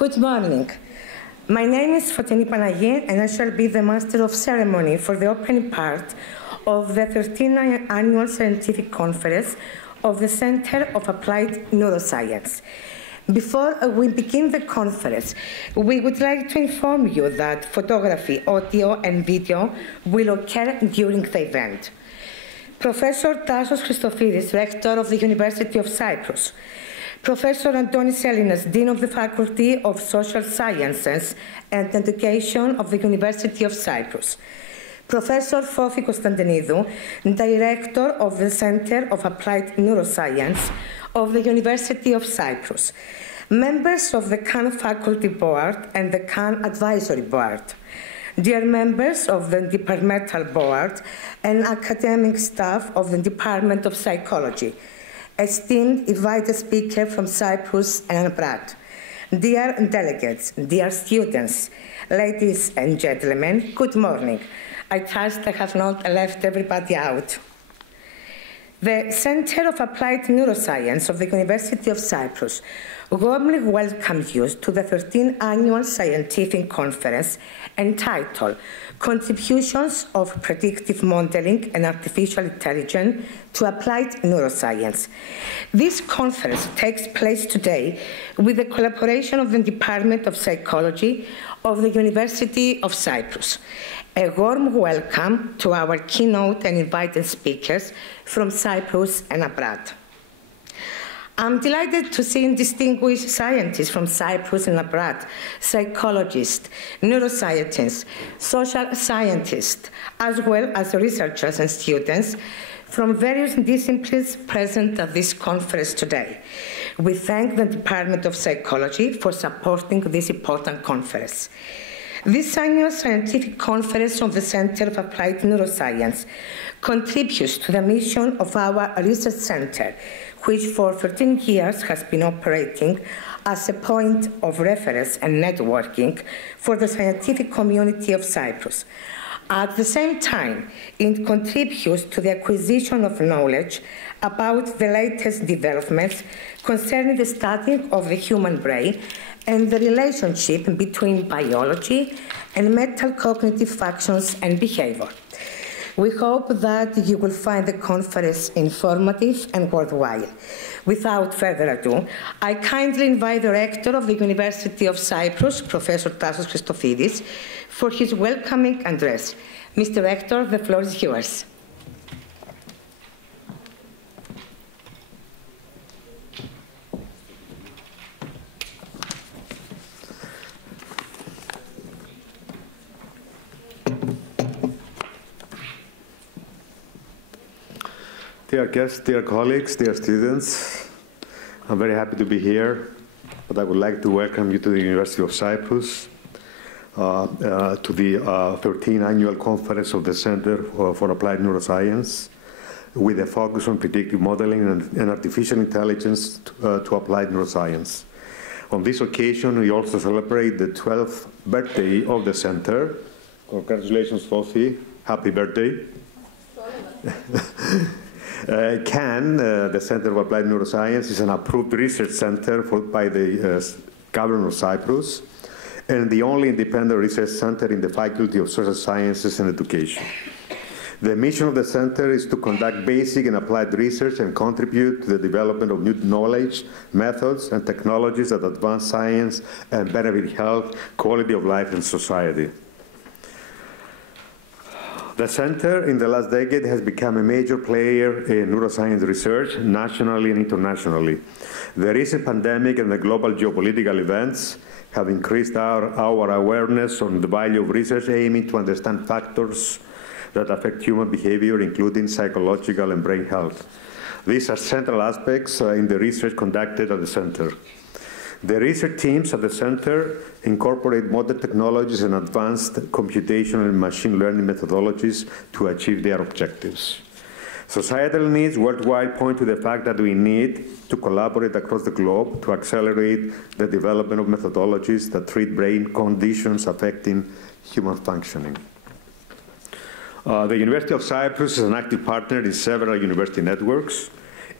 Good morning. My name is Fotini Panaghi, and I shall be the Master of Ceremony for the opening part of the 13th Annual Scientific Conference of the Center of Applied Neuroscience. Before we begin the conference, we would like to inform you that photography, audio, and video will occur during the event. Professor Tásος Χριστοφίδης, Rector of the University of Cyprus, Professor Αντώνης Έλληνας, Dean of the Faculty of Social Sciences and Education of the University of Cyprus, Professor Fώφη Κωνσταντινίδου, Director of the Center of Applied Neuroscience of the University of Cyprus, members of the CAN Faculty Board and the CAN Advisory Board, dear members of the Departmental Board and academic staff of the Department of Psychology, esteemed invited speaker from Cyprus and abroad, dear delegates, dear students, ladies and gentlemen, good morning. I trust I have not left everybody out. The Center of Applied Neuroscience of the University of Cyprus warmly welcomes you to the 13th Annual Scientific Conference entitled Contributions of Predictive Modeling and Artificial Intelligence to Applied Neuroscience. This conference takes place today with the collaboration of the Department of Psychology of the University of Cyprus. A warm welcome to our keynote and invited speakers from Cyprus and abroad. I'm delighted to see distinguished scientists from Cyprus and abroad, psychologists, neuroscientists, social scientists, as well as researchers and students from various disciplines present at this conference today. We thank the Department of Psychology for supporting this important conference. This annual scientific conference of the Center of Applied Neuroscience contributes to the mission of our research center, which for 13 years has been operating as a point of reference and networking for the scientific community of Cyprus. At the same time, it contributes to the acquisition of knowledge about the latest developments concerning the study of the human brain and the relationship between biology and mental cognitive functions and behavior. We hope that you will find the conference informative and worthwhile. Without further ado, I kindly invite the Rector of the University of Cyprus, Professor Tásos Christofidis, for his welcoming address. Mr. Rector, the floor is yours. Dear guests, dear colleagues, dear students, I'm very happy to be here, but I would like to welcome you to the University of Cyprus, to the 13th Annual Conference of the Center for Applied Neuroscience, with a focus on predictive modeling and artificial intelligence to applied neuroscience. On this occasion, we also celebrate the 12th birthday of the Center. Congratulations, Fώφη. Happy birthday. CAN, the Center of Applied Neuroscience, is an approved research center by the Government of Cyprus and the only independent research center in the Faculty of Social Sciences and Education. The mission of the center is to conduct basic and applied research and contribute to the development of new knowledge, methods, and technologies that advance science and benefit health, quality of life, and society. The center in the last decade has become a major player in neuroscience research nationally and internationally. The recent pandemic and the global geopolitical events have increased our awareness on the value of research aiming to understand factors that affect human behavior, including psychological and brain health. These are central aspects in the research conducted at the center. The research teams at the center incorporate modern technologies and advanced computational and machine learning methodologies to achieve their objectives. Societal needs worldwide point to the fact that we need to collaborate across the globe to accelerate the development of methodologies that treat brain conditions affecting human functioning. The University of Cyprus is an active partner in several university networks,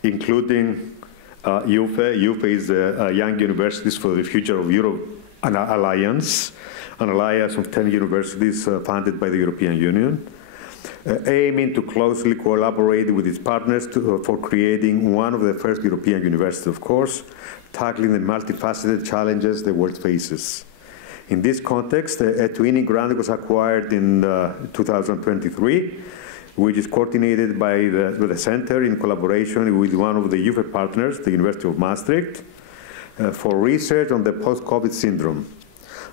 including UCY. UCY is the Young Universities for the Future of Europe an alliance of 10 universities funded by the European Union, aiming to closely collaborate with its partners for creating one of the first European universities, of course, tackling the multifaceted challenges the world faces. In this context, a twinning grant was acquired in 2023, which is coordinated by the Center in collaboration with one of the UFE partners, the University of Maastricht, for research on the post-COVID syndrome.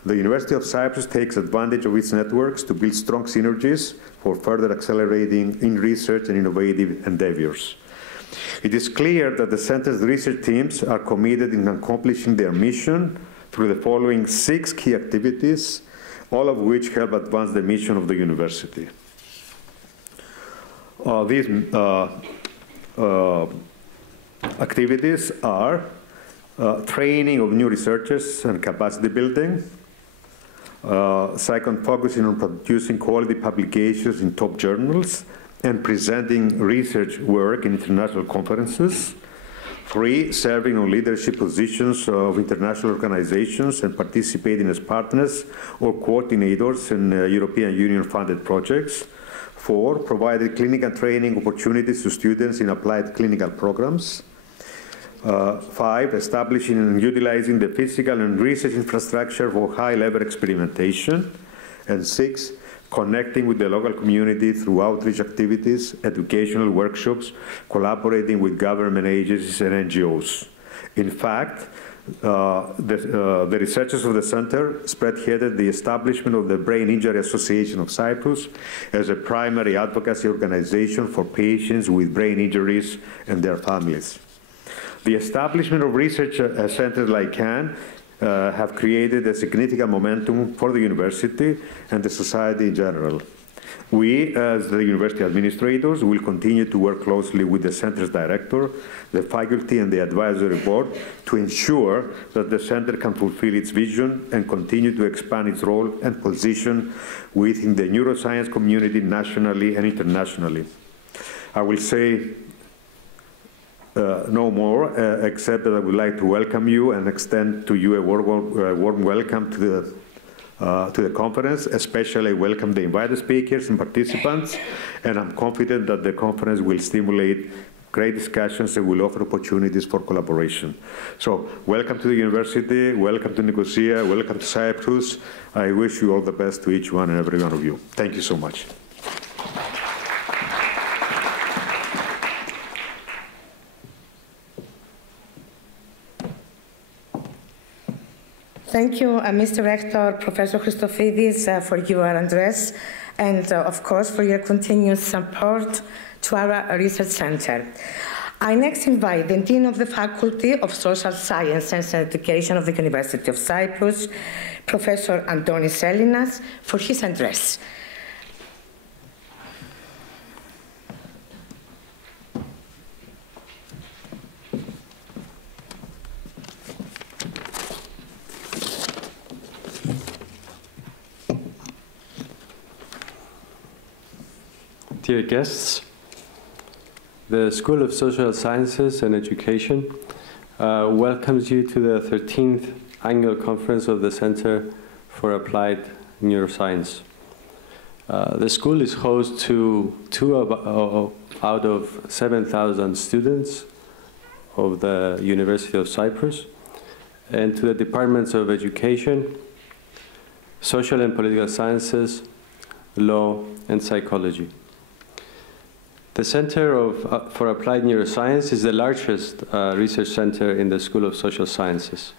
The University of Cyprus takes advantage of its networks to build strong synergies for further accelerating in research and innovative endeavors. It is clear that the Center's research teams are committed in accomplishing their mission through the following 6 key activities, all of which help advance the mission of the university. These activities are training of new researchers and capacity building. Second, focusing on producing quality publications in top journals and presenting research work in international conferences. 3, serving on leadership positions of international organizations and participating as partners or coordinators in European Union-funded projects. 4, providing clinical training opportunities to students in applied clinical programs. 5, establishing and utilizing the physical and research infrastructure for high-level experimentation. And 6, connecting with the local community through outreach activities, educational workshops, collaborating with government agencies and NGOs. In fact, the researchers of the Center spearheaded the establishment of the Brain Injury Association of Cyprus as a primary advocacy organization for patients with brain injuries and their families. The establishment of research centers like CAN have created a significant momentum for the university and the society in general. We, as the university administrators, will continue to work closely with the center's director, the faculty, and the advisory board to ensure that the center can fulfill its vision and continue to expand its role and position within the neuroscience community nationally and internationally. I will say no more, except that I would like to welcome you and extend to you a warm welcome to the conference. Especially welcome the invited speakers and participants, and I'm confident that the conference will stimulate great discussions and will offer opportunities for collaboration. So welcome to the university, welcome to Nicosia, welcome to Cyprus. I wish you all the best to each one and every one of you. Thank you so much. Thank you, Mr. Rector, Professor Christofidis, for your address and, of course, for your continued support to our research center. I next invite the Dean of the Faculty of Social Sciences and Education of the University of Cyprus, Professor Αντώνης Έλληνας, for his address. Dear guests, the School of Social Sciences and Education welcomes you to the 13th Annual Conference of the Center for Applied Neuroscience. The school is host to 2 out of 7,000 students of the University of Cyprus and to the Departments of Education, Social and Political Sciences, Law, and Psychology. The Center for Applied Neuroscience is the largest research center in the School of Social Sciences.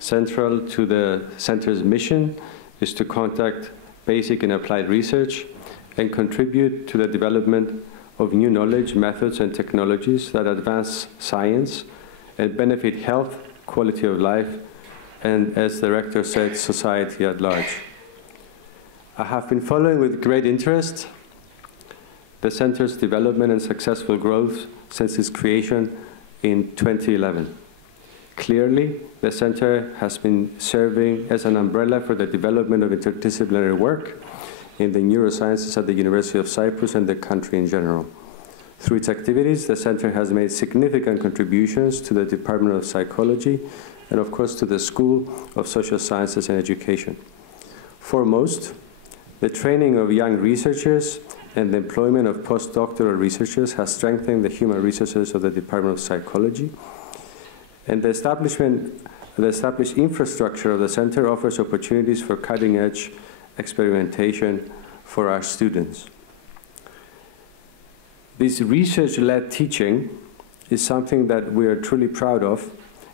Central to the center's mission is to conduct basic and applied research and contribute to the development of new knowledge, methods, and technologies that advance science and benefit health, quality of life, and, as the rector said, society at large. I have been following with great interest the center's development and successful growth since its creation in 2011. Clearly, the center has been serving as an umbrella for the development of interdisciplinary work in the neurosciences at the University of Cyprus and the country in general. Through its activities, the center has made significant contributions to the Department of Psychology and of course to the School of Social Sciences and Education. Foremost, the training of young researchers and the employment of postdoctoral researchers has strengthened the human resources of the Department of Psychology, and the established infrastructure of the center offers opportunities for cutting-edge experimentation for our students. This research-led teaching is something that we are truly proud of,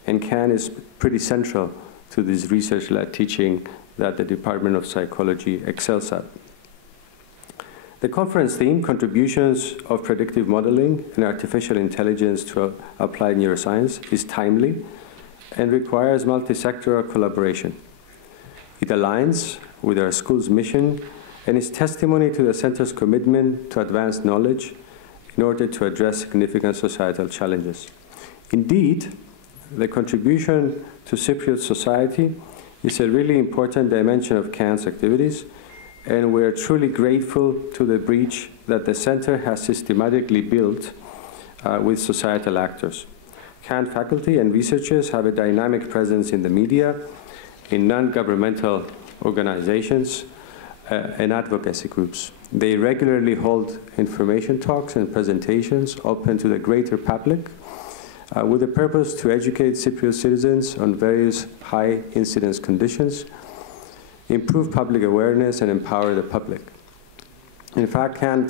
and CAN is pretty central to this research-led teaching that the Department of Psychology excels at. The conference theme, Contributions of Predictive Modeling and Artificial Intelligence to Applied Neuroscience, is timely and requires multi-sectoral collaboration. It aligns with our school's mission and is testimony to the center's commitment to advance knowledge in order to address significant societal challenges. Indeed, the contribution to Cypriot society is a really important dimension of CAN's activities, and we are truly grateful to the bridge that the center has systematically built with societal actors. CAN faculty and researchers have a dynamic presence in the media, in non-governmental organizations, and advocacy groups. They regularly hold information talks and presentations open to the greater public with the purpose to educate Cypriot citizens on various high incidence conditions, improve public awareness, and empower the public. In fact, CAN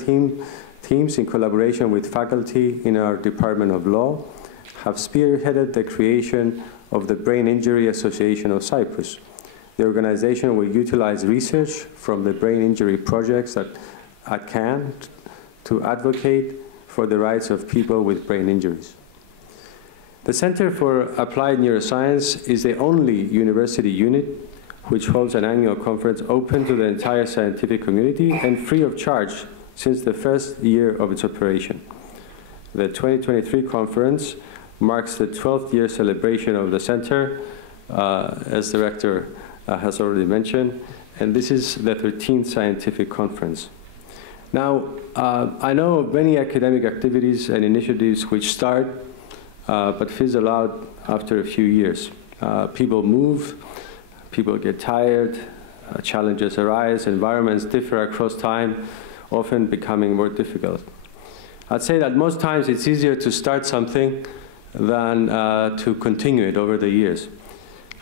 teams in collaboration with faculty in our Department of Law have spearheaded the creation of the Brain Injury Association of Cyprus. The organization will utilize research from the brain injury projects at CAN to advocate for the rights of people with brain injuries. The Center for Applied Neuroscience is the only university unit which holds an annual conference open to the entire scientific community and free of charge since the first year of its operation. The 2023 conference marks the 12th year celebration of the center, as the rector has already mentioned, and this is the 13th scientific conference. Now, I know of many academic activities and initiatives which start but fizzle out after a few years. People move, people get tired, challenges arise, environments differ across time, often becoming more difficult. I'd say that most times it's easier to start something than to continue it over the years.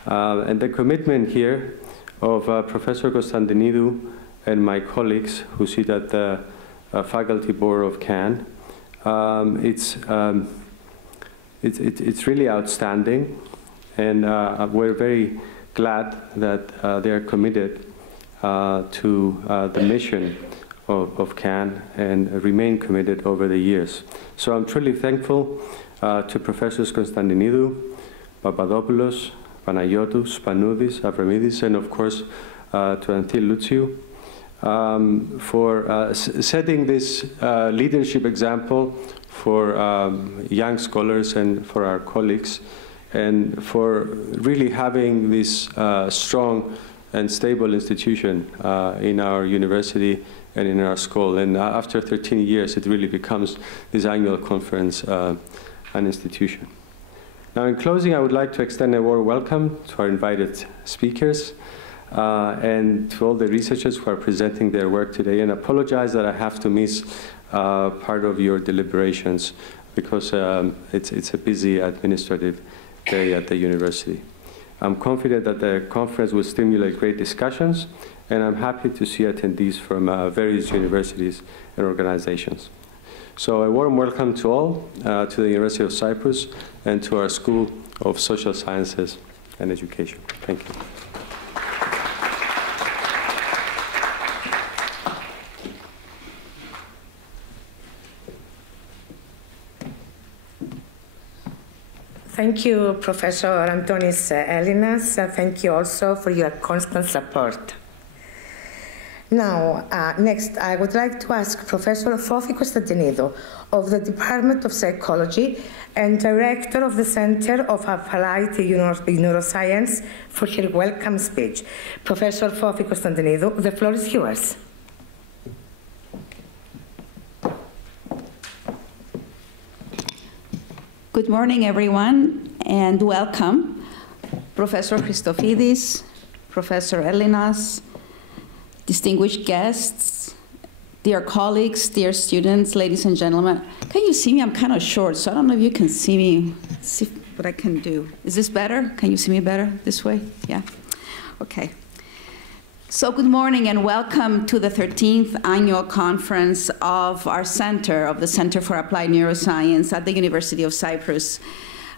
And the commitment here of Professor Kωνσταντινίδου and my colleagues who sit at the faculty board of CAN, it's really outstanding, and we're very glad that they are committed to the mission of CAN and remain committed over the years. So I'm truly thankful to Professors Kωνσταντινίδου, Papadopoulos, Panagiotou, Spanoudis, Avramidis, and of course to Antil Luciu for setting this leadership example for young scholars and for our colleagues, and for really having this strong and stable institution in our university and in our school. And after 13 years, it really becomes this annual conference an institution. Now, in closing, I would like to extend a warm welcome to our invited speakers and to all the researchers who are presenting their work today, and apologize that I have to miss part of your deliberations because it's a busy administrative day at the university. I'm confident that the conference will stimulate great discussions, and I'm happy to see attendees from various universities and organizations. So a warm welcome to all, to the University of Cyprus, and to our School of Social Sciences and Education. Thank you. Thank you, Professor Antonios Éλληνας. Thank you also for your constant support. Now, next, I would like to ask Professor Fώφη Κωνσταντινίδου of the Department of Psychology and Director of the Center of Applied Neuroscience for her welcome speech. Professor Fώφη Κωνσταντινίδου, the floor is yours. Good morning, everyone, and welcome. Professor Christofidis, Professor Éλληνας, distinguished guests, dear colleagues, dear students, ladies and gentlemen. Can you see me? I'm kind of short, so I don't know if you can see me. See what I can do. Is this better? Can you see me better this way? Yeah? Okay. So good morning and welcome to the 13th annual conference of our center, of the Center for Applied Neuroscience at the University of Cyprus.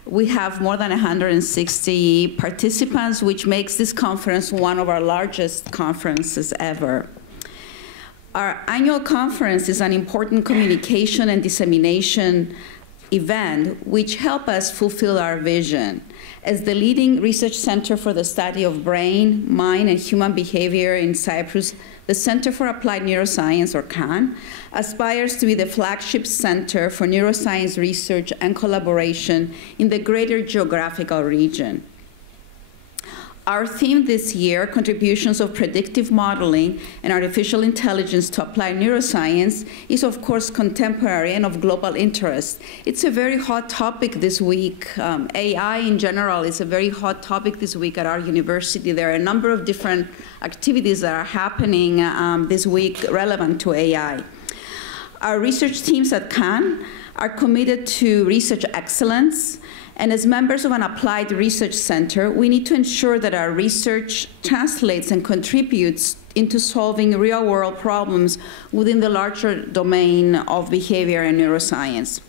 We have more than 160 participants, which makes this conference one of our largest conferences ever. Our annual conference is an important communication and dissemination event which help us fulfill our vision. As the leading research center for the study of brain, mind, and human behavior in Cyprus, the Center for Applied Neuroscience, or CAN, aspires to be the flagship center for neuroscience research and collaboration in the greater geographical region. Our theme this year, Contributions of Predictive Modeling and Artificial Intelligence to Applied Neuroscience, is of course contemporary and of global interest. It's a very hot topic this week. AI in general is a very hot topic this week at our university. There are a number of different activities that are happening this week relevant to AI. Our research teams at CAN are committed to research excellence. And as members of an applied research center, we need to ensure that our research translates and contributes into solving real-world problems within the larger domain of behavior and neuroscience.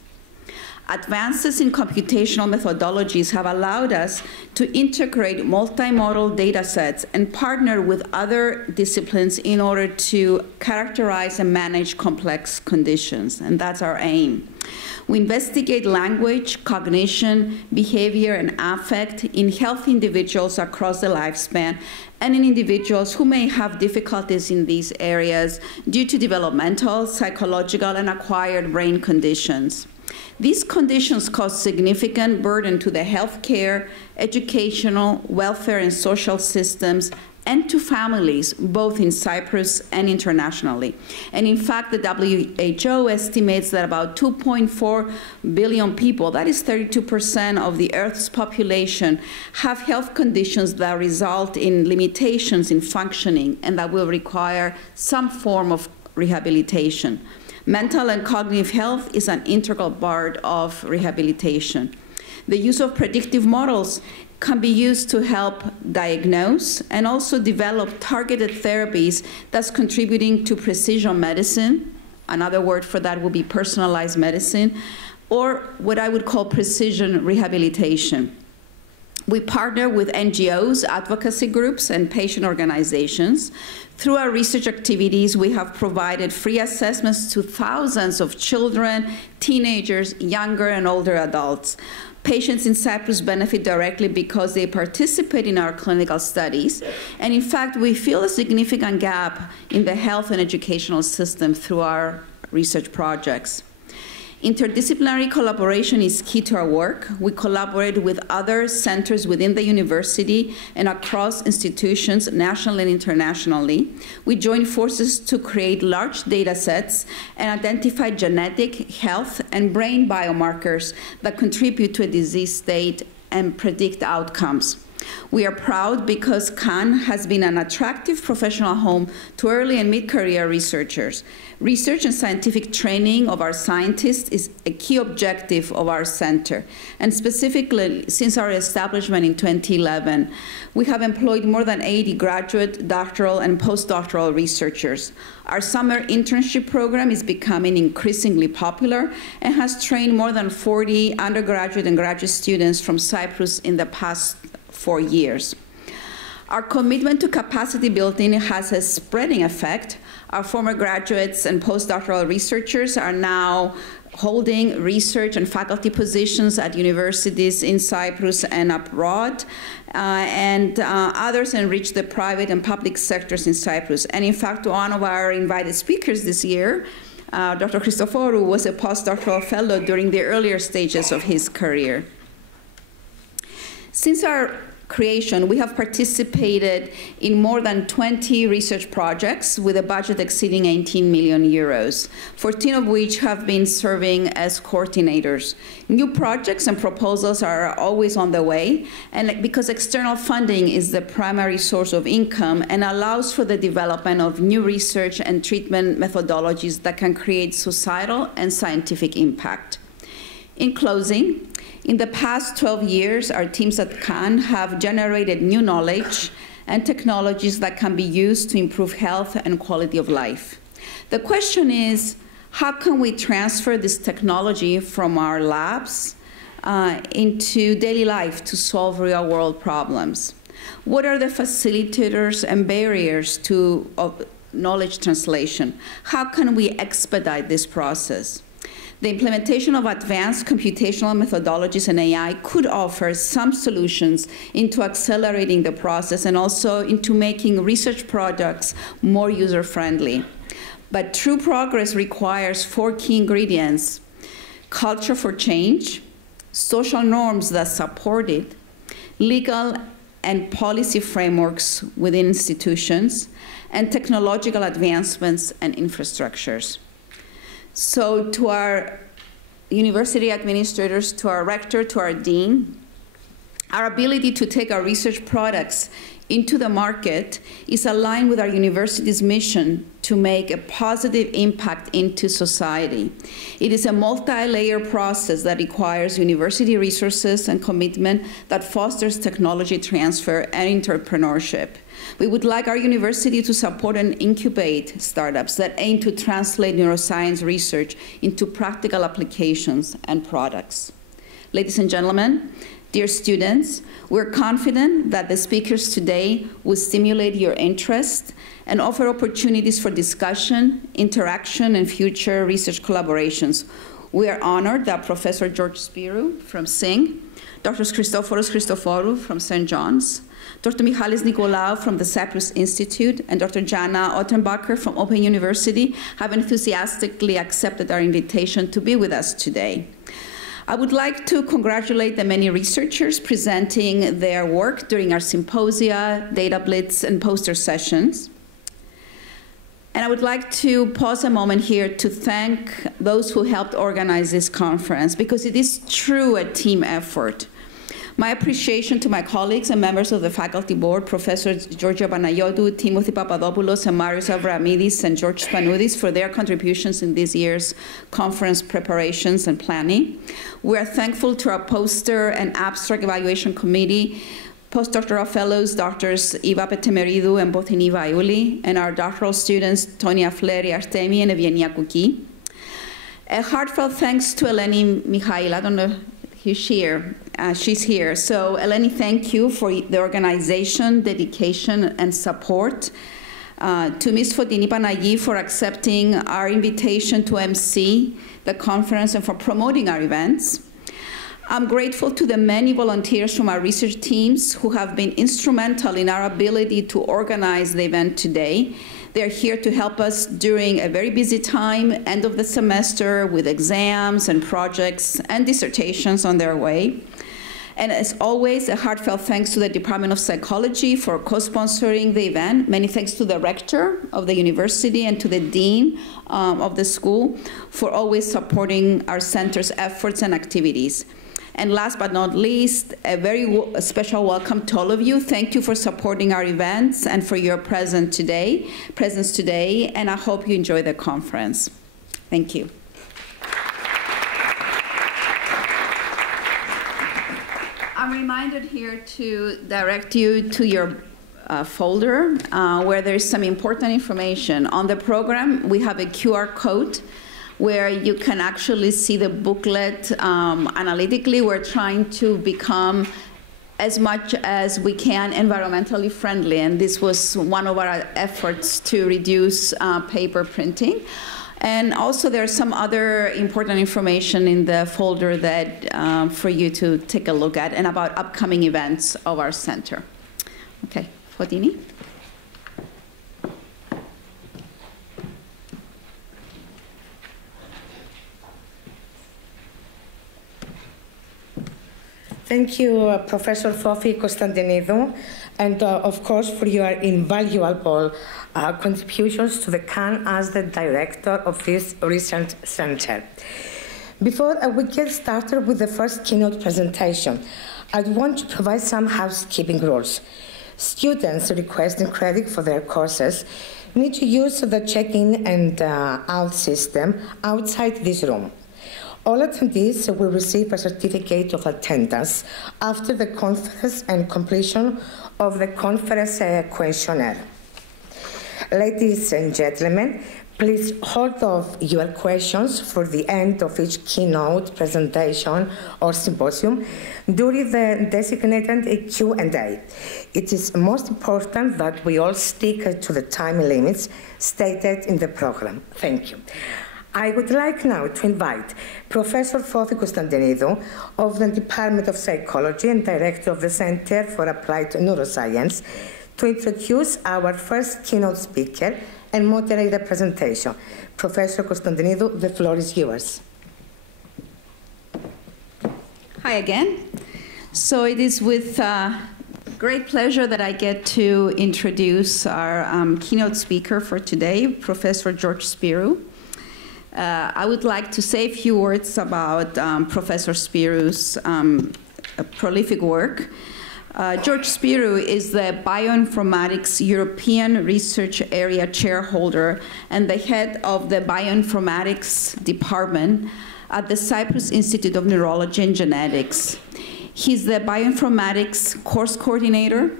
Advances in computational methodologies have allowed us to integrate multimodal data sets and partner with other disciplines in order to characterize and manage complex conditions, and that's our aim. We investigate language, cognition, behavior, and affect in healthy individuals across the lifespan and in individuals who may have difficulties in these areas due to developmental, psychological, and acquired brain conditions. These conditions cause significant burden to the healthcare, educational, welfare, and social systems, and to families, both in Cyprus and internationally. And in fact, the WHO estimates that about 2.4 billion people, that is 32% of the Earth's population, have health conditions that result in limitations in functioning and that will require some form of rehabilitation. Mental and cognitive health is an integral part of rehabilitation. The use of predictive models can be used to help diagnose and also develop targeted therapies that's contributing to precision medicine. Another word for that would be personalized medicine, or what I would call precision rehabilitation. We partner with NGOs, advocacy groups, and patient organizations. Through our research activities, we have provided free assessments to thousands of children, teenagers, younger and older adults. Patients in Cyprus benefit directly because they participate in our clinical studies. And in fact, we feel a significant gap in the health and educational system through our research projects. Interdisciplinary collaboration is key to our work. We collaborate with other centers within the university and across institutions, nationally and internationally. We join forces to create large data sets and identify genetic, health, and brain biomarkers that contribute to a disease state and predict outcomes. We are proud because CAN has been an attractive professional home to early and mid-career researchers. Research and scientific training of our scientists is a key objective of our center. And specifically, since our establishment in 2011, we have employed more than 80 graduate, doctoral, and postdoctoral researchers. Our summer internship program is becoming increasingly popular and has trained more than 40 undergraduate and graduate students from Cyprus in the past 4 years. Our commitment to capacity building has a spreading effect. Our former graduates and postdoctoral researchers are now holding research and faculty positions at universities in Cyprus and abroad, and others enrich the private and public sectors in Cyprus. And in fact, one of our invited speakers this year, Dr. Christoforou, was a postdoctoral fellow during the earlier stages of his career. Since our creation, we have participated in more than 20 research projects with a budget exceeding 18 million euros, 14 of which have been serving as coordinators. New projects and proposals are always on the way, and because external funding is the primary source of income and allows for the development of new research and treatment methodologies that can create societal and scientific impact. In closing, in the past 12 years, our teams at Cannes have generated new knowledge and technologies that can be used to improve health and quality of life. The question is, how can we transfer this technology from our labs into daily life to solve real-world problems? What are the facilitators and barriers to knowledge translation? How can we expedite this process? The implementation of advanced computational methodologies and AI could offer some solutions into accelerating the process and also into making research products more user-friendly. But true progress requires 4 key ingredients: culture for change, social norms that support it, legal and policy frameworks within institutions, and technological advancements and infrastructures. So to our university administrators, to our rector, to our dean, our ability to take our research products into the market is aligned with our university's mission to make a positive impact into society. It is a multi-layer process that requires university resources and commitment that fosters technology transfer and entrepreneurship. We would like our university to support and incubate startups that aim to translate neuroscience research into practical applications and products. Ladies and gentlemen, dear students, we're confident that the speakers today will stimulate your interest and offer opportunities for discussion, interaction, and future research collaborations. We are honored that Professor George Spirou from SING, Dr. Christoforos Christoforou from St. John's, Dr. Michalis Nikolaou from the Cyprus Institute, and Dr. Jana Ottenbacher from Open University have enthusiastically accepted our invitation to be with us today. I would like to congratulate the many researchers presenting their work during our symposia, data blitz, and poster sessions. And I would like to pause a moment here to thank those who helped organize this conference, because it is true a team effort. My appreciation to my colleagues and members of the faculty board, Professors Georgia Banayiotou, Timothy Papadopoulos, and Marios Avramidis, and George Spanoudis for their contributions in this year's conference preparations and planning. We are thankful to our poster and abstract evaluation committee, postdoctoral fellows, Drs. Eva Petemeridou and Bothini Vaiuli, and our doctoral students, Tonia Fleri Artemi and Evgenia Kouki. A heartfelt thanks to Eleni Michail. I don't know if she's here. So Eleni, thank you for the organization, dedication, and support. To Ms. Fotini Panaghi for accepting our invitation to MC the conference and for promoting our events. I'm grateful to the many volunteers from our research teams who have been instrumental in our ability to organize the event today. They're here to help us during a very busy time, end of the semester, with exams and projects and dissertations on their way. And as always, a heartfelt thanks to the Department of Psychology for co-sponsoring the event. Many thanks to the rector of the university and to the dean of the school for always supporting our center's efforts and activities. And last but not least, a very special welcome to all of you. Thank you for supporting our events and for your presence today, and I hope you enjoy the conference. Thank you. I'm reminded here to direct you to your folder where there is some important information. On the program, we have a QR code where you can actually see the booklet analytically. We're trying to become, as much as we can, environmentally friendly, and this was one of our efforts to reduce paper printing. And also there's some other important information in the folder that for you to take a look at and about upcoming events of our center. Okay, Fotini. Thank you, Professor Fώφη Kωνσταντινίδου, and of course for your invaluable contributions to the CAN as the director of this research center. Before we get started with the first keynote presentation, I want to provide some housekeeping rules. Students requesting credit for their courses need to use the check-in and out system outside this room. All attendees will receive a certificate of attendance after the conference and completion of the conference questionnaire. Ladies and gentlemen, please hold off your questions for the end of each keynote presentation or symposium during the designated Q&A. It is most important that we all stick to the time limits stated in the program. Thank you. I would like now to invite Professor Fώφη Κωνσταντινίδου of the Department of Psychology and Director of the Center for Applied Neuroscience to introduce our first keynote speaker and moderate the presentation. Professor Kωνσταντινίδου, the floor is yours. Hi again. So it is with great pleasure that I get to introduce our keynote speaker for today, Professor George Spyrou. I would like to say a few words about Professor Spyrou's prolific work. George Spyrou is the Bioinformatics European Research Area Chairholder and the head of the Bioinformatics Department at the Cyprus Institute of Neurology and Genetics. He's the Bioinformatics Course Coordinator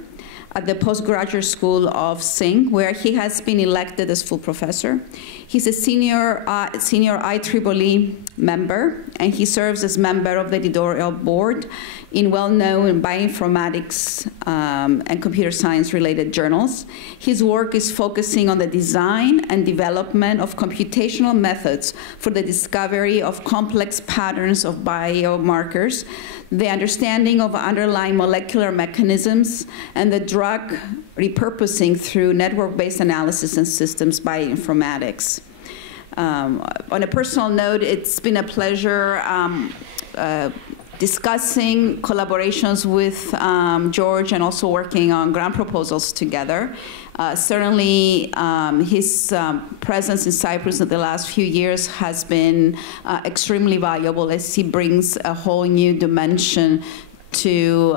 at the Postgraduate School of SING, where he has been elected as full professor. He's a senior IEEE member, and he serves as member of the editorial board in well-known bioinformatics and computer science-related journals. His work is focusing on the design and development of computational methods for the discovery of complex patterns of biomarkers, the understanding of underlying molecular mechanisms, and the drug repurposing through network-based analysis and systems bioinformatics. On a personal note, it's been a pleasure discussing collaborations with George and also working on grant proposals together. Certainly, his presence in Cyprus in the last few years has been extremely valuable as he brings a whole new dimension to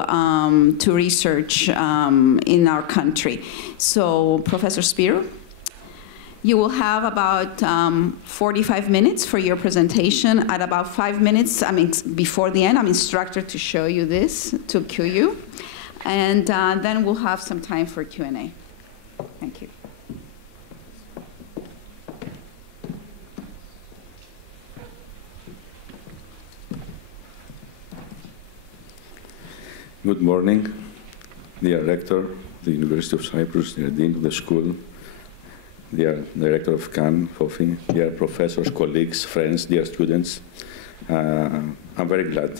research in our country. So, Professor Spyrou, you will have about 45 minutes for your presentation. At about 5 minutes, before the end, I'm instructed to show you this, to cue you. And then we'll have some time for Q&A. Thank you. Good morning, dear Rector of the University of Cyprus, dear Dean of the School, dear Director of CAN, Fώφη, dear professors, colleagues, friends, dear students. I'm very glad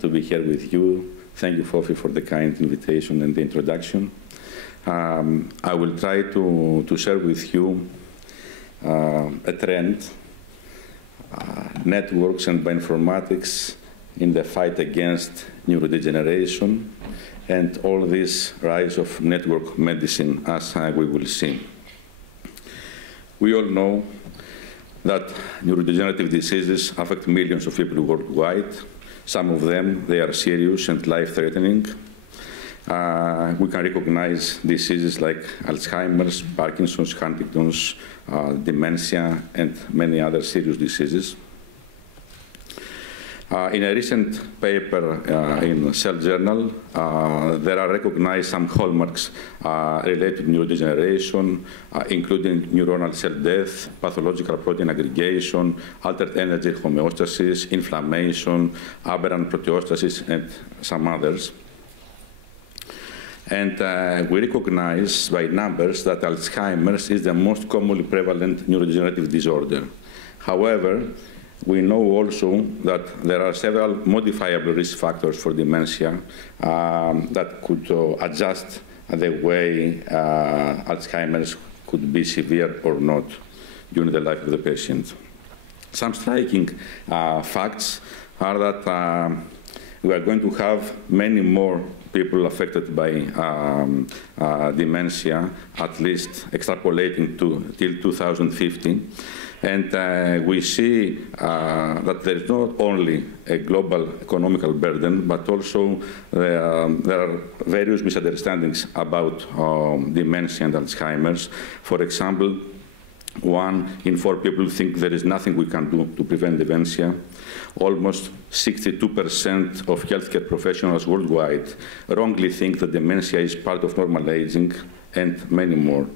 to be here with you. Thank you, Fώφη, for the kind invitation and the introduction. I will try to share with you a trend, networks and bioinformatics in the fight against neurodegeneration, and all this rise of network medicine, as we will see. We all know that neurodegenerative diseases affect millions of people worldwide. Some of them, they are serious and life-threatening. We can recognize diseases like Alzheimer's, Parkinson's, Huntington's, dementia, and many other serious diseases. In a recent paper in Cell Journal, there are recognized some hallmarks related to neurodegeneration, including neuronal cell death, pathological protein aggregation, altered energy homeostasis, inflammation, aberrant proteostasis, and some others. And we recognize by numbers that Alzheimer's is the most commonly prevalent neurodegenerative disorder. However, we know also that there are several modifiable risk factors for dementia that could adjust the way Alzheimer's could be severe or not during the life of the patient. Some striking facts are that we are going to have many more people affected by dementia, at least extrapolating till 2050. And we see that there is not only a global economical burden, but also there are various misunderstandings about dementia and Alzheimer's. For example, 1 in 4 people think there is nothing we can do to prevent dementia. Almost 62% of healthcare professionals worldwide wrongly think that dementia is part of normal aging, and many more.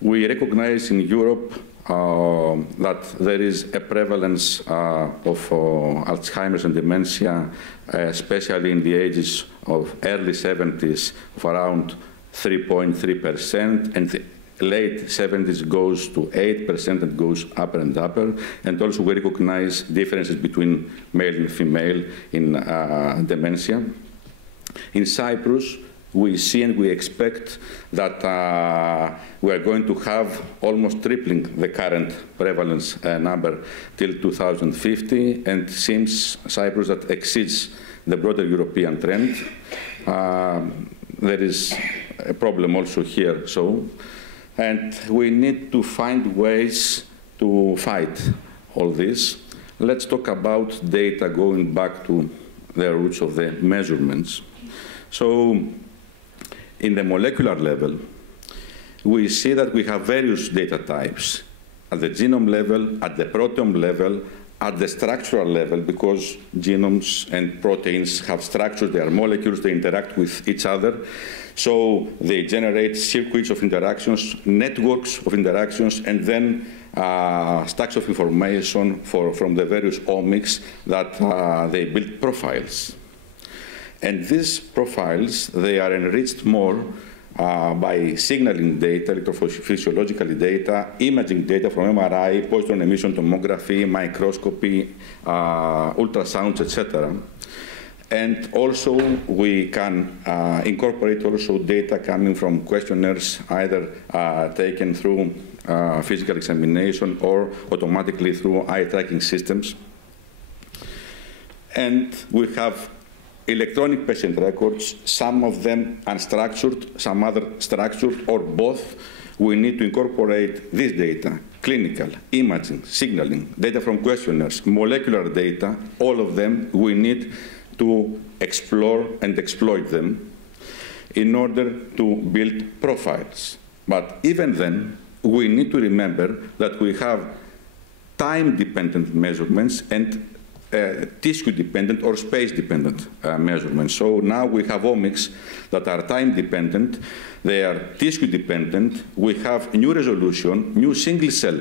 We recognize in Europe that there is a prevalence of Alzheimer's and dementia, especially in the ages of early 70s, of around 3.3%, and the late 70s goes to 8% and goes up and up. And also we recognize differences between male and female in dementia. In Cyprus, we see and we expect that we are going to have almost tripling the current prevalence number till 2050, and seems Cyprus that exceeds the broader European trend. There is a problem also here, and we need to find ways to fight all this. Let's talk about data going back to the roots of the measurements. So, in the molecular level, we see that we have various data types at the genome level, at the proteome level, at the structural level, because genomes and proteins have structures, they are molecules, they interact with each other. So they generate circuits of interactions, networks of interactions, and then stacks of information from the various omics that they build profiles. And these profiles, they are enriched more by signaling data, electrophysiological data, imaging data from MRI, positron emission tomography, microscopy, ultrasounds, etc. And also, we can incorporate also data coming from questionnaires, either taken through physical examination or automatically through eye tracking systems. And we have electronic patient records, some of them unstructured, some other structured, or both. We need to incorporate this data, clinical, imaging, signaling, data from questionnaires, molecular data, all of them we need to explore and exploit them in order to build profiles. But even then, we need to remember that we have time-dependent measurements and tissue-dependent or space-dependent measurements. So now we have omics that are time-dependent, they are tissue-dependent, we have new resolution, new single-cell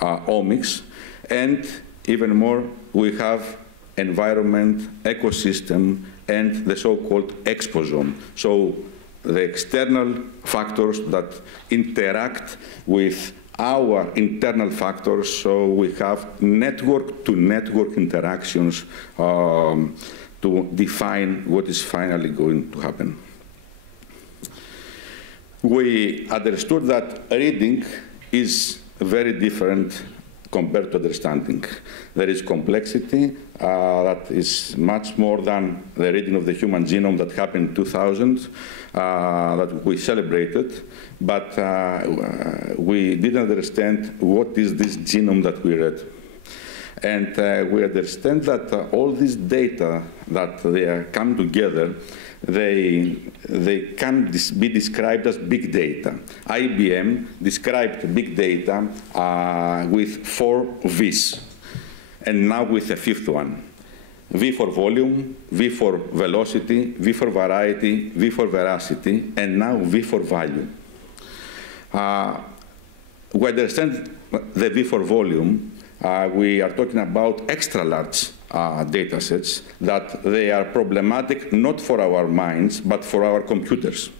omics, and even more, we have environment, ecosystem, and the so-called exposome. So the external factors that interact with our internal factors, so we have network-to-network interactions to define what is finally going to happen. We understood that reading is very different compared to understanding. There is complexity that is much more than the reading of the human genome that happened in 2000, that we celebrated, but we didn't understand what is this genome that we read. And we understand that all this data that they come together, they can be described as big data. IBM described big data with 4 V's, and now with a 5th one. V for volume, V for velocity, V for variety, V for veracity, and now V for value. We understand the V for volume. We are talking about extra large data sets that they are problematic not for our minds, but for our computers.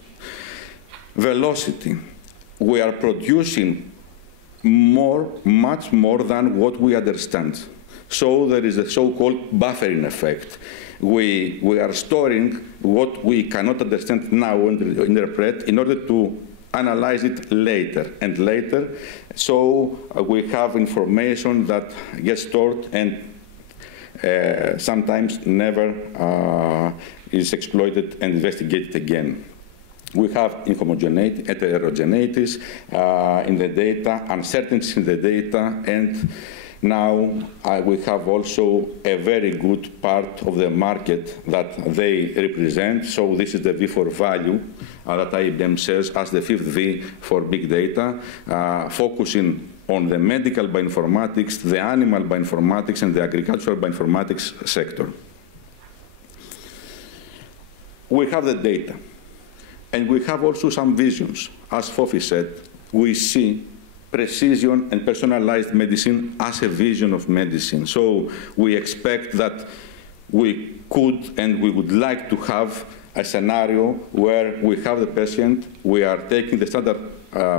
Velocity. We are producing much more than what we understand. So there is a so-called buffering effect. We are storing what we cannot understand now and interpret in order to analyze it later and later. So we have information that gets stored and sometimes never is exploited and investigated again. We have inhomogeneities, heterogeneities in the data, uncertainties in the data, and now we have also a very good part of the market that they represent. So this is the V for value that IBM says as the fifth V for big data, focusing on the medical bioinformatics, the animal bioinformatics, and the agricultural bioinformatics sector. We have the data, and we have also some visions. As Fófy said, we see precision and personalized medicine as a vision of medicine. So we expect that we could and we would like to have a scenario where we have the patient, we are taking the standard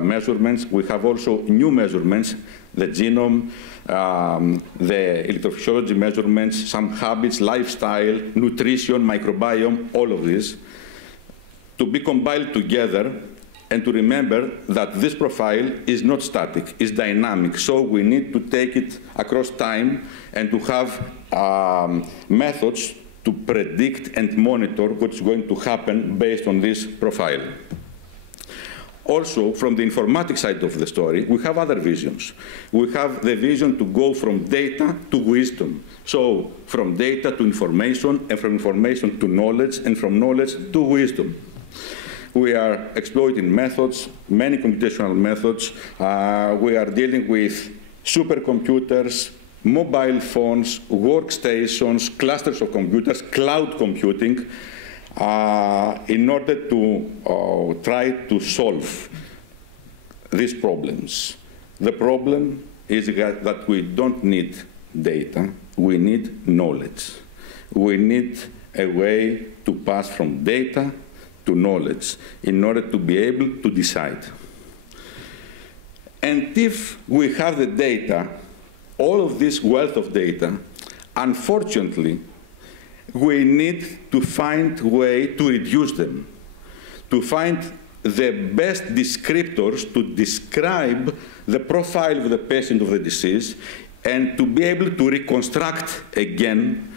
measurements, we have also new measurements, the genome, the electrophysiology measurements, some habits, lifestyle, nutrition, microbiome, all of this, to be compiled together and to remember that this profile is not static, it's dynamic. So we need to take it across time and to have methods to predict and monitor what's going to happen based on this profile. Also, from the informatics side of the story, we have other visions. We have the vision to go from data to wisdom. So from data to information, and from information to knowledge, and from knowledge to wisdom. We are exploiting methods, many computational methods. We are dealing with supercomputers, mobile phones, workstations, clusters of computers, cloud computing, in order to try to solve these problems. The problem is that we don't need data, we need knowledge. We need a way to pass from data to knowledge in order to be able to decide. And if we have the data, all of this wealth of data, unfortunately, we need to find a way to reduce them, to find the best descriptors to describe the profile of the patient of the disease and to be able to reconstruct again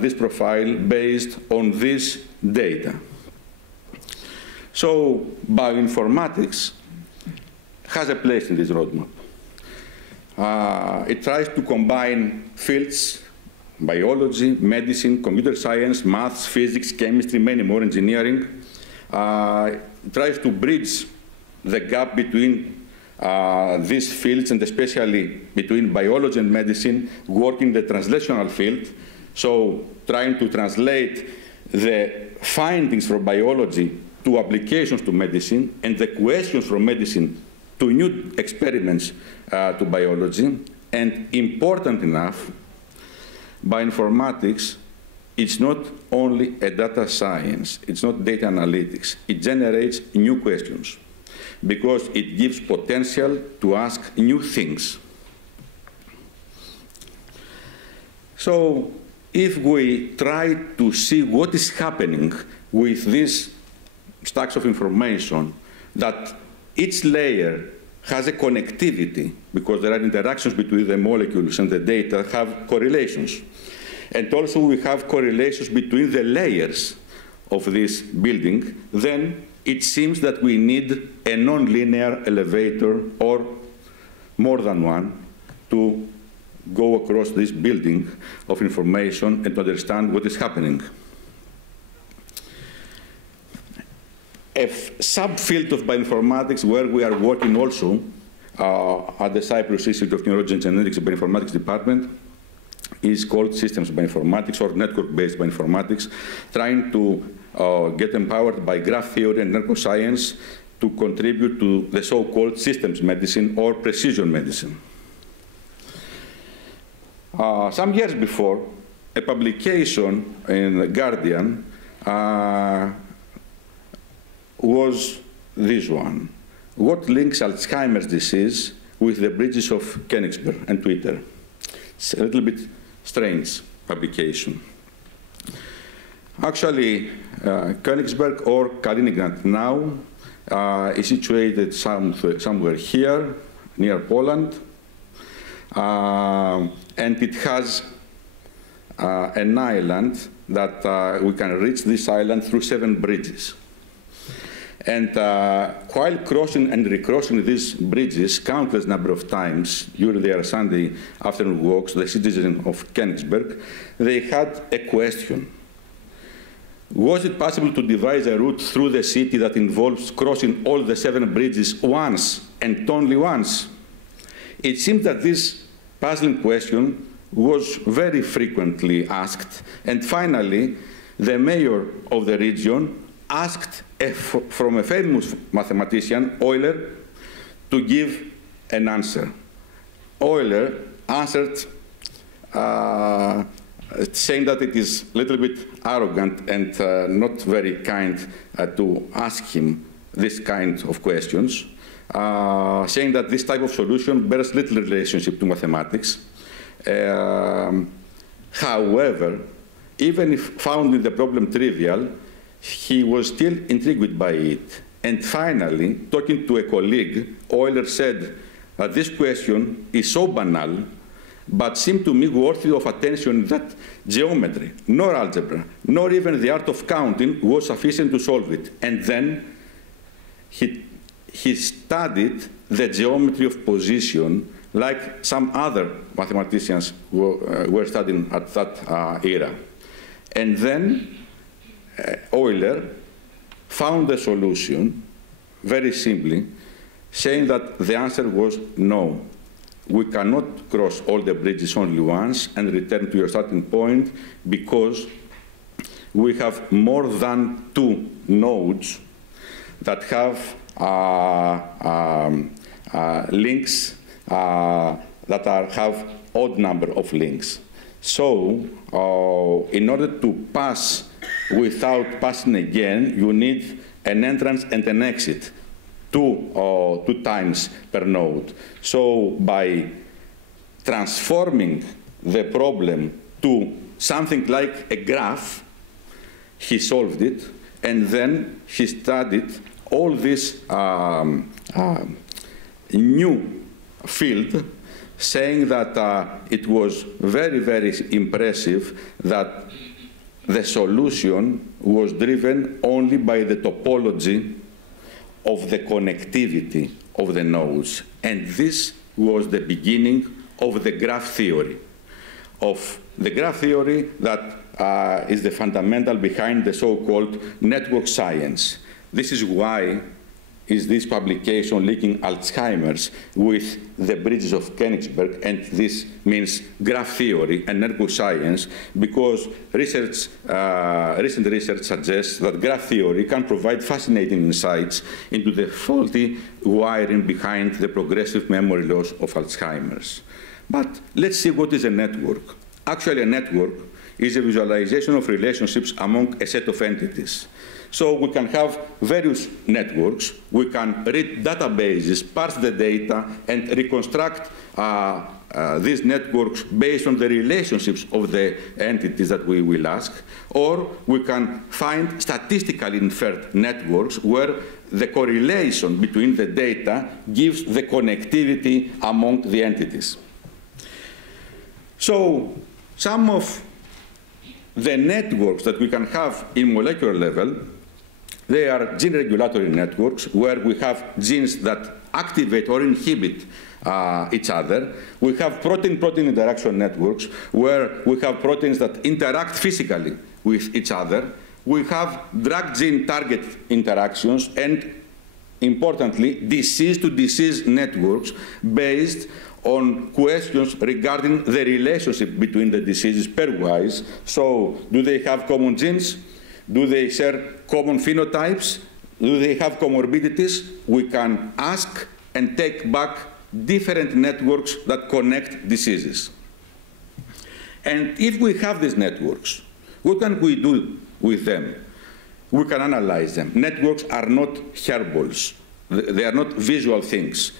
this profile based on this data. So bioinformatics has a place in this roadmap. It tries to combine fields, biology, medicine, computer science, maths, physics, chemistry, many more, engineering. It tries to bridge the gap between these fields, and especially between biology and medicine, working the translational field, so trying to translate the findings from biology to applications to medicine, and the questions from medicine to new experiments to biology. And important enough, bioinformatics, it's not only a data science, it's not data analytics. It generates new questions because it gives potential to ask new things. So if we try to see what is happening with these stacks of information, that each layer has a connectivity because there are interactions between the molecules and the data have correlations. And also we have correlations between the layers of this building, then it seems that we need a nonlinear elevator or more than one to go across this building of information and to understand what is happening. A subfield of bioinformatics where we are working also at the Cyprus Institute of Neurology and Genetics Bioinformatics Department is called systems bioinformatics or network-based bioinformatics, trying to get empowered by graph theory and neuroscience to contribute to the so-called systems medicine or precision medicine. Some years before, a publication in The Guardian was this one: what links Alzheimer's disease with the bridges of Königsberg and Twitter? It's a little bit strange publication. Actually, Königsberg or Kaliningrad now is situated somewhere here, near Poland, and it has an island that we can reach this island through 7 bridges. And while crossing and recrossing these bridges countless number of times during their Sunday afternoon walks, the citizens of Königsberg, they had a question. Was it possible to devise a route through the city that involves crossing all the 7 bridges once and only once? It seems that this puzzling question was very frequently asked, and finally, the mayor of the region asked from a famous mathematician, Euler, to give an answer. Euler answered saying that it is a little bit arrogant and not very kind to ask him this kind of questions, saying that this type of solution bears little relationship to mathematics. However, even if finding the problem trivial, he was still intrigued by it. And finally, talking to a colleague, Euler said, this question is so banal, but seemed to me worthy of attention that geometry, nor algebra, nor even the art of counting was sufficient to solve it. And then he studied the geometry of position like some other mathematicians were studying at that era. And then Euler found the solution very simply, saying that the answer was no. We cannot cross all the bridges only once and return to your starting point because we have more than 2 nodes that have links that have odd number of links. So in order to pass without passing again, you need an entrance and an exit, 2 times per node. So by transforming the problem to something like a graph, he solved it, and then he studied all this new field, saying that it was very, very impressive that the solution was driven only by the topology of the connectivity of the nodes. And this was the beginning of the graph theory, that is the fundamental behind the so-called network science. This is why is this publication linking Alzheimer's with the bridges of Königsberg, and this means graph theory and network science, because recent research suggests that graph theory can provide fascinating insights into the faulty wiring behind the progressive memory loss of Alzheimer's. But let's see what is a network. Actually, a network is a visualization of relationships among a set of entities. So we can have various networks. We can read databases, parse the data, and reconstruct these networks based on the relationships of the entities that we will ask. Or we can find statistically inferred networks where the correlation between the data gives the connectivity among the entities. So some of the networks that we can have in molecular level, they are gene regulatory networks where we have genes that activate or inhibit each other. We have protein-protein interaction networks where we have proteins that interact physically with each other. We have drug-gene target interactions and, importantly, disease-to-disease networks based on questions regarding the relationship between the diseases pairwise. So, do they have common genes? Do they share common phenotypes? Do they have comorbidities? We can ask and take back different networks that connect diseases. And if we have these networks, what can we do with them? We can analyze them. Networks are not hairballs. They are not visual things.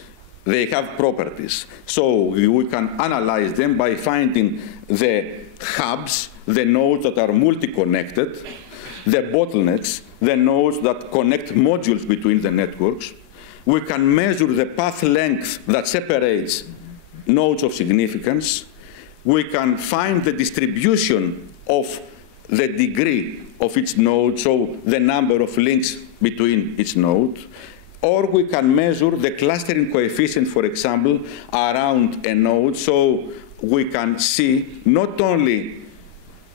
They have properties. So we can analyze them by finding the hubs, the nodes that are multi-connected, the bottlenecks, the nodes that connect modules between the networks. We can measure the path length that separates nodes of significance. we can find the distribution of the degree of each node, so the number of links between each node, or we can measure the clustering coefficient, for example, around a node, so we can see not only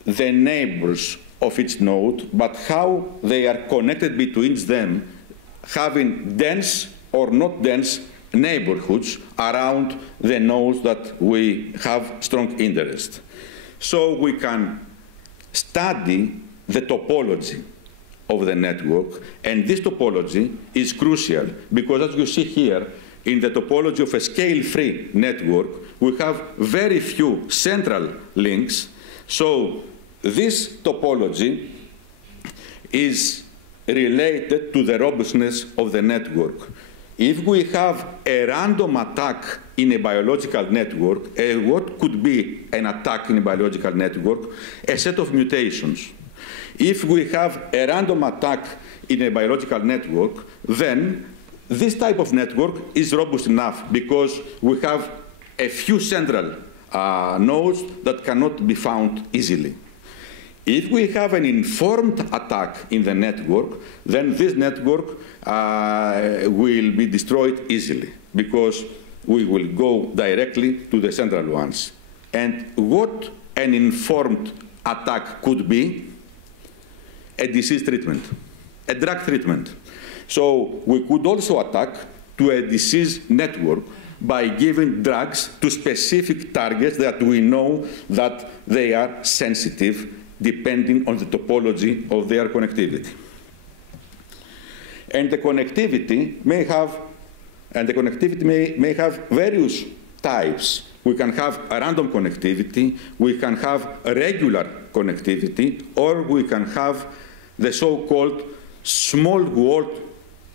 the neighbors of each node, but how they are connected between them, having dense or not dense neighborhoods around the nodes that we have strong interest. So we can study the topology of the network, and this topology is crucial because, as you see here, in the topology of a scale-free network, we have very few central links. So this topology is related to the robustness of the network. If we have a random attack in a biological network, what could be an attack in a biological network? A set of mutations. If we have a random attack in a biological network, then this type of network is robust enough because we have a few central nodes that cannot be found easily. If we have an informed attack in the network, then this network will be destroyed easily because we will go directly to the central ones. And what an informed attack could be? A disease treatment, a drug treatment. So we could also attack to a disease network by giving drugs to specific targets that we know that they are sensitive depending on the topology of their connectivity. And the connectivity may have various types. We can have a random connectivity, we can have a regular connectivity, or we can have the so-called small world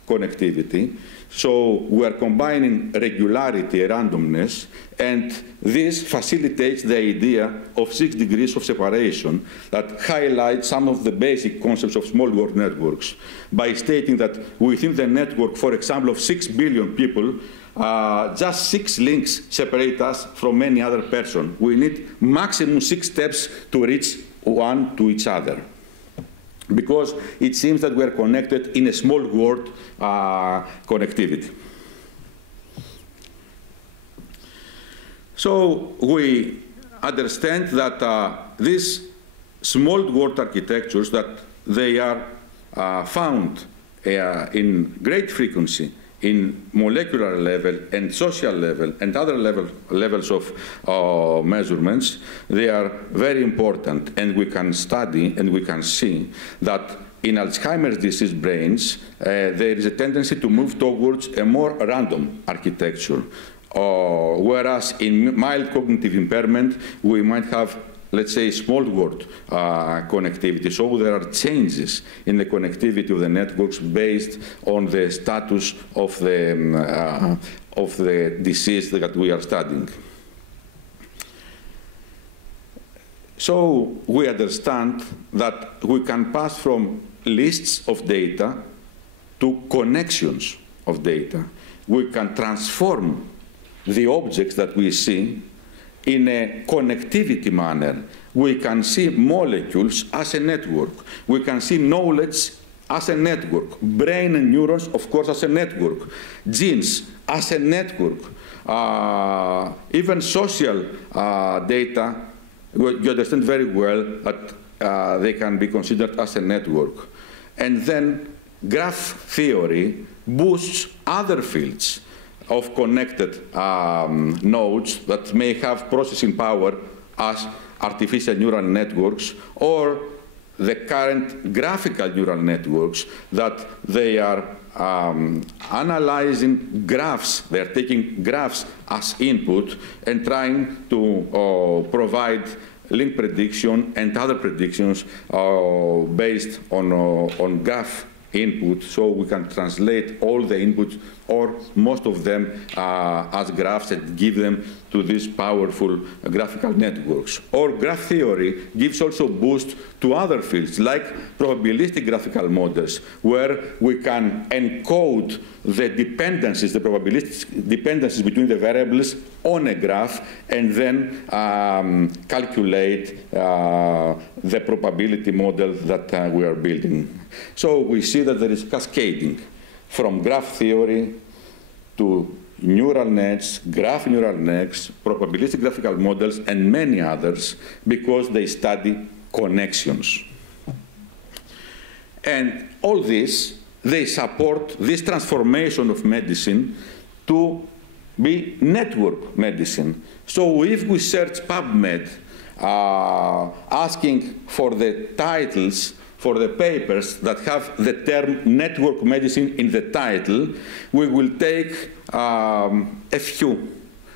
connectivity. So we are combining regularity and randomness, and this facilitates the idea of 6 degrees of separation that highlights some of the basic concepts of small world networks by stating that within the network, for example, of 6 billion people, just 6 links separate us from any other person. We need maximum 6 steps to reach one to each other, because it seems that we are connected in a small world connectivity. So we understand that these small world architectures, that they are found in great frequency in molecular level and social level and other levels of measurements, they are very important, and we can study and we can see that in Alzheimer's disease brains, there is a tendency to move towards a more random architecture, whereas in mild cognitive impairment, we might have, let's say, small world connectivity. So there are changes in the connectivity of the networks based on the status of the disease that we are studying. So we understand that we can pass from lists of data to connections of data. We can transform the objects that we see in a connectivity manner. We can see molecules as a network. We can see knowledge as a network. Brain and neurons, of course, as a network. Genes as a network. Even social data, you understand very well that they can be considered as a network. And then graph theory boosts other fields of connected nodes that may have processing power as artificial neural networks, or the current graphical neural networks that they are analyzing graphs. They are taking graphs as input and trying to provide link prediction and other predictions based on graph input, so we can translate all the inputs or most of them as graphs and give them to these powerful graphical networks. Or graph theory gives also boost to other fields like probabilistic graphical models, where we can encode the dependencies, the probabilistic dependencies between the variables on a graph and then calculate the probability model that we are building. So we see that there is cascading from graph theory to neural nets, graph neural nets, probabilistic graphical models, and many others, because they study connections. And all this, they support this transformation of medicine to be network medicine. So if we search PubMed, asking for the titles for the papers that have the term network medicine in the title, we will take a few.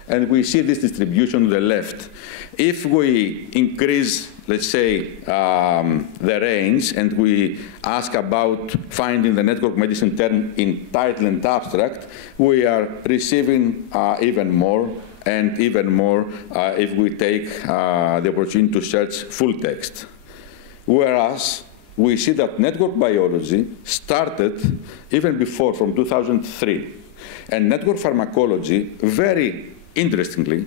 And we see this distribution on the left. If we increase, let's say, the range, and we ask about finding the network medicine term in title and abstract, we are receiving even more, and even more if we take the opportunity to search full text. Whereas we see that network biology started even before, from 2003. And network pharmacology, very interestingly,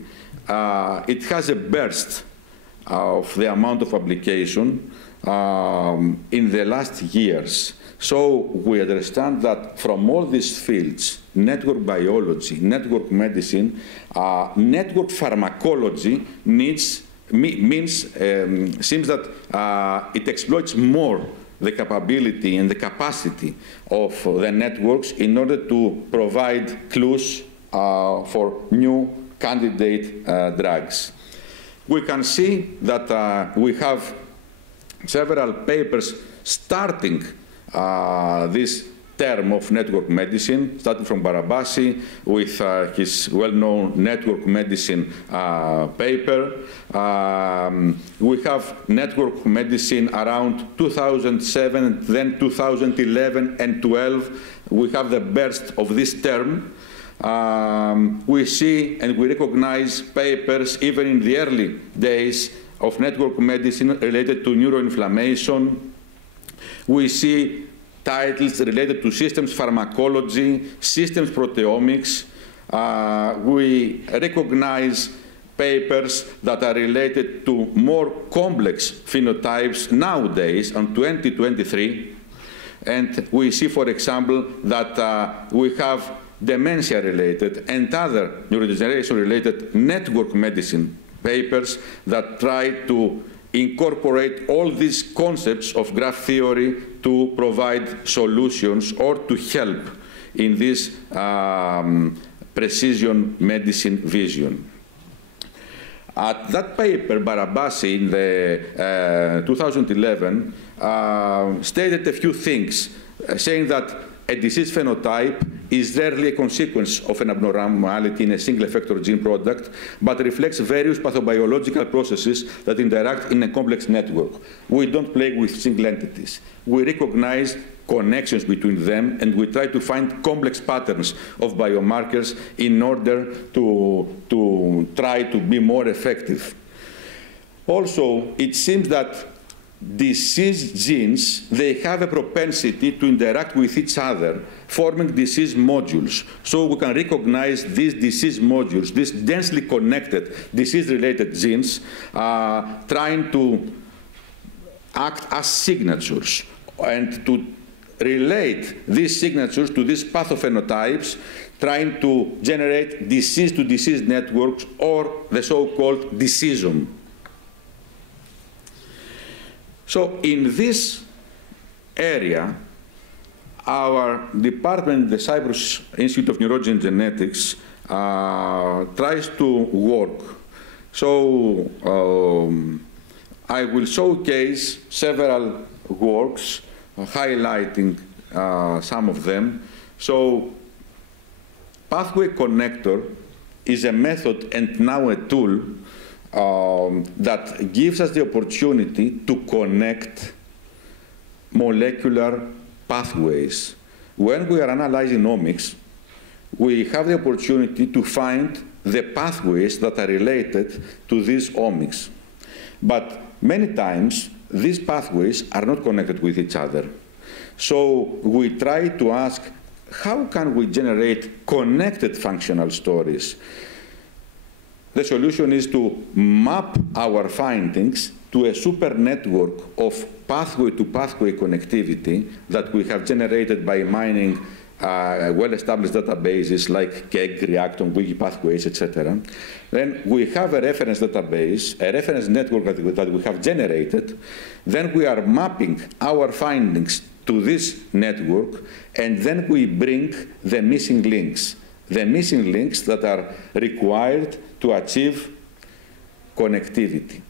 it has a burst of the amount of application in the last years. So we understand that from all these fields, network biology, network medicine, network pharmacology seems that it exploits more the capability and the capacity of the networks in order to provide clues for new candidate drugs. We can see that we have several papers starting this term of network medicine, starting from Barabasi with his well-known network medicine paper. We have network medicine around 2007, then 2011 and 12. We have the burst of this term. We see and we recognize papers even in the early days of network medicine related to neuroinflammation. We see titles related to systems pharmacology, systems proteomics. We recognize papers that are related to more complex phenotypes nowadays on 2023. And we see, for example, that we have dementia-related and other neurodegeneration-related network medicine papers that try to incorporate all these concepts of graph theory to provide solutions or to help in this precision medicine vision. At that paper, Barabasi in the 2011 stated a few things, saying that a disease phenotype is rarely a consequence of an abnormality in a single effector gene product, but reflects various pathobiological processes that interact in a complex network. We don't play with single entities. We recognize connections between them, and we try to find complex patterns of biomarkers in order to try to be more effective. Also, it seems that disease genes, they have a propensity to interact with each other, forming disease modules. So we can recognize these disease modules, these densely connected disease-related genes, trying to act as signatures and to relate these signatures to these pathophenotypes, trying to generate disease-to-disease networks, or the so-called diseasome. So in this area, our department, the Cyprus Institute of Neurology and Genetics, tries to work. So I will showcase several works, highlighting some of them. So pathway connector is a method and now a tool that gives us the opportunity to connect molecular, pathways. When we are analyzing omics, we have the opportunity to find the pathways that are related to these omics. But many times, these pathways are not connected with each other. So we try to ask, how can we generate connected functional stories? The solution is to map our findings to a super network of pathway-to-pathway connectivity that we have generated by mining well-established databases like KEGG, Reacton, Wikipathways, etc. Then we have a reference database, a reference network that we have generated. Then we are mapping our findings to this network, and then we bring the missing links that are required to achieve connectivity,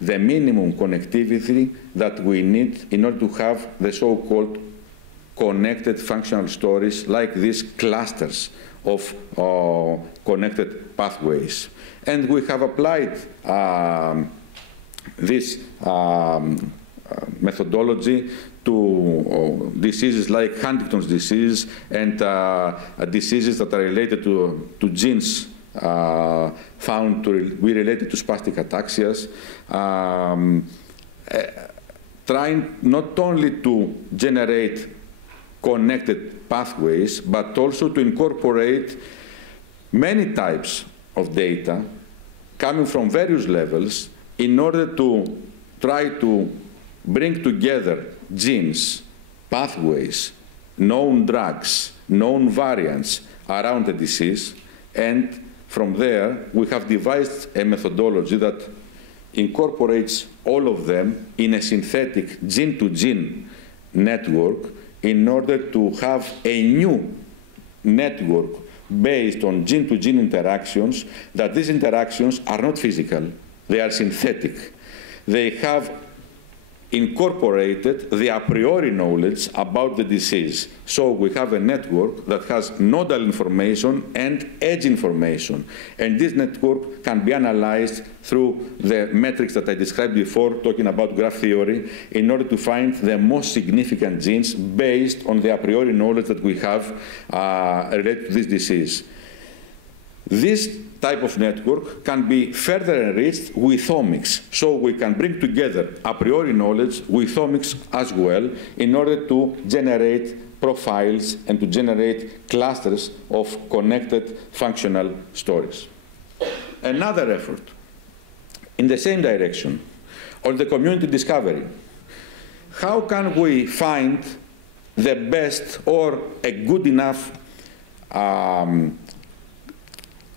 the minimum connectivity that we need in order to have the so-called connected functional stories like these clusters of connected pathways. And we have applied this methodology to diseases like Huntington's disease and diseases that are related to genes found to be related to spastic ataxias, trying not only to generate connected pathways, but also to incorporate many types of data coming from various levels in order to try to bring together genes, pathways, known drugs, known variants around the disease, and from there we have devised a methodology that incorporates all of them in a synthetic gene-to-gene network in order to have a new network based on gene-to-gene interactions, that these interactions are not physical, they are synthetic. They have incorporated the a priori knowledge about the disease. So we have a network that has nodal information and edge information. And this network can be analyzed through the metrics that I described before, talking about graph theory, in order to find the most significant genes based on the a priori knowledge that we have related to this disease. This type of network can be further enriched with omics. So we can bring together a priori knowledge with omics as well in order to generate profiles and to generate clusters of connected functional stories. Another effort in the same direction on the community discovery. How can we find the best or a good enough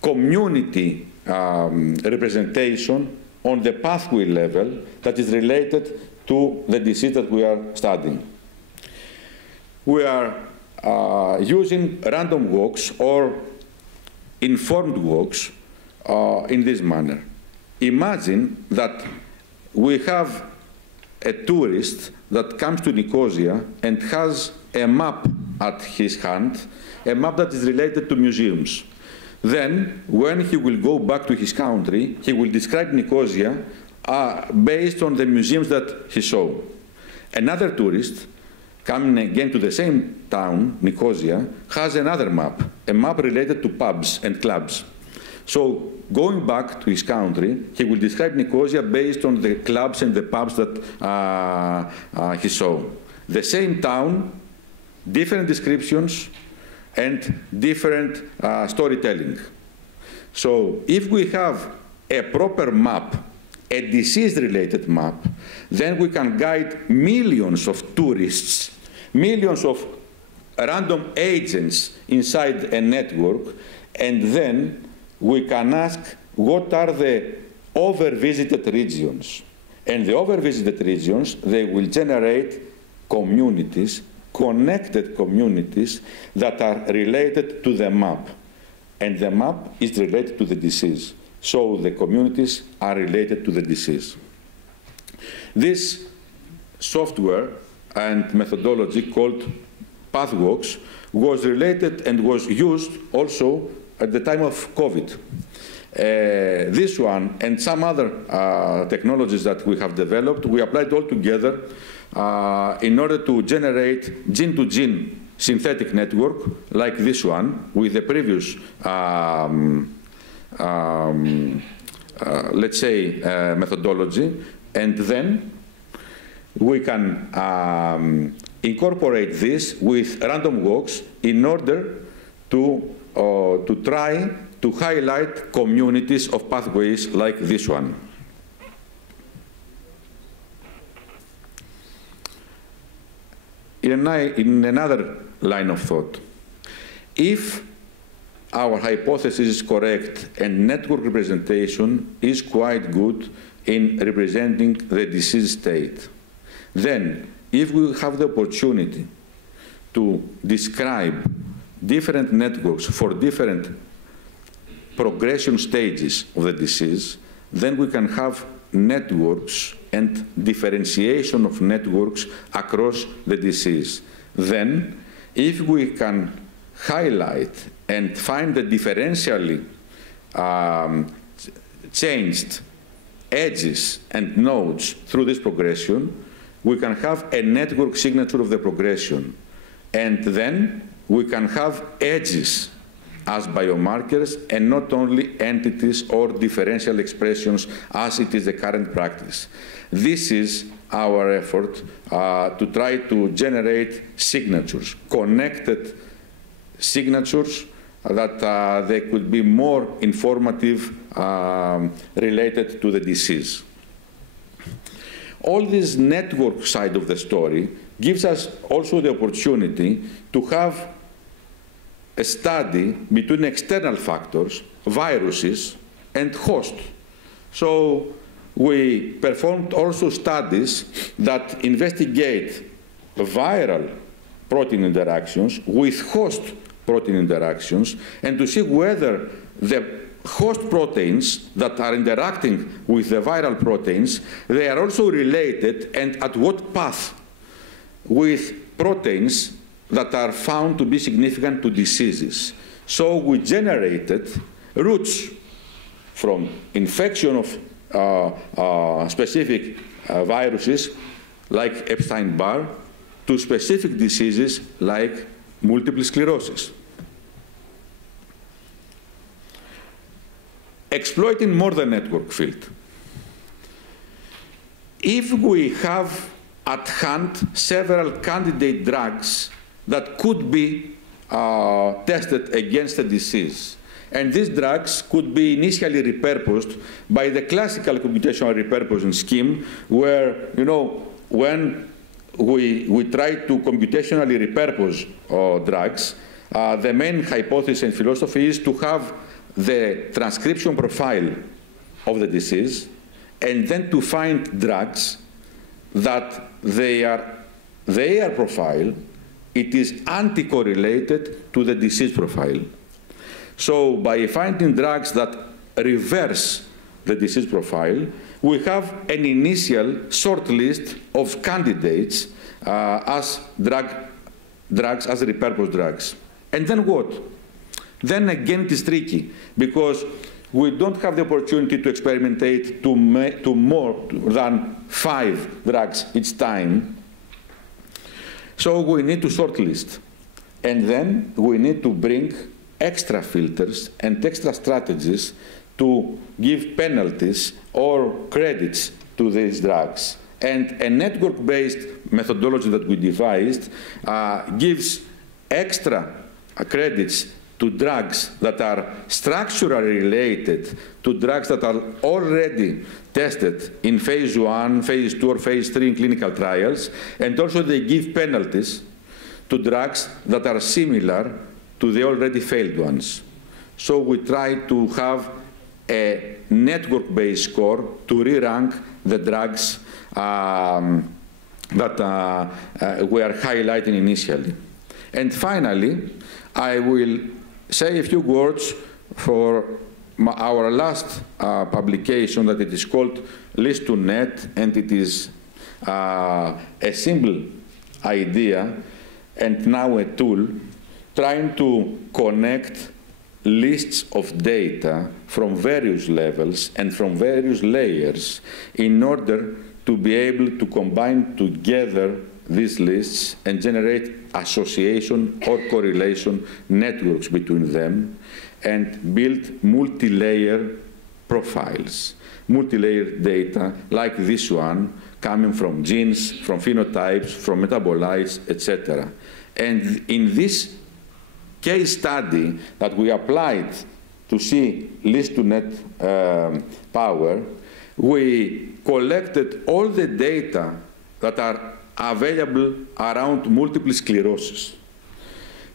community representation on the pathway level that is related to the disease that we are studying? We are using random walks or informed walks in this manner. Imagine that we have a tourist that comes to Nicosia and has a map at his hand, a map that is related to museums. Then, when he will go back to his country, he will describe Nicosia based on the museums that he saw. Another tourist, coming again to the same town, Nicosia, has another map, a map related to pubs and clubs. So, going back to his country, he will describe Nicosia based on the clubs and the pubs that he saw. The same town, different descriptions, and different storytelling. So if we have a proper map, a disease-related map, then we can guide millions of tourists, millions of random agents inside a network, and then we can ask what are the over-visited regions. And the over-visited regions, they will generate communities, connected communities that are related to the map. And the map is related to the disease. So the communities are related to the disease. This software and methodology called PathWalks was related and was used also at the time of COVID. this one and some other technologies that we have developed, we applied all together in order to generate gene-to-gene synthetic network like this one with the previous, let's say, methodology, and then we can incorporate this with random walks in order to try to highlight communities of pathways like this one. In another line of thought, if our hypothesis is correct and network representation is quite good in representing the disease state, then if we have the opportunity to describe different networks for different progression stages of the disease, then we can have networks and differentiation of networks across the disease. Then, if we can highlight and find the differentially changed edges and nodes through this progression, we can have a network signature of the progression. And then we can have edges as biomarkers and not only entities or differential expressions as it is the current practice. This is our effort to try to generate signatures, connected signatures that they could be more informative related to the disease. All this network side of the story gives us also the opportunity to have a study between external factors, viruses, and host. So we performed also studies that investigate viral protein interactions with host protein interactions and to see whether the host proteins that are interacting with the viral proteins, they are also related and at what path with proteins that are found to be significant to diseases. So we generated routes from infection of specific viruses like Epstein-Barr to specific diseases like multiple sclerosis. Exploiting more the network field. If we have at hand several candidate drugs that could be tested against a disease, and these drugs could be initially repurposed by the classical computational repurposing scheme where, you know, when we try to computationally repurpose drugs, the main hypothesis and philosophy is to have the transcription profile of the disease and then to find drugs that their profile, it is anti-correlated to the disease profile. So by finding drugs that reverse the disease profile, we have an initial short list of candidates as drugs, as repurposed drugs. And then what? Then again it is tricky, because we don't have the opportunity to experimentate to more than 5 drugs each time. So we need to shortlist. And then we need to bring extra filters and extra strategies to give penalties or credits to these drugs. And a network-based methodology that we devised gives extra credits to drugs that are structurally related to drugs that are already tested in phase 1, phase 2, or phase 3 in clinical trials, and also they give penalties to drugs that are similar to the already failed ones. So we try to have a network-based score to re-rank the drugs that we are highlighting initially. And finally, I will say a few words for our last publication, that it is called List to Net, and it is a simple idea and now a tool trying to connect lists of data from various levels and from various layers in order to be able to combine together these lists and generate association or correlation networks between them and build multi-layer profiles, multi-layer data like this one, coming from genes, from phenotypes, from metabolites, etc. And in this case study that we applied to see list to net power, we collected all the data that are available around multiple sclerosis.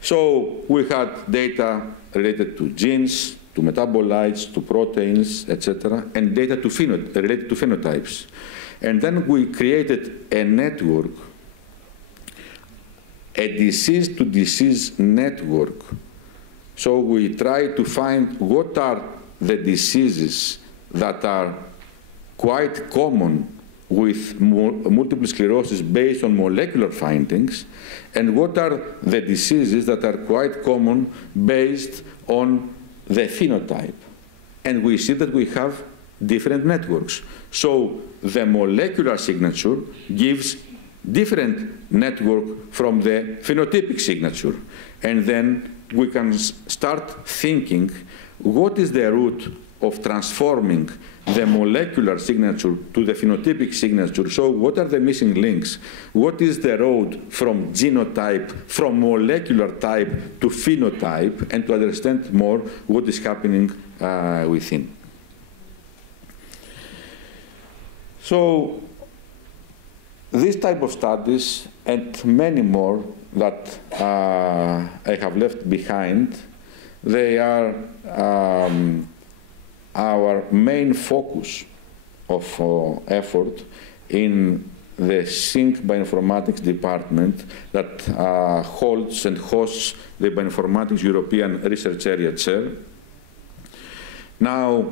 So we had data related to genes, to metabolites, to proteins, etc., and data to related to phenotypes. And then we created a network, a disease-to-disease network. So we try to find what are the diseases that are quite common with multiple sclerosis based on molecular findings, and what are the diseases that are quite common based on the phenotype. And we see that we have different networks. So the molecular signature gives different network from the phenotypic signature. And then we can start thinking, what is the route of transforming the molecular signature to the phenotypic signature? So what are the missing links? What is the road from genotype, from molecular type to phenotype, and to understand more what is happening within? So this type of studies and many more that I have left behind, they are our main focus of effort in the Sync Bioinformatics department that holds and hosts the Bioinformatics European Research Area Chair. Now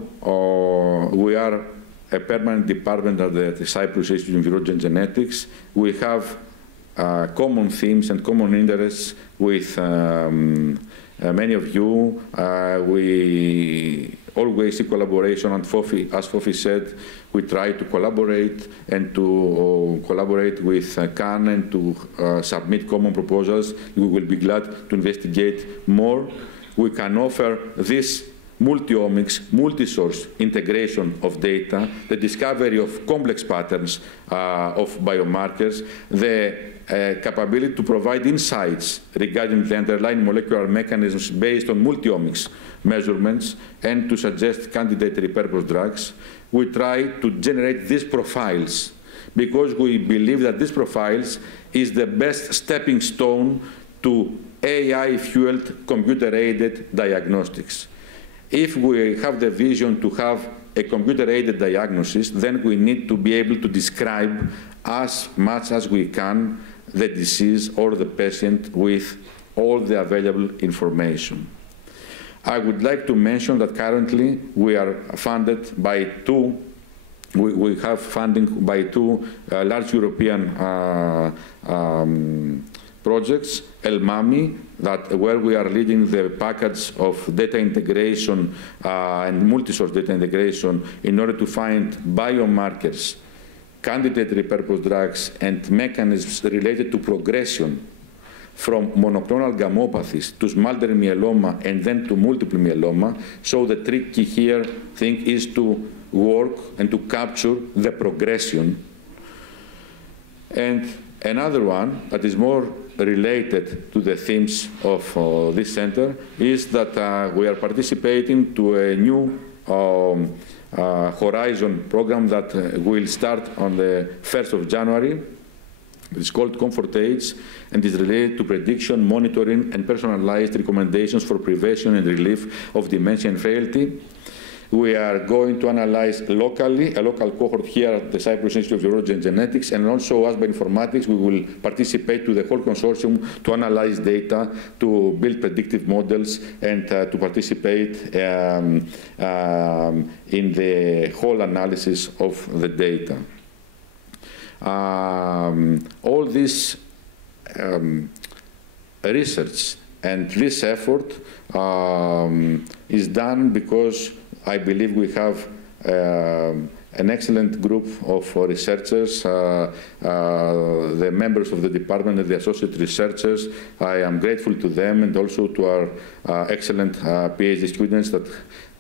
we are a permanent department at the Cyprus Institute of Virology and Genetics. We have common themes and common interests with many of you. We always see collaboration, and as Fώφη said, we try to collaborate and to collaborate with CAN and to submit common proposals. We will be glad to investigate more. We can offer this multi-omics, multi-source integration of data, the discovery of complex patterns of biomarkers, the capability to provide insights regarding the underlying molecular mechanisms based on multi-omics measurements, and to suggest candidate repurposed drugs. We try to generate these profiles because we believe that these profiles is the best stepping stone to AI-fueled computer-aided diagnostics. If we have the vision to have a computer-aided diagnosis, then we need to be able to describe as much as we can the disease or the patient with all the available information. I would like to mention that currently we are funded by we have funding by two large European projects, ELMAMI, where we are leading the package of data integration and multi-source data integration in order to find biomarkers, candidate repurposed drugs, and mechanisms related to progression from monoclonal gammopathies to smoldering myeloma and then to multiple myeloma. So the tricky here thing is to work and to capture the progression. And another one that is more related to the themes of this center is that we are participating to a new Horizon program that will start on the 1st of January. It's called Comfort Aids and is related to prediction, monitoring, and personalized recommendations for prevention and relief of dementia and frailty. We are going to analyze locally, a local cohort here at the Cyprus Institute of Virology and Genetics, and also as Bioinformatics, we will participate to the whole consortium to analyze data, to build predictive models, and to participate in the whole analysis of the data. All this research And this effort is done because I believe we have an excellent group of researchers, the members of the department and the associate researchers. I am grateful to them and also to our excellent PhD students that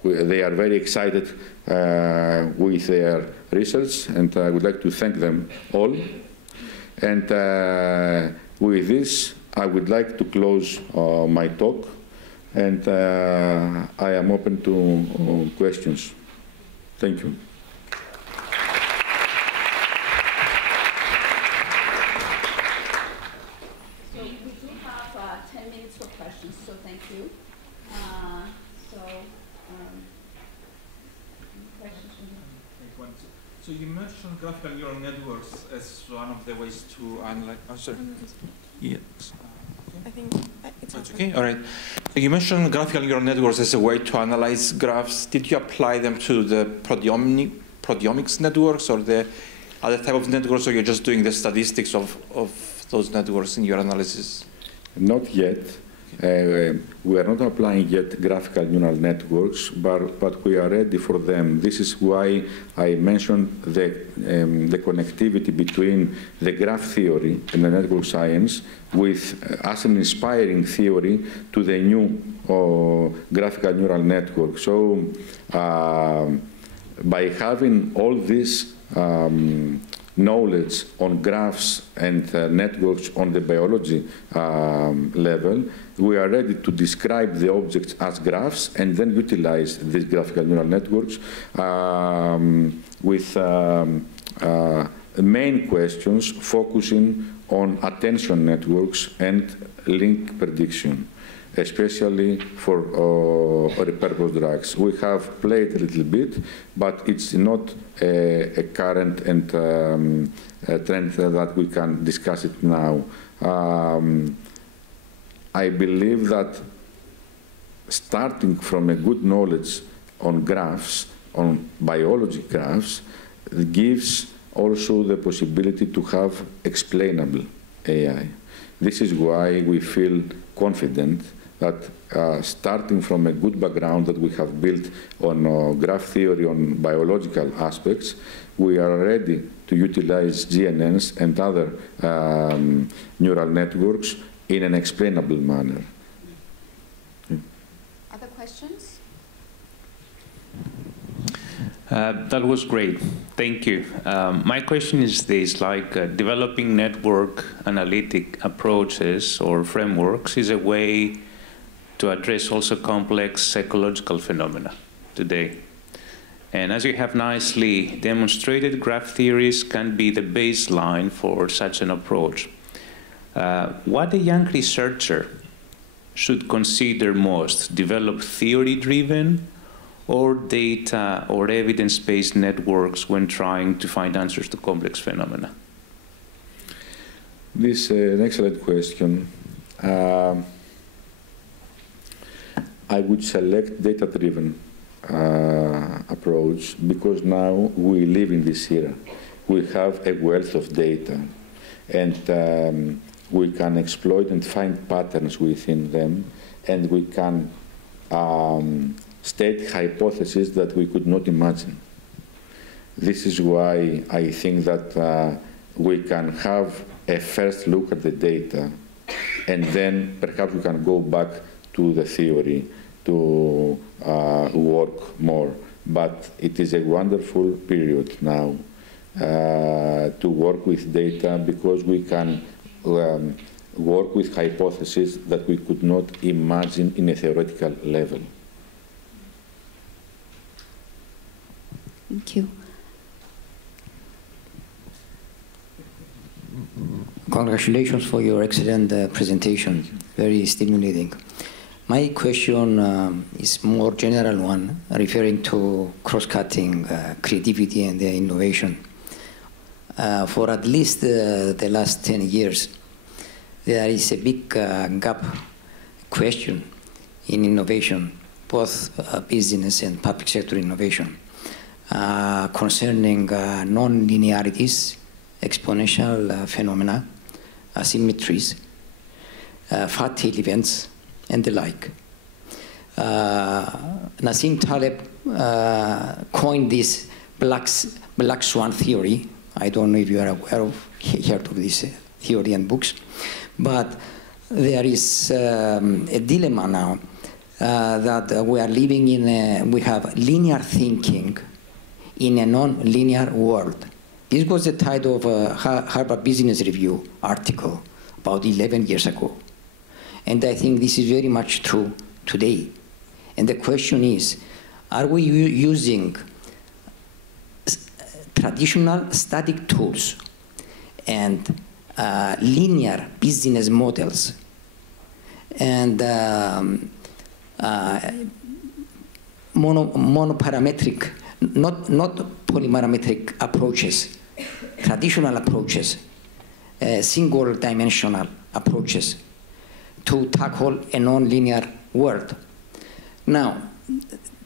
they are very excited with their research, and I would like to thank them all. And with this, I would like to close my talk, and I am open to questions. Thank you. So you mentioned graphical neural networks as one of the ways to analyze. Oh, sorry. Yes. I think it's okay. All right. So you mentioned graphical neural networks as a way to analyze graphs. Did you apply them to the proteomics networks or the other type of networks, or you're just doing the statistics of those networks in your analysis? Not yet. We are not applying yet graphical neural networks, but we are ready for them. This is why I mentioned the connectivity between the graph theory and the network science with as an inspiring theory to the new graphical neural network. So by having all this knowledge on graphs and networks on the biology level, we are ready to describe the objects as graphs and then utilize these graphical neural networks with main questions focusing on attention networks and link prediction, especially for repurposed drugs. We have played a little bit, but it's not a current and trend that we can discuss it now. I believe that starting from a good knowledge on graphs, on biology graphs, gives also the possibility to have explainable AI. This is why we feel confident that starting from a good background that we have built on graph theory, on biological aspects, we are ready to utilize GNNs and other neural networks in an explainable manner. Other questions? That was great. Thank you. My question is this, developing network analytic approaches or frameworks is a way to address also complex psychological phenomena today. And as you have nicely demonstrated, graph theories can be the baseline for such an approach. What a young researcher should consider most, develop theory-driven or data or evidence-based networks when trying to find answers to complex phenomena? This is an excellent question. I would select data-driven approach because now we live in this era. We have a wealth of data, and we can exploit and find patterns within them, and we can state hypotheses that we could not imagine. This is why I think that we can have a first look at the data, and then perhaps we can go back to the theory to work more. But it is a wonderful period now to work with data because we can work with hypotheses that we could not imagine in a theoretical level. Thank you. Congratulations for your excellent presentation, very stimulating. My question is more general one, referring to cross-cutting creativity and innovation. For at least the last 10 years, there is a big gap question in innovation, both business and public sector innovation, concerning non-linearities, exponential phenomena, asymmetries, fatal events, and the like. Nassim Taleb coined this black swan theory. I don't know if you are aware of, heard of this theory and books, but there is a dilemma now that we are living in we have linear thinking in a non-linear world. This was the title of a Harvard Business Review article about 11 years ago. And I think this is very much true today. And the question is, are we using traditional static tools and linear business models and monoparametric, not polymerametric approaches, traditional approaches, single-dimensional approaches to tackle a non-linear world? Now,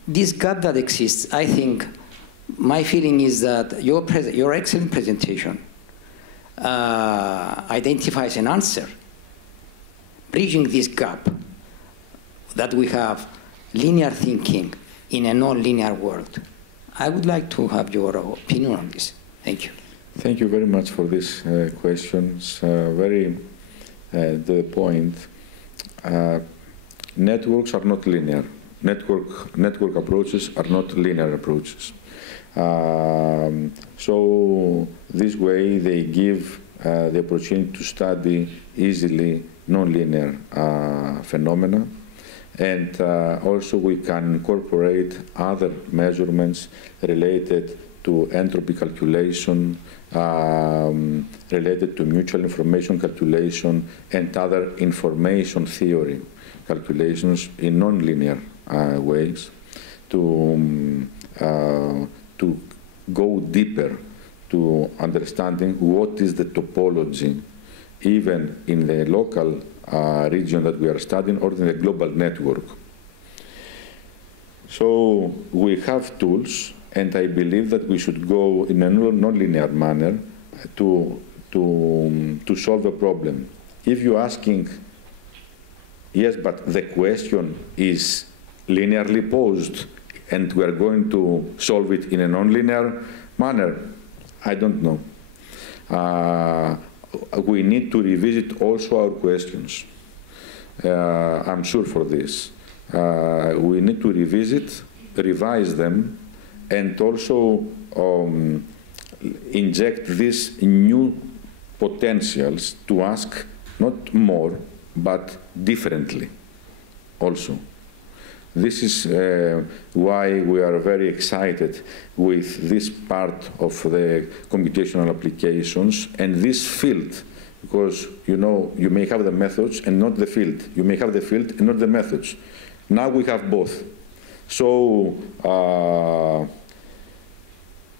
this gap that exists, I think, my feeling is that your excellent presentation identifies an answer, bridging this gap that we have linear thinking in a non-linear world. I would like to have your opinion on this. Thank you. Thank you very much for these questions. Very to the point. Networks are not linear. Network approaches are not linear approaches. So this way they give the opportunity to study easily non-linear phenomena, and also we can incorporate other measurements related to entropy calculation, related to mutual information calculation, and other information theory calculations in non-linear ways to go deeper to understanding what is the topology even in the local region that we are studying or in the global network. So we have tools, and I believe that we should go in a non-linear manner to solve a problem. If you're asking, yes, but the question is linearly posed, and we are going to solve it in a non-linear manner, I don't know. We need to revisit also our questions. I'm sure for this. We need to revisit, revise them, and also inject these new potentials to ask not more, but differently also. This is why we are very excited with this part of the computational applications and this field, because you know, you may have the methods and not the field. You may have the field and not the methods. Now we have both. So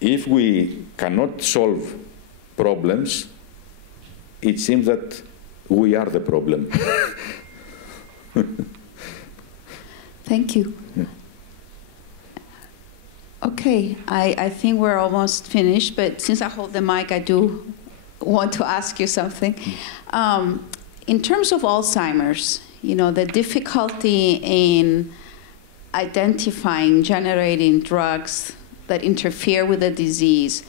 if we cannot solve problems, it seems that we are the problem. Thank you. Yeah. Okay, I think we're almost finished, but since I hold the mic, I do want to ask you something. In terms of Alzheimer's, you know, the difficulty in identifying, generating drugs that interfere with the disease,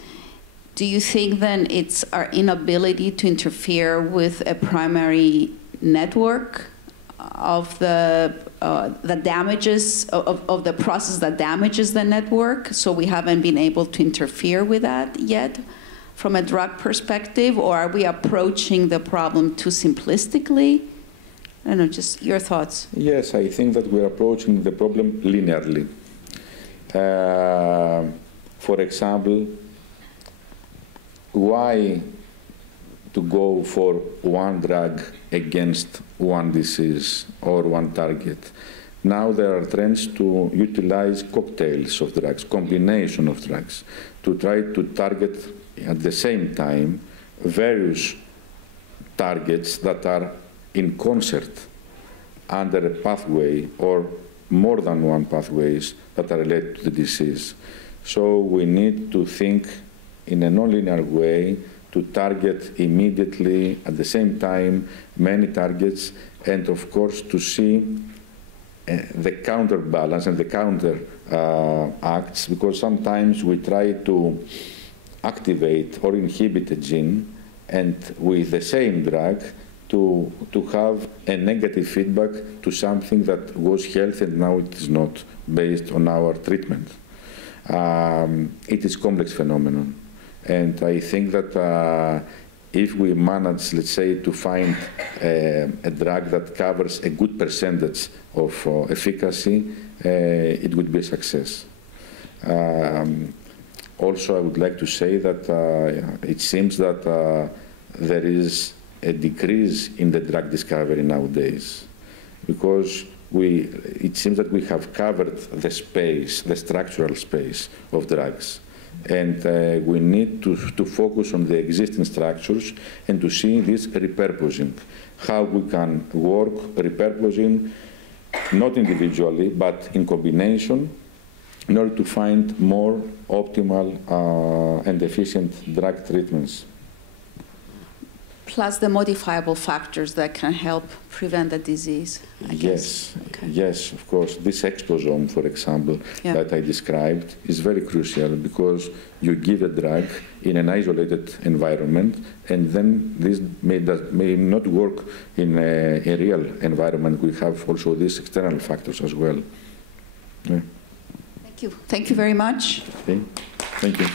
do you think then it's our inability to interfere with a primary network of the damages of the process that damages the network, so we haven't been able to interfere with that yet from a drug perspective, or are we approaching the problem too simplistically? I don't know, just your thoughts. Yes, I think that we're approaching the problem linearly. For example, why to go for one drug against one disease or one target? Now there are trends to utilize cocktails of drugs, combination of drugs, to try to target at the same time various targets that are in concert under a pathway or more than one pathways that are related to the disease. So we need to think in a nonlinear way to target immediately, at the same time, many targets, and of course to see the counterbalance and the counter acts, because sometimes we try to activate or inhibit a gene, and with the same drug to have a negative feedback to something that was healthy and now it is not, based on our treatment. It is a complex phenomenon, and I think that if we manage, let's say, to find a drug that covers a good percentage of efficacy, it would be a success. Also, I would like to say that it seems that there is a decrease in the drug discovery nowadays, because it seems that we have covered the space, the structural space of drugs. And we need to focus on the existing structures and to see this repurposing, how we can work repurposing, not individually, but in combination, in order to find more optimal and efficient drug treatments. Plus the modifiable factors that can help prevent the disease, I guess. Okay. Yes, of course. This exposome, for example, that I described is very crucial, because you give a drug in an isolated environment, and then this may not work in a real environment. We have also these external factors as well. Yeah. Thank you. Thank you very much. Okay. Thank you.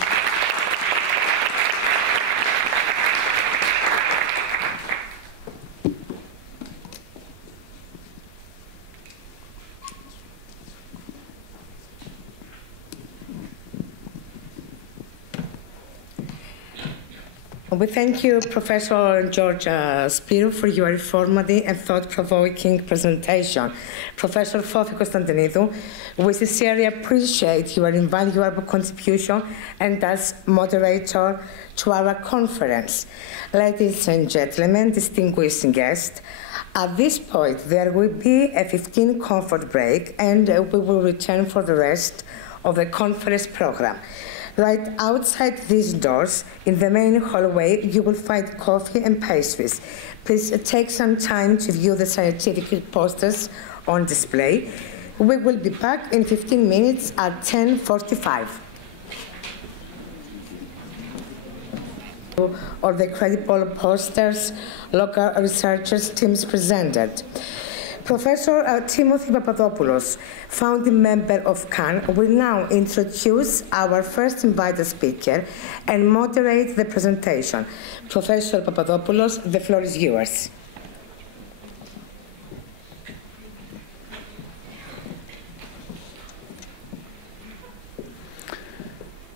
We thank you, Professor George Spiro, for your informative and thought-provoking presentation. Professor Fώφη Kωνstαντινίδου, we sincerely appreciate your invaluable contribution and as moderator to our conference. Ladies and gentlemen, distinguished guests, at this point there will be a 15 comfort break, and we will return for the rest of the conference program. Right outside these doors, in the main hallway, you will find coffee and pastries. Please take some time to view the scientific posters on display. We will be back in 15 minutes at 10:45. Or the credible posters, local researchers teams presented. Professor Timothy Papadopoulos, founding member of CAN, will now introduce our first invited speaker and moderate the presentation. Professor Papadopoulos, the floor is yours.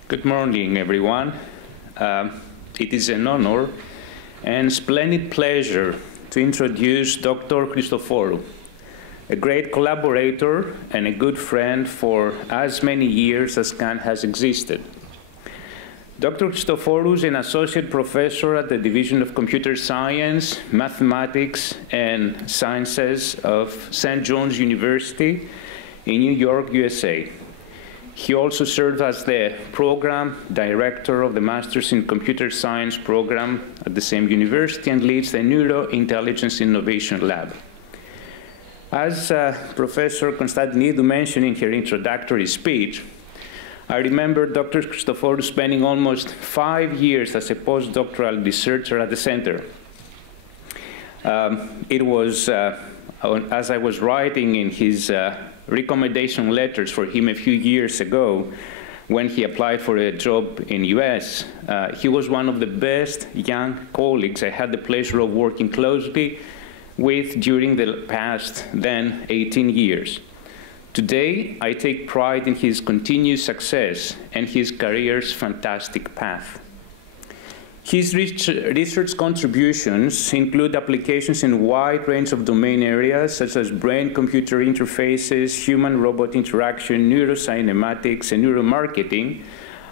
Good morning, everyone. It is an honor and splendid pleasure to introduce Dr. Christoforou, a great collaborator and a good friend for as many years as CAN has existed. Dr. Christoforou is an associate professor at the Division of Computer Science, Mathematics, and Sciences of St. John's University in New York, USA. He also served as the program director of the Masters in Computer Science program at the same university and leads the Neurointelligence Innovation Lab. As Professor Kωνσταντινίδου mentioned in her introductory speech, I remember Dr. Christoforou spending almost 5 years as a postdoctoral researcher at the center. It was, as I was writing in his recommendation letters for him a few years ago, when he applied for a job in US, he was one of the best young colleagues I had the pleasure of working closely with during the past, then, 18 years. Today, I take pride in his continued success and his career's fantastic path. His research contributions include applications in a wide range of domain areas, such as brain-computer interfaces, human-robot interaction, neurocinematics, and neuromarketing,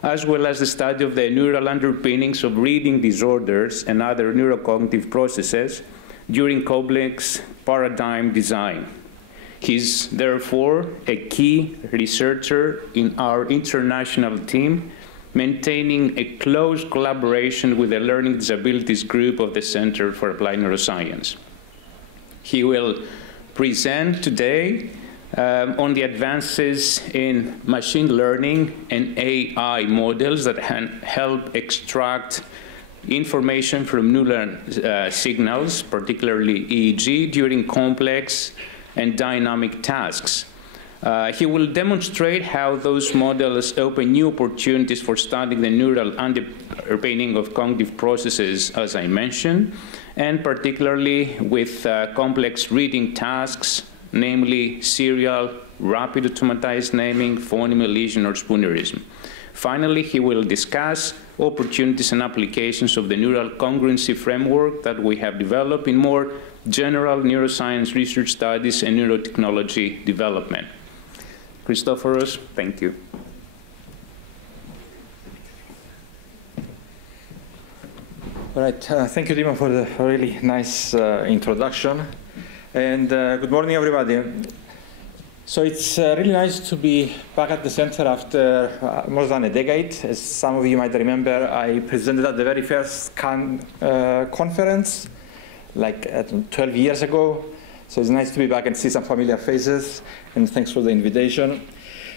as well as the study of the neural underpinnings of reading disorders and other neurocognitive processes during complex paradigm design. He's therefore a key researcher in our international team maintaining a close collaboration with the Learning Disabilities Group of the Center for Applied Neuroscience. He will present today on the advances in machine learning and AI models that help extract information from neural signals, particularly EEG, during complex and dynamic tasks. He will demonstrate how those models open new opportunities for studying the neural underpinning of cognitive processes, as I mentioned, and particularly with complex reading tasks, namely serial, rapid automatized naming, phoneme elision, or spoonerism. Finally, he will discuss opportunities and applications of the neural congruency framework that we have developed in more general neuroscience research studies and neurotechnology development. Christoforos, thank you. All right, thank you, Dima, for the really nice introduction. And good morning, everybody. So it's really nice to be back at the center after more than a decade. As some of you might remember, I presented at the very first conference, like 12 years ago. So it's nice to be back and see some familiar faces, and thanks for the invitation.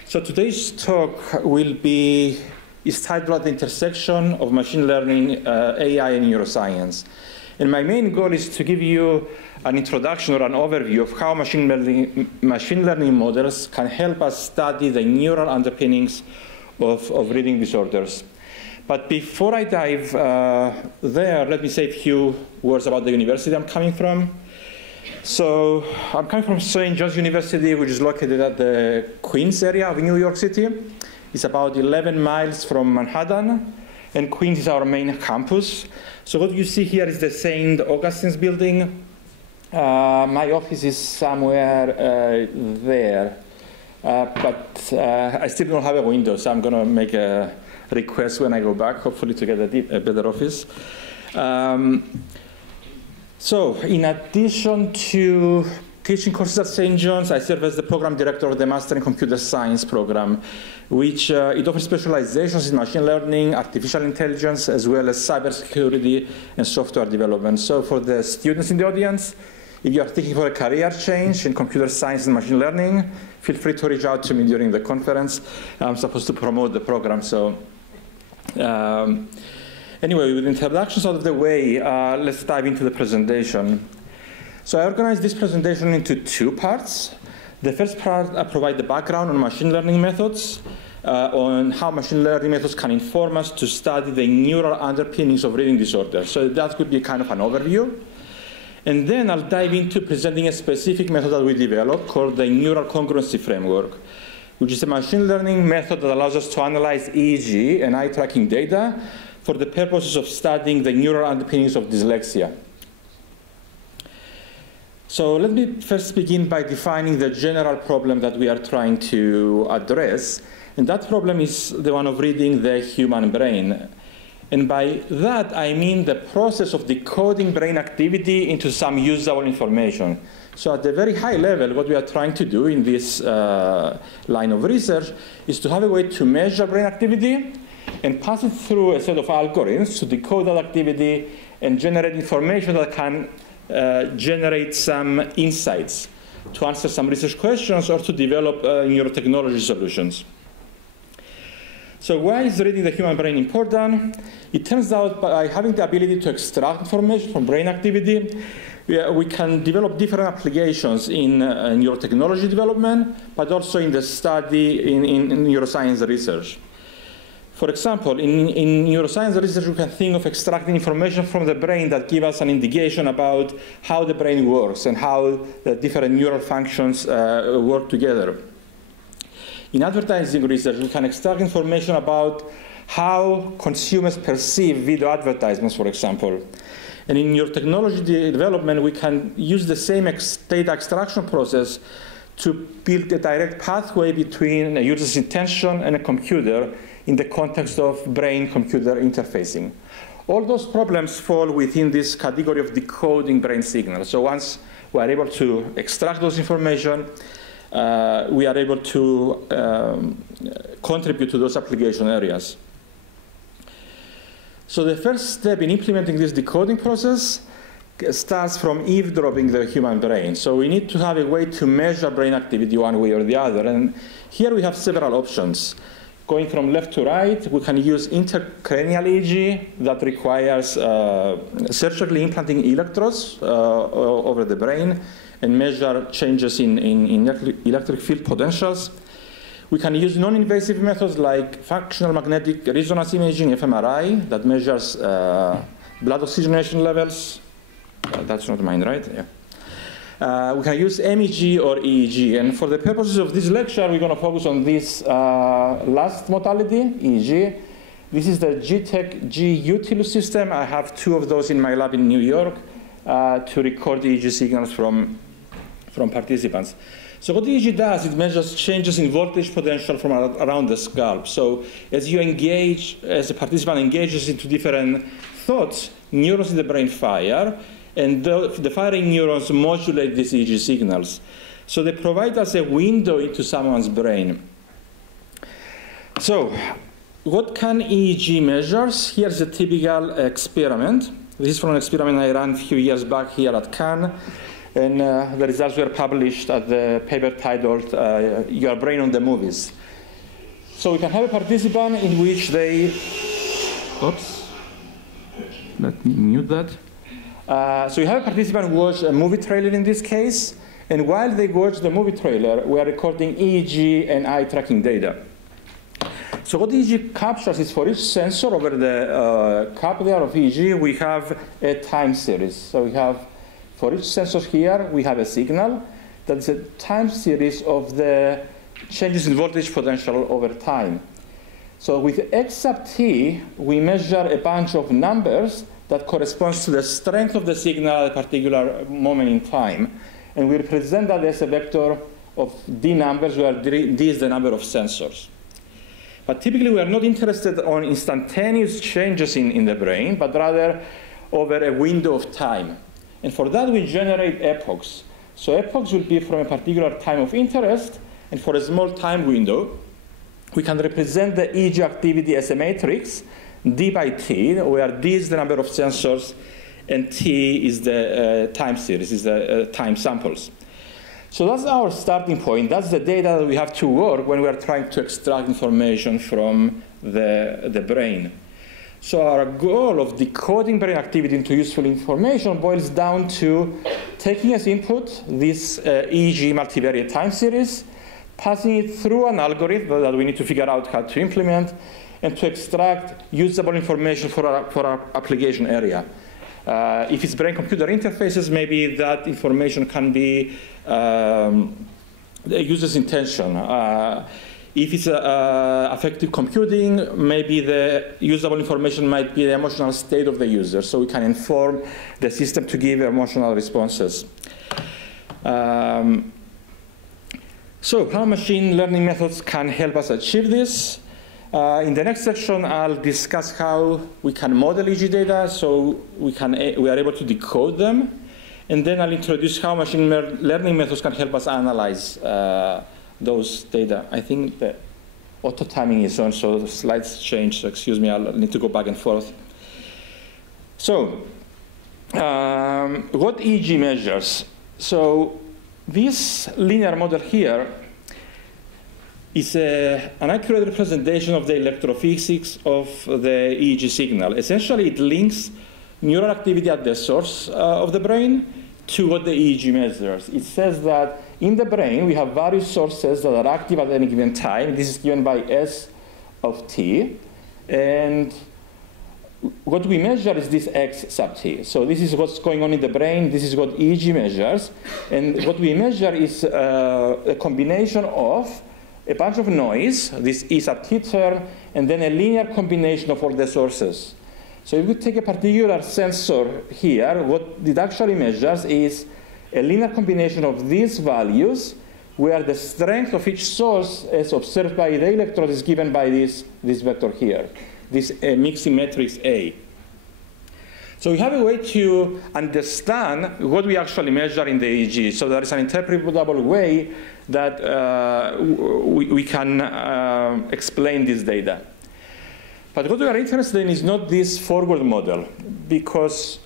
So today's talk is titled at the intersection of machine learning, AI, and neuroscience. And my main goal is to give you an introduction or an overview of how machine learning models can help us study the neural underpinnings of reading disorders. But before I dive there, let me say a few words about the university I'm coming from. So I'm coming from St. John's University, which is located at the Queens area of New York City. It's about 11 miles from Manhattan, and Queens is our main campus. So what you see here is the St. Augustine's building. My office is somewhere there, but I still don't have a window, so I'm going to make a request when I go back, hopefully to get a better office. So in addition to teaching courses at St. John's, I serve as the program director of the Master in Computer Science program, which it offers specializations in machine learning, artificial intelligence, as well as cybersecurity and software development. So for the students in the audience, if you are thinking for a career change in computer science and machine learning, feel free to reach out to me during the conference. I'm supposed to promote the program, so. Anyway, with introductions out of the way, let's dive into the presentation. So I organized this presentation into two parts. The first part, I provide the background on machine learning methods, on how machine learning methods can inform us to study the neural underpinnings of reading disorders. So that could be kind of an overview. And then I'll dive into presenting a specific method that we developed called the neural congruency framework, which is a machine learning method that allows us to analyze EEG and eye tracking data for the purposes of studying the neural underpinnings of dyslexia. So let me first begin by defining the general problem that we are trying to address. And that problem is the one of reading the human brain. And by that, I mean the process of decoding brain activity into some usable information. So at the very high level, what we are trying to do in this line of research is to have a way to measure brain activity and pass it through a set of algorithms to decode that activity and generate information that can generate some insights to answer some research questions or to develop neurotechnology solutions. So why is reading the human brain important? It turns out by having the ability to extract information from brain activity, we can develop different applications in neurotechnology development, but also in the study in neuroscience research. For example, in neuroscience research, we can think of extracting information from the brain that give us an indication about how the brain works and how the different neural functions work together. In advertising research, we can extract information about how consumers perceive video advertisements, for example. And in neurotechnology development, we can use the same data extraction process to build a direct pathway between a user's intention and a computer in the context of brain-computer interfacing. All those problems fall within this category of decoding brain signals. So once we are able to extract those information, we are able to contribute to those application areas. So the first step in implementing this decoding process starts from eavesdropping the human brain. So we need to have a way to measure brain activity one way or the other. And here we have several options. Going from left to right, we can use intracranial EEG that requires surgically implanting electrodes over the brain and measure changes in electric field potentials. We can use non-invasive methods like functional magnetic resonance imaging, fMRI, that measures blood oxygenation levels. That's not mine, right? Yeah. We can use MEG or EEG. And for the purposes of this lecture, we're going to focus on this last modality, EEG. This is the GTEC G-Utilus system. I have 2 of those in my lab in New York to record EEG signals from participants. So what EEG does, it measures changes in voltage potential from around the scalp. So as you engage, as a participant engages into different thoughts, neurons in the brain fire, and the firing neurons modulate these EEG signals. So they provide us a window into someone's brain. So what can EEG measures? Here's a typical experiment. This is from an experiment I ran a few years back here at Cannes. And the results were published at the paper titled Your Brain on the Movies. So we can have a participant in which they, oops, let me mute that. So you have a participant watch a movie trailer in this case, and while they watch the movie trailer, we are recording EEG and eye tracking data. So what EEG captures is for each sensor over the cap there of EEG, we have a time series. So we have, for each sensor here, we have a signal that is a time series of the changes in voltage potential over time. So with X sub t, we measure a bunch of numbers that corresponds to the strength of the signal at a particular moment in time. And we represent that as a vector of D numbers, where D is the number of sensors. But typically, we are not interested on instantaneous changes in the brain, but rather over a window of time. And for that, we generate epochs. So epochs will be from a particular time of interest, and for a small time window, we can represent the EEG activity as a matrix, D by T, where D is the number of sensors, and T is the time series, is the time samples. So that's our starting point. That's the data that we have to work when we are trying to extract information from the brain. So our goal of decoding brain activity into useful information boils down to taking as input this EEG multivariate time series, passing it through an algorithm that we need to figure out how to implement, and to extract usable information for our application area. If it's brain-computer interfaces, maybe that information can be the user's intention. If it's affective computing, maybe the usable information might be the emotional state of the user, so we can inform the system to give emotional responses. So how machine learning methods can help us achieve this? In the next section, I'll discuss how we can model EEG data so we are able to decode them. And then I'll introduce how machine learning methods can help us analyze those data. I think the auto timing is on, so the slides change. So excuse me, I'll need to go back and forth. So what EEG measures? So this linear model here is an accurate representation of the electrophysics of the EEG signal. Essentially, it links neural activity at the source of the brain to what the EEG measures. It says that in the brain, we have various sources that are active at any given time. This is given by S of t. And what we measure is this X sub t. So this is what's going on in the brain. This is what EEG measures. And what we measure is a combination of a bunch of noise, this E sub t term, and then a linear combination of all the sources. So if we take a particular sensor here, what it actually measures is a linear combination of these values where the strength of each source as observed by the electrode is given by this vector here, this mixing matrix A. So we have a way to understand what we actually measure in the EEG. So there is an interpretable way that we can explain this data. But what we are interested in is not this forward model, because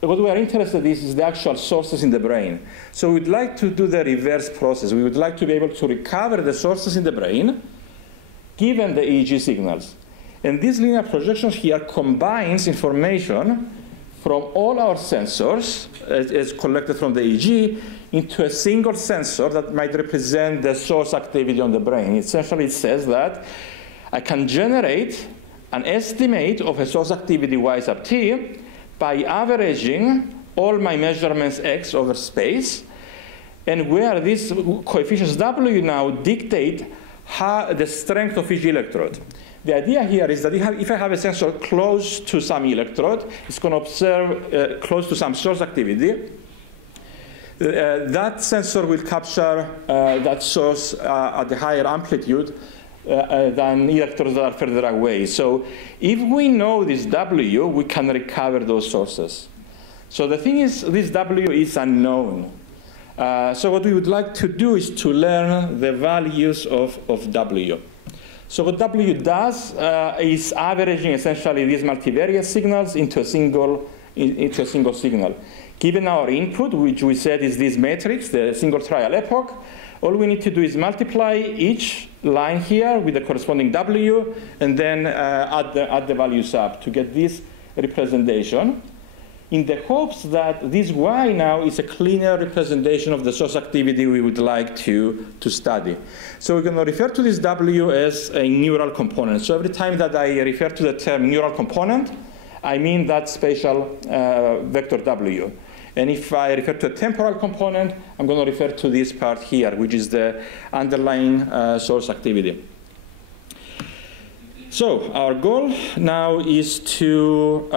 what we are interested in is the actual sources in the brain. So we'd like to do the reverse process. We would like to be able to recover the sources in the brain given the EEG signals. And this linear projection here combines information from all our sensors as collected from the EEG into a single sensor that might represent the source activity on the brain. Essentially, it says that I can generate an estimate of a source activity y sub t by averaging all my measurements x over space, and where these coefficients w now dictate the strength of each electrode. The idea here is that if I have a sensor close to some electrode, it's going to observe close to some source activity. That sensor will capture that source at a higher amplitude than electrodes that are further away. So if we know this W, we can recover those sources. So the thing is, this W is unknown. So what we would like to do is to learn the values of W. So what W does is averaging essentially these multivariate signals into a single signal. Given our input, which we said is this matrix, the single trial epoch, all we need to do is multiply each line here with the corresponding W, and then add the values up to get this representation, in the hopes that this Y now is a cleaner representation of the source activity we would like to study. So we're going to refer to this W as a neural component. So every time that I refer to the term neural component, I mean that spatial vector W. And if I refer to a temporal component, I'm going to refer to this part here, which is the underlying source activity. So our goal now is to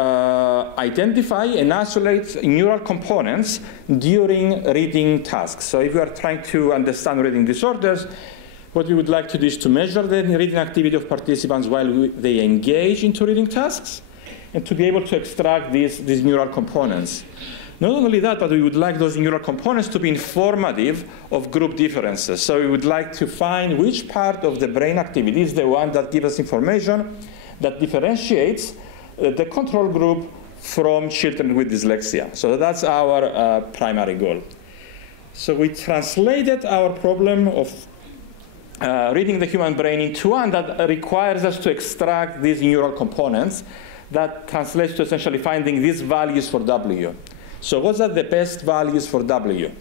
identify and isolate neural components during reading tasks. So if we are trying to understand reading disorders, what we would like to do is to measure the reading activity of participants while they engage into reading tasks, and to be able to extract these neural components. Not only that, but we would like those neural components to be informative of group differences. So we would like to find which part of the brain activity is the one that gives us information that differentiates the control group from children with dyslexia. So that's our primary goal. So we translated our problem of reading the human brain into one that requires us to extract these neural components that translates to essentially finding these values for W. So what are the best values for W?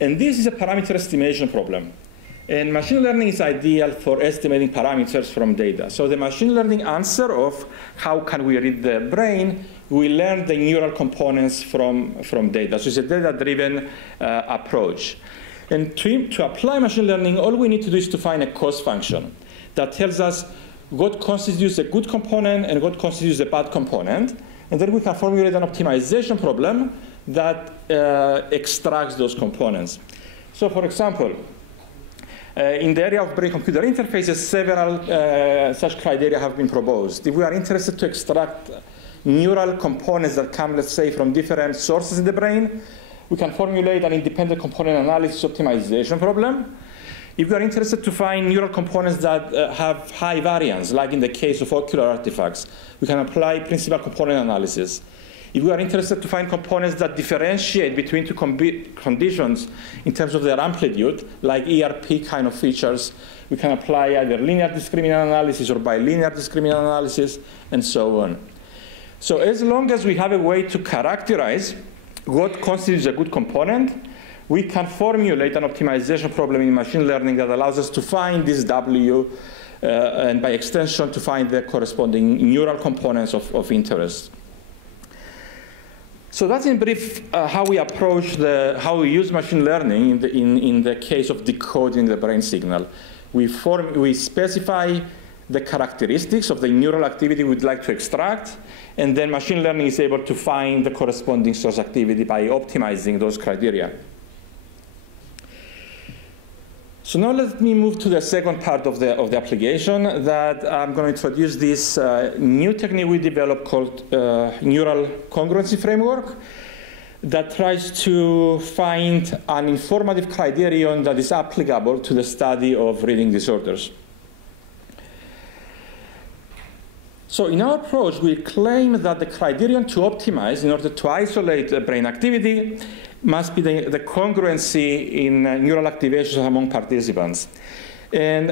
And this is a parameter estimation problem. And machine learning is ideal for estimating parameters from data. So the machine learning answer of how can we read the brain, we learn the neural components from data. So it's a data-driven approach. And to apply machine learning, all we need to do is to find a cost function that tells us what constitutes a good component and what constitutes a bad component. And then we can formulate an optimization problem that extracts those components. So for example, in the area of brain-computer interfaces, several such criteria have been proposed. If we are interested to extract neural components that come, let's say, from different sources in the brain, we can formulate an independent component analysis optimization problem. If we are interested to find neural components that have high variance, like in the case of ocular artifacts, we can apply principal component analysis. If we are interested to find components that differentiate between two conditions in terms of their amplitude, like ERP kind of features, we can apply either linear discriminant analysis or bilinear discriminant analysis, and so on. So as long as we have a way to characterize what constitutes a good component, we can formulate an optimization problem in machine learning that allows us to find this W, and by extension to find the corresponding neural components of interest. So that's in brief how we approach how we use machine learning in the case of decoding the brain signal. We specify the characteristics of the neural activity we'd like to extract, and then machine learning is able to find the corresponding source activity by optimizing those criteria. So now let me move to the second part of the application, that I'm going to introduce this new technique we developed called neural congruency framework that tries to find an informative criterion that is applicable to the study of reading disorders. So in our approach, we claim that the criterion to optimize in order to isolate brain activity must be the congruency in neural activations among participants. And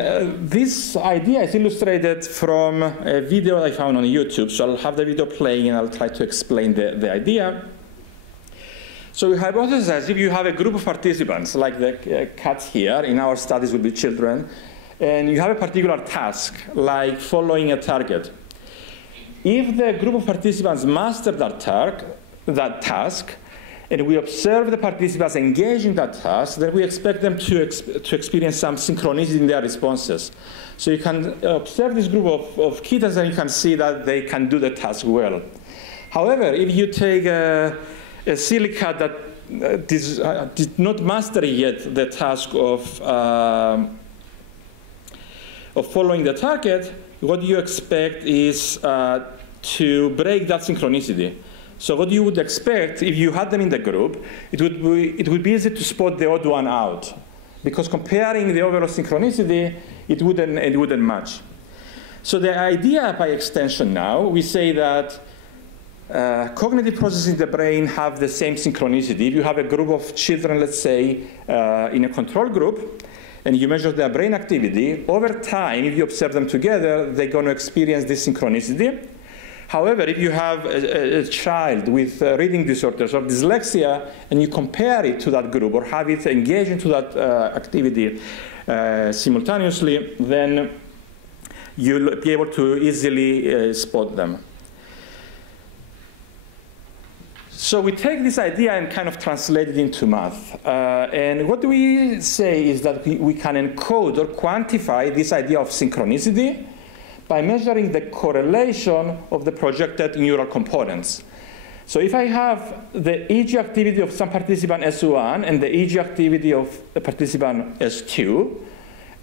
this idea is illustrated from a video I found on YouTube. So I'll have the video playing and I'll try to explain the idea. So we hypothesize if you have a group of participants, like the cats here, in our studies will be children, and you have a particular task, like following a target. If the group of participants master that task, and we observe the participants engage in that task, then we expect them to experience some synchronicity in their responses. So you can observe this group of kittens and you can see that they can do the task well. However, if you take a silly cat that did not master yet the task of following the target, what you expect is to break that synchronicity. So what you would expect if you had them in the group, it would be easy to spot the odd one out, because comparing the overall synchronicity, it wouldn't match. So the idea, by extension now, we say that cognitive processes in the brain have the same synchronicity. If you have a group of children, let's say, in a control group, and you measure their brain activity, over time, if you observe them together, they're going to experience this synchronicity. However, if you have a child with reading disorders or dyslexia, and you compare it to that group or have it engage into that activity simultaneously, then you'll be able to easily spot them. So we take this idea and kind of translate it into math. And what we say is that we can encode or quantify this idea of synchronicity by measuring the correlation of the projected neural components. So if I have the EEG activity of some participant S1 and the EEG activity of the participant S2,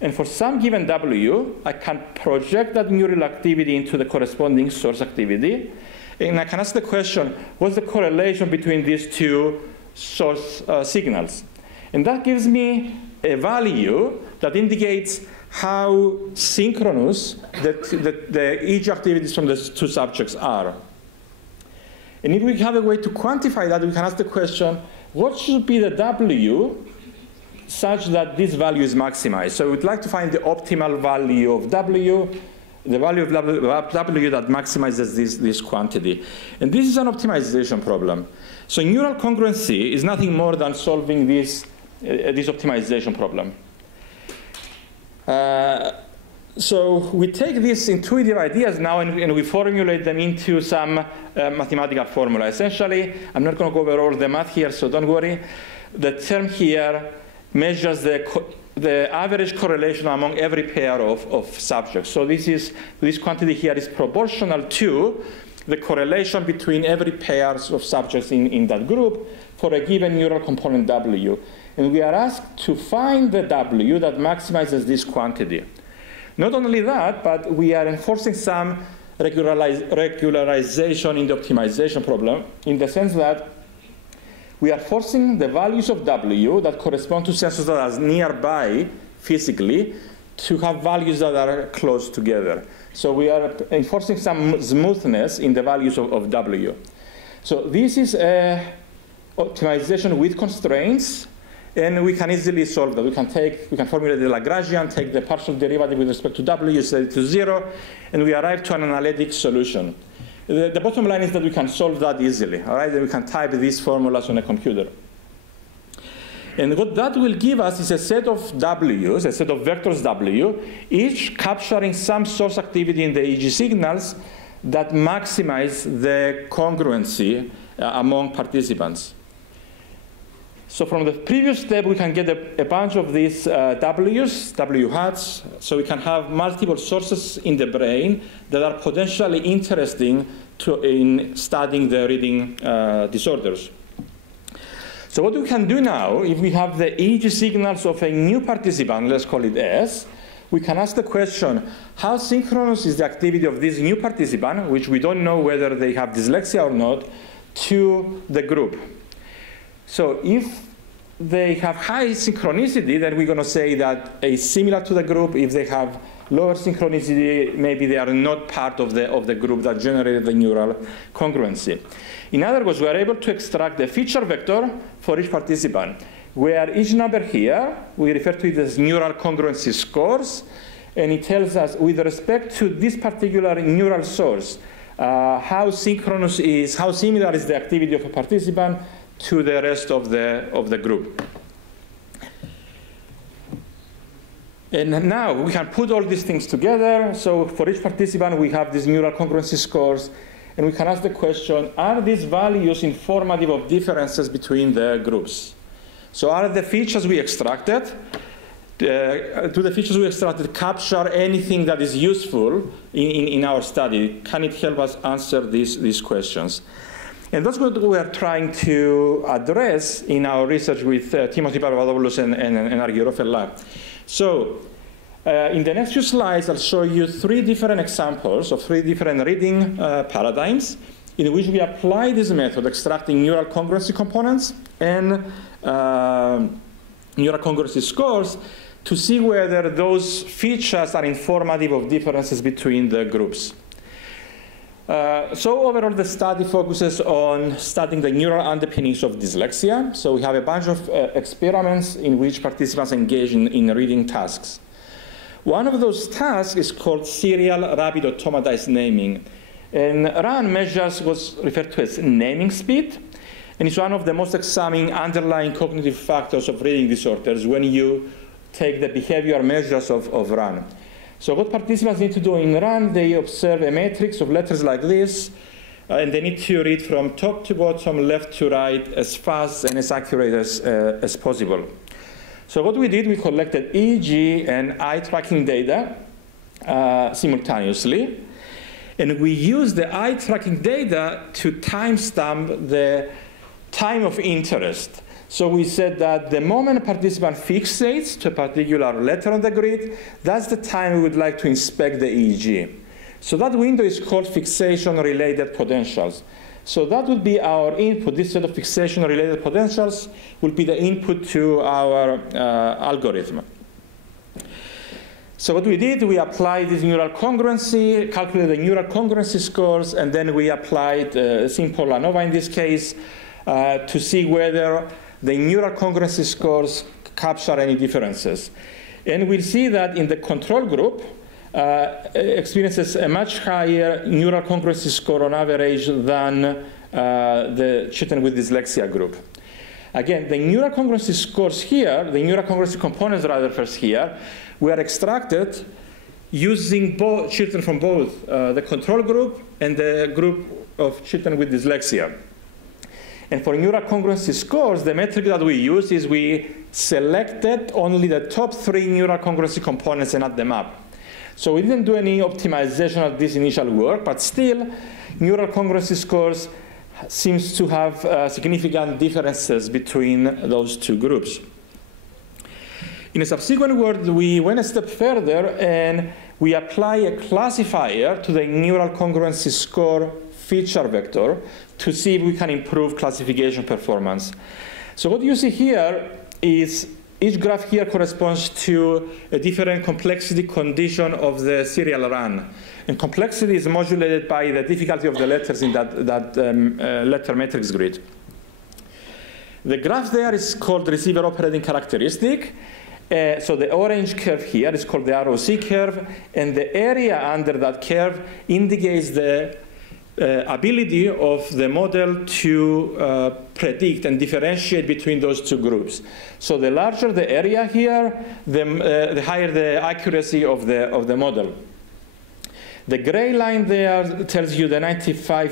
and for some given W, I can project that neural activity into the corresponding source activity. And I can ask the question, what's the correlation between these two source signals? And that gives me a value that indicates how synchronous the EEG activities from the two subjects are. And if we have a way to quantify that, we can ask the question, what should be the W such that this value is maximized? So we'd like to find the optimal value of W, the value of W that maximizes this quantity. And this is an optimization problem. So neural congruency is nothing more than solving this optimization problem. So we take these intuitive ideas now and we formulate them into some mathematical formula. Essentially, I'm not going to go over all the math here, so don't worry. The term here measures the average correlation among every pair of subjects. So this quantity here is proportional to the correlation between every pair of subjects in that group for a given neural component W. And we are asked to find the W that maximizes this quantity. Not only that, but we are enforcing some regularization in the optimization problem, in the sense that we are forcing the values of W that correspond to sensors that are nearby physically to have values that are close together. So we are enforcing some smoothness in the values of W. So this is a optimization with constraints, and we can easily solve that. We can formulate the Lagrangian, take the partial derivative with respect to W, set it to 0, and we arrive to an analytic solution. The bottom line is that we can solve that easily, all right? And we can type these formulas on a computer. And what that will give us is a set of W's, a set of vectors W, each capturing some source activity in the EEG signals that maximize the congruency among participants. So from the previous step, we can get a bunch of these W's, W hats, so we can have multiple sources in the brain that are potentially interesting in studying the reading disorders. So what we can do now, if we have the EEG signals of a new participant, let's call it S, we can ask the question, how synchronous is the activity of this new participant, which we don't know whether they have dyslexia or not, to the group? So if they have high synchronicity, then we're going to say that it's similar to the group. If they have lower synchronicity, maybe they are not part of the group that generated the neural congruency. In other words, we are able to extract the feature vector for each participant, where each number here, we refer to it as neural congruency scores, and it tells us with respect to this particular neural source, how synchronous is, how similar is the activity of a participant to the rest of the group. And now we can put all these things together. So for each participant, we have these neural congruency scores, and we can ask the question, are these values informative of differences between the groups? So are the features we extracted, do the features we extracted capture anything that is useful in our study? Can it help us answer these questions? And that's what we are trying to address in our research with Timothy Papadopoulos and Argyrof lab. So in the next few slides, I'll show you 3 different examples of 3 different reading paradigms in which we apply this method, extracting neural congruency components and neural congruency scores, to see whether those features are informative of differences between the groups. So overall, the study focuses on studying the neural underpinnings of dyslexia. So we have a bunch of experiments in which participants engage in reading tasks. One of those tasks is called serial rapid automatized naming. And RAN measures what's referred to as naming speed. And it's one of the most examining underlying cognitive factors of reading disorders when you take the behavior measures of RAN. So what participants need to do in RAN, they observe a matrix of letters like this, and they need to read from top to bottom, left to right, as fast and as accurate as possible. So what we did, we collected EEG and eye tracking data simultaneously, and we used the eye tracking data to timestamp the time of interest. So we said that the moment a participant fixates to a particular letter on the grid, that's the time we would like to inspect the EEG. So that window is called fixation-related potentials. So that would be our input. This set of fixation-related potentials will be the input to our algorithm. So what we did, we applied this neural congruency, calculated the neural congruency scores, and then we applied simple ANOVA in this case to see whether the neural congruency scores capture any differences. And we'll see that in the control group experiences a much higher neural congruency score on average than the children with dyslexia group. Again, the neural congruency scores here, the neural congruency components rather first here, were extracted using both children from both the control group and the group of children with dyslexia. And for neural congruency scores, the metric that we use is we selected only the top 3 neural congruency components and add them up. So we didn't do any optimization of this initial work, but still, neural congruency scores seems to have significant differences between those 2 groups. In a subsequent work, we went a step further and we apply a classifier to the neural congruency score feature vector to see if we can improve classification performance. So what you see here is each graph here corresponds to a different complexity condition of the serial run. And complexity is modulated by the difficulty of the letters in that letter matrix grid. The graph there is called receiver operating characteristic. So the orange curve here is called the ROC curve, and the area under that curve indicates the ability of the model to predict and differentiate between those 2 groups. So the larger the area here, the higher the accuracy of the model. The gray line there tells you the 95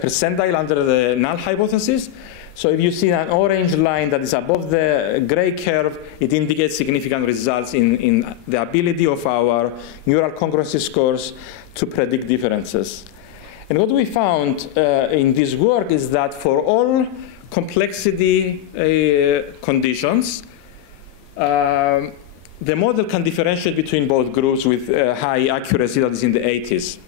percentile under the null hypothesis. So if you see an orange line that is above the gray curve, it indicates significant results in the ability of our neural congruency scores to predict differences. And what we found in this work is that for all complexity conditions, the model can differentiate between both groups with high accuracy that is in the 80s.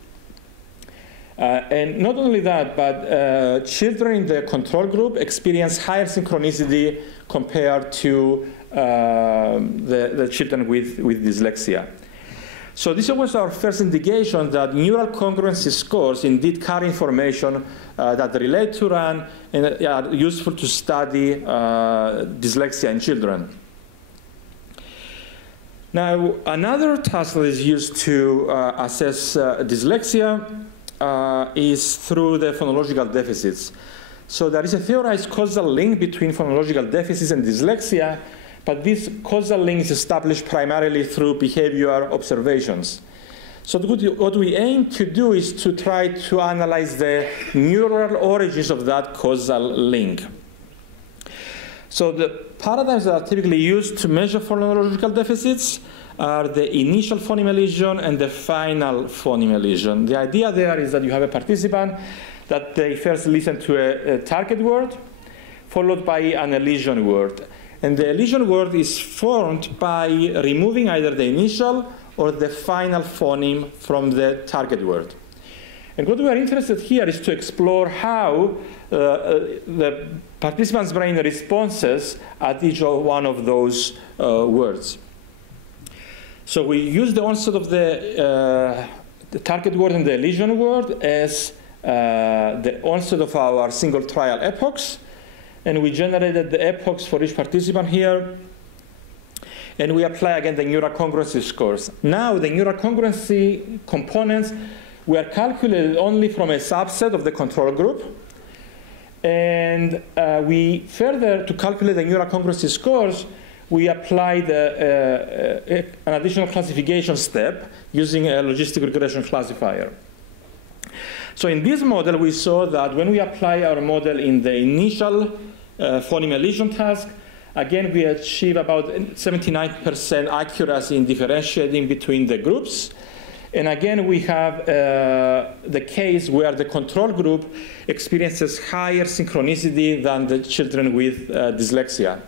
And not only that, but children in the control group experience higher synchronicity compared to the children with dyslexia. So this was our first indication that neural congruency scores indeed carry information that relate to RAN and are useful to study dyslexia in children. Now, another task that is used to assess dyslexia is through the phonological deficits. So there is a theorized causal link between phonological deficits and dyslexia, but this causal link is established primarily through behavior observations. So what we aim to do is to try to analyze the neural origins of that causal link. So the paradigms that are typically used to measure phonological deficits are the initial phoneme elision and the final phoneme elision. The idea there is that you have a participant that they first listen to a target word, followed by an elision word. And the elision word is formed by removing either the initial or the final phoneme from the target word. And what we are interested here is to explore how the participant's brain responses at each one of those words. So we use the onset of the target word and the elision word as the onset of our single trial epochs. And we generated the epochs for each participant here. And we apply again the neural congruency scores. Now the neural congruency components were calculated only from a subset of the control group. And we further, to calculate the neural congruency scores, we applied an additional classification step using a logistic regression classifier. So in this model, we saw that when we apply our model in the initial phoneme elision task, again, we achieve about 79% accuracy in differentiating between the groups. And again, we have the case where the control group experiences higher synchronicity than the children with dyslexia.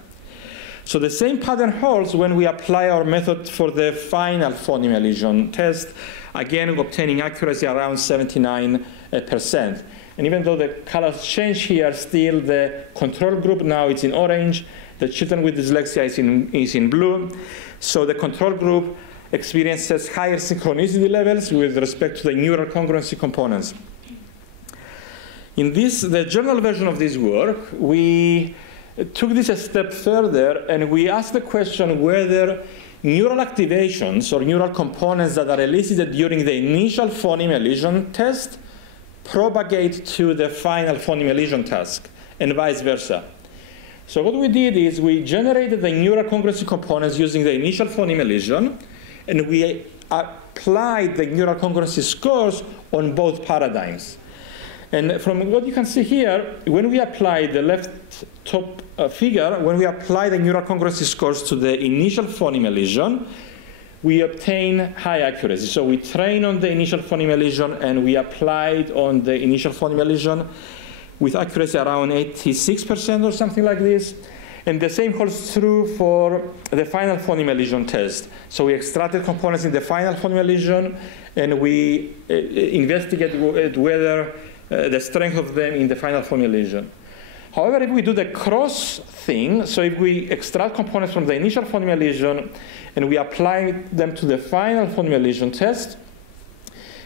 So the same pattern holds when we apply our method for the final phoneme elision test, again obtaining accuracy around 79%. And even though the colors change here, still the control group now is in orange, the children with dyslexia is in blue. So the control group experiences higher synchronicity levels with respect to the neural congruency components. In the journal version of this work, we took this a step further and we asked the question whether neural activations or neural components that are elicited during the initial phoneme elision test propagate to the final phoneme elision task and vice versa. So what we did is we generated the neural congruency components using the initial phoneme elision, and we applied the neural congruency scores on both paradigms. And from what you can see here, when we apply the left top figure, when we apply the neural congruency scores to the initial phoneme elision, we obtain high accuracy. So we train on the initial phoneme elision, and we applied on the initial phoneme elision with accuracy around 86% or something like this. And the same holds true for the final phoneme elision test. So we extracted components in the final phoneme elision, and we investigated whether the strength of them in the final phoneme elision. However, if we do the cross thing, so if we extract components from the initial phoneme elision and we apply them to the final phoneme elision test,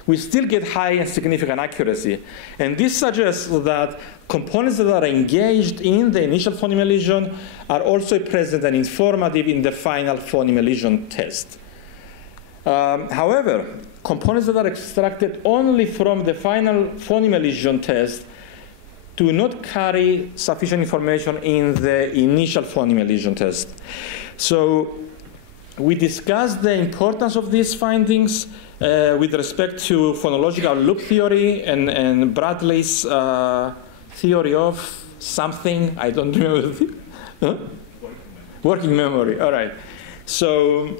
we still get high and significant accuracy. And this suggests that components that are engaged in the initial phoneme elision are also present and informative in the final phoneme elision test. However, components that are extracted only from the final phoneme elision test do not carry sufficient information in the initial phoneme elision test. So we discussed the importance of these findings with respect to phonological loop theory and Bradley's theory of something, I don't remember. Huh? Working memory, all right. So,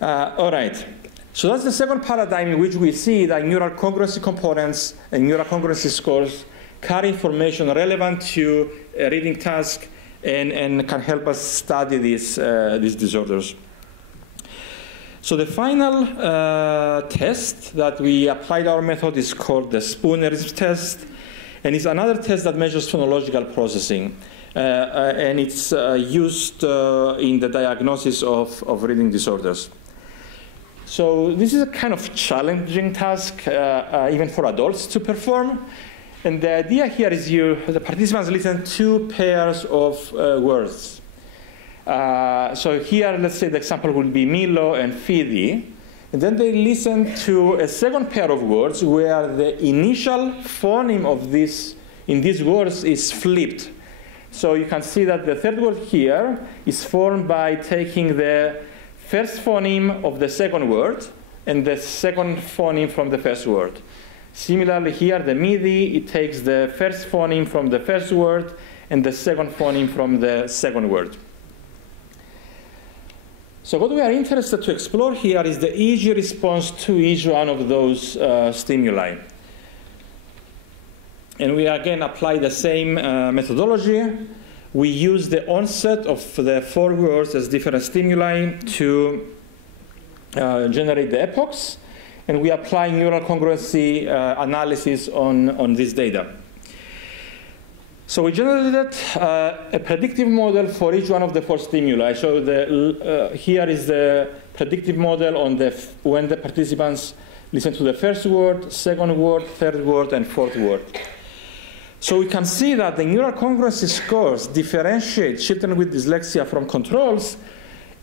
all right. So that's the second paradigm in which we see that neural congruency components and neural congruency scores carry information relevant to a reading task and can help us study these disorders. So the final test that we applied our method is called the Spoonerism test, and it's another test that measures phonological processing, and it's used in the diagnosis of reading disorders. So this is a kind of challenging task, even for adults to perform. And the idea here is the participants listen to 2 pairs of words. So here, let's say the example would be Milo and Fidi. And then they listen to a second pair of words where the initial phoneme of in these words is flipped. So you can see that the third word here is formed by taking the first phoneme of the second word and the second phoneme from the first word. Similarly here, the Midi, it takes the first phoneme from the first word and the second phoneme from the second word. So what we are interested to explore here is the EEG response to each one of those stimuli. And we again apply the same methodology. We use the onset of the 4 words as different stimuli to generate the epochs, and we apply neural congruency analysis on this data. So we generated a predictive model for each one of the 4 stimuli. So here is the predictive model on when the participants listen to the first word, second word, third word, and fourth word. So we can see that the neural congruency scores differentiate children with dyslexia from controls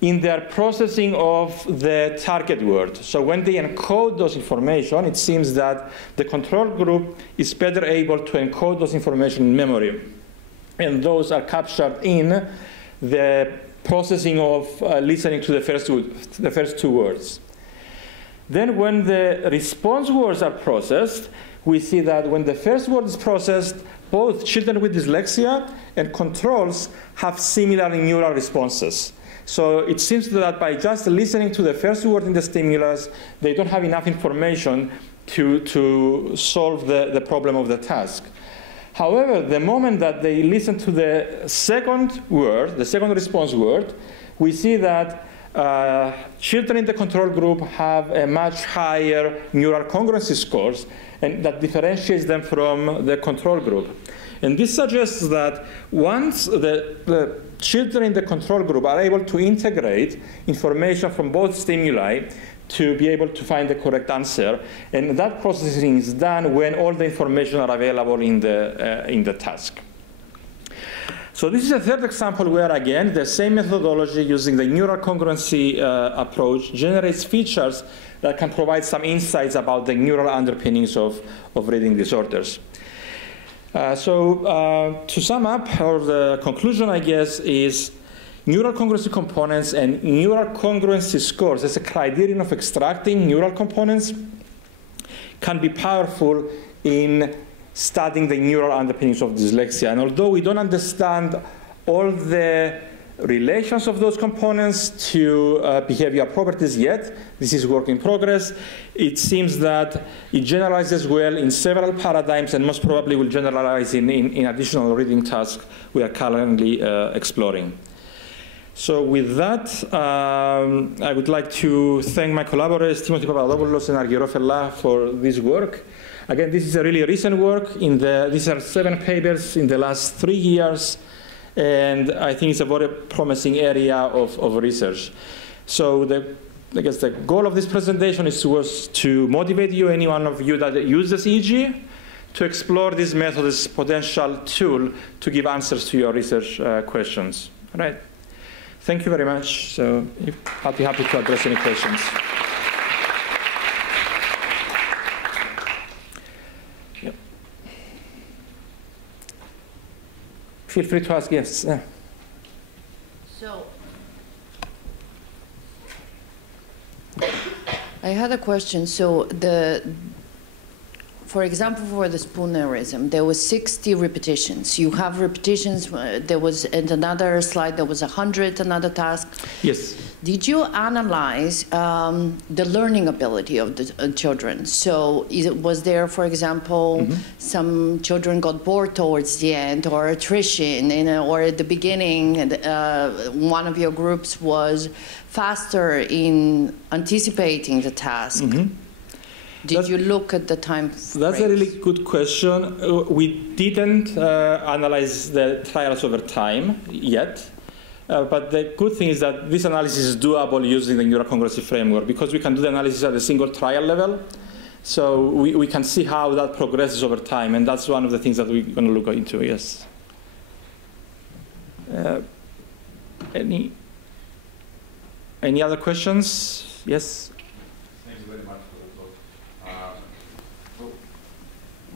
in their processing of the target word. So when they encode those information, it seems that the control group is better able to encode those information in memory. And those are captured in the processing of listening to the first 2 words. Then when the response words are processed, we see that when the first word is processed, both children with dyslexia and controls have similar neural responses. So it seems that by just listening to the first word in the stimulus, they don't have enough information to solve the problem of the task. However, the moment that they listen to the second word, the second response word, we see that children in the control group have a much higher neural congruency scores, and that differentiates them from the control group. And this suggests that once the children in the control group are able to integrate information from both stimuli to be able to find the correct answer, and that processing is done when all the information are available in the task. So this is a third example where, again, the same methodology using the neural congruency approach generates features that can provide some insights about the neural underpinnings of reading disorders. So to sum up, or the conclusion, I guess, is neural congruency components and neural congruency scores as a criterion of extracting neural components can be powerful in studying the neural underpinnings of dyslexia. And although we don't understand all the relations of those components to behavioral properties yet, this is work in progress, it seems that it generalizes well in several paradigms and most probably will generalize in additional reading tasks we are currently exploring. So with that, I would like to thank my collaborators, Timothy Papadopoulos and Argyro Fella, for this work. Again, this is a really recent work. These are 7 papers in the last 3 years, and I think it's a very promising area of research. So I guess the goal of this presentation was to motivate you, any one of you that uses EEG, to explore this method as a potential tool to give answers to your research questions. All right. Thank you very much. So I'll be happy to address any questions. Yep. Feel free to ask, yes. So, I had a question. So for example, for the Spoonerism, there was 60 repetitions. You have repetitions. There was in another slide there was 100, another task. Yes. did you analyze the learning ability of the children? So was there, for example, some children got bored towards the end, or attrition, or at the beginning, one of your groups was faster in anticipating the task? Did you look at the time frames? That's a really good question. We didn't analyze the trials over time yet. But the good thing is that this analysis is doable using the neurocongressive framework, because we can do the analysis at a single trial level. So we can see how that progresses over time, and that's one of the things that we're going to look into, yes. Any other questions? Yes? Thank you very much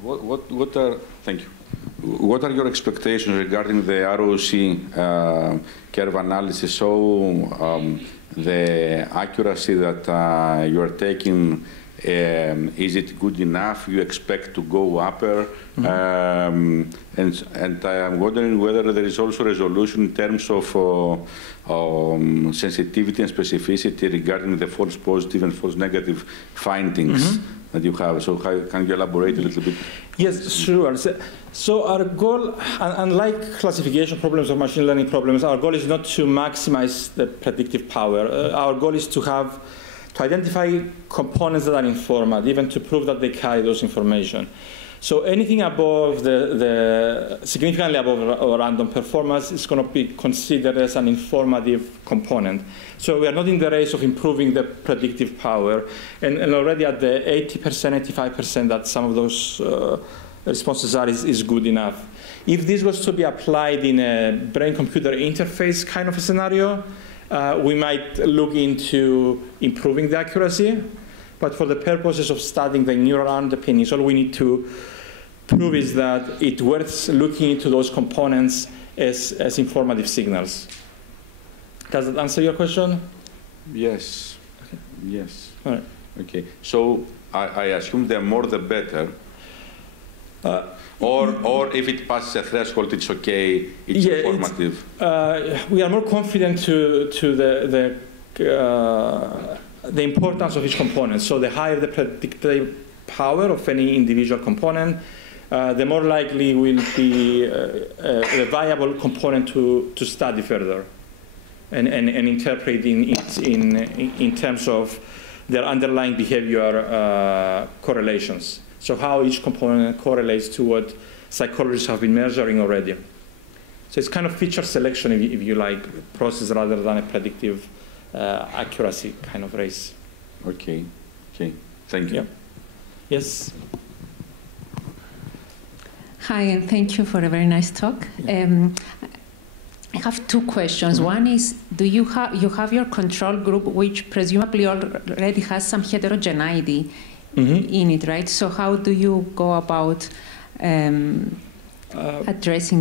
for the talk. Thank you. What are your expectations regarding the ROC curve analysis? So the accuracy that you are taking, is it good enough? You expect to go upper? And I'm wondering whether there is also resolution in terms of sensitivity and specificity regarding the false positive and false negative findings that you have. So can you elaborate a little bit? Yes, sure. So our goal, unlike classification problems or machine learning problems, our goal is not to maximize the predictive power. Our goal is to identify components that are informative and to prove that they carry those information. So anything above significantly above random performance is going to be considered as an informative component. So we are not in the race of improving the predictive power, and already at the 80%, 85% that some of those responses are is good enough. If this was to be applied in a brain-computer interface kind of a scenario, we might look into improving the accuracy. But for the purposes of studying the neural underpinnings, all we need to prove is that it's worth looking into those components as informative signals. Does that answer your question? Yes. Okay. Yes. All right. Okay. So I assume the more the better. Or if it passes a threshold, it's okay. It's informative. We are more confident to the importance of each component. So the higher the predictive power of any individual component, the more likely will be a viable component to study further and interpret in terms of their underlying behavior correlations. So how each component correlates to what psychologists have been measuring already. So it's kind of feature selection, if you like, process rather than a predictive accuracy kind of race. Okay. Okay. Thank you. Yeah. Yes. Hi, and thank you for a very nice talk. I have two questions. One is, you have your control group, which presumably already has some heterogeneity in it, right? So how do you go about addressing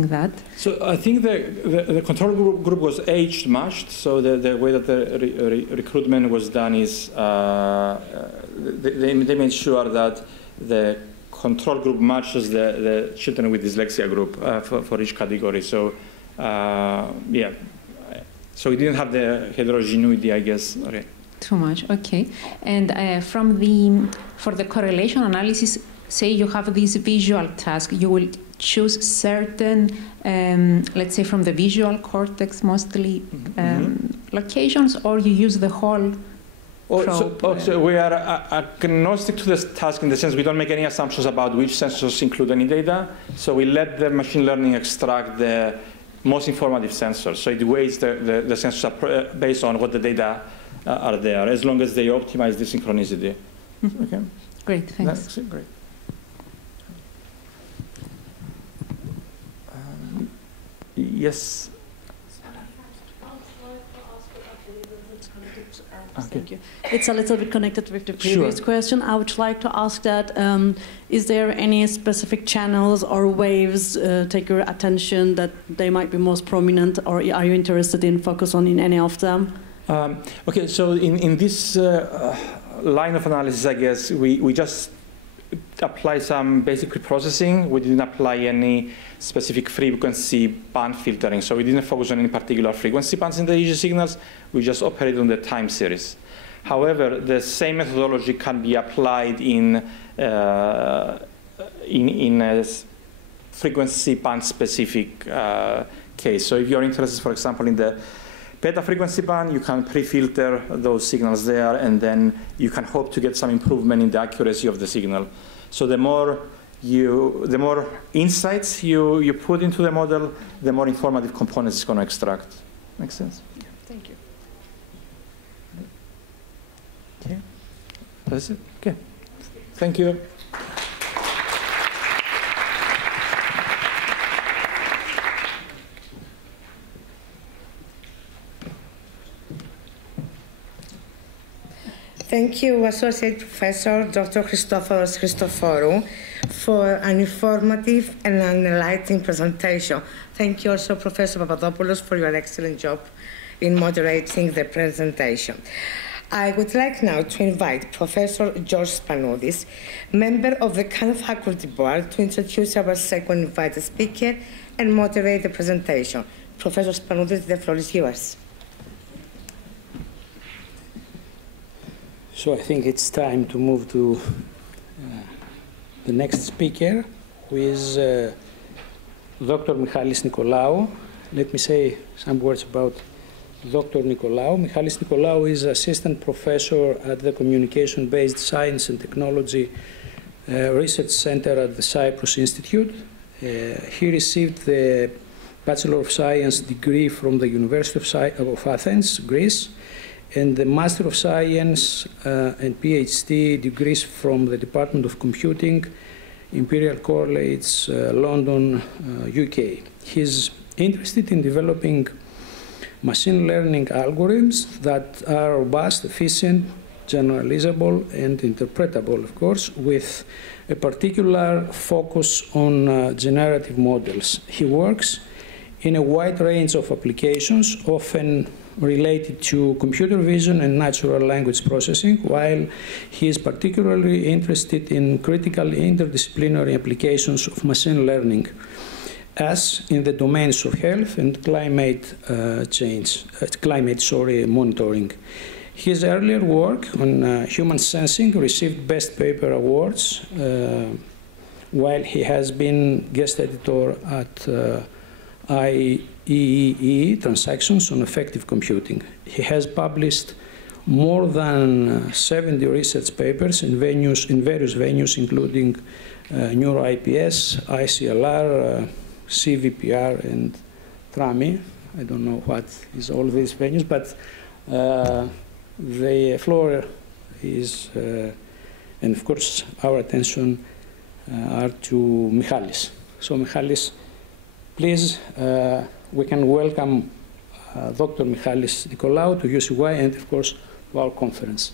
that? So I think the control group was age matched. So the way that the recruitment was done is they made sure that the control group matches the children with dyslexia group for each category. So yeah, so we didn't have the heterogeneity, I guess. Okay. Too much, okay. And for the correlation analysis, say you have this visual task, you will choose certain, let's say from the visual cortex mostly, locations, or you use the whole probe? So we are agnostic to this task in the sense we don't make any assumptions about which sensors include any data. So we let the machine learning extract the most informative sensors. So it weighs the sensors based on what the data are there, as long as they optimize the synchronicity. Okay. Great, thanks. That's great. Yes. Thank you. It's a little bit connected with the previous question. I would like to ask that, is there any specific channels or waves take your attention that they might be most prominent, or are you interested in focus on in any of them? Okay, so in this line of analysis, I guess, we just apply some basic preprocessing. We didn't apply any specific frequency band filtering. So we didn't focus on any particular frequency bands in the EEG signals. We just operated on the time series. However, the same methodology can be applied in a frequency band specific case. So if you're interested, for example, in the beta frequency band, you can pre-filter those signals there, and then you can hope to get some improvement in the accuracy of the signal. So the more insights you put into the model, the more informative components it's going to extract. Make sense? Yeah, thank you. Okay. That's it? Okay. Thank you. Thank you, Associate Professor Dr. Christopoulos Christoforu, for an informative and enlightening presentation. Thank you also, Professor Papadopoulos, for your excellent job in moderating the presentation. I would like now to invite Professor George Spanoudis, member of the Khan Faculty Board, to introduce our second invited speaker and moderate the presentation. Professor Spanoudis, the floor is yours. So I think it's time to move to the next speaker, who is Dr. Michalis Nikolaou. Let me say some words about Dr. Nikolaou. Michalis Nikolaou is Assistant Professor at the Communication-Based Science and Technology Research Center at the Cyprus Institute. He received the Bachelor of Science degree from the University of Athens, Greece, and the Master of Science and PhD degrees from the Department of Computing, Imperial College, London, UK. He's interested in developing machine learning algorithms that are robust, efficient, generalizable, and interpretable, of course, with a particular focus on generative models. He works in a wide range of applications, often related to computer vision and natural language processing, while he is particularly interested in critical interdisciplinary applications of machine learning, as in the domains of health and climate monitoring. His earlier work on human sensing received Best Paper awards, while he has been guest editor at IEEE Transactions on Effective Computing. He has published more than 70 research papers in various venues, including NeuroIPS, ICLR, CVPR, and TRAMI. I don't know what is all these venues, but the floor is, and of course, our attention are to Michalis. So Michalis, please, we can welcome Dr. Michalis Nikolaou to UCY and, of course, to our conference.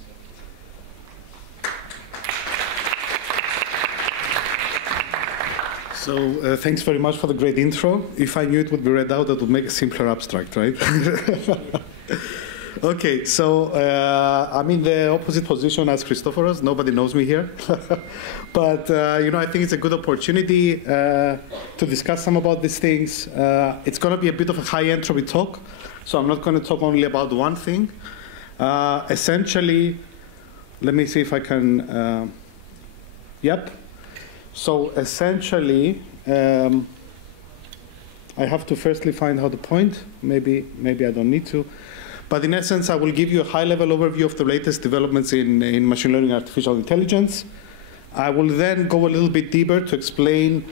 So thanks very much for the great intro. If I knew it would be read out, that would make a simpler abstract, right? Okay, so I'm in the opposite position as Christopoulos. Nobody knows me here. But, you know, I think it's a good opportunity to discuss some about these things. It's going to be a bit of a high entropy talk, so I'm not going to talk only about one thing. Essentially, let me see if I can, yep. So essentially, I have to firstly find out the point. Maybe I don't need to. But in essence, I will give you a high-level overview of the latest developments in machine learning and artificial intelligence. I will then go a little bit deeper to explain,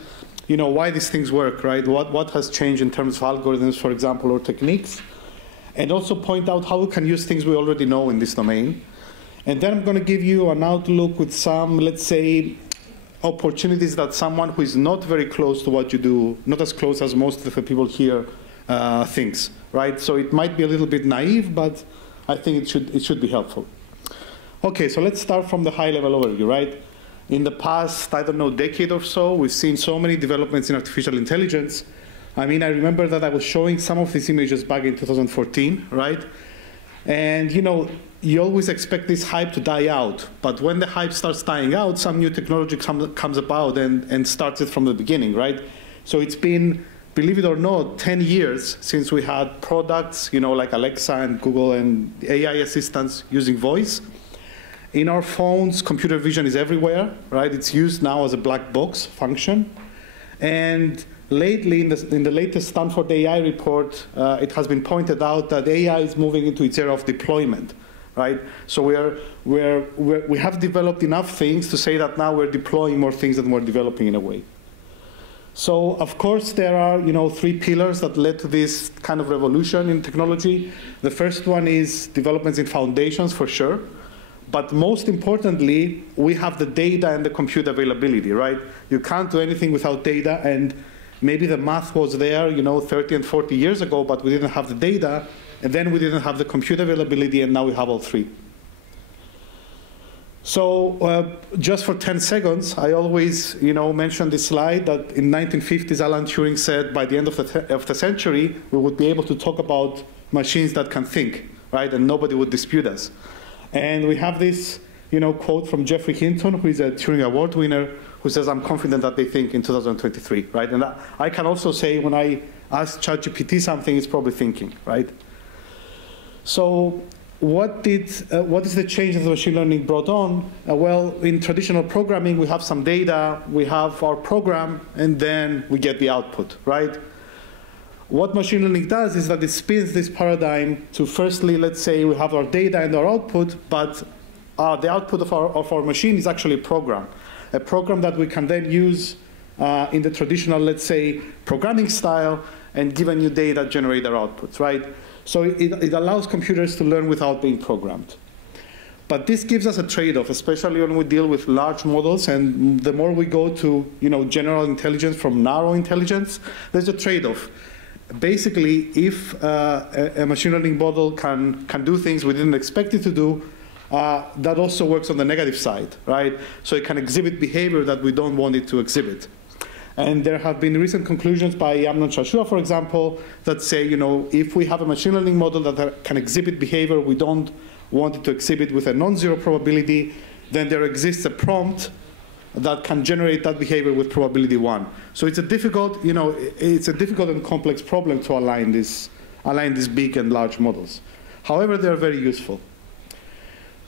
you know, why these things work, right? What has changed in terms of algorithms, for example, or techniques, and also point out how we can use things we already know in this domain. And then I'm going to give you an outlook with some, let's say, opportunities that someone who is not very close to what you do, not as close as most of the people here, thinks, right? So it might be a little bit naive, but I think it should be helpful. Okay, so let's start from the high-level overview, right? In the past, I don't know, decade or so, we've seen so many developments in artificial intelligence. I mean, I remember that I was showing some of these images back in 2014, right? And, you know, you always expect this hype to die out. But when the hype starts dying out, some new technology comes about and starts it from the beginning, right? So it's been, believe it or not, 10 years since we had products, you know, like Alexa and Google and AI assistants using voice. In our phones, computer vision is everywhere, right? It's used now as a black box function. And lately, in the latest Stanford AI report, it has been pointed out that AI is moving into its era of deployment, right? So we have developed enough things to say that now we're deploying more things than we're developing in a way. So, of course, there are, you know, 3 pillars that led to this kind of revolution in technology. The first one is developments in foundations, for sure. But most importantly, we have the data and the compute availability, right? You can't do anything without data, and maybe the math was there, you know, 30 and 40 years ago, but we didn't have the data, and then we didn't have the compute availability, and now we have all 3. So just for 10 seconds, I always, you know, mention this slide that in 1950s, Alan Turing said by the end of the century, we would be able to talk about machines that can think, right? And nobody would dispute us. And we have this, you know, quote from Geoffrey Hinton, who is a Turing Award winner, who says, I'm confident that they think in 2023, right? And I can also say when I ask ChatGPT something, it's probably thinking, right? So what is the change that machine learning brought on? Well, in traditional programming, we have some data, we have our program, and then we get the output, right? What machine learning does is that it spins this paradigm to, firstly, let's say we have our data and our output, but the output of our machine is actually a program that we can then use in the traditional, let's say, programming style, and give a new data, generate our outputs, right? So it allows computers to learn without being programmed. But this gives us a trade-off, especially when we deal with large models, and the more we go to, you know, general intelligence from narrow intelligence, there's a trade-off. Basically, if a machine learning model can do things we didn't expect it to do, that also works on the negative side, right? So it can exhibit behavior that we don't want it to exhibit. And there have been recent conclusions by Amnon Shashua, for example, that say, you know, if we have a machine learning model that can exhibit behavior we don't want it to exhibit with a non-zero probability, then there exists a prompt that can generate that behavior with probability 1. So it's a difficult, you know, it's a difficult and complex problem to align these big and large models. However, they are very useful.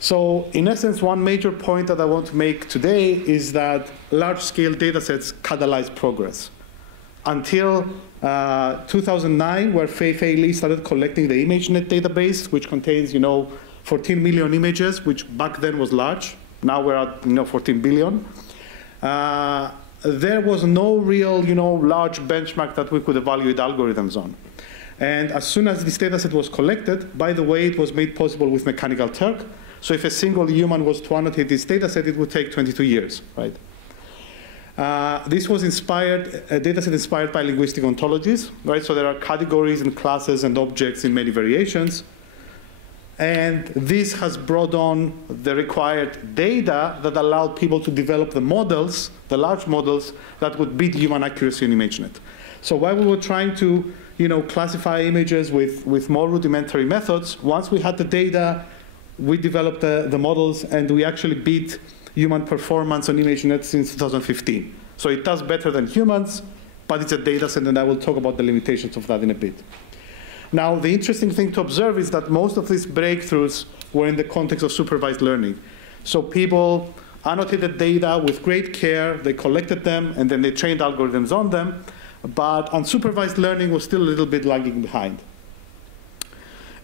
So in essence, one major point that I want to make today is that large-scale data sets catalyze progress. Until 2009, where Fei Li started collecting the ImageNet database, which contains, you know, 14 million images, which back then was large. Now we're at, you know, 14 billion. There was no real, you know, large benchmark that we could evaluate algorithms on. And as soon as this data set was collected, by the way, it was made possible with Mechanical Turk. So if a single human was to annotate this data set, it would take 22 years, right? This was a data set inspired by linguistic ontologies, right? So there are categories and classes and objects in many variations. And this has brought on the required data that allowed people to develop the models, the large models, that would beat human accuracy in ImageNet. So while we were trying to, you know, classify images with more rudimentary methods, once we had the data, we developed the models, and we actually beat human performance on ImageNet since 2015. So it does better than humans, but it's a data set, and I will talk about the limitations of that in a bit. Now, the interesting thing to observe is that most of these breakthroughs were in the context of supervised learning. So people annotated data with great care, they collected them, and then they trained algorithms on them, but unsupervised learning was still a little bit lagging behind.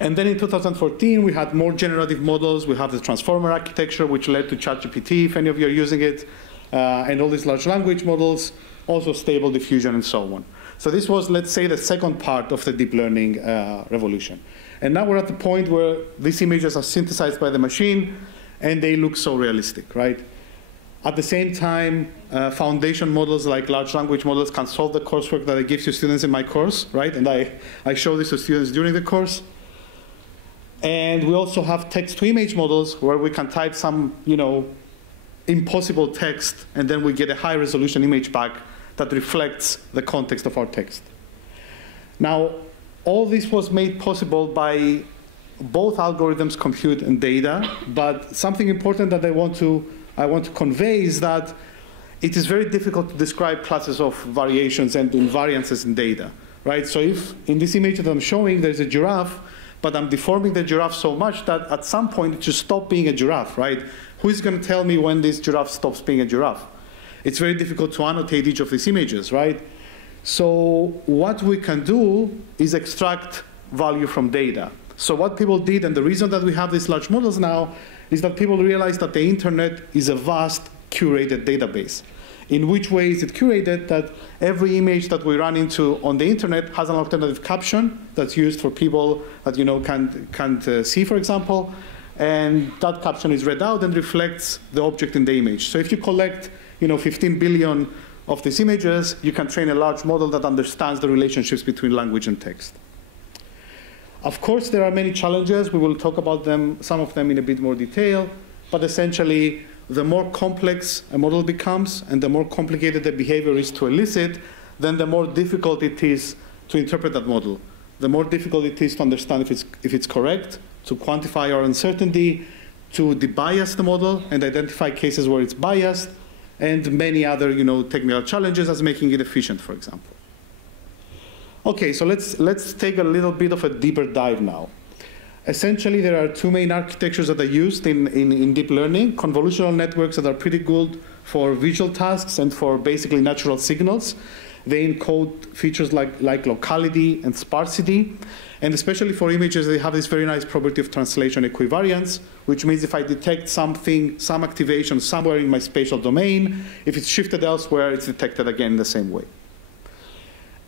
And then in 2014, we had more generative models. We have the transformer architecture, which led to ChatGPT, if any of you are using it, and all these large language models, also stable diffusion and so on. So this was, let's say, the second part of the deep learning revolution. And now we're at the point where these images are synthesized by the machine, and they look so realistic, right? At the same time, foundation models like large language models can solve the coursework that I give to students in my course, right? And I show this to students during the course. And we also have text-to-image models where we can type some, you know, impossible text, and then we get a high-resolution image back that reflects the context of our text. Now, all this was made possible by both algorithms compute and data, but something important that I want to convey is that it is very difficult to describe classes of variations and invariances in data, right? So if in this image that I'm showing there's a giraffe, but I'm deforming the giraffe so much that at some point it should stop being a giraffe, right? Who is going to tell me when this giraffe stops being a giraffe? It's very difficult to annotate each of these images, right? So what we can do is extract value from data. So what people did, and the reason that we have these large models now, is that people realized that the internet is a vast curated database. In which way is it curated? That every image that we run into on the internet has an alternative caption that's used for people that can't see, for example, and that caption is read out and reflects the object in the image. So if you collect 15 billion of these images, you can train a large model that understands the relationships between language and text. Of course, there are many challenges. We will talk about them, some of them in a bit more detail, but essentially, the more complex a model becomes and the more complicated the behavior is to elicit, then the more difficult it is to interpret that model. The more difficult it is to understand if it's correct, to quantify our uncertainty, to debias the model and identify cases where it's biased, and many other technical challenges as making it efficient, for example. Okay, so let's take a little bit of a deeper dive now. Essentially, there are two main architectures that are used in deep learning: convolutional networks that are pretty good for visual tasks and for basically natural signals. They encode features like locality and sparsity. And especially for images, they have this very nice property of translation equivariance, which means if I detect something, some activation somewhere in my spatial domain, if it's shifted elsewhere, it's detected again in the same way.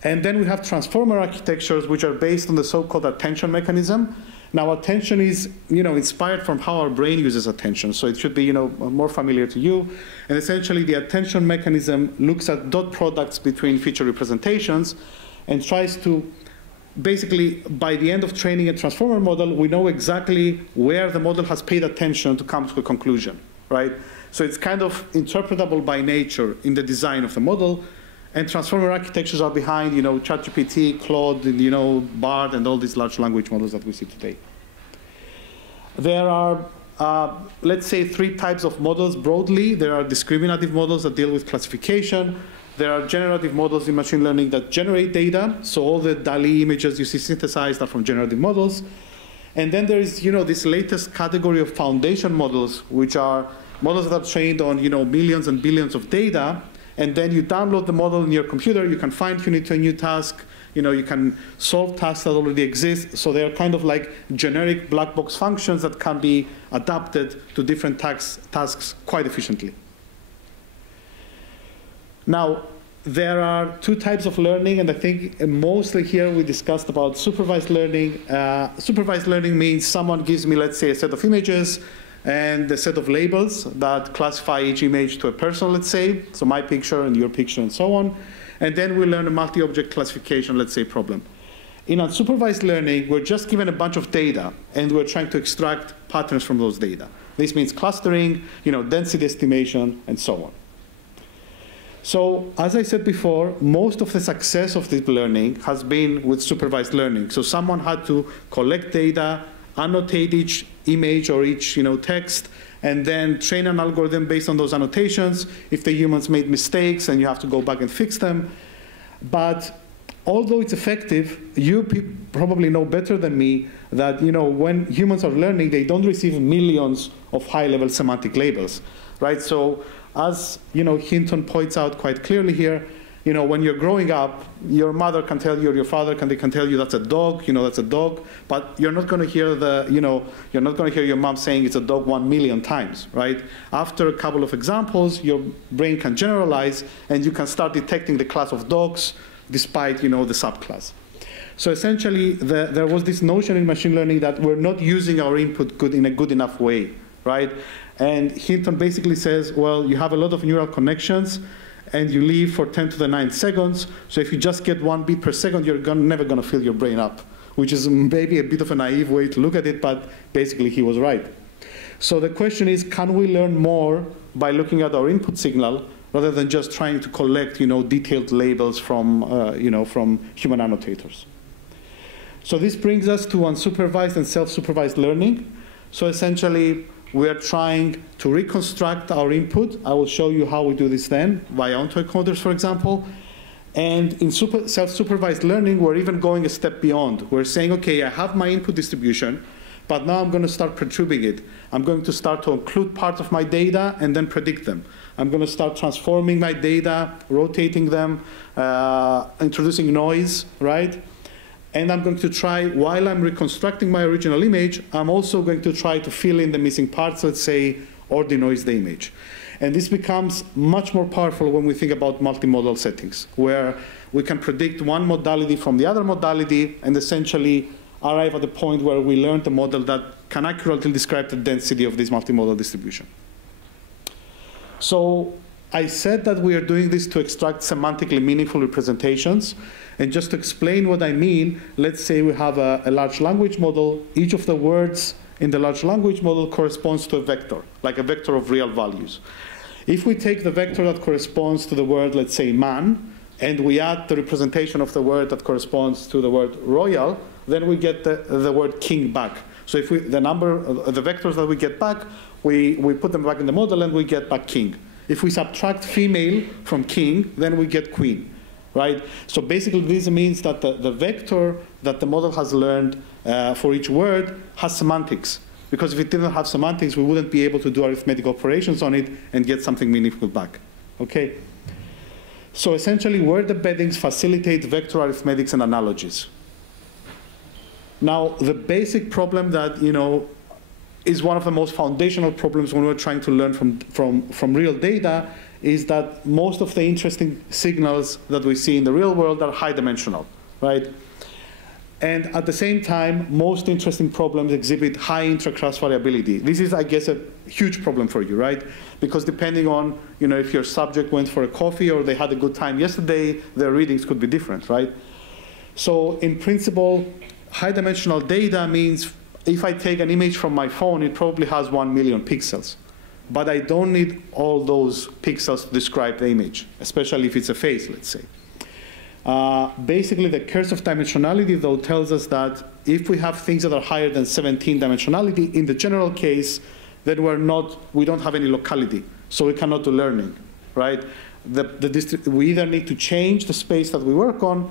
And then we have transformer architectures, which are based on the so-called attention mechanism. Now, attention is inspired from how our brain uses attention, so it should be more familiar to you. And essentially, the attention mechanism looks at dot products between feature representations and tries to basically, by the end of training a transformer model, we know exactly where the model has paid attention to come to a conclusion, right? So it's kind of interpretable by nature in the design of the model. And transformer architectures are behind, ChatGPT, Claude, BART, and all these large language models that we see today. There are, let's say, three types of models broadly. There are discriminative models that deal with classification. There are generative models in machine learning that generate data. So all the DALI images you see synthesized are from generative models. And then there is, this latest category of foundation models, which are models that are trained on, millions and billions of data. And then you download the model in your computer, you can fine-tune it to a new task, you can solve tasks that already exist. So they are kind of like generic black box functions that can be adapted to different tasks quite efficiently. Now, there are two types of learning, and I think mostly here we discussed about supervised learning. Supervised learning means someone gives me, let's say, a set of images, and a set of labels that classify each image to a person, let's say, so my picture and your picture and so on. And then we learn a multi-object classification, let's say, problem. In unsupervised learning, we're just given a bunch of data, and we're trying to extract patterns from those data. This means clustering, density estimation, and so on. So, as I said before, most of the success of deep learning has been with supervised learning. So someone had to collect data, annotate each image or each text, and then train an algorithm based on those annotations. If the humans made mistakes, and you have to go back and fix them. But although it's effective, you probably know better than me that when humans are learning, they don't receive millions of high-level semantic labels, right? So as Hinton points out quite clearly here, when you're growing up, your mother can tell you, or your father can tell you that's a dog, that's a dog, but you're not going to hear you're not going to hear your mom saying it's a dog 1 million times, right? After a couple of examples, your brain can generalize, and you can start detecting the class of dogs despite, the subclass. So essentially, there was this notion in machine learning that we're not using our input in a good enough way, right? And Hinton basically says, well, you have a lot of neural connections, and you live for 10 to the 9 seconds. So if you just get 1 beat per second, you're never going to fill your brain up, which is maybe a bit of a naive way to look at it, but basically he was right. So the question is, can we learn more by looking at our input signal rather than just trying to collect, detailed labels from, from human annotators? So this brings us to unsupervised and self-supervised learning. So essentially, we are trying to reconstruct our input. I will show you how we do this then, via autoencoders, for example. And in self-supervised learning, we're even going a step beyond. We're saying, okay, I have my input distribution, but now I'm going to start perturbing it. I'm going to start to include parts of my data and then predict them. I'm going to start transforming my data, rotating them, introducing noise, right? And I'm going to try, while I'm reconstructing my original image, I'm also going to try to fill in the missing parts, let's say, or denoise the image. And this becomes much more powerful when we think about multimodal settings, where we can predict one modality from the other modality and essentially arrive at the point where we learn the model that can accurately describe the density of this multimodal distribution. So I said that we are doing this to extract semantically meaningful representations. And just to explain what I mean, let's say we have a large language model. Each of the words in the large language model corresponds to a vector, like a vector of real values. If we take the vector that corresponds to the word, let's say, man, and we add the representation of the word that corresponds to the word royal, then we get the word king back. So if the vectors that we get back, we put them back in the model and we get back king. If we subtract female from king, then we get queen. Right? So basically this means that the vector that the model has learned for each word has semantics. Because if it didn't have semantics, we wouldn't be able to do arithmetic operations on it and get something meaningful back. Okay? So essentially, word embeddings facilitate vector arithmetics and analogies. Now, the basic problem that, is one of the most foundational problems when we're trying to learn from real data is that most of the interesting signals that we see in the real world are high dimensional, right? And at the same time, most interesting problems exhibit high intra-class variability. This is, I guess, a huge problem for you, right? Because depending on, if your subject went for a coffee or they had a good time yesterday, their readings could be different, right? So in principle, high dimensional data means if I take an image from my phone, it probably has 1 million pixels. But I don't need all those pixels to describe the image, especially if it's a face, let's say. Basically, the curse of dimensionality, though, tells us that if we have things that are higher than 17 dimensionality, in the general case, then we don't have any locality, so we cannot do learning, right? We either need to change the space that we work on,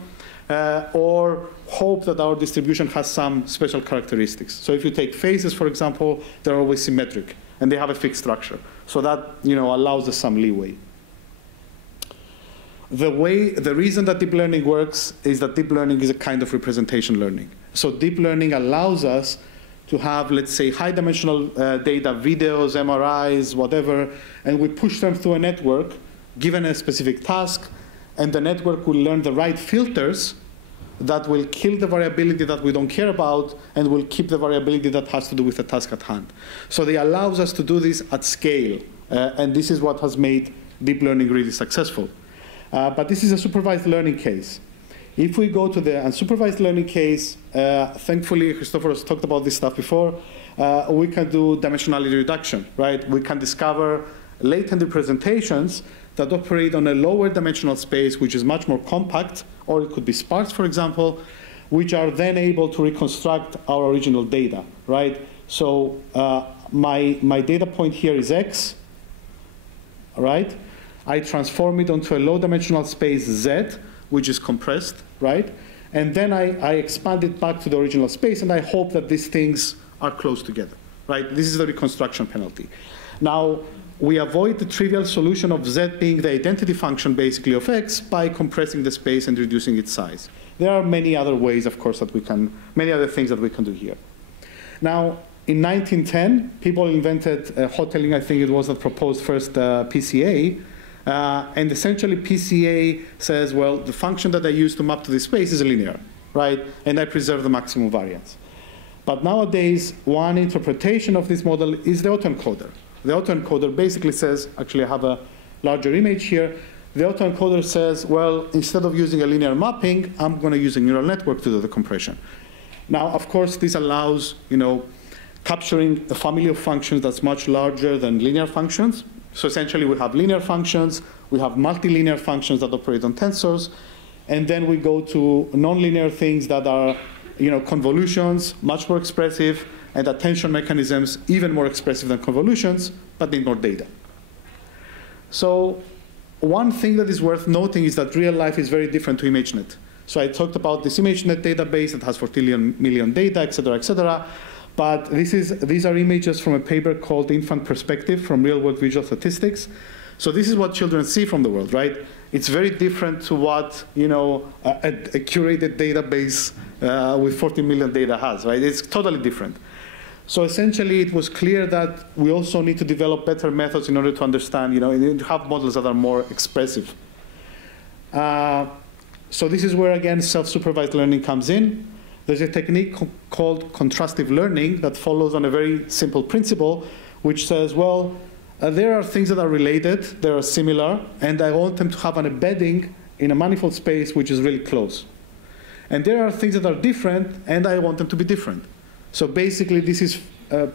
or hope that our distribution has some special characteristics. So if you take faces, for example, they're always symmetric, and they have a fixed structure. So that allows us some leeway. The reason that deep learning works is that deep learning is a kind of representation learning. So deep learning allows us to have, let's say, high-dimensional data, videos, MRIs, whatever, and we push them through a network, given a specific task, and the network will learn the right filters that will kill the variability that we don't care about and will keep the variability that has to do with the task at hand. So they allows us to do this at scale, and this is what has made deep learning really successful. But this is a supervised learning case. If we go to the unsupervised learning case, thankfully, Christopher's talked about this stuff before, we can do dimensionality reduction, right? We can discover latent representations that operate on a lower dimensional space, which is much more compact, or it could be sparse, for example, which are then able to reconstruct our original data, right? So my data point here is X, right? I transform it onto a low dimensional space Z, which is compressed, right? And then I expand it back to the original space, and I hope that these things are close together, right? This is the reconstruction penalty. Now, we avoid the trivial solution of Z being the identity function, basically, of X by compressing the space and reducing its size. There are many other ways, of course, many other things that we can do here. Now, in 1910, people invented Hotelling, I think it was, that proposed first PCA. And essentially, PCA says, well, the function that I use to map to this space is linear, right? And I preserve the maximum variance. But nowadays, one interpretation of this model is the autoencoder. The autoencoder basically says, actually I have a larger image here, the autoencoder says, well, instead of using a linear mapping, I'm going to use a neural network to do the compression. Now, of course, this allows, capturing a family of functions that's much larger than linear functions. So essentially, we have linear functions, we have multilinear functions that operate on tensors, and then we go to nonlinear things that are convolutions, much more expressive, and attention mechanisms, even more expressive than convolutions, but need more data. So one thing that is worth noting is that real life is very different to ImageNet. So I talked about this ImageNet database that has 14 million data, et cetera, but these are images from a paper called Infant Perspective from Real-World Visual Statistics. So this is what children see from the world, right? It's very different to what a curated database with 14 million data has, right? It's totally different. So essentially, it was clear that we also need to develop better methods in order to understand, to have models that are more expressive. So this is where, again, self-supervised learning comes in. There's a technique called contrastive learning that follows on a very simple principle, which says, well, there are things that are related, they are similar, and I want them to have an embedding in a manifold space which is really close. And there are things that are different, and I want them to be different. So basically, this is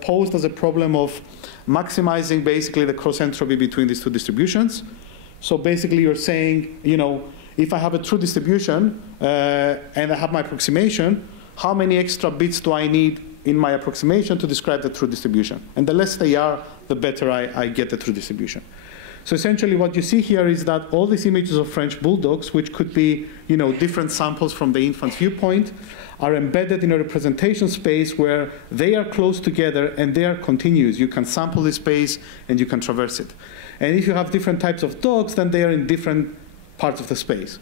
posed as a problem of maximizing basically the cross entropy between these two distributions. So basically, you're saying, if I have a true distribution and I have my approximation, how many extra bits do I need in my approximation to describe the true distribution? And the less they are, the better I get the true distribution. So essentially what you see here is that all these images of French bulldogs, which could be different samples from the infant's viewpoint, are embedded in a representation space where they are close together and they are continuous. You can sample the space and you can traverse it. And if you have different types of dogs, then they are in different parts of the space.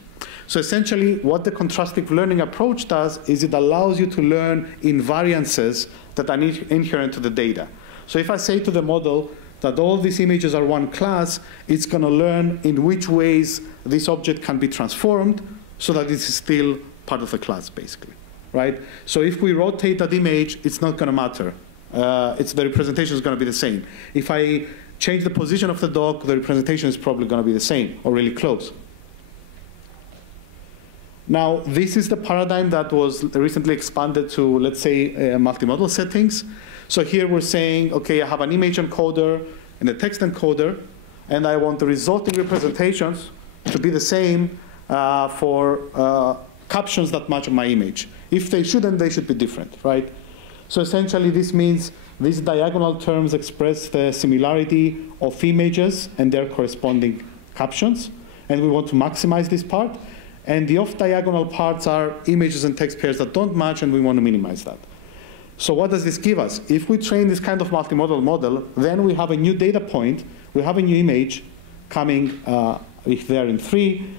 So essentially what the contrastive learning approach does is it allows you to learn invariances that are inherent to the data. So if I say to the model that all these images are one class, it's going to learn in which ways this object can be transformed so that it is still part of the class, basically, right? So if we rotate that image, it's not going to matter. The representation is going to be the same. If I change the position of the dog, the representation is probably going to be the same or really close. Now, this is the paradigm that was recently expanded to, let's say, multimodal settings. So here we're saying, okay, I have an image encoder and a text encoder, and I want the resulting representations to be the same for captions that match my image. If they shouldn't, they should be different, right? So essentially, this means these diagonal terms express the similarity of images and their corresponding captions, and we want to maximize this part. And the off-diagonal parts are images and text pairs that don't match, and we want to minimize that. So what does this give us? If we train this kind of multimodal model, then we have a new data point, we have a new image coming there in 3,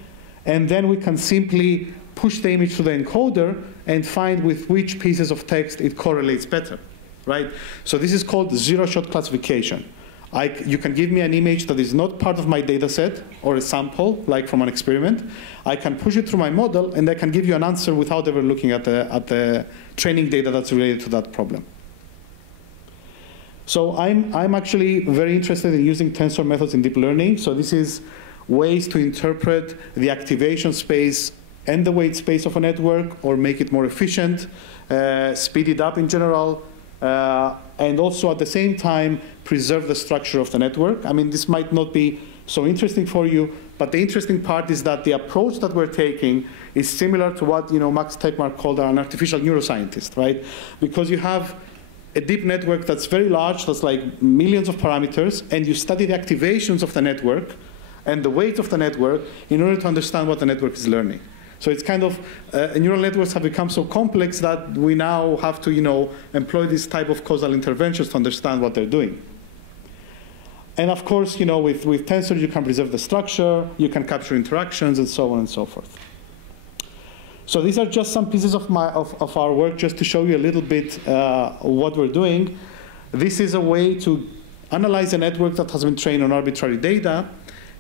and then we can simply push the image to the encoder and find with which pieces of text it correlates better, right? So this is called zero-shot classification. You can give me an image that is not part of my data set or a sample, like from an experiment. I can push it through my model, and I can give you an answer without ever looking at the training data that's related to that problem. So I'm actually very interested in using tensor methods in deep learning. So this is ways to interpret the activation space and the weight space of a network, or make it more efficient, speed it up in general, and also at the same time preserve the structure of the network. I mean, this might not be so interesting for you, but the interesting part is that the approach that we're taking is similar to what Max Tegmark called an artificial neuroscientist, right? Because you have a deep network that's very large, that's like millions of parameters, and you study the activations of the network and the weight of the network in order to understand what the network is learning. So it's kind of, neural networks have become so complex that we now have to, employ this type of causal interventions to understand what they're doing. And of course, with tensors, you can preserve the structure, you can capture interactions, and so on and so forth. So these are just some pieces of our work, just to show you a little bit what we're doing. This is a way to analyze a network that has been trained on arbitrary data,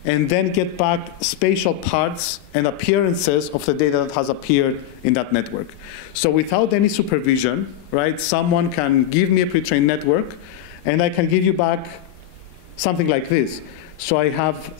and then get back spatial parts and appearances of the data that has appeared in that network. So without any supervision, right, someone can give me a pre-trained network, and I can give you back something like this. So I have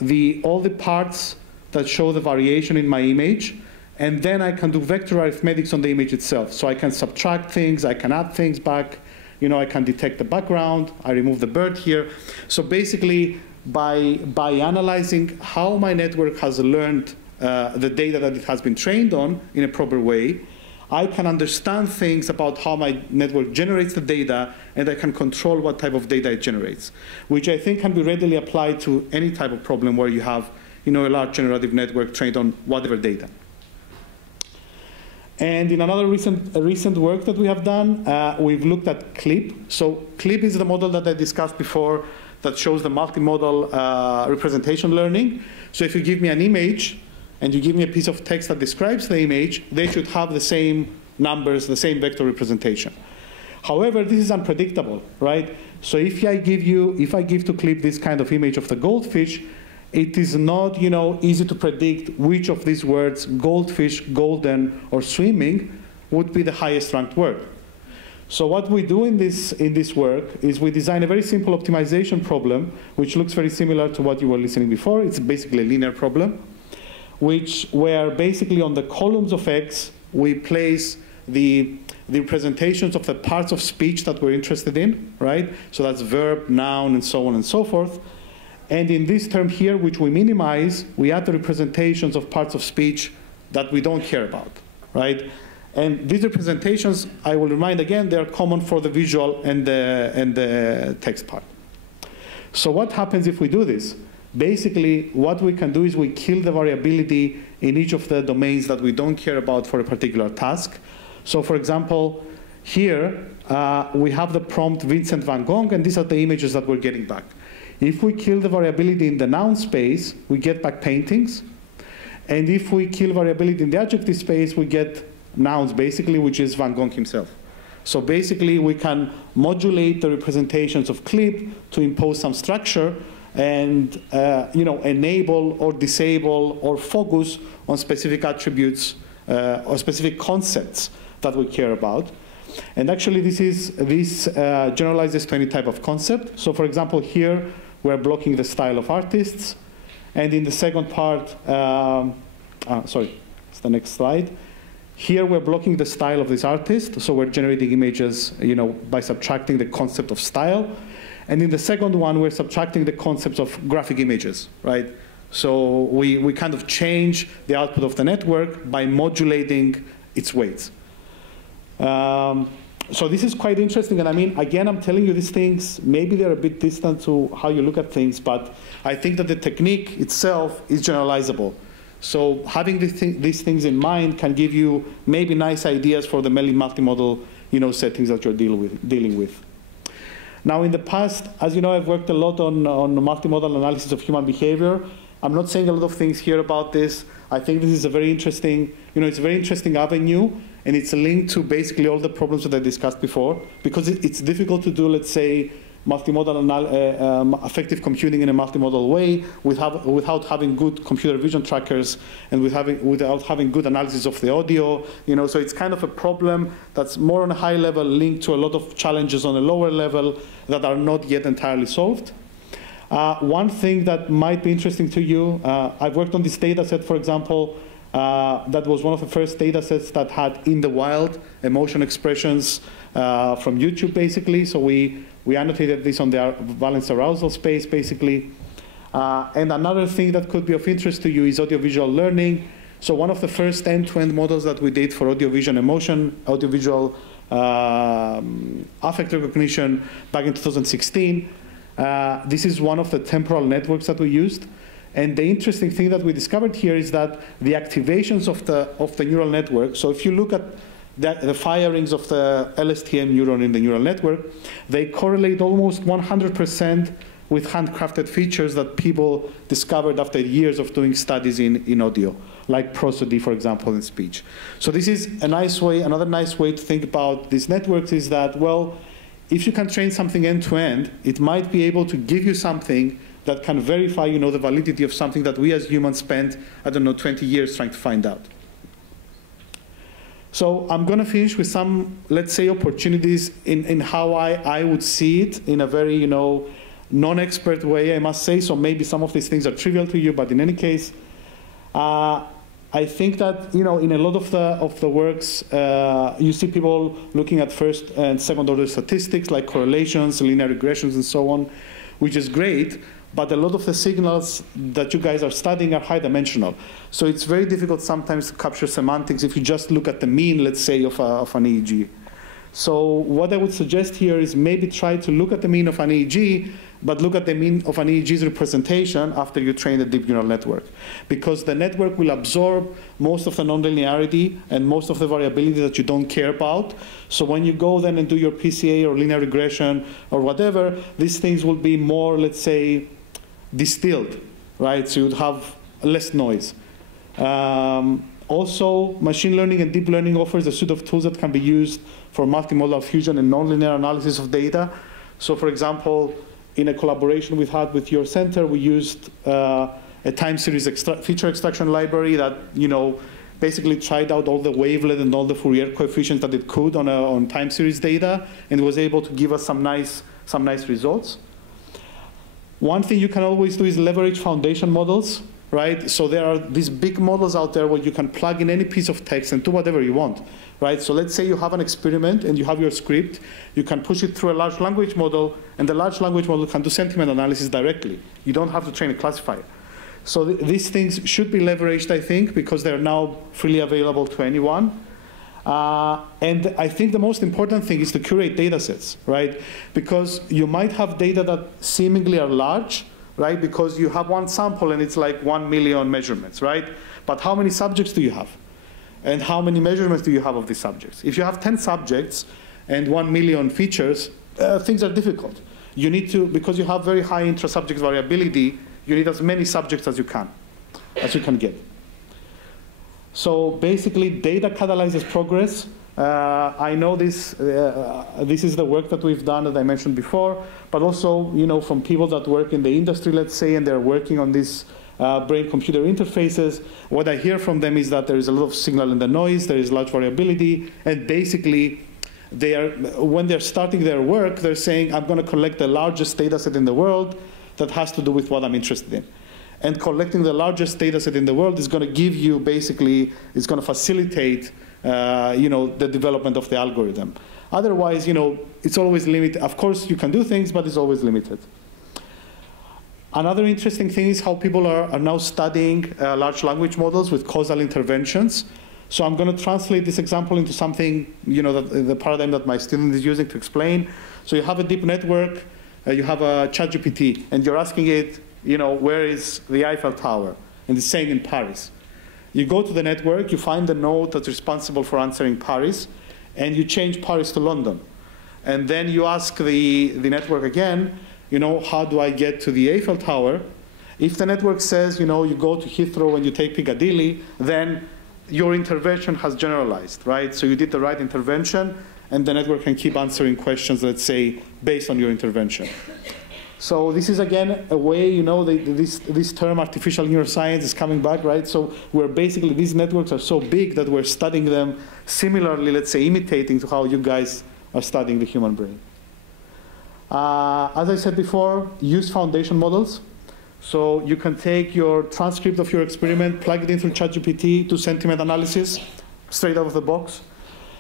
all the parts that show the variation in my image, and then I can do vector arithmetics on the image itself. So I can subtract things, I can add things back, I can detect the background, I remove the bird here. So basically, by analyzing how my network has learned the data that it has been trained on in a proper way, I can understand things about how my network generates the data, and I can control what type of data it generates, which I think can be readily applied to any type of problem where you have a large generative network trained on whatever data. And in another recent work that we have done, we've looked at CLIP. So CLIP is the model that I discussed before that shows the multimodal representation learning. So if you give me an image and you give me a piece of text that describes the image, they should have the same numbers, the same vector representation. However, this is unpredictable, right? So if I give to CLIP this kind of image of the goldfish, it is not, easy to predict which of these words, goldfish, golden, or swimming, would be the highest ranked word. So what we do in this work is we design a very simple optimization problem, which looks very similar to what you were listening before. It's basically a linear problem, where basically on the columns of X, we place the representations of the parts of speech that we're interested in, right? So that's verb, noun, and so on and so forth. And in this term here, which we minimize, we add the representations of parts of speech that we don't care about, right? And these representations, I will remind again, they are common for the visual and the text part. So what happens if we do this? Basically, what we can do is we kill the variability in each of the domains that we don't care about for a particular task. So for example, here we have the prompt Vincent van Gogh, and these are the images that we're getting back. If we kill the variability in the noun space, we get back paintings. And if we kill variability in the adjective space, we get nouns, basically, which is Van Gogh himself. So basically, we can modulate the representations of CLIP to impose some structure and enable or disable or focus on specific attributes or specific concepts that we care about. And actually, this generalizes to any type of concept. So for example, here, we're blocking the style of artists. And in the second part, sorry, it's the next slide. Here, we're blocking the style of this artist. So we're generating images by subtracting the concept of style. And in the second one, we're subtracting the concepts of graphic images, right? So we kind of change the output of the network by modulating its weights. So this is quite interesting, and I mean, again, I'm telling you these things, maybe they're a bit distant to how you look at things, but I think that the technique itself is generalizable. So having these things in mind can give you maybe nice ideas for the many multimodal settings that you're dealing with. Now in the past, as you know, I've worked a lot on multimodal analysis of human behavior. I'm not saying a lot of things here about this. I think this is a very interesting, it's a very interesting avenue, and it's linked to basically all the problems that I discussed before, because it's difficult to do, let's say, multimodal affective computing in a multimodal way without having good computer vision trackers and without having good analysis of the audio. So it's kind of a problem that's more on a high level linked to a lot of challenges on a lower level that are not yet entirely solved. One thing that might be interesting to you, I've worked on this data set, for example, that was one of the first data sets that had in the wild emotion expressions from YouTube, basically. So we annotated this on the valence arousal space, basically. And another thing that could be of interest to you is audiovisual learning. So one of the first end-to-end models that we did for audiovisual emotion, audiovisual affect recognition back in 2016. This is one of the temporal networks that we used. And the interesting thing that we discovered here is that the activations of the neural network, so if you look at the firings of the LSTM neuron in the neural network, they correlate almost 100% with handcrafted features that people discovered after years of doing studies in audio, like prosody, for example, in speech. So this is a nice way, another nice way to think about these networks is that, well, if you can train something end-to-end, it might be able to give you something that can verify, the validity of something that we as humans spent, 20 years trying to find out. So I'm going to finish with some, let's say, opportunities in how I would see it in a very, non-expert way, I must say. So maybe some of these things are trivial to you, but in any case, I think that, in a lot of the works, you see people looking at first and second order statistics like correlations, linear regressions, and so on, which is great. but a lot of the signals that you guys are studying are high dimensional. So it's very difficult sometimes to capture semantics if you just look at the mean, let's say, of an EEG. So what I would suggest here is maybe try to look at the mean of an EEG, but look at the mean of an EEG's representation after you train the deep neural network. Because the network will absorb most of the nonlinearity and most of the variability that you don't care about. So when you go then and do your PCA or linear regression or whatever, these things will be more, let's say, distilled, right? So you'd have less noise. Also, machine learning and deep learning offers a suite of tools that can be used for multimodal fusion and nonlinear analysis of data. So for example, in a collaboration we've had with your center, we used a time series feature extraction library that, you know, basically tried out all the wavelet and all the Fourier coefficients that it could on time series data, and was able to give us some nice results. One thing you can always do is leverage foundation models, right? So there are these big models out there where you can plug in any piece of text and do whatever you want, right? So let's say you have an experiment and you have your script. You can push it through a large language model, and the large language model can do sentiment analysis directly. You don't have to train a classifier. So these things should be leveraged, I think, because they're now freely available to anyone. And I think the most important thing is to curate data sets, right? Because you might have data that seemingly are large, right? Because you have one sample and it's like 1 million measurements, right? But how many subjects do you have? And how many measurements do you have of these subjects? If you have 10 subjects and 1 million features, things are difficult. You need to, because you have very high intra-subject variability, you need as many subjects as you can get. So basically, data catalyzes progress. I know this is the work that we've done, as I mentioned before, but also, you know, from people that work in the industry, let's say, and they're working on these brain-computer interfaces. What I hear from them is that there is a lot of signal in the noise, there is large variability, and basically, when they're starting their work, they're saying, I'm going to collect the largest data set in the world that has to do with what I'm interested in. And collecting the largest data set in the world is going to give you, basically, it's going to facilitate you know, the development of the algorithm. Otherwise, you know, it's always limited. Of course, you can do things, but it's always limited. Another interesting thing is how people are now studying large language models with causal interventions. So I'm going to translate this example into something, you know, the paradigm that my student is using to explain. So you have a deep network, you have a ChatGPT, and you're asking it, you know, where is the Eiffel Tower? And it's saying in Paris. You go to the network, you find the node that's responsible for answering Paris, and you change Paris to London. And then you ask the network again, you know, how do I get to the Eiffel Tower? If the network says, you know, you go to Heathrow and you take Piccadilly, then your intervention has generalized, right? So you did the right intervention, and the network can keep answering questions, let's say, based on your intervention. So this is, again, a way, you know, this term artificial neuroscience is coming back, right? So we're basically, these networks are so big that we're studying them similarly, let's say, imitating to how you guys are studying the human brain. As I said before, use foundation models. So you can take your transcript of your experiment, plug it in through ChatGPT, do sentiment analysis straight out of the box.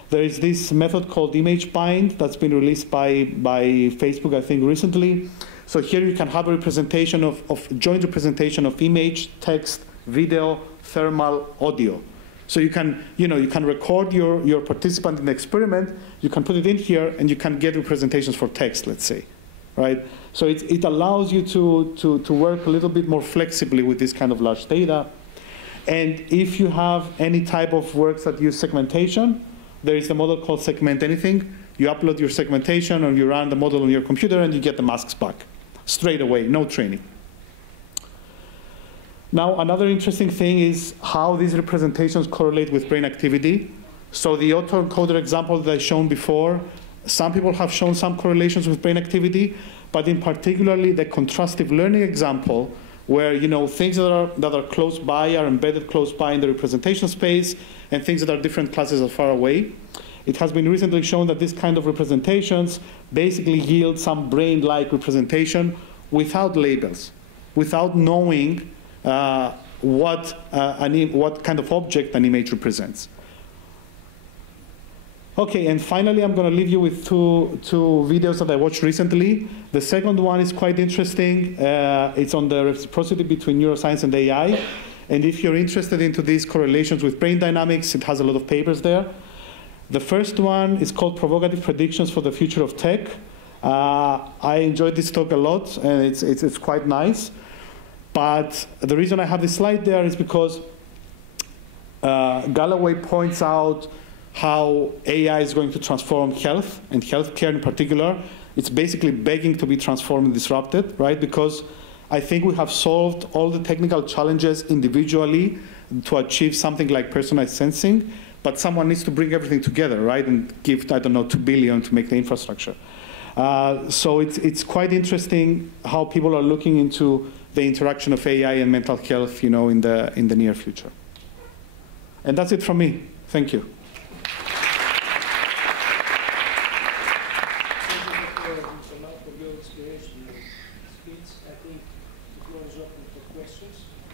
There is this method called image bind that's been released by Facebook, I think, recently. So here you can have a representation of joint representation of image, text, video, thermal, audio. So you can, you know, you can record your participant in the experiment, you can put it in here, and you can get representations for text, let's say, right? So it allows you to work a little bit more flexibly with this kind of large data. And if you have any type of works that use segmentation, there is a model called Segment Anything. You upload your segmentation, or you run the model on your computer, and you get the masks back straight away, no training. Now, another interesting thing is how these representations correlate with brain activity. So the autoencoder example that I shown before, some people have shown some correlations with brain activity, but in particularly the contrastive learning example, where, you know, things that are close by are embedded close by in the representation space, and things that are different classes are far away. It has been recently shown that this kind of representations basically yield some brain-like representation without labels, without knowing what kind of object an image represents. Okay, and finally, I'm going to leave you with two videos that I watched recently. The second one is quite interesting. It's on the reciprocity between neuroscience and AI. And if you're interested into these correlations with brain dynamics, it has a lot of papers there. The first one is called Provocative Predictions for the Future of Tech. I enjoyed this talk a lot, and it's quite nice. But the reason I have this slide there is because Galloway points out how AI is going to transform health, and healthcare in particular. It's basically begging to be transformed and disrupted, right? Because I think we have solved all the technical challenges individually to achieve something like personalized sensing, but someone needs to bring everything together, right? And give, I don't know, $2 billion to make the infrastructure. So it's quite interesting how people are looking into the interaction of AI and mental health, you know, in the near future. And that's it from me. Thank you.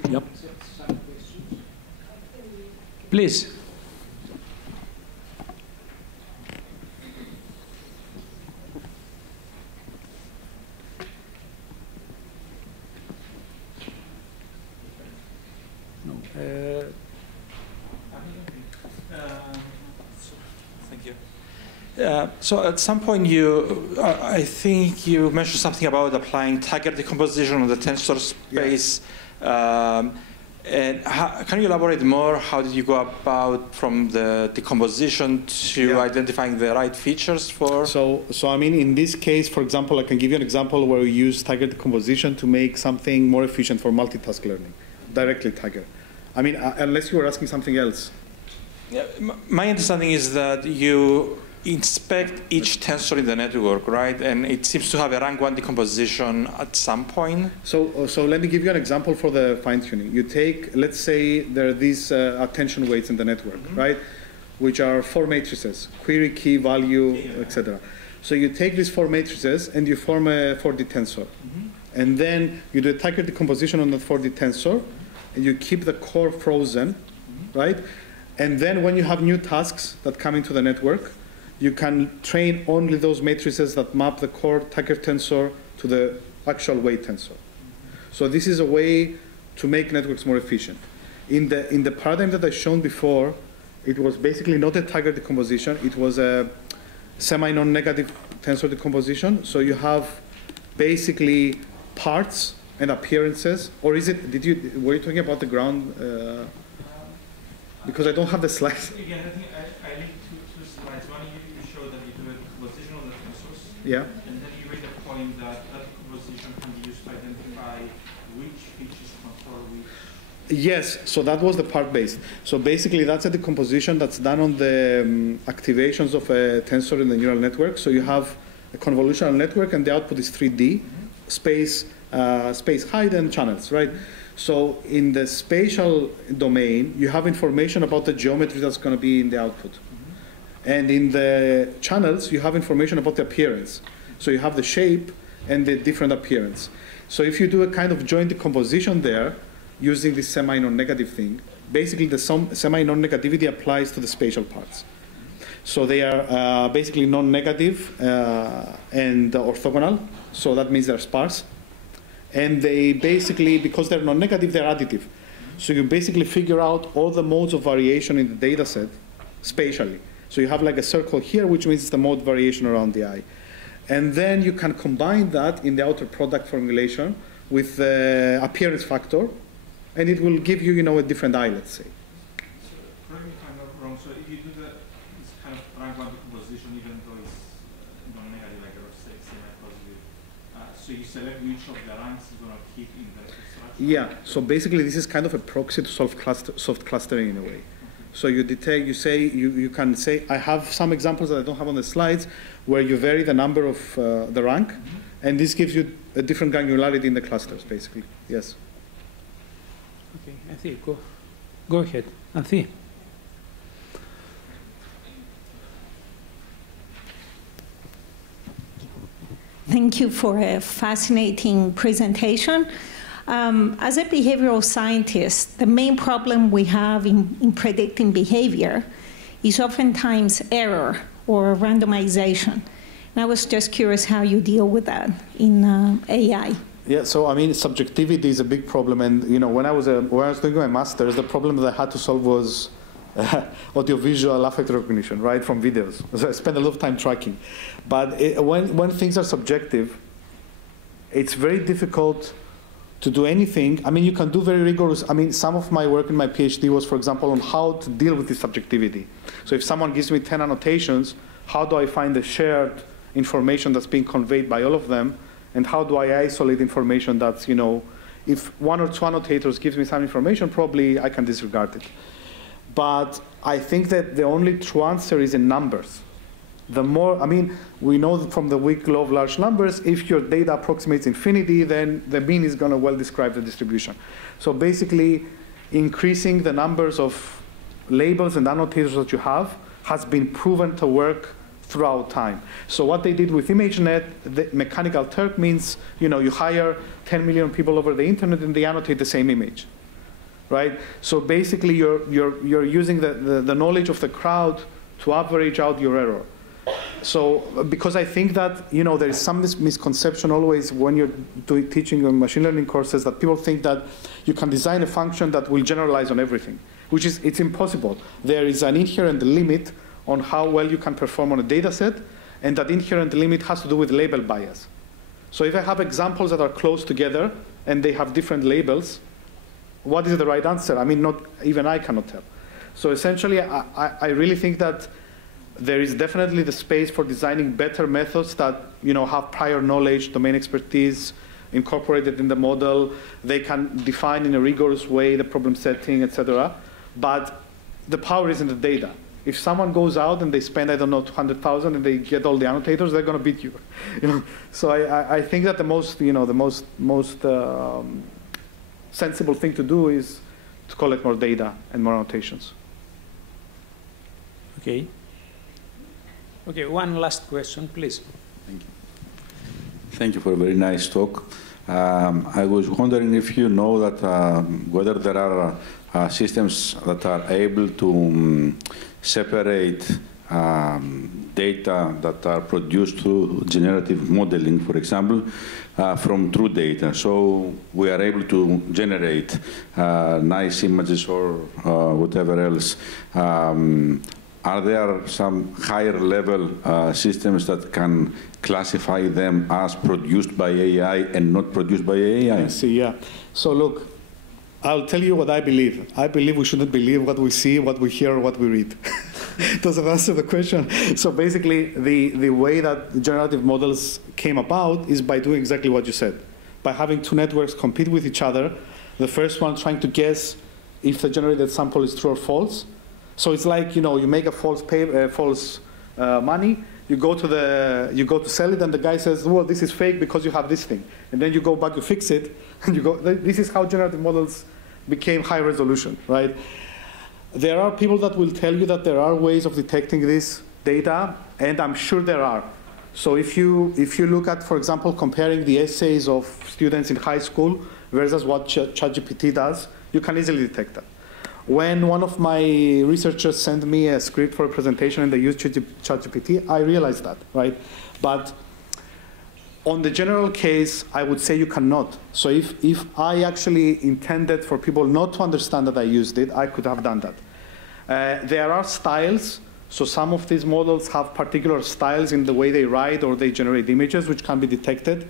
Yep. Please. No. Thank you. So at some point I think you mentioned something about applying Tiger decomposition on the tensor space. Yeah. And can you elaborate more? How did you go about from the decomposition to identifying the right features for? So I mean, in this case, for example, I can give you an example where we use Tiger decomposition to make something more efficient for multitask learning, directly Tiger. I mean, unless you were asking something else. Yeah, my understanding is that you inspect each tensor in the network, right? And it seems to have a rank 1 decomposition at some point. So let me give you an example for the fine-tuning. You take, let's say there are these attention weights in the network, right? Which are 4 matrices, query, key, value, etc. So you take these 4 matrices and you form a 4D tensor. And then you do a Tiger decomposition on the 4D tensor, and you keep the core frozen, right? And then when you have new tasks that come into the network, you can train only those matrices that map the core Tiger tensor to the actual weight tensor. So this is a way to make networks more efficient. In the paradigm that I shown before, it was basically not a Tiger decomposition. It was a semi-non-negative tensor decomposition. So you have basically parts and appearances, or is it? Were you talking about the ground? Because I don't have the slides. Again, I think I linked two slides. One, you show that you do a decomposition of the tensors. Yeah. And then you made a point that that decomposition can be used to identify which features control which. Yes, so that was the part-based. So basically, that's a decomposition that's done on the activations of a tensor in the neural network. So you have a convolutional network, and the output is 3D, space height, and channels, right? So in the spatial domain, you have information about the geometry that's going to be in the output. And in the channels, you have information about the appearance. So you have the shape and the different appearance. So if you do a kind of joint decomposition there, using this semi-non-negative thing, basically the semi-non-negativity applies to the spatial parts. So they are basically non-negative and orthogonal, so that means they're sparse. And they basically, because they're non-negative, they're additive. So you basically figure out all the modes of variation in the data set spatially. So you have like a circle here, which means it's the mode variation around the eye. And then you can combine that in the outer product formulation with the appearance factor, and it will give you, a different eye, let's say. So, correct me if I'm not wrong, so if you do this kind of rank 1 decomposition, even though it's non-negative, like semi-positive, so you select which of the ranks is going to keep in the structure? Yeah, so basically this is kind of a proxy to soft clustering in a way. So you detect, you can say, I have some examples that I don't have on the slides, where you vary the number of the rank, and this gives you a different granularity in the clusters, basically. Yes. Okay, Anthi, go ahead. Anthi. Thank you for a fascinating presentation. As a behavioral scientist, the main problem we have in predicting behavior is oftentimes error or randomization. And I was just curious how you deal with that in AI. Yeah, so I mean, subjectivity is a big problem, and you know, when I was doing my master's, the problem that I had to solve was audiovisual affect recognition, right, from videos. So I spent a lot of time tracking, but when things are subjective, it's very difficult to do anything. I mean, you can do very rigorous. I mean, some of my work in my PhD was, for example, on how to deal with this subjectivity. So if someone gives me 10 annotations, how do I find the shared information that's being conveyed by all of them? And how do I isolate information that's, you know, if one or two annotators gives me some information, probably I can disregard it. But I think that the only true answer is in numbers. The more, I mean, we know from the weak law of large numbers, if your data approximates infinity, then the mean is going to well describe the distribution. So basically, increasing the numbers of labels and annotators that you have has been proven to work throughout time. So what they did with ImageNet, the mechanical Turk means, you know, you hire 10 million people over the internet and they annotate the same image, right? So basically you're using the knowledge of the crowd to average out your error. So because I think that, you know, there is some misconception always when you're teaching machine learning courses that people think that you can design a function that will generalize on everything, which is, it's impossible. There is an inherent limit on how well you can perform on a data set, and that inherent limit has to do with label bias. So if I have examples that are close together and they have different labels, what is the right answer? I mean, not even I cannot tell. So essentially, I really think that there is definitely the space for designing better methods that, you know, have prior knowledge, domain expertise incorporated in the model. They can define in a rigorous way the problem setting, etc. But the power is in the data. If someone goes out and they spend, I don't know, 200,000 and they get all the annotators, they're going to beat you. You know? So I think that the most, you know, the most sensible thing to do is to collect more data and more annotations. Okay. Okay, one last question, please. Thank you. Thank you for a very nice talk. I was wondering if you know that whether there are systems that are able to separate data that are produced through generative modeling, for example, from true data. So we are able to generate nice images or whatever else. Are there some higher level systems that can classify them as produced by AI and not produced by AI? I see, yeah. So look, I'll tell you what I believe. I believe we shouldn't believe what we see, what we hear, or what we read. Does that answer the question? So basically, the way that generative models came about is by doing exactly what you said. By having two networks compete with each other, the first one trying to guess if the generated sample is true or false. So it's like, you know, you make a false money, you go to sell it, and the guy says, well, this is fake because you have this thing. And then you go back, you fix it, and you go, this is how generative models became high resolution, right? There are people that will tell you that there are ways of detecting this data, and I'm sure there are. So if you look at, for example, comparing the essays of students in high school versus what ChatGPT does, you can easily detect that. When one of my researchers sent me a script for a presentation and they used ChatGPT, I realized that, right? But on the general case, I would say you cannot. So if I actually intended for people not to understand that I used it, I could have done that. There are styles. So some of these models have particular styles in the way they write or they generate images, which can be detected.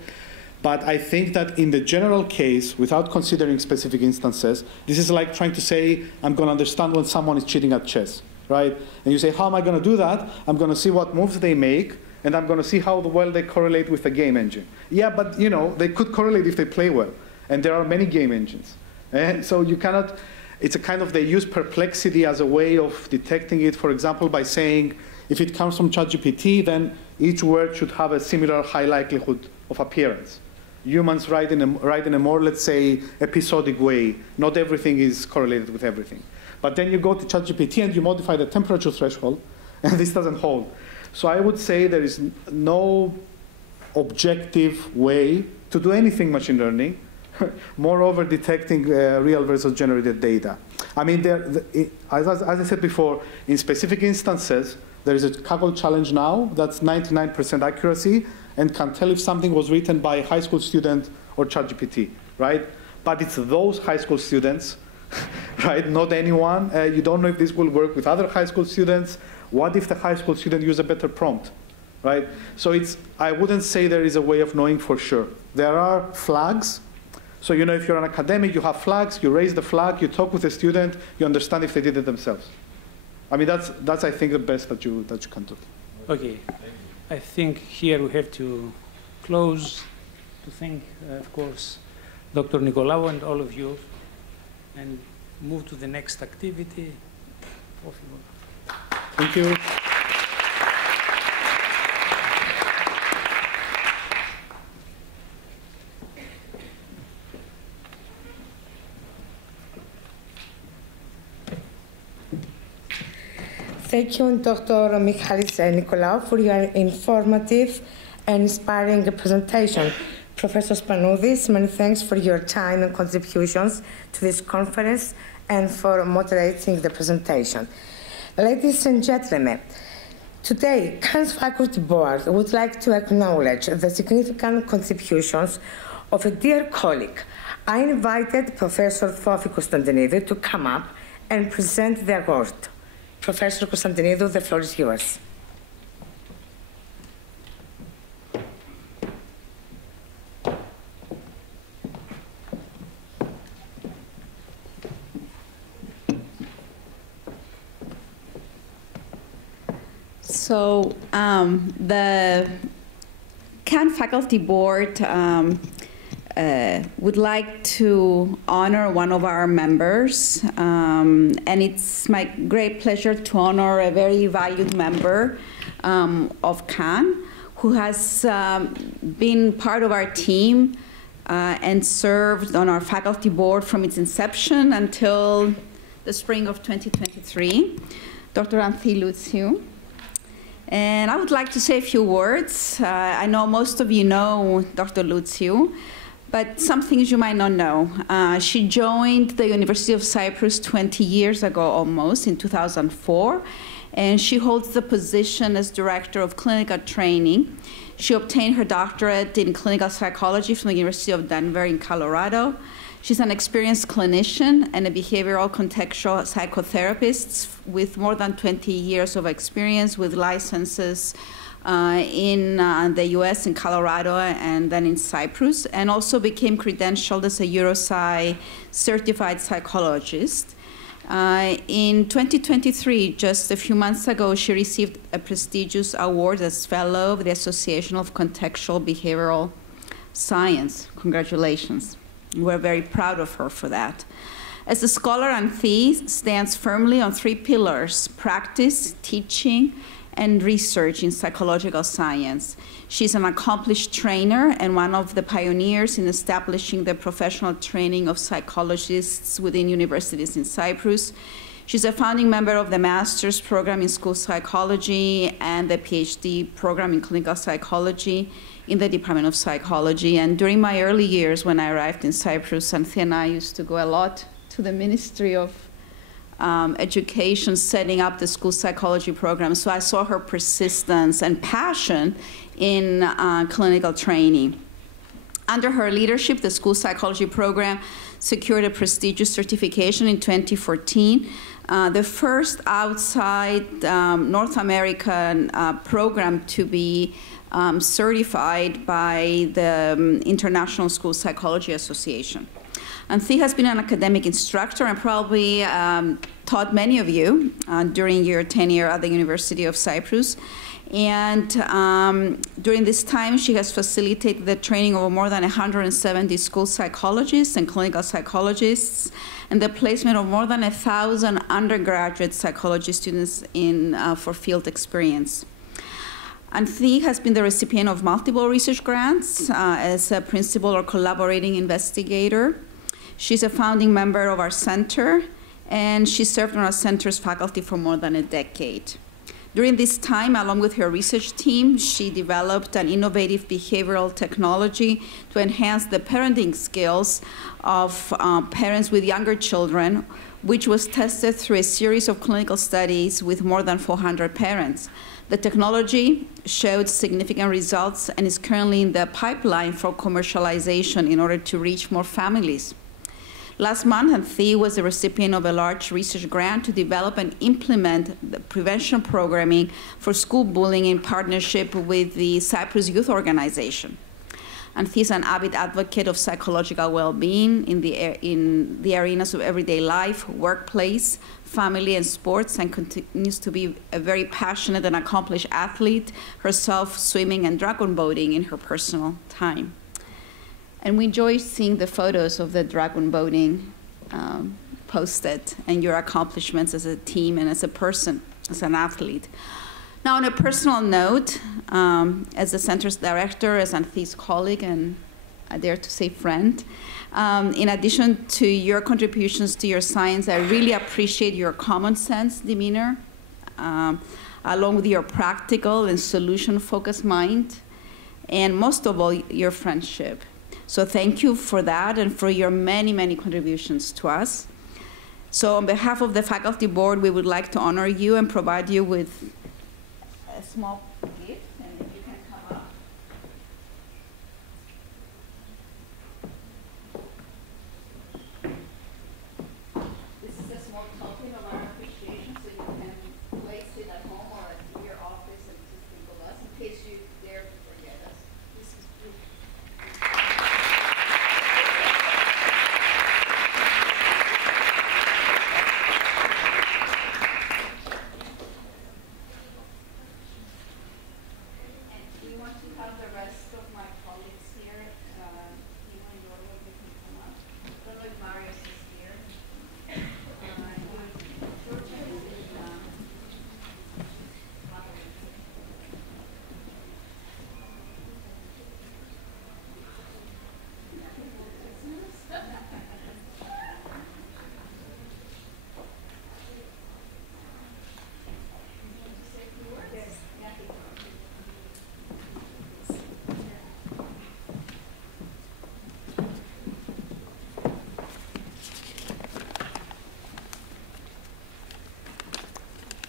But I think that in the general case, without considering specific instances, this is like trying to say, I'm going to understand when someone is cheating at chess, right? And you say, how am I going to do that? I'm going to see what moves they make, and I'm going to see how well they correlate with the game engine. Yeah, but you know, they could correlate if they play well. And there are many game engines. And so you cannot, it's a kind of, they use perplexity as a way of detecting it, for example, by saying, if it comes from ChatGPT, then each word should have a similar high likelihood of appearance. Humans write in a more, let's say, episodic way. Not everything is correlated with everything. But then you go to ChatGPT and you modify the temperature threshold, and this doesn't hold. So I would say there is no objective way to do anything machine learning, moreover detecting real versus generated data. I mean, as I said before, in specific instances, There is a Kaggle challenge now that's 99% accuracy and can tell if something was written by a high school student or ChatGPT, right? But it's those high school students, right? Not anyone. You don't know if this will work with other high school students. What if the high school student use a better prompt, right? So I wouldn't say there is a way of knowing for sure. There are flags. So you know, if you're an academic, you have flags. You raise the flag. You talk with the student. You understand if they did it themselves. I mean, that's I think the best that you can do. Okay, I think here we have to close. To thank, of course, Dr. Nicolaou and all of you, and move to the next activity. Thank you. Thank you, Dr. Mighalis Nicolaou, for your informative and inspiring presentation. Professor Spanoudis, many thanks for your time and contributions to this conference and for moderating the presentation. Ladies and gentlemen, today, Khan's Faculty Board would like to acknowledge the significant contributions of a dear colleague. I invited Professor Fώφη Kωνσταντινίδου to come up and present the award. Professor Kωνσταντινίδου, the floor is yours. So the Khan Faculty Board would like to honor one of our members, and it's my great pleasure to honor a very valued member of Khan, who has been part of our team and served on our faculty board from its inception until the spring of 2023, Dr. Anthi Lutsiou. And I would like to say a few words. I know most of you know Dr. Lutsiou, but some things you might not know. She joined the University of Cyprus 20 years ago almost, in 2004, and she holds the position as Director of Clinical Training. She obtained her doctorate in clinical psychology from the University of Denver in Colorado. She's an experienced clinician and a behavioral contextual psychotherapist with more than 20 years of experience with licenses in the US, in Colorado, and then in Cyprus, and also became credentialed as a UCY certified psychologist. In 2023, just a few months ago, she received a prestigious award as Fellow of the Association of Contextual Behavioral Science. Congratulations. We're very proud of her for that. As a scholar, Anthi stands firmly on three pillars: practice, teaching, and research in psychological science. She's an accomplished trainer and one of the pioneers in establishing the professional training of psychologists within universities in Cyprus. She's a founding member of the master's program in school psychology and the PhD program in clinical psychology in the Department of Psychology. And during my early years when I arrived in Cyprus, Anthi and I used to go a lot to the Ministry of Education setting up the school psychology program. So I saw her persistence and passion in clinical training. Under her leadership, the school psychology program secured a prestigious certification in 2014, the first outside North American program to be certified by the International School Psychology Association. Anthi has been an academic instructor and probably taught many of you during your tenure at the University of Cyprus. And during this time, she has facilitated the training of more than 170 school psychologists and clinical psychologists, and the placement of more than 1,000 undergraduate psychology students for field experience. Anthi has been the recipient of multiple research grants as a principal or collaborating investigator. She's a founding member of our center, and she served on our center's faculty for more than a decade. During this time, along with her research team, she developed an innovative behavioral technology to enhance the parenting skills of parents with younger children, which was tested through a series of clinical studies with more than 400 parents. The technology showed significant results and is currently in the pipeline for commercialization in order to reach more families. Last month, Anthi was the recipient of a large research grant to develop and implement the prevention programming for school bullying in partnership with the Cyprus Youth Organization. Anthi is an avid advocate of psychological well-being in the arenas of everyday life, workplace, family, and sports, and continues to be a very passionate and accomplished athlete, herself swimming and dragon boating in her personal time. And we enjoy seeing the photos of the dragon boating posted and your accomplishments as a team and as a person, as an athlete. Now, on a personal note, as the center's director, as Anthi's colleague, and I dare to say friend, in addition to your contributions to your science, I really appreciate your common sense demeanor, along with your practical and solution-focused mind, and most of all, your friendship. So thank you for that and for your many, many contributions to us. So on behalf of the faculty board, we would like to honor you and provide you with a small gift, and if you can come up. This is a small token of our appreciation, so you can place it at home or at your office and just think of us in case you dare to forget us. This is beautiful.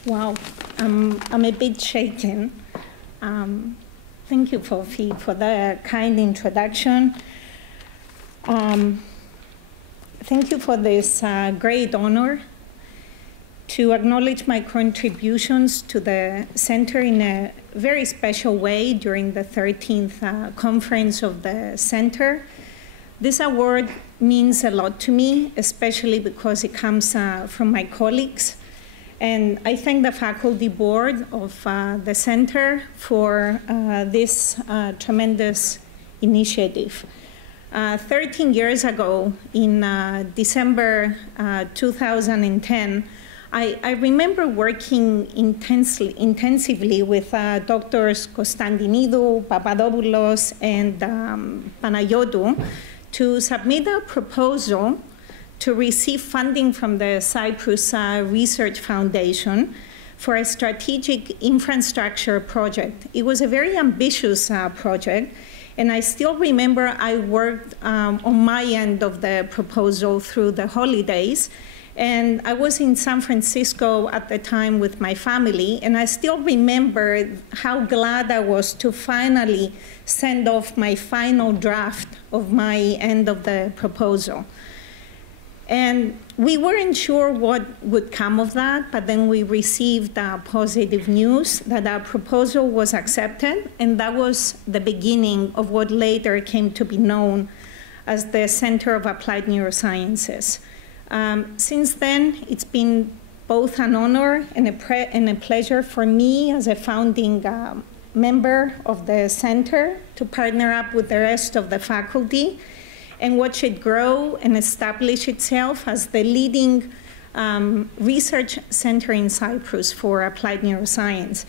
Wow, I'm a bit shaken. Thank you, Fófi, for the kind introduction. Thank you for this great honor to acknowledge my contributions to the center in a very special way during the 13th conference of the center. This award means a lot to me, especially because it comes from my colleagues. And I thank the faculty board of the center for this tremendous initiative. 13 years ago, in December 2010, I remember working intensively with Drs. Kostandinidou, Papadopoulos, and Panayotou to submit a proposal to receive funding from the Cyprus Research Foundation for a strategic infrastructure project. It was a very ambitious project, and I still remember I worked on my end of the proposal through the holidays, and I was in San Francisco at the time with my family, and I still remember how glad I was to finally send off my final draft of my end of the proposal. And we weren't sure what would come of that, but then we received positive news that our proposal was accepted, and that was the beginning of what later came to be known as the Center of Applied Neurosciences. Since then, it's been both an honor and a pleasure for me as a founding member of the center to partner up with the rest of the faculty and watch it grow and establish itself as the leading research center in Cyprus for applied neuroscience.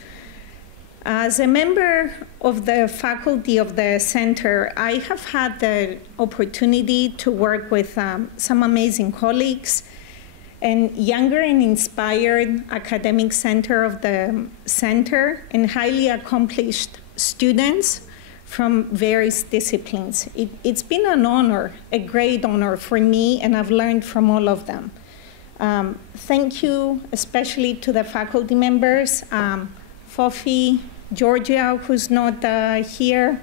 As a member of the faculty of the center, I have had the opportunity to work with some amazing colleagues and younger and inspired academic center of the center, and highly accomplished students from various disciplines. It's been an honor, a great honor for me, and I've learned from all of them. Thank you especially to the faculty members, Fófy, Georgia, who's not here,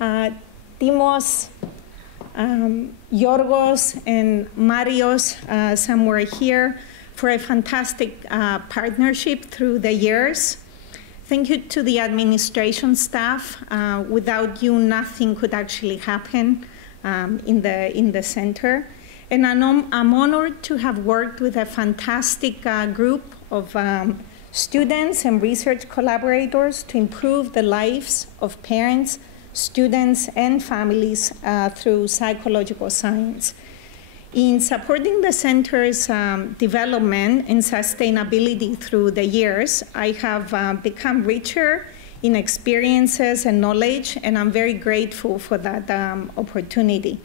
Timos, Yorgos, and Marios, somewhere here, for a fantastic partnership through the years. Thank you to the administration staff. Without you, nothing could actually happen in the center. And I'm honored to have worked with a fantastic group of students and research collaborators to improve the lives of parents, students, and families through psychological science. In supporting the center's development and sustainability through the years, I have become richer in experiences and knowledge, and I'm very grateful for that opportunity.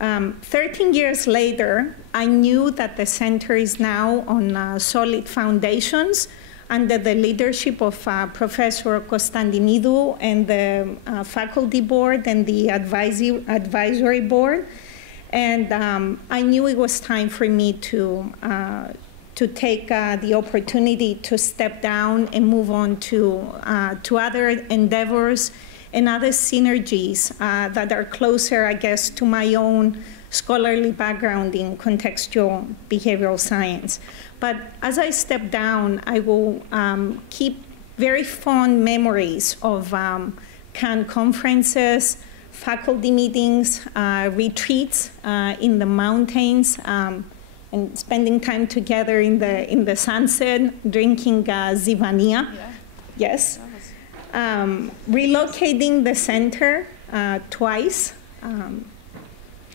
13 years later, I knew that the center is now on solid foundations under the leadership of Professor Kωνσταντινίδου and the faculty board and the advisory board. And I knew it was time for me to take the opportunity to step down and move on to other endeavors and other synergies that are closer, I guess, to my own scholarly background in contextual behavioral science. But as I step down, I will keep very fond memories of CAN conferences, faculty meetings, retreats in the mountains, and spending time together in the sunset, drinking zivania. Yeah. Yes. Relocating the center twice,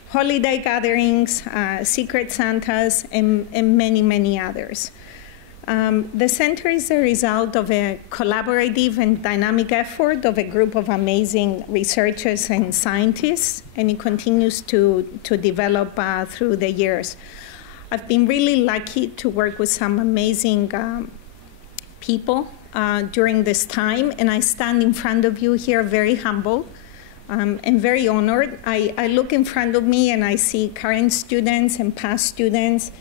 holiday gatherings, secret Santas, and many, many others. The center is the result of a collaborative and dynamic effort of a group of amazing researchers and scientists, and it continues to develop through the years. I've been really lucky to work with some amazing people during this time, and I stand in front of you here very humble and very honored. I look in front of me and I see current students and past students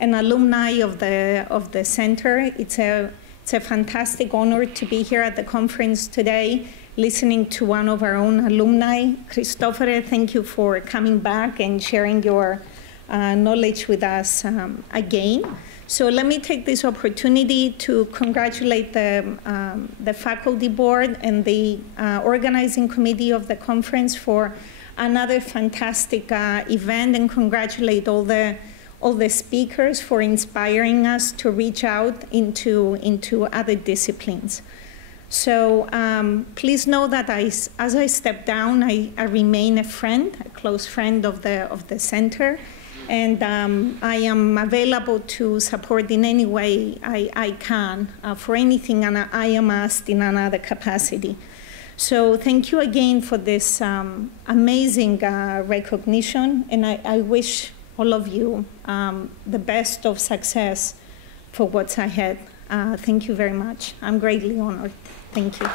and alumni of the center. It's a fantastic honor to be here at the conference today, listening to one of our own alumni. Christofore, thank you for coming back and sharing your knowledge with us again. So let me take this opportunity to congratulate the faculty board and the organizing committee of the conference for another fantastic event, and congratulate all the speakers for inspiring us to reach out into other disciplines. So please know that as I step down, I remain a friend, a close friend of the center. And I am available to support in any way I can for anything, and I am asked in another capacity. So thank you again for this amazing recognition, and I wish all of you the best of success for what's ahead. Thank you very much. I'm greatly honored. Thank you.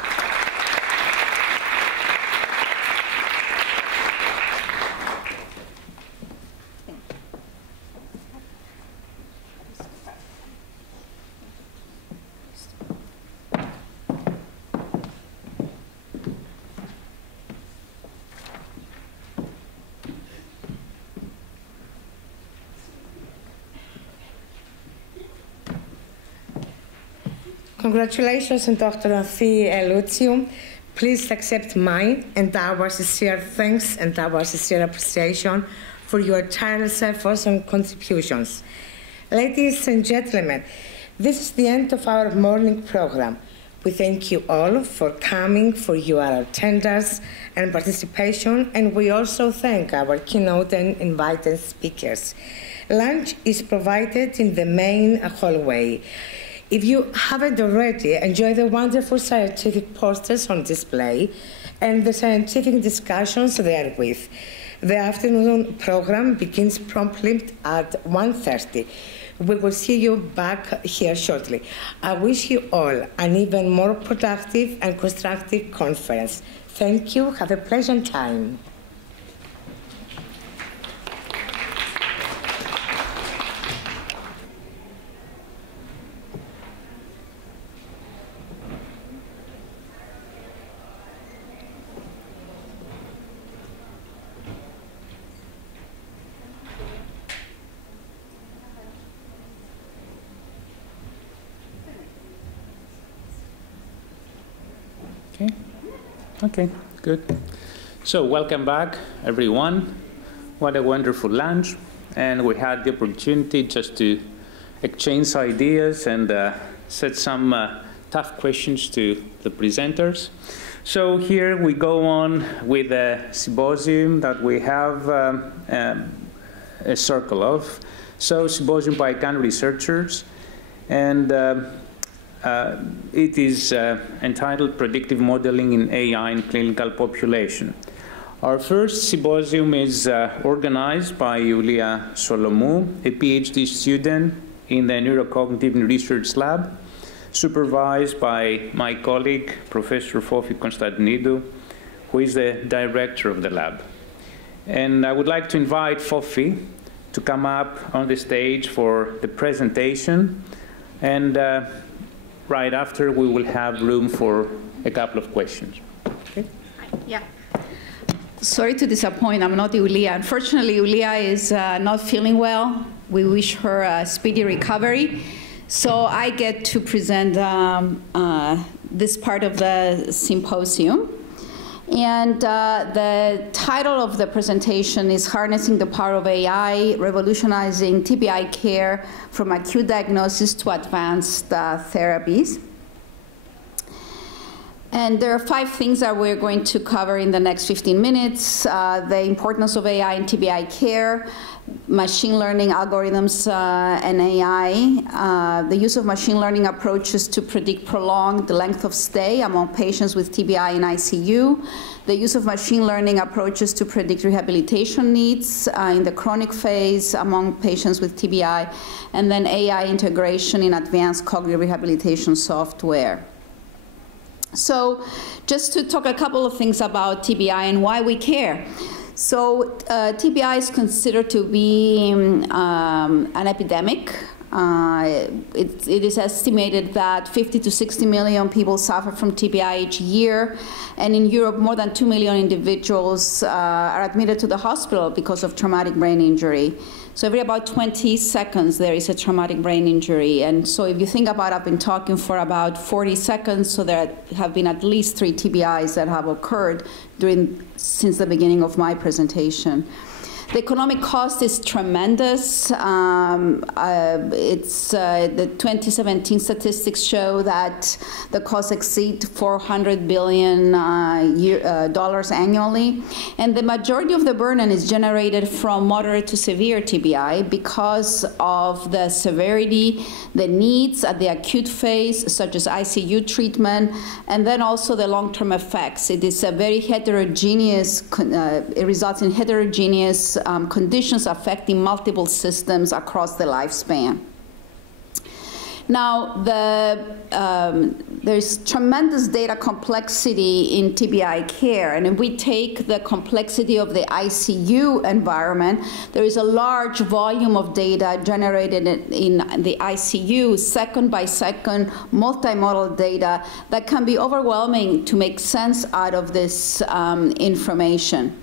Congratulations, Dr. Afi Luciu. Please accept mine and our sincere thanks and our sincere appreciation for your tireless efforts and contributions. Ladies and gentlemen, this is the end of our morning program. We thank you all for coming, for your attendance and participation, and we also thank our keynote and invited speakers. Lunch is provided in the main hallway. If you haven't already, enjoy the wonderful scientific posters on display and the scientific discussions therewith. The afternoon program begins promptly at 1:30. We will see you back here shortly. I wish you all an even more productive and constructive conference. Thank you. Have a pleasant time. Okay, good. So welcome back, everyone. What a wonderful lunch. And we had the opportunity just to exchange ideas and set some tough questions to the presenters. So here we go on with a symposium that we have a circle of. So symposium by Ghana researchers. And it is entitled Predictive Modeling in AI in Clinical Population. Our first symposium is organized by Yulia Solomou, a PhD student in the Neurocognitive Research Lab, supervised by my colleague, Professor Fώφη Kωνσταντινίδου, who is the director of the lab. And I would like to invite Fώφη to come up on the stage for the presentation. And right after, we will have room for a couple of questions. Okay? Yeah. Sorry to disappoint, I'm not Yulia. Unfortunately, Yulia is not feeling well. We wish her a speedy recovery. So I get to present this part of the symposium. And the title of the presentation is Harnessing the Power of AI, Revolutionizing TBI Care from Acute Diagnosis to Advanced Therapies. And there are 5 things that we're going to cover in the next 15 minutes. The importance of AI in TBI care, machine learning algorithms and AI, the use of machine learning approaches to predict prolonged length of stay among patients with TBI in ICU, the use of machine learning approaches to predict rehabilitation needs in the chronic phase among patients with TBI, and then AI integration in advanced cognitive rehabilitation software. So just to talk a couple of things about TBI and why we care. So TBI is considered to be an epidemic. It is estimated that 50 to 60 million people suffer from TBI each year. And in Europe, more than 2 million individuals are admitted to the hospital because of traumatic brain injury. So every about 20 seconds, there is a traumatic brain injury. And so if you think about it, I've been talking for about 40 seconds, so there have been at least 3 TBIs that have occurred since the beginning of my presentation. The economic cost is tremendous. The 2017 statistics show that the costs exceed $400 billion annually. And the majority of the burden is generated from moderate to severe TBI because of the severity, the needs at the acute phase, such as ICU treatment, and then also the long-term effects. It is a very heterogeneous, it results in heterogeneous conditions affecting multiple systems across the lifespan. Now, there's tremendous data complexity in TBI care, and if we take the complexity of the ICU environment, there is a large volume of data generated in the ICU, second-by-second, multimodal data that can be overwhelming to make sense out of this information.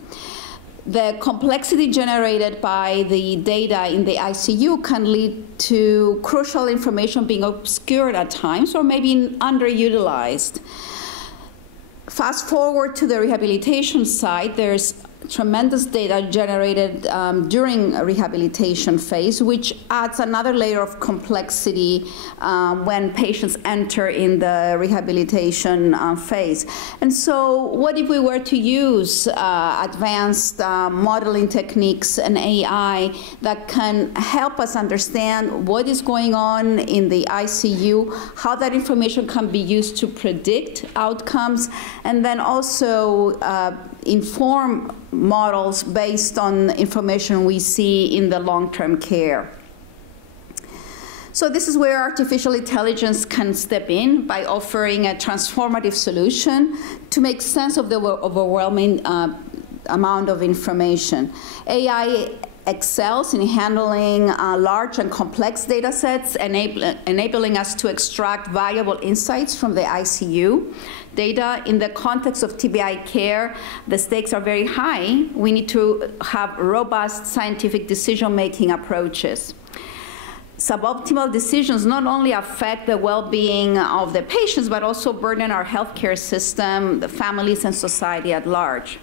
The complexity generated by the data in the ICU can lead to crucial information being obscured at times or maybe underutilized. Fast forward to the rehabilitation side, there's tremendous data generated during a rehabilitation phase, which adds another layer of complexity when patients enter in the rehabilitation phase. And so what if we were to use advanced modeling techniques and AI that can help us understand what is going on in the ICU, how that information can be used to predict outcomes, and then also inform models based on information we see in the long-term care. So this is where artificial intelligence can step in by offering a transformative solution to make sense of the overwhelming amount of information. AI excels in handling large and complex data sets, enabling us to extract valuable insights from the ICU data. In the context of TBI care, the stakes are very high. We need to have robust scientific decision-making approaches. Suboptimal decisions not only affect the well-being of the patients, but also burden our healthcare system, the families, and society at large.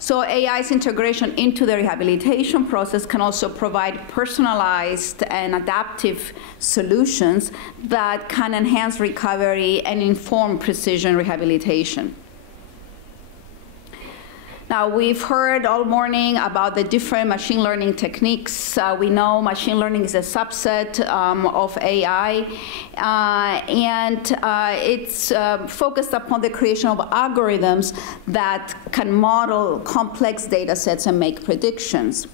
So AI's integration into the rehabilitation process can also provide personalized and adaptive solutions that can enhance recovery and inform precision rehabilitation. Now, we've heard all morning about the different machine learning techniques. We know machine learning is a subset of AI, and it's focused upon the creation of algorithms that can model complex data sets and make predictions.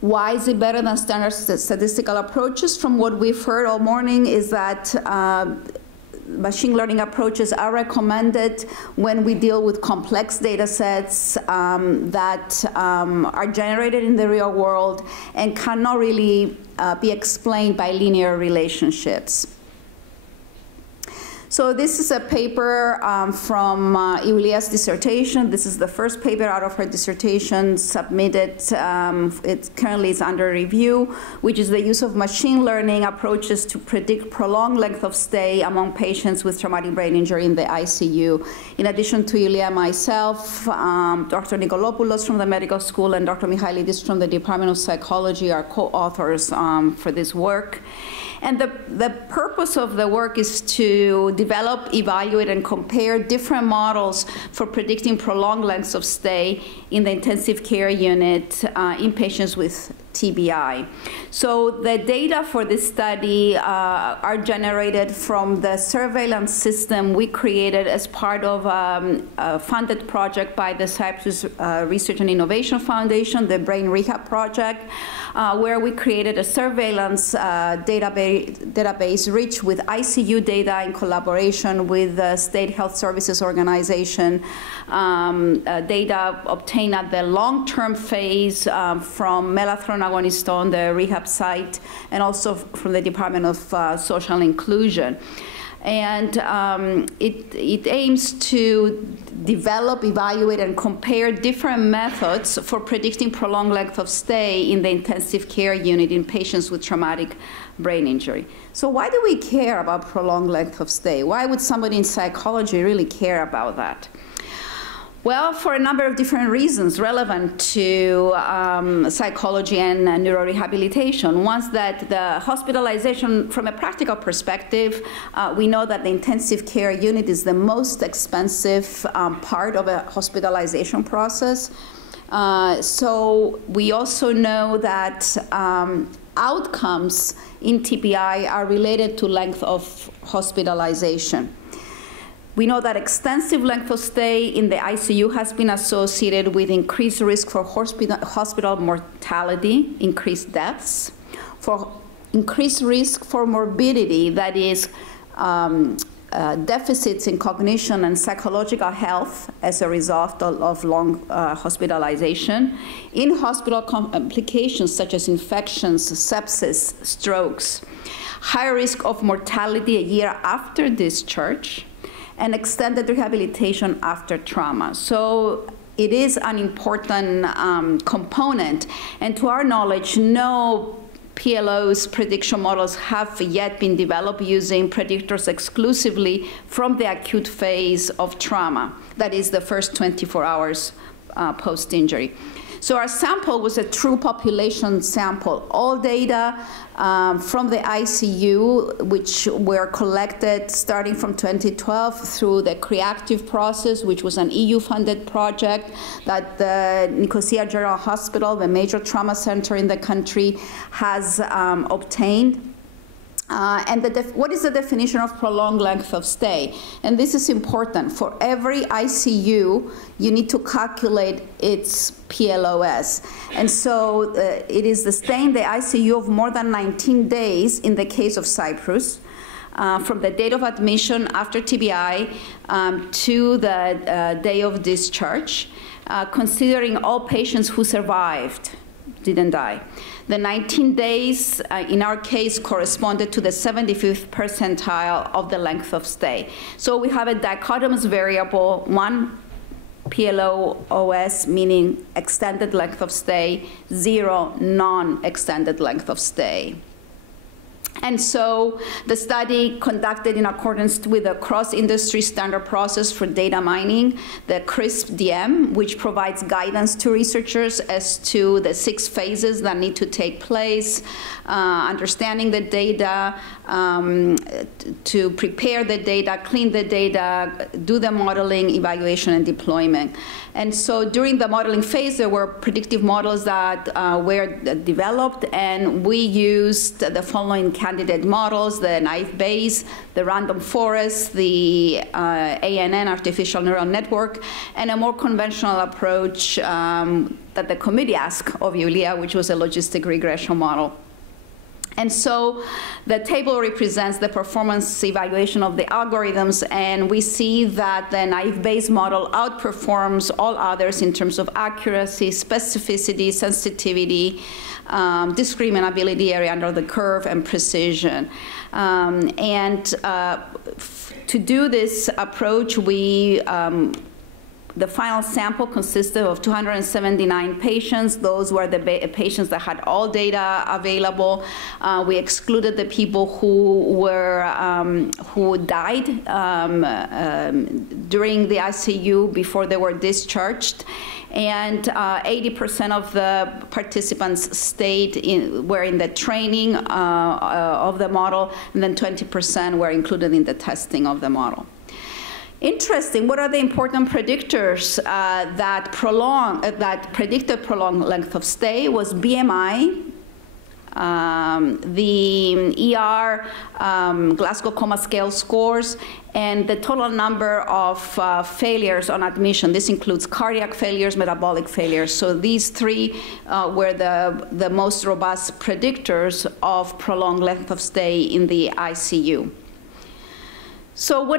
Why is it better than standard statistical approaches? From what we've heard all morning is that machine learning approaches are recommended when we deal with complex data sets that are generated in the real world and cannot really be explained by linear relationships. So this is a paper from Iulia's dissertation. This is the first paper out of her dissertation submitted. It currently is under review, which is the use of machine learning approaches to predict prolonged length of stay among patients with traumatic brain injury in the ICU. In addition to Iulia and myself, Dr. Nikolopoulos from the medical school and Dr. Michailidis from the Department of Psychology are co-authors for this work. And the purpose of the work is to develop, evaluate, and compare different models for predicting prolonged lengths of stay in the intensive care unit in patients with TBI. So the data for this study are generated from the surveillance system we created as part of a funded project by the Cyprus Research and Innovation Foundation, the Brain Rehab Project, where we created a surveillance database rich with ICU data in collaboration with the State Health Services Organization, data obtained at the long-term phase from Melatron Agoniston, the rehab site, and also from the Department of Social Inclusion. And it aims to develop, evaluate, and compare different methods for predicting prolonged length of stay in the intensive care unit in patients with traumatic brain injury. So why do we care about prolonged length of stay? Why would somebody in psychology really care about that? Well, for a number of different reasons relevant to psychology and neurorehabilitation. One's that the hospitalization, from a practical perspective, we know that the intensive care unit is the most expensive part of a hospitalization process. So we also know that outcomes in TBI are related to length of hospitalization. We know that extensive length of stay in the ICU has been associated with increased risk for hospital mortality, increased deaths, for increased risk for morbidity, that is, deficits in cognition and psychological health as a result of long hospitalization, in-hospital complications such as infections, sepsis, strokes, high risk of mortality a year after discharge, and extended rehabilitation after trauma. So it is an important component. And to our knowledge, no PLO's prediction models have yet been developed using predictors exclusively from the acute phase of trauma, that is the first 24 hours post-injury. So our sample was a true population sample. All data from the ICU, which were collected starting from 2012 through the CREACTIVE process, which was an EU-funded project that the Nicosia General Hospital, the major trauma center in the country, has obtained. What is the definition of prolonged length of stay? And this is important. For every ICU, you need to calculate its PLOS. And so it is the stay in the ICU of more than 19 days in the case of Cyprus, from the date of admission after TBI to the day of discharge, considering all patients who survived, didn't die. The 19 days, in our case, corresponded to the 75th percentile of the length of stay. So we have a dichotomous variable, one PLOS, meaning extended length of stay, 0, non-extended length of stay. And so the study conducted in accordance with a cross-industry standard process for data mining, the CRISP-DM, which provides guidance to researchers as to the 6 phases that need to take place, understanding the data, to prepare the data, clean the data, do the modeling, evaluation, and deployment. And so during the modeling phase, there were predictive models that were developed, and we used the following candidate models: the naive Bayes, the random forest, the ANN, artificial neural network, and a more conventional approach that the committee asked of Yulia, which was a logistic regression model. And so the table represents the performance evaluation of the algorithms, and we see that the naive Bayes model outperforms all others in terms of accuracy, specificity, sensitivity, discriminability area under the curve, and precision. To do this approach, the final sample consisted of 279 patients. Those were the patients that had all data available. We excluded the people who died during the ICU before they were discharged. And 80% of the participants were in the training of the model, and then 20% were included in the testing of the model. Interesting, what are the important predictors that predicted prolonged length of stay? Was BMI, the ER, Glasgow Coma Scale scores, and the total number of failures on admission. This includes cardiac failures, metabolic failures. So these 3 were the most robust predictors of prolonged length of stay in the ICU. So what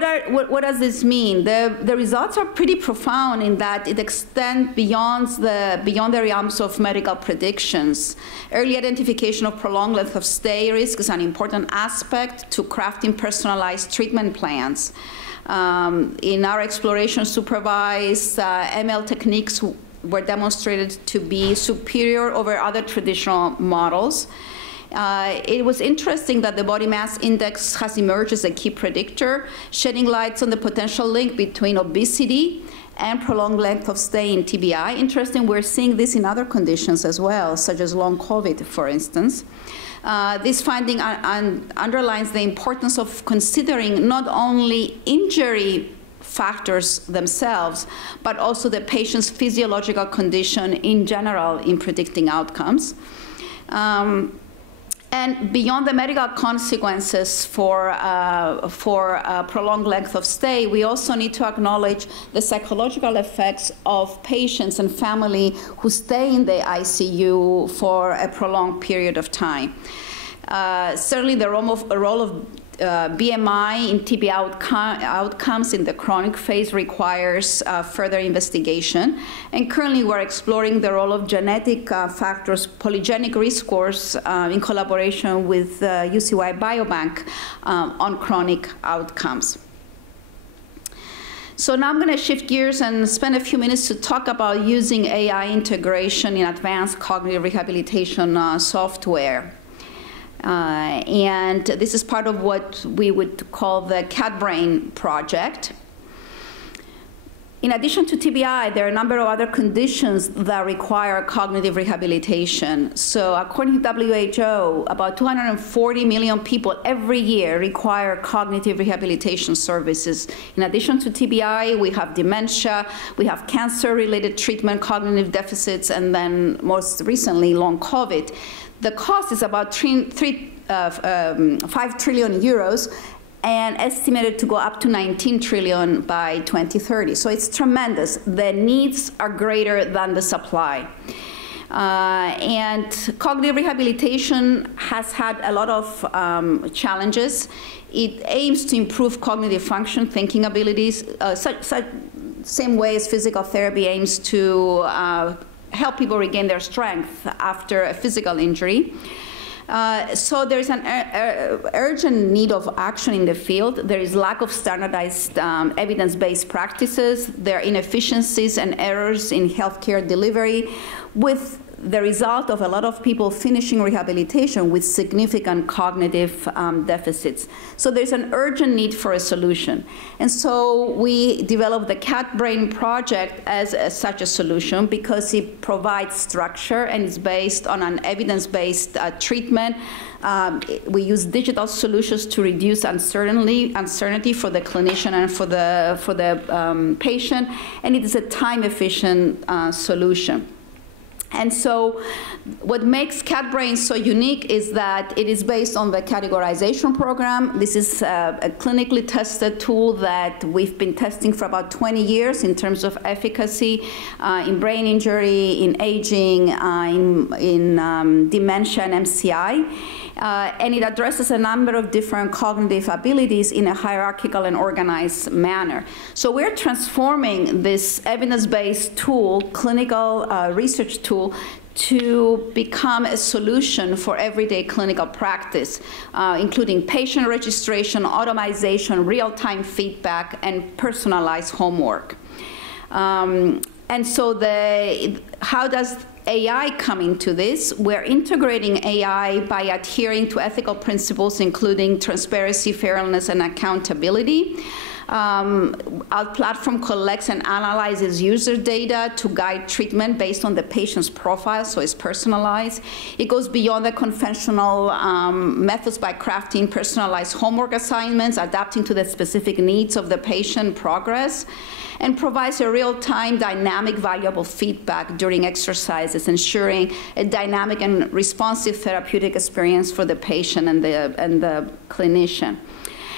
does this mean? The results are pretty profound in that it extends beyond the realms of medical predictions. Early identification of prolonged length of stay risk is an important aspect to crafting personalized treatment plans. In our exploration supervised, ML techniques were demonstrated to be superior over other traditional models. It was interesting that the body mass index has emerged as a key predictor, shedding lights on the potential link between obesity and prolonged length of stay in TBI. Interesting, we're seeing this in other conditions as well, such as long COVID, for instance. This finding underlines the importance of considering not only injury factors themselves, but also the patient's physiological condition in general in predicting outcomes. And beyond the medical consequences for prolonged length of stay, we also need to acknowledge the psychological effects of patients and family who stay in the ICU for a prolonged period of time. Certainly the role of BMI in TB outcomes in the chronic phase requires further investigation. And currently we're exploring the role of genetic factors, polygenic risk scores, in collaboration with UCY Biobank on chronic outcomes. So now I'm going to shift gears and spend a few minutes to talk about using AI integration in advanced cognitive rehabilitation software. And this is part of what we would call the CatBrain project. In addition to TBI, there are a number of other conditions that require cognitive rehabilitation. So according to WHO, about 240 million people every year require cognitive rehabilitation services. In addition to TBI, we have dementia, we have cancer-related treatment, cognitive deficits, and then most recently, long COVID. The cost is about $3 5 trillion euros, and estimated to go up to 19 trillion by 2030. So it's tremendous. The needs are greater than the supply. And cognitive rehabilitation has had a lot of challenges. It aims to improve cognitive function, thinking abilities, same way as physical therapy aims to help people regain their strength after a physical injury. So there's an urgent need of action in the field. There is lack of standardized evidence-based practices. There are inefficiencies and errors in healthcare delivery, with the result of a lot of people finishing rehabilitation with significant cognitive deficits. So there's an urgent need for a solution. And so we developed the Cat Brain project as such a solution, because it provides structure and is based on an evidence-based treatment. We use digital solutions to reduce uncertainty for the clinician and for the patient, and it is a time-efficient solution. And so what makes Cat Brain so unique is that it is based on the categorization program. This is a clinically tested tool that we've been testing for about 20 years in terms of efficacy in brain injury, in aging, in dementia and MCI. And it addresses a number of different cognitive abilities in a hierarchical and organized manner. So we're transforming this evidence-based tool, clinical research tool, to become a solution for everyday clinical practice, including patient registration, automation, real-time feedback, and personalized homework. And so how does AI come into this? We're integrating AI by adhering to ethical principles, including transparency, fairness, and accountability. Our platform collects and analyzes user data to guide treatment based on the patient's profile, so it's personalized. It goes beyond the conventional methods by crafting personalized homework assignments, adapting to the specific needs of the patient progress, and provides a real-time, dynamic, valuable feedback during exercises, ensuring a dynamic and responsive therapeutic experience for the patient and the clinician.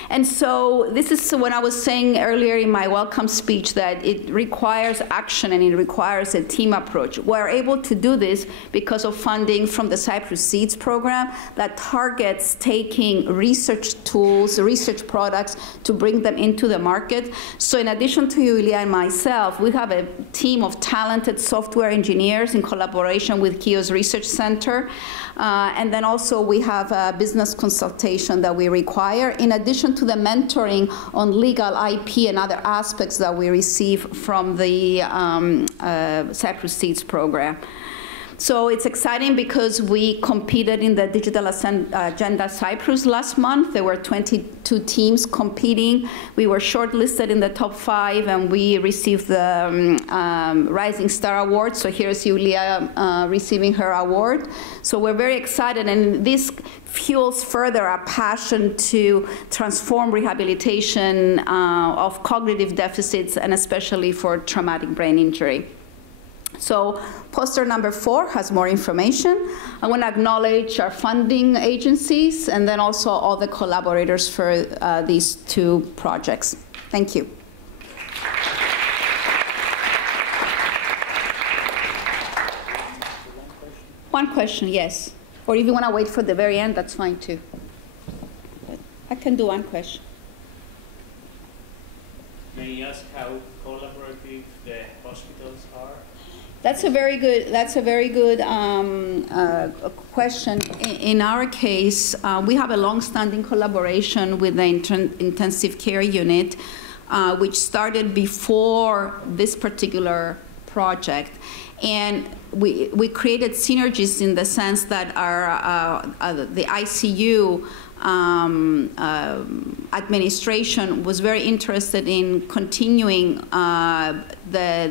And so this is when I was saying earlier in my welcome speech that it requires action and it requires a team approach. We're able to do this because of funding from the Cyprus Seeds program that targets taking research tools, research products to bring them into the market. So in addition to Julia and myself, we have a team of talented software engineers in collaboration with Kios Research Center. And then also we have a business consultation that we require, in addition to the mentoring on legal IP and other aspects that we receive from the Cyprus Seeds program. So it's exciting because we competed in the Digital Agenda Cyprus last month. There were 22 teams competing. We were shortlisted in the top 5, and we received the Rising Star Award. So here's Julia receiving her award. So we're very excited, and this fuels further our passion to transform rehabilitation of cognitive deficits, and especially for traumatic brain injury. So poster number 4 has more information. I want to acknowledge our funding agencies and then also all the collaborators for these 2 projects. Thank you. One question, yes. Or if you want to wait for the very end, that's fine too. But I can do one question. May you ask how collaborative the hospitals are? That's a very good question. In our case, we have a long-standing collaboration with the intensive care unit, which started before this particular project. And we created synergies in the sense that the ICU administration was very interested in continuing the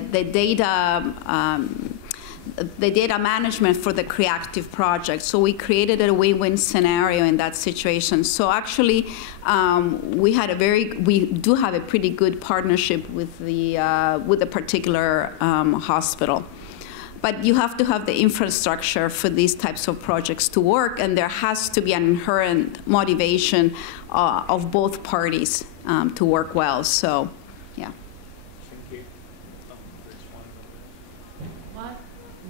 data management for the creative project. So we created a win-win scenario in that situation. So actually, we do have a pretty good partnership with the particular hospital. But you have to have the infrastructure for these types of projects to work, and there has to be an inherent motivation of both parties to work well. So, yeah. Thank you.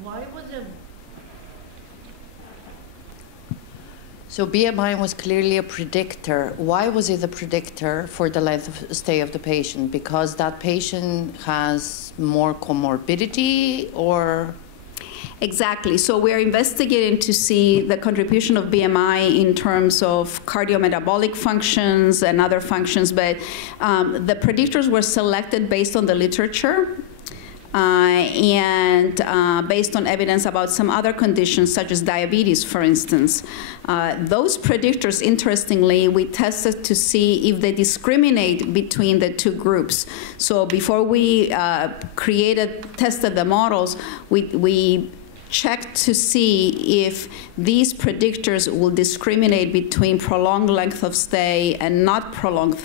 Why was it? So BMI was clearly a predictor. Why was it a predictor for the length of stay of the patient? Because that patient has more comorbidity, or? Exactly. So we're investigating to see the contribution of BMI in terms of cardiometabolic functions and other functions, but the predictors were selected based on the literature and based on evidence about some other conditions, such as diabetes, for instance. Those predictors, interestingly, we tested to see if they discriminate between the two groups. So before we tested the models, we checked to see if these predictors will discriminate between prolonged length of stay and not prolonged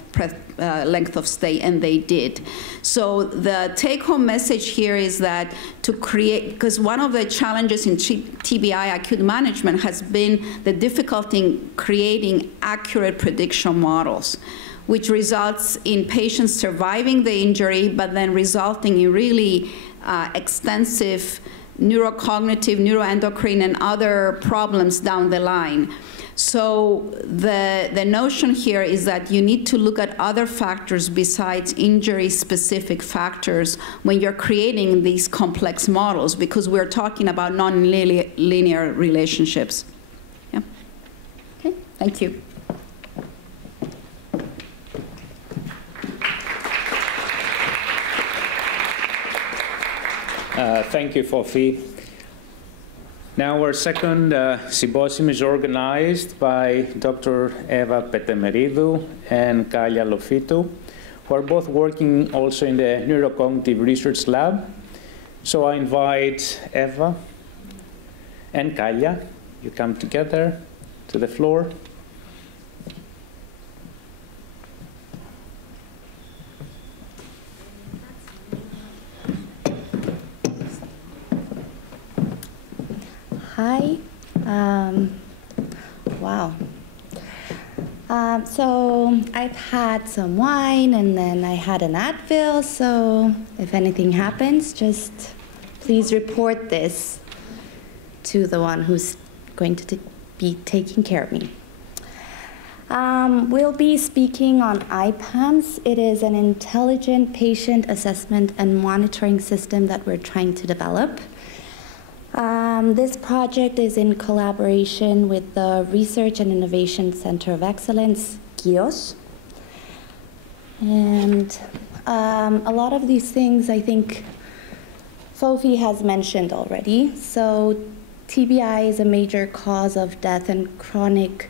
length of stay, and they did. So the take-home message here is that to create, because one of the challenges in TBI acute management has been the difficulty in creating accurate prediction models, which results in patients surviving the injury, but then resulting in really extensive neurocognitive, neuroendocrine, and other problems down the line. So the notion here is that you need to look at other factors besides injury-specific factors when you're creating these complex models, because we're talking about non-linear relationships. Yeah. Okay, thank you. Thank you, Fófi. Now our second symposium is organized by Dr. Eva Petemeridou and Kalia Lofitou, who are both working also in the Neurocognitive Research Lab. So I invite Eva and Kalia, you come together to the floor. Hi. Wow. So I've had some wine and then I had an Advil, so if anything happens, just please report this to the one who's going to be taking care of me. We'll be speaking on IPAMS. It is an intelligent patient assessment and monitoring system that we're trying to develop. This project is in collaboration with the Research and Innovation Center of Excellence, GIOS. And a lot of these things I think Fófi has mentioned already. So TBI is a major cause of death and chronic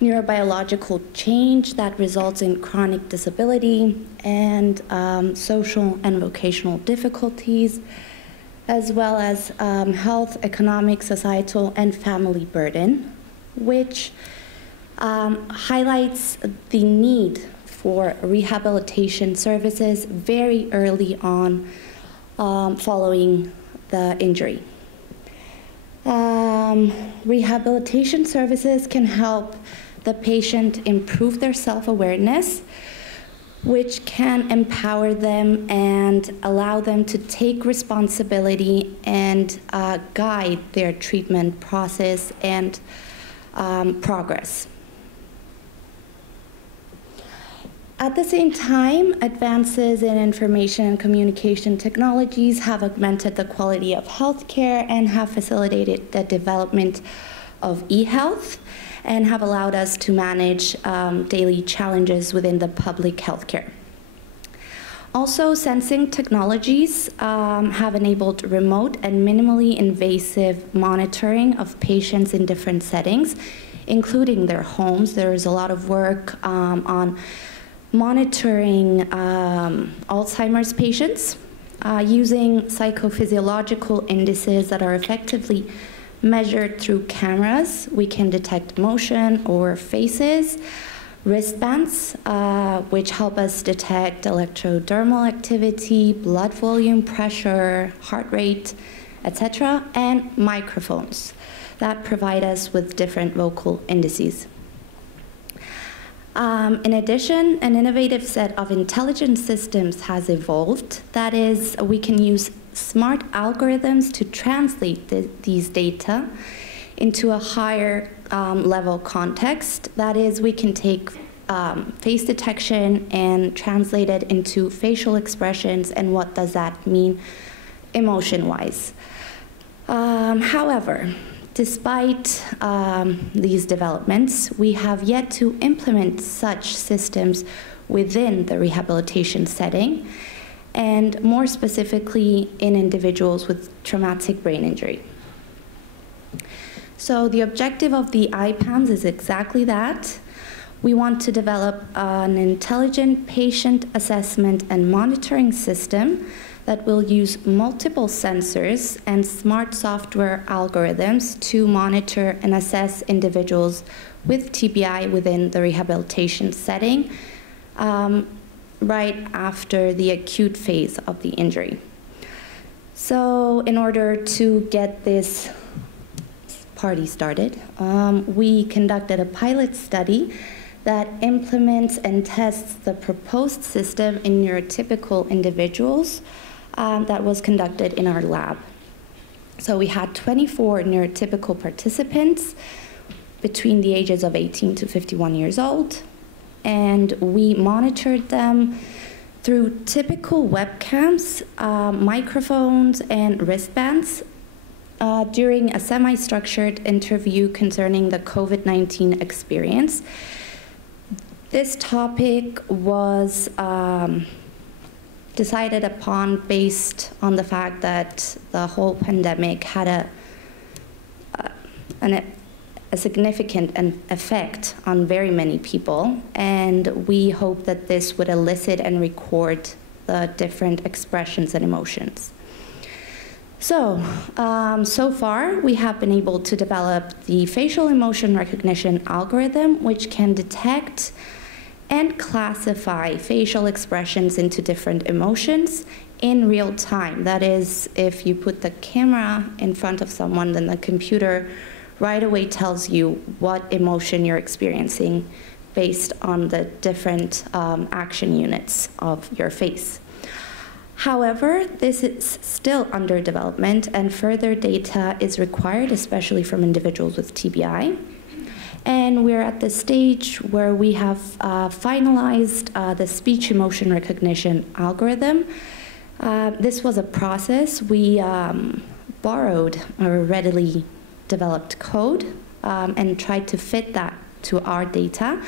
neurobiological change that results in chronic disability and social and vocational difficulties, as well as health, economic, societal, and family burden, which highlights the need for rehabilitation services very early on following the injury. Rehabilitation services can help the patient improve their self-awareness, which can empower them and allow them to take responsibility and guide their treatment process and progress. At the same time, advances in information and communication technologies have augmented the quality of healthcare and have facilitated the development of e-health and have allowed us to manage daily challenges within the public healthcare. Also, sensing technologies have enabled remote and minimally invasive monitoring of patients in different settings, including their homes. There is a lot of work on monitoring Alzheimer's patients using psychophysiological indices that are effectively measured through cameras. We can detect motion or faces, wristbands, which help us detect electrodermal activity, blood volume, pressure, heart rate, etc., and microphones that provide us with different vocal indices. In addition, an innovative set of intelligent systems has evolved. That is, we can use smart algorithms to translate these data into a higher level context. That is, we can take face detection and translate it into facial expressions and what does that mean emotion-wise. However, despite these developments, we have yet to implement such systems within the rehabilitation setting, and more specifically in individuals with traumatic brain injury. So the objective of the IPAMS is exactly that. We want to develop an intelligent patient assessment and monitoring system that will use multiple sensors and smart software algorithms to monitor and assess individuals with TBI within the rehabilitation setting right after the acute phase of the injury. So in order to get this party started, we conducted a pilot study that implements and tests the proposed system in neurotypical individuals that was conducted in our lab. So we had 24 neurotypical participants between the ages of 18 to 51 years old, and we monitored them through typical webcams, microphones, and wristbands during a semi-structured interview concerning the COVID-19 experience. This topic was decided upon based on the fact that the whole pandemic had a significant effect on very many people, and we hope that this would elicit and record the different expressions and emotions. So, so far we have been able to develop the facial emotion recognition algorithm, which can detect and classify facial expressions into different emotions in real time. That is, if you put the camera in front of someone, then the computer right away tells you what emotion you're experiencing based on the different action units of your face. However, this is still under development, and further data is required, especially from individuals with TBI. And we're at the stage where we have finalized the speech emotion recognition algorithm. This was a process. We borrowed a readily developed code and tried to fit that to our data.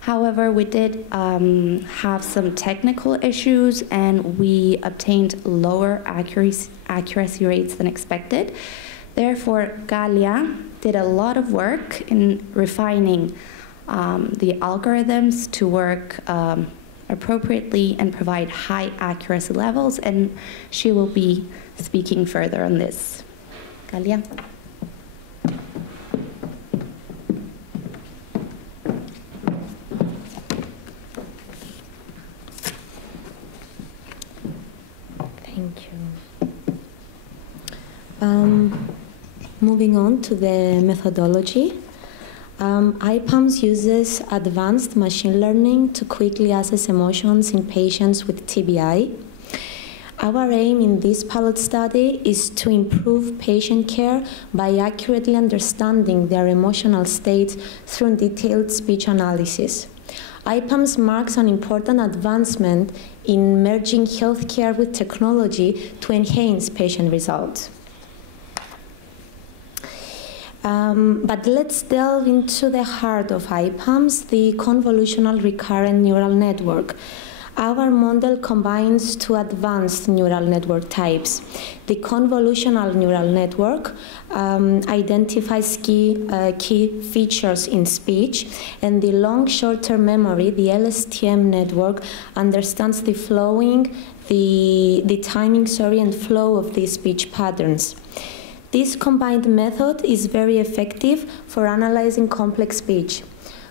However, we did have some technical issues, and we obtained lower accuracy rates than expected. Therefore, Galia did a lot of work in refining the algorithms to work appropriately and provide high accuracy levels, and she will be speaking further on this. Galia. Thank you. Moving on to the methodology. IPAMS uses advanced machine learning to quickly assess emotions in patients with TBI. Our aim in this pilot study is to improve patient care by accurately understanding their emotional states through detailed speech analysis. IPAMS marks an important advancement in merging healthcare with technology to enhance patient results. But let's delve into the heart of IPAMS, the convolutional recurrent neural network. Our model combines two advanced neural network types. The convolutional neural network identifies key features in speech, and the long short-term memory, the LSTM network, understands the timing, and flow of these speech patterns. This combined method is very effective for analyzing complex speech.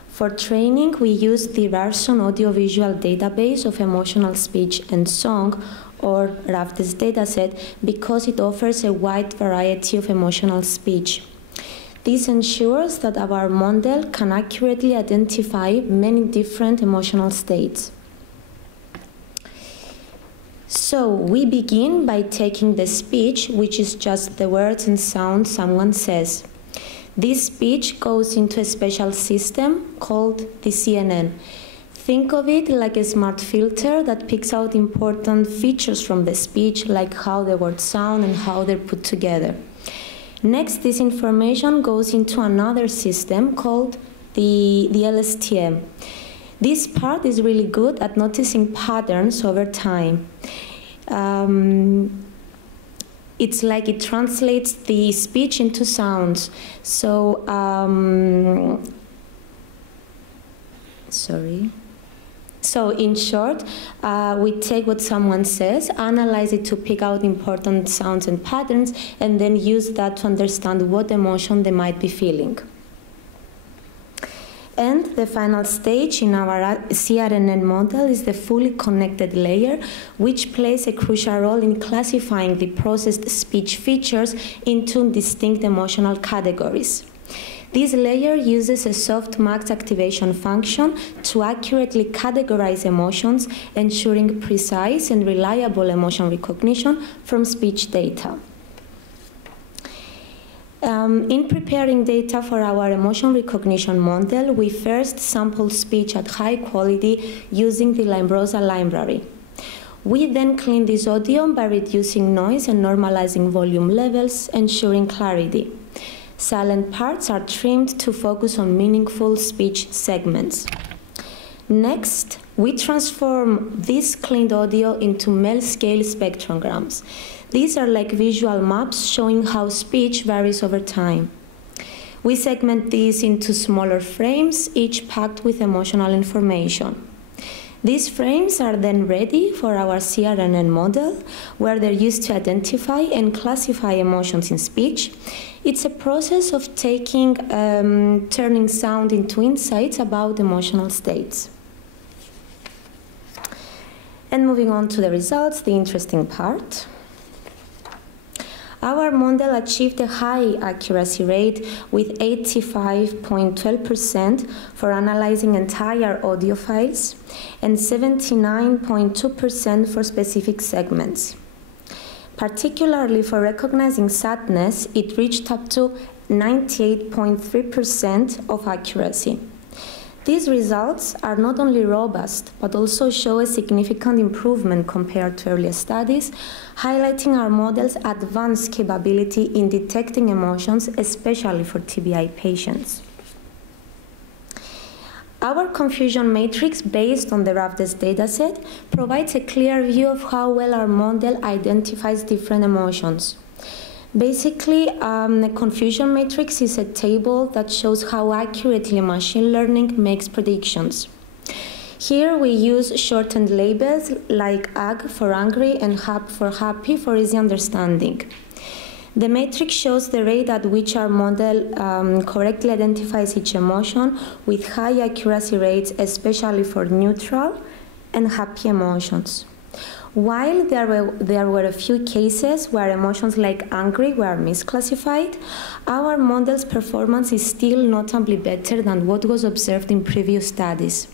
For training, we use the Rarson audiovisual database of emotional speech and song, or RAFDES dataset because it offers a wide variety of emotional speech. This ensures that our model can accurately identify many different emotional states. So we begin by taking the speech, which is just the words and sounds someone says. This speech goes into a special system called the CNN. Think of it like a smart filter that picks out important features from the speech, like how the words sound and how they're put together. Next, this information goes into another system called the LSTM. This part is really good at noticing patterns over time. It's like it translates the speech into sounds. So, So in short, we take what someone says, analyze it to pick out important sounds and patterns, and then use that to understand what emotion they might be feeling. And the final stage in our CRNN model is the fully connected layer, which plays a crucial role in classifying the processed speech features into distinct emotional categories. This layer uses a softmax activation function to accurately categorize emotions, ensuring precise and reliable emotion recognition from speech data. In preparing data for our emotion recognition model, we first sampled speech at high quality using the Limbrosa library. We then cleaned this audio by reducing noise and normalizing volume levels, ensuring clarity. Silent parts are trimmed to focus on meaningful speech segments. Next, we transform this cleaned audio into Mel-scale spectrograms. These are like visual maps showing how speech varies over time. We segment these into smaller frames, each packed with emotional information. These frames are then ready for our CRNN model, where they're used to identify and classify emotions in speech. It's a process of turning sound into insights about emotional states. And moving on to the results, the interesting part. Our model achieved a high accuracy rate with 85.12% for analyzing entire audio files and 79.2% for specific segments. Particularly for recognizing sadness, it reached up to 98.3% of accuracy. These results are not only robust, but also show a significant improvement compared to earlier studies, highlighting our model's advanced capability in detecting emotions, especially for TBI patients. Our confusion matrix, based on the RAFDES dataset, provides a clear view of how well our model identifies different emotions. Basically, the confusion matrix is a table that shows how accurately machine learning makes predictions. Here we use shortened labels like AG for angry and HAP for happy for easy understanding. The matrix shows the rate at which our model correctly identifies each emotion with high accuracy rates, especially for neutral and happy emotions. While there were a few cases where emotions like angry were misclassified, our model's performance is still notably better than what was observed in previous studies.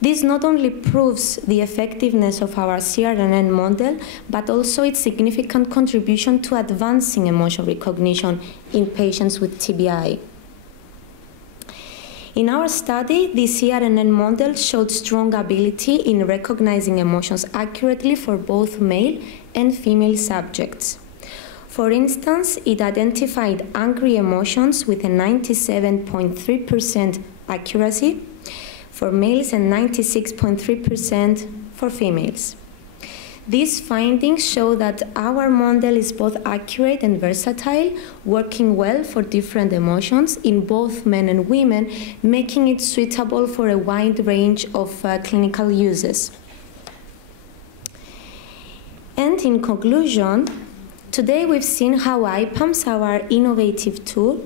This not only proves the effectiveness of our CRNN model, but also its significant contribution to advancing emotion recognition in patients with TBI. In our study, the CRNN model showed strong ability in recognizing emotions accurately for both male and female subjects. For instance, it identified angry emotions with a 97.3% accuracy for males and 96.3% for females. These findings show that our model is both accurate and versatile, working well for different emotions in both men and women, making it suitable for a wide range of clinical uses. And in conclusion, today we've seen how IPAMS, our innovative tool,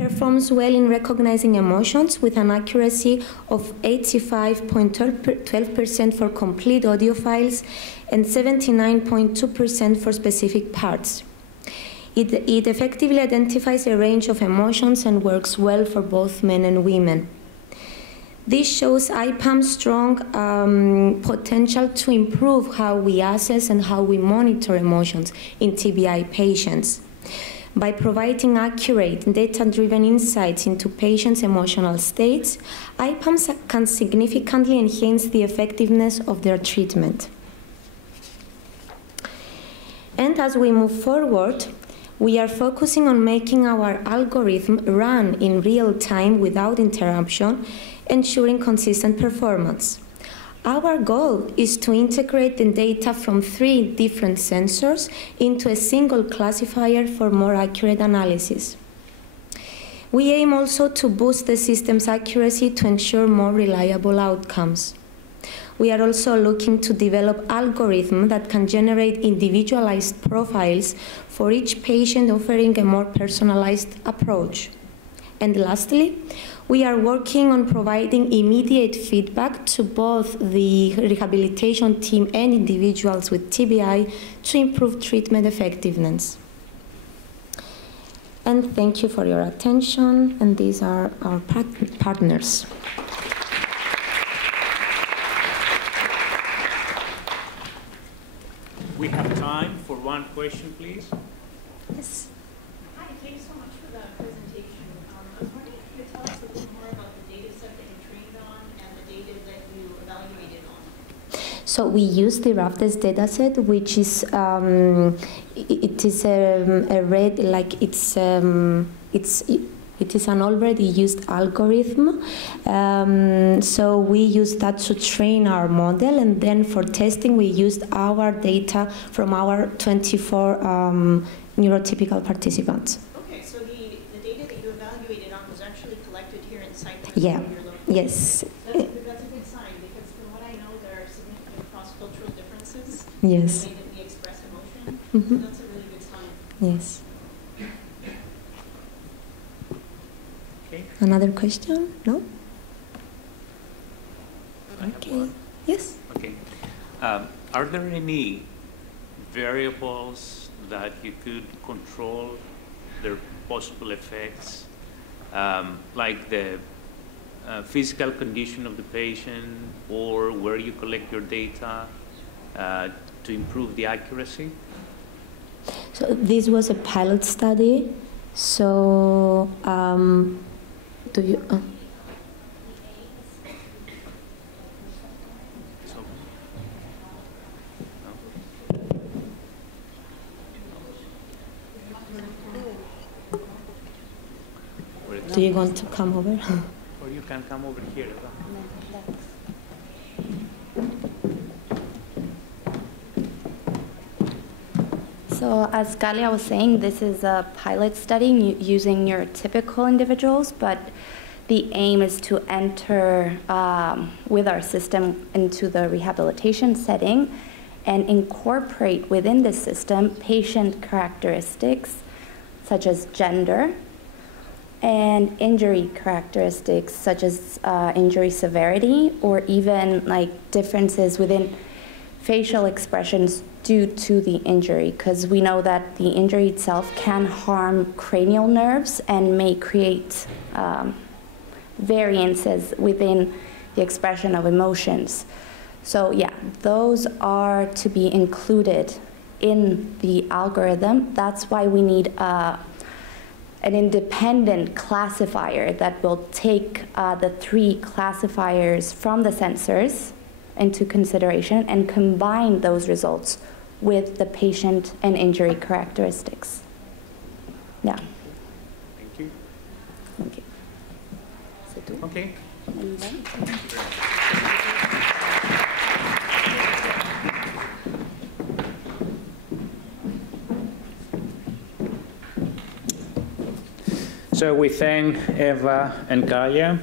performs well in recognizing emotions with an accuracy of 85.12% for complete audio files and 79.2% for specific parts. It effectively identifies a range of emotions and works well for both men and women. This shows IPAM's strong potential to improve how we assess and how we monitor emotions in TBI patients. By providing accurate, data-driven insights into patients' emotional states, IPAMs can significantly enhance the effectiveness of their treatment. And as we move forward, we are focusing on making our algorithm run in real time without interruption, ensuring consistent performance. Our goal is to integrate the data from 3 different sensors into a single classifier for more accurate analysis. We aim also to boost the system's accuracy to ensure more reliable outcomes. We are also looking to develop algorithms that can generate individualized profiles for each patient, offering a more personalized approach. And lastly, we are working on providing immediate feedback to both the rehabilitation team and individuals with TBI to improve treatment effectiveness. And thank you for your attention, and these are our partners. We have time for one question, please. Yes. Hi, thanks so much for that presentation. I was wondering if you could tell us a little more about the data set that you trained on and the data that you evaluated on. So we use the RAFTES dataset, which is it is a red, like it is an already used algorithm. So we use that to train our model, and then for testing we used our data from our 24 neurotypical participants. Okay, so the data that you evaluated on was actually collected here in site. Yeah. Yes. That's a good sign, because from what I know, there are significant cross-cultural differences Yes. in the way that we express emotion. Mm-hmm. So that's a really good sign. Yes. Okay. Another question? No? Okay. Yes? Okay. Are there any variables that you could control their possible effects, like the physical condition of the patient or where you collect your data to improve the accuracy? So this was a pilot study. So do you? Do you want to come over? Or you can come over here. So as Galia was saying, this is a pilot study using neurotypical individuals, but the aim is to enter with our system into the rehabilitation setting and incorporate within the system patient characteristics such as gender and injury characteristics such as injury severity, or even like differences within facial expressions due to the injury, because we know that the injury itself can harm cranial nerves and may create variances within the expression of emotions. So yeah, those are to be included in the algorithm. That's why we need an independent classifier that will take the 3 classifiers from the sensors into consideration and combine those results with the patient and injury characteristics. Yeah. Thank you. Thank you. Okay. So we thank Eva and Galia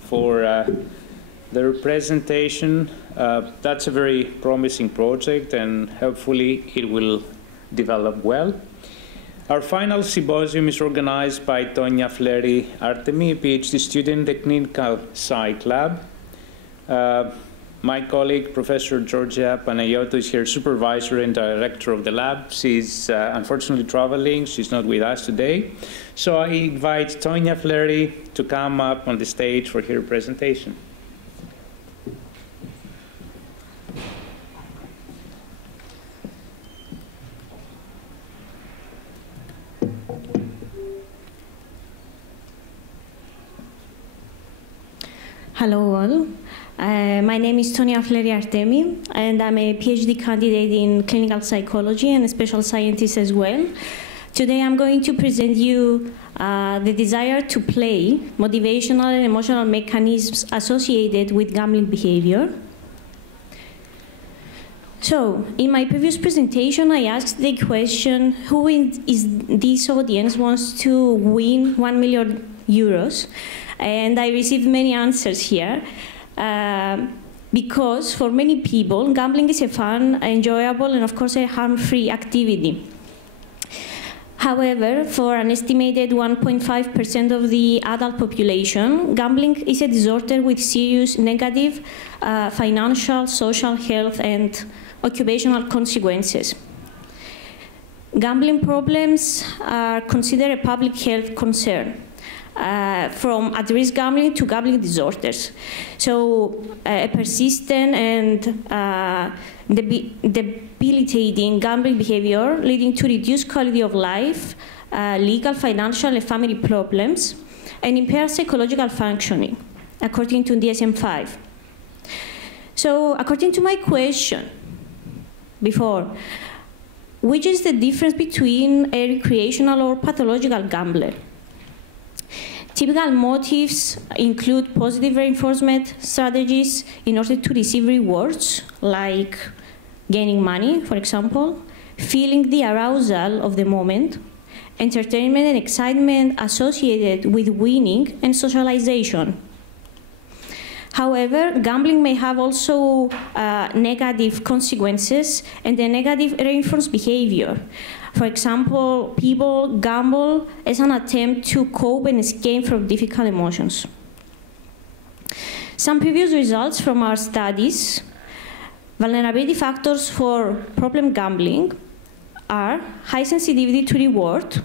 for their presentation. That's a very promising project, and hopefully it will develop well. Our final symposium is organized by Tonia Fleri Artemi, a PhD student in the Clinical Psych Lab. My colleague, Professor Georgia Panayotou, is here, supervisor and director of the lab. She's unfortunately traveling. She's not with us today. So I invite Tonia Fleri to come up on the stage for her presentation. Hello all. My name is Tonia Fleri Artemi, and I'm a PhD candidate in clinical psychology and a special scientist as well. Today I'm going to present you the desire to play, motivational and emotional mechanisms associated with gambling behavior. So, in my previous presentation, I asked the question, who in this audience wants to win 1 million euros? And I received many answers here. Because for many people, gambling is a fun, enjoyable, and of course a harm-free activity. However, for an estimated 1.5% of the adult population, gambling is a disorder with serious negative financial, social, health, and occupational consequences. Gambling problems are considered a public health concern. From at-risk gambling to gambling disorders. So a persistent and debilitating gambling behavior leading to reduced quality of life, legal, financial, and family problems, and impaired psychological functioning, according to DSM-5. So according to my question before, which is the difference between a recreational or pathological gambler? Typical motives include positive reinforcement strategies in order to receive rewards, like gaining money, for example, feeling the arousal of the moment, entertainment and excitement associated with winning, and socialization. However, gambling may have also negative consequences and a negative reinforced behavior. For example, people gamble as an attempt to cope and escape from difficult emotions. Some previous results from our studies, vulnerability factors for problem gambling are high sensitivity to reward.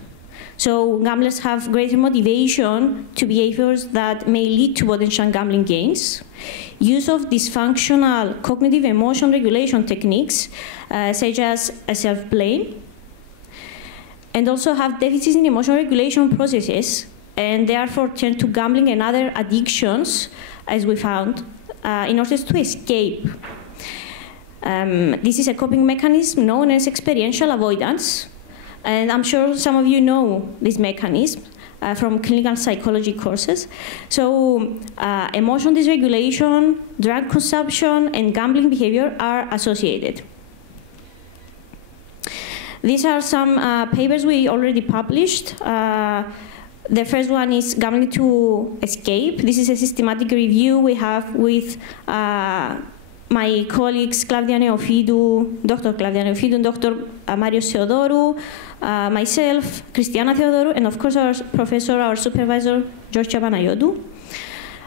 So gamblers have greater motivation to behaviors that may lead to potential gambling gains. Use of dysfunctional cognitive emotion regulation techniques, such as self-blame, and also have deficits in emotional regulation processes, and therefore turn to gambling and other addictions, as we found, in order to escape. This is a coping mechanism known as experiential avoidance, and I'm sure some of you know this mechanism from clinical psychology courses. So emotion dysregulation, drug consumption, and gambling behavior are associated. These are some papers we already published. The first one is Gambling to Escape. This is a systematic review we have with my colleagues Claudia Neofidou, Dr. Claudia Neofidou, and Dr. Marios Theodorou, myself, Christiana Theodorou, and of course our professor, our supervisor, Georgia Panayotou.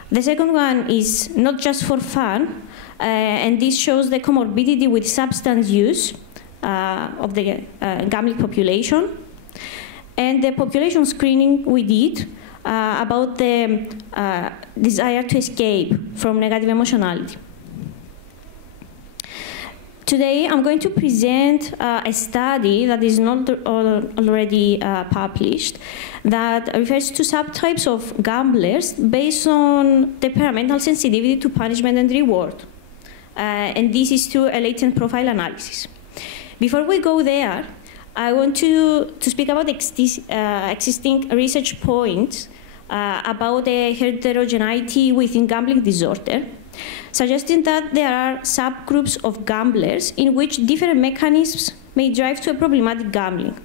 The second one is Not Just for Fun, and this shows the comorbidity with substance use of the gambling population, and the population screening we did about the desire to escape from negative emotionality. Today I'm going to present a study that is not already published that refers to subtypes of gamblers based on temperamental sensitivity to punishment and reward. And this is through a latent profile analysis. Before we go there, I want to speak about existing research points about the heterogeneity within gambling disorder, suggesting that there are subgroups of gamblers in which different mechanisms may drive to a problematic gambling.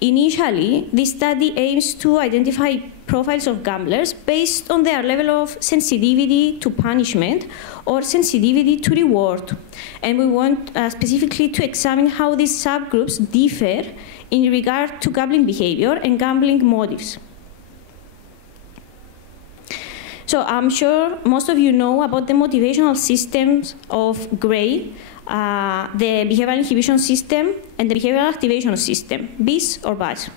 Initially, this study aims to identify profiles of gamblers based on their level of sensitivity to punishment or sensitivity to reward. And we want specifically to examine how these subgroups differ in regard to gambling behavior and gambling motives. So I'm sure most of you know about the motivational systems of Gray, the behavioral inhibition system, and the behavioral activation system, BIS or BAS.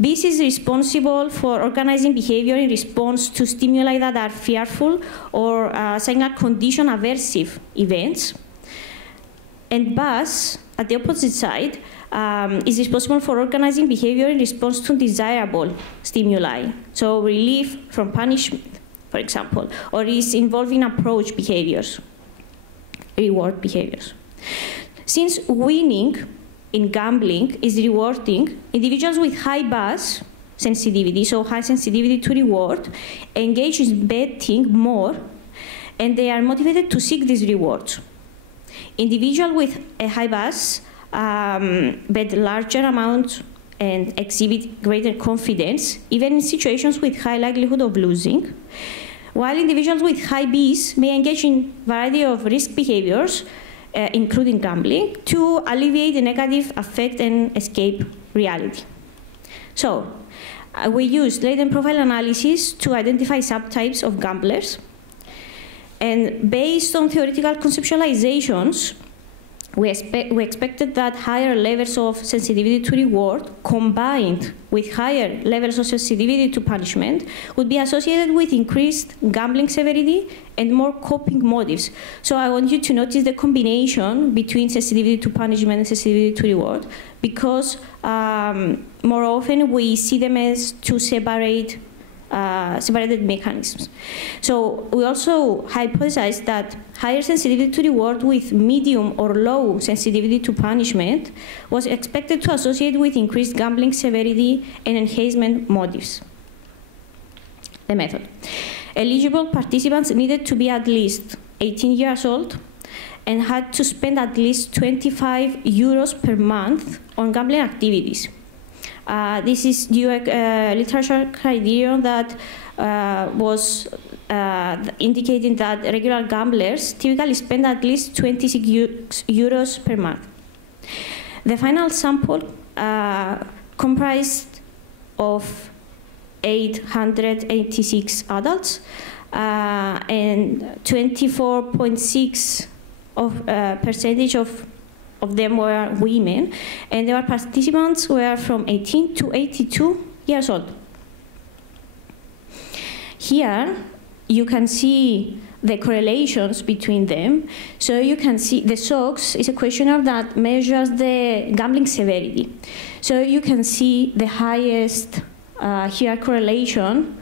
BIS is responsible for organizing behavior in response to stimuli that are fearful or signal condition aversive events. And BAS, at the opposite side, is responsible for organizing behavior in response to desirable stimuli. So relief from punishment, for example, or is involving approach behaviors, reward behaviors. Since winning in gambling is rewarding, individuals with high BAS sensitivity, so high sensitivity to reward, engage in betting more, and they are motivated to seek these rewards. Individuals with a high BAS bet larger amounts and exhibit greater confidence, even in situations with high likelihood of losing, while individuals with high BIS may engage in a variety of risk behaviors, including gambling, to alleviate the negative effect and escape reality. So, we used latent profile analysis to identify subtypes of gamblers, and based on theoretical conceptualizations, we expected that higher levels of sensitivity to reward combined with higher levels of sensitivity to punishment would be associated with increased gambling severity and more coping motives. So I want you to notice the combination between sensitivity to punishment and sensitivity to reward, because more often we see them as two separated mechanisms. So we also hypothesized that higher sensitivity to reward with medium or low sensitivity to punishment was expected to associate with increased gambling severity and enhancement motives. The method. Eligible participants needed to be at least 18 years old and had to spend at least 25 euros per month on gambling activities. This is due literature criterion that was indicating that regular gamblers typically spend at least 26 euros per month. The final sample comprised of 886 adults and 24.6% of them were women, and their participants were from 18 to 82 years old. Here, you can see the correlations between them. So you can see the SOX is a questionnaire that measures the gambling severity. So you can see the highest here correlation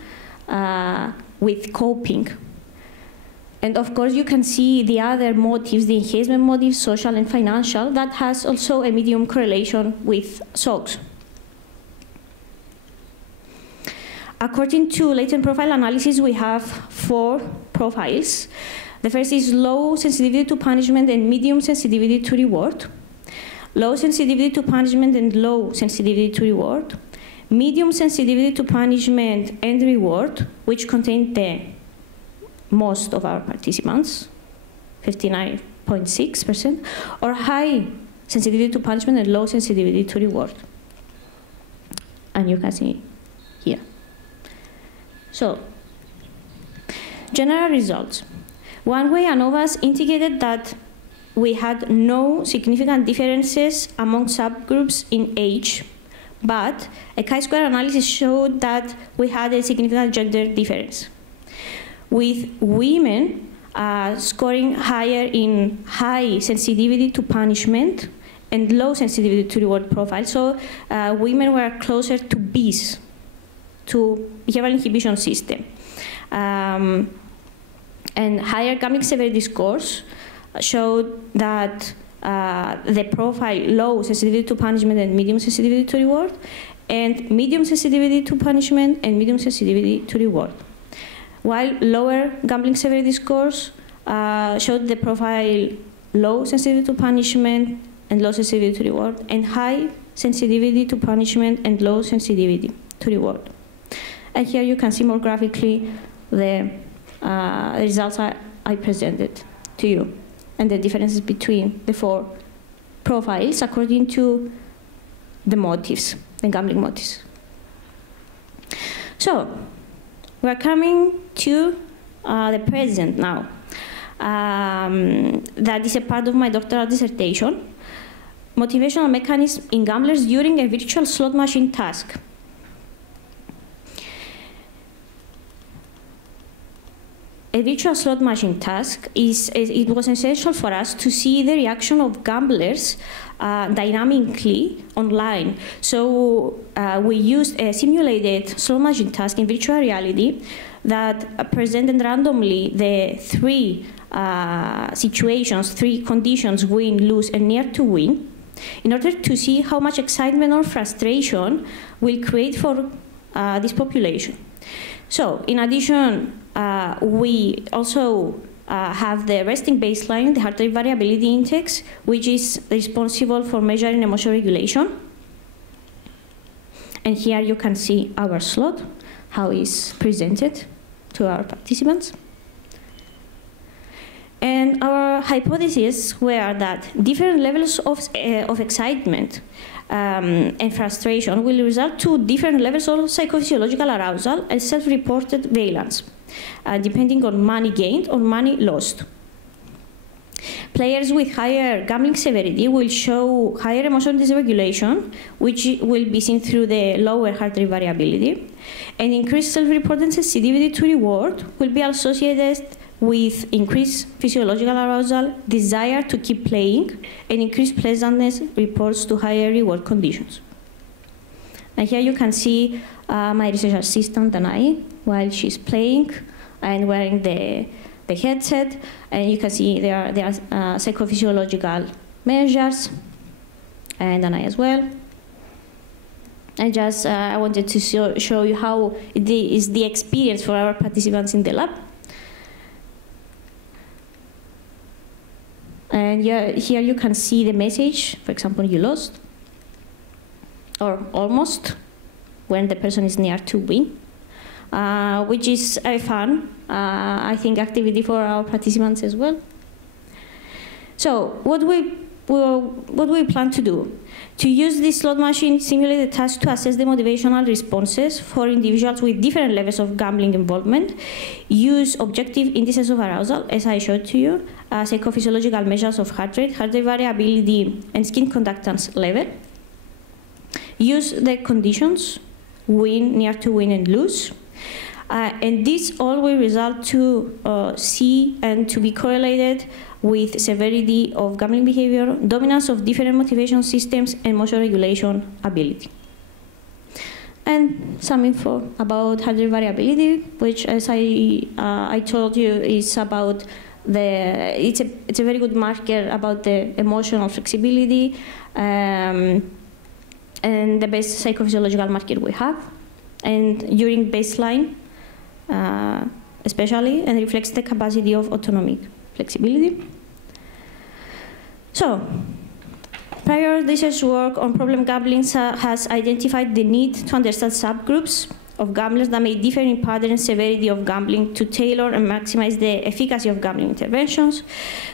with coping. And of course, you can see the other motives, the enhancement motives, social and financial, that has also a medium correlation with SOX. According to latent profile analysis, we have 4 profiles. The first is low sensitivity to punishment and medium sensitivity to reward. Low sensitivity to punishment and low sensitivity to reward. Medium sensitivity to punishment and reward, which contain the most of our participants, 59.6%, or high sensitivity to punishment and low sensitivity to reward. And you can see here. So, general results. One way ANOVAs indicated that we had no significant differences among subgroups in age, but a chi-square analysis showed that we had a significant gender difference, with women scoring higher in high sensitivity to punishment and low sensitivity to reward profile. So women were closer to BIS, to behavioral inhibition system. And higher gambling severity scores showed that the profile low sensitivity to punishment and medium sensitivity to reward, and medium sensitivity to punishment and medium sensitivity to reward. While lower gambling severity scores showed the profile low sensitivity to punishment and low sensitivity to reward, and high sensitivity to punishment and low sensitivity to reward. And here you can see more graphically the results I presented to you, and the differences between the 4 profiles according to the motives, the gambling motives. So, we're coming to the present now. That is a part of my doctoral dissertation. Motivational mechanism in gamblers during a virtual slot machine task. A virtual slot machine task it was essential for us to see the reaction of gamblers dynamically online. So we used a simulated slot machine task in virtual reality that presented randomly the three situations, three conditions: win, lose, and near to win, in order to see how much excitement or frustration will create for this population. So, in addition, we also have the resting baseline, the heart rate variability index, which is responsible for measuring emotional regulation. And here you can see our slot, how it's presented to our participants. And our hypotheses were that different levels of excitement and frustration will result to different levels of psychophysiological arousal and self-reported valence, depending on money gained or money lost. Players with higher gambling severity will show higher emotional dysregulation, which will be seen through the lower heart rate variability, and increased self-reported sensitivity to reward will be associated with increased physiological arousal, desire to keep playing, and increased pleasantness reports to higher reward conditions. And here you can see my research assistant, Danai, while she's playing and wearing the headset, and you can see there are psychophysiological measures, and Danai as well. And just I wanted to show you how it is the experience for our participants in the lab. And here you can see the message, for example, you lost, or almost, when the person is near to win, which is a fun, I think, activity for our participants as well. So what we plan to do? To use this slot machine simulated task to assess the motivational responses for individuals with different levels of gambling involvement, use objective indices of arousal, as I showed to you, psychophysiological measures of heart rate variability, and skin conductance level. Use the conditions, win, near to win, and lose. And this all will result to see and to be correlated with severity of gambling behavior, dominance of different motivation systems, and emotional regulation ability. And some info about heart rate variability, which, as I told you, is about it's a very good marker about the emotional flexibility and the best psychophysiological marker we have. And during baseline, especially, and reflects the capacity of autonomic flexibility. So, prior research work on problem gambling has identified the need to understand subgroups of gamblers that may differ in pattern and severity of gambling to tailor and maximize the efficacy of gambling interventions.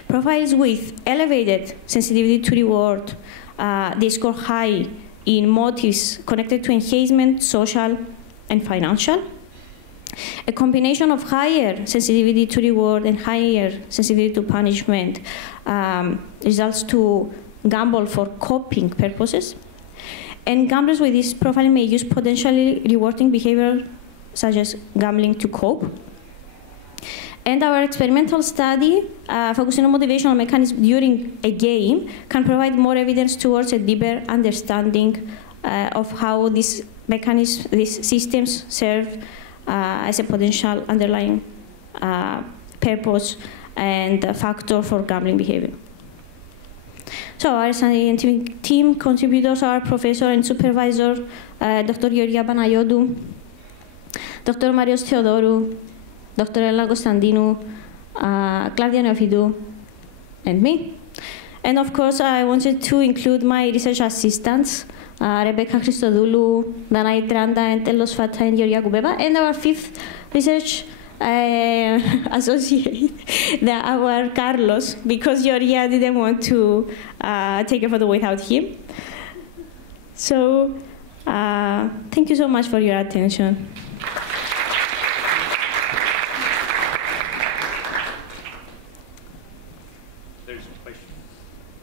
Profiles with elevated sensitivity to reward, they score high in motives connected to enhancement, social, and financial. A combination of higher sensitivity to reward and higher sensitivity to punishment results to gamble for coping purposes. And gamblers with this profile may use potentially rewarding behavior such as gambling to cope. And our experimental study, focusing on motivational mechanisms during a game, can provide more evidence towards a deeper understanding of how these mechanisms, these systems serve as a potential underlying purpose and factor for gambling behavior. So our scientific team contributors are Professor and Supervisor Dr. Georgia Panayiotou, Dr. Marios Theodorou, Dr. Elena Constantinou, Claudia Neophytou, and me. And of course, I wanted to include my research assistants, Rebecca Christodoulou, Danai Tranda, and Telos Fata, and Georgia Kubeba, and our fifth research associate, our Carlos, because Georgia didn't want to take a photo without him. So thank you so much for your attention. There's a question.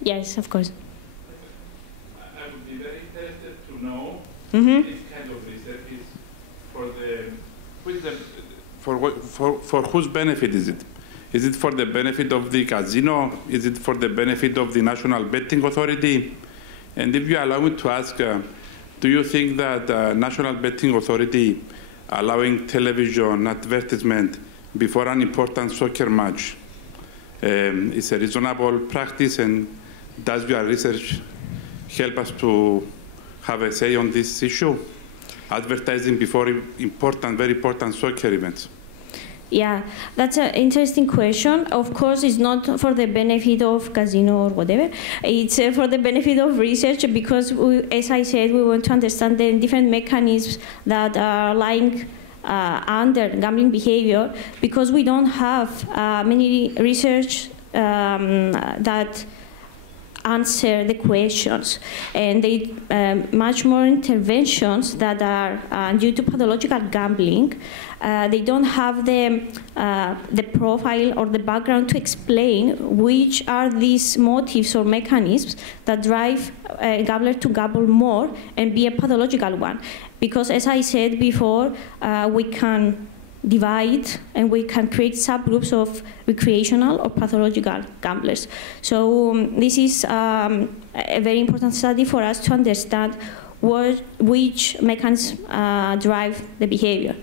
Yes, of course. I would be very interested to know Mm-hmm. this kind of research is for whose benefit is it? Is it for the benefit of the casino? Is it for the benefit of the National Betting Authority? And if you allow me to ask, do you think that National Betting Authority allowing television advertisement before an important soccer match is a reasonable practice, and does your research help us to have a say on this issue? Advertising before important, very important soccer events. Yeah, that's an interesting question. Of course, it's not for the benefit of casino or whatever. It's for the benefit of research because, as I said, we want to understand the different mechanisms that are lying under gambling behavior, because we don't have many research that answer the questions, and they much more interventions that are due to pathological gambling. They don't have the profile or the background to explain which are these motives or mechanisms that drive a gambler to gamble more and be a pathological one. Because, as I said before, we can divide and we can create subgroups of recreational or pathological gamblers. So this is a very important study for us to understand which mechanisms drive the behavior.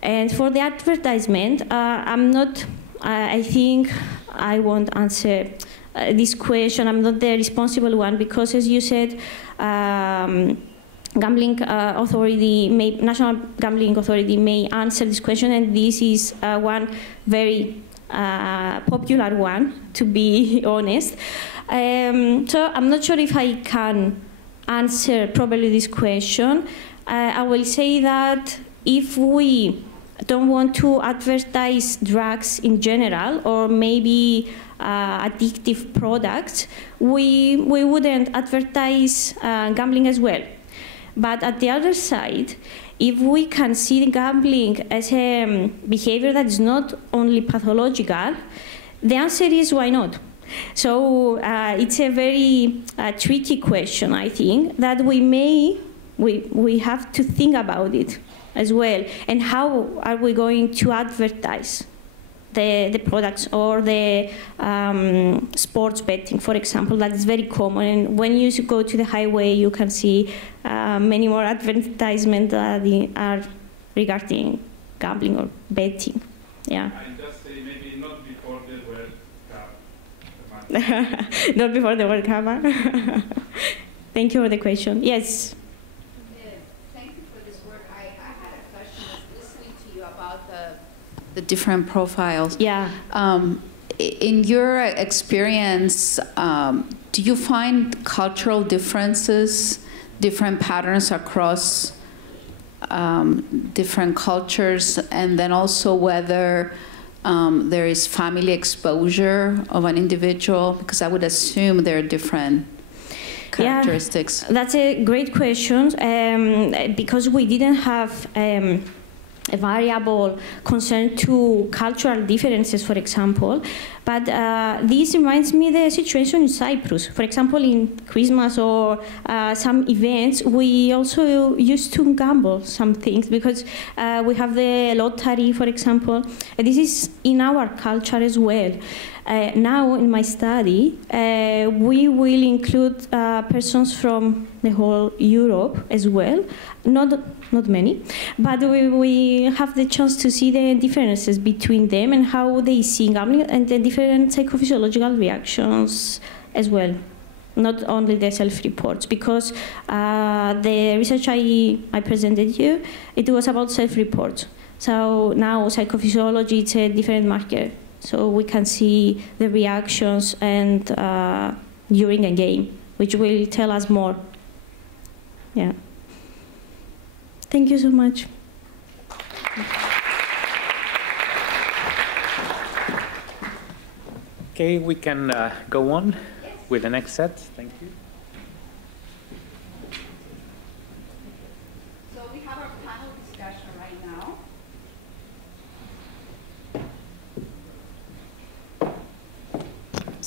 And for the advertisement, I think I won't answer this question. I'm not the responsible one because, as you said, National Gambling Authority may answer this question, and this is one very popular one, to be honest. So I'm not sure if I can answer properly this question. I will say that if we don't want to advertise drugs in general, or maybe addictive products, we wouldn't advertise gambling as well. But at the other side, if we can see gambling as a behavior that is not only pathological, the answer is why not? So it's a very tricky question, I think, that we have to think about it as well. And how are we going to advertise the products or the sports betting, for example, that is very common. And when you go to the highway, you can see many more advertisements that are regarding gambling or betting. Yeah. I just say maybe not before the World Cup. Not before the World Cup. Thank you for the question. Yes. Thank you for this work. I had a question listening to you about the different profiles. Yeah. In your experience, do you find cultural differences, different patterns across different cultures, and then also whether there is family exposure of an individual? Because I would assume there are different characteristics. Yeah, that's a great question, because we didn't have a variable concern to cultural differences, for example. But this reminds me of the situation in Cyprus. For example, in Christmas or some events, we also used to gamble some things because we have the lottery, for example. This is in our culture as well. Now, in my study, we will include persons from the whole Europe as well. Not many, but we have the chance to see the differences between them and how they see gambling and the different psychophysiological reactions as well. Not only the self-reports, because the research I presented you, it was about self-reports. So now psychophysiology, it's a different marker. So we can see the reactions and during a game, which will tell us more. Yeah. Thank you so much. Okay, we can go on with the next set. Thank you.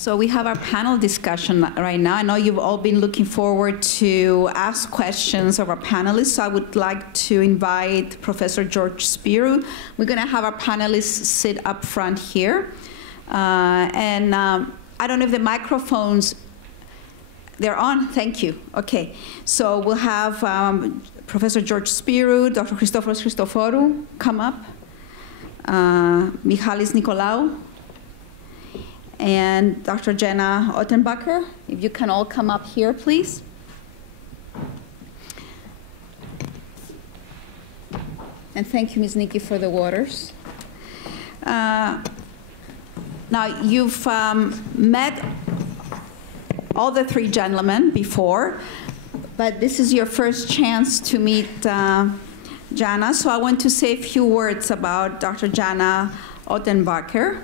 So we have our panel discussion right now. I know you've all been looking forward to ask questions of our panelists. So I would like to invite Professor George Spiro. We're going to have our panelists sit up front here. I don't know if the microphones, they're on? Thank you. Okay. So we'll have Professor George Spiro, Dr. Christoforos Christoforou come up, Michalis Nikolaou, and Dr. Jenna Ottenbacher. If you can all come up here, please. And thank you, Ms. Nikki, for the waters. Now, you've met all the three gentlemen before, but this is your first chance to meet Jana. So I want to say a few words about Dr. Jana Ottenbacher,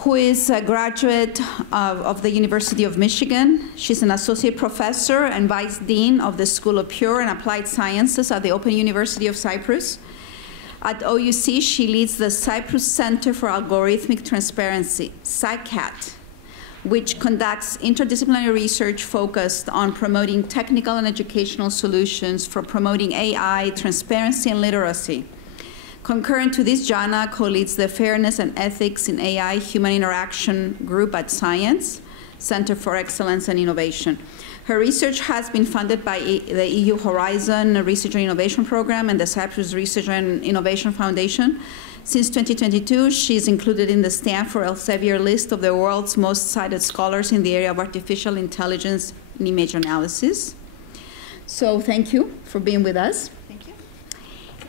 who is a graduate of the University of Michigan. She's an associate professor and vice dean of the School of Pure and Applied Sciences at the Open University of Cyprus. At OUC, she leads the Cyprus Center for Algorithmic Transparency, CyCat, which conducts interdisciplinary research focused on promoting technical and educational solutions for promoting AI, transparency, and literacy. Concurrent to this, Jana co-leads the Fairness and Ethics in AI Human Interaction Group at Science, Center for Excellence and Innovation. Her research has been funded by the EU Horizon Research and Innovation Program and the Cyprus Research and Innovation Foundation. Since 2022, she's included in the Stanford Elsevier list of the world's most cited scholars in the area of artificial intelligence and image analysis. So thank you for being with us.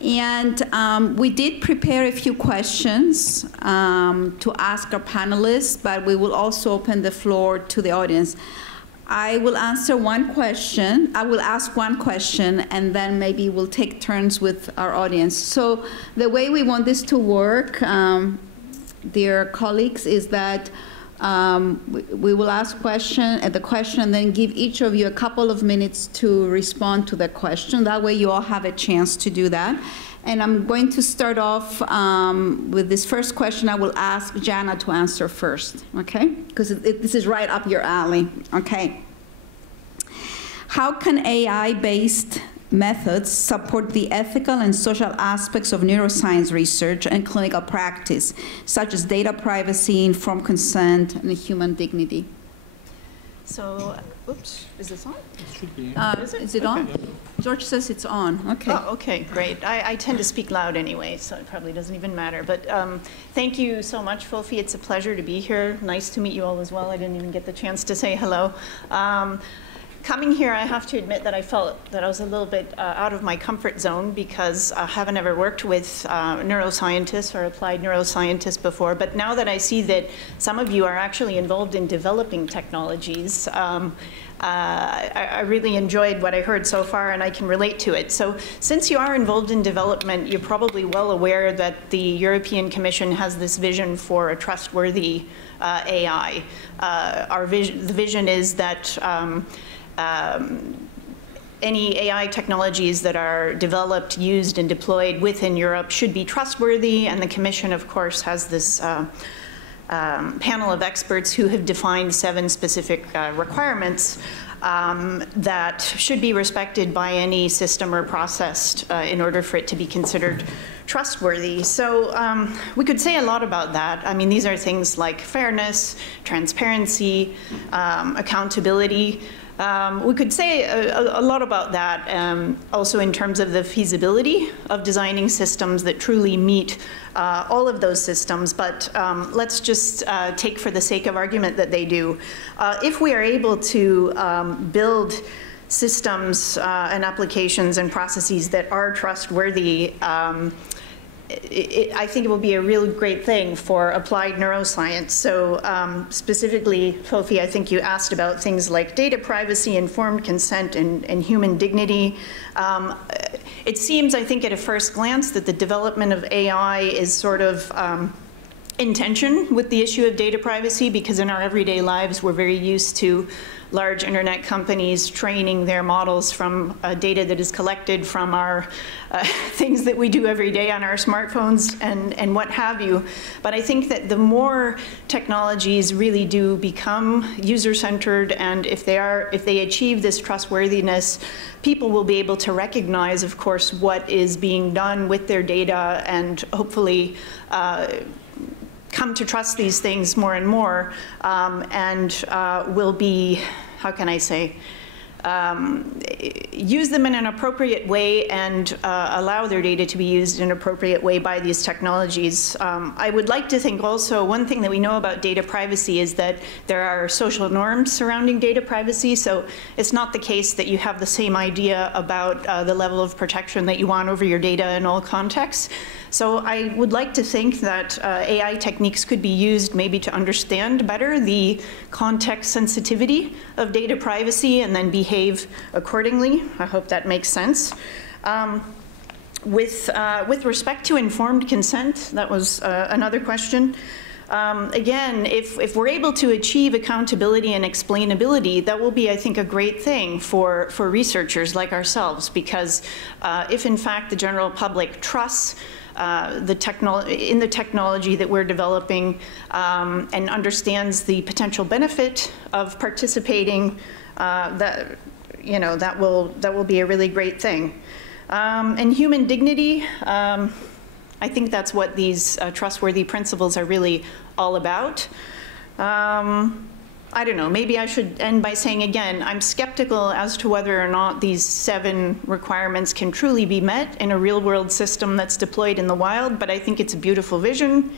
And we did prepare a few questions to ask our panelists, but we will also open the floor to the audience. I will answer one question. I will ask one question, and then maybe we'll take turns with our audience. So the way we want this to work, dear colleagues, is that we will ask the question and then give each of you a couple of minutes to respond to the question. That way you all have a chance to do that. And I'm going to start off with this first question. I will ask Jana to answer first, okay? Because this is right up your alley, okay? How can AI-based methods support the ethical and social aspects of neuroscience research and clinical practice, such as data privacy, informed consent, and human dignity? So, oops, is this on? It should be. Is it on? Okay. George says it's on. Okay. Oh, okay, great. I tend to speak loud anyway, so it probably doesn't even matter. But thank you so much, Fófi. It's a pleasure to be here. Nice to meet you all as well. I didn't even get the chance to say hello. Coming here, I have to admit that I felt that I was a little bit out of my comfort zone because I haven't ever worked with neuroscientists or applied neuroscientists before. But now that I see that some of you are actually involved in developing technologies, I really enjoyed what I heard so far, and I can relate to it. So since you are involved in development, you're probably well aware that the European Commission has this vision for a trustworthy AI. The vision is that any AI technologies that are developed, used, and deployed within Europe should be trustworthy, and the Commission, of course, has this panel of experts who have defined 7 specific requirements that should be respected by any system or process in order for it to be considered trustworthy. So we could say a lot about that. I mean, these are things like fairness, transparency, accountability. We could say a lot about that also in terms of the feasibility of designing systems that truly meet all of those systems, but let's just take for the sake of argument that they do. If we are able to build systems and applications and processes that are trustworthy, I think it will be a really great thing for applied neuroscience. So specifically, Fófi, I think you asked about things like data privacy, informed consent, and human dignity. It seems, I think, at a first glance that the development of AI is sort of in tension with the issue of data privacy, because in our everyday lives, we're very used to large internet companies training their models from data that is collected from our things that we do every day on our smartphones and what have you. But I think that the more technologies really do become user-centered, and if they achieve this trustworthiness, people will be able to recognize, of course, what is being done with their data, and hopefully come to trust these things more and more, and will be, how can I say, use them in an appropriate way and allow their data to be used in an appropriate way by these technologies. I would like to think also, one thing that we know about data privacy is that there are social norms surrounding data privacy, so it's not the case that you have the same idea about the level of protection that you want over your data in all contexts. So I would like to think that AI techniques could be used maybe to understand better the context sensitivity of data privacy and then behave accordingly. I hope that makes sense. With respect to informed consent, that was another question. Again, if we're able to achieve accountability and explainability, that will be, I think, a great thing for researchers like ourselves, because if in fact the general public trusts in the technology that we're developing and understands the potential benefit of participating, that will be a really great thing. And human dignity, I think that's what these trustworthy principles are really all about. I don't know, maybe I should end by saying again, I'm skeptical as to whether or not these 7 requirements can truly be met in a real-world system that's deployed in the wild, but I think it's a beautiful vision,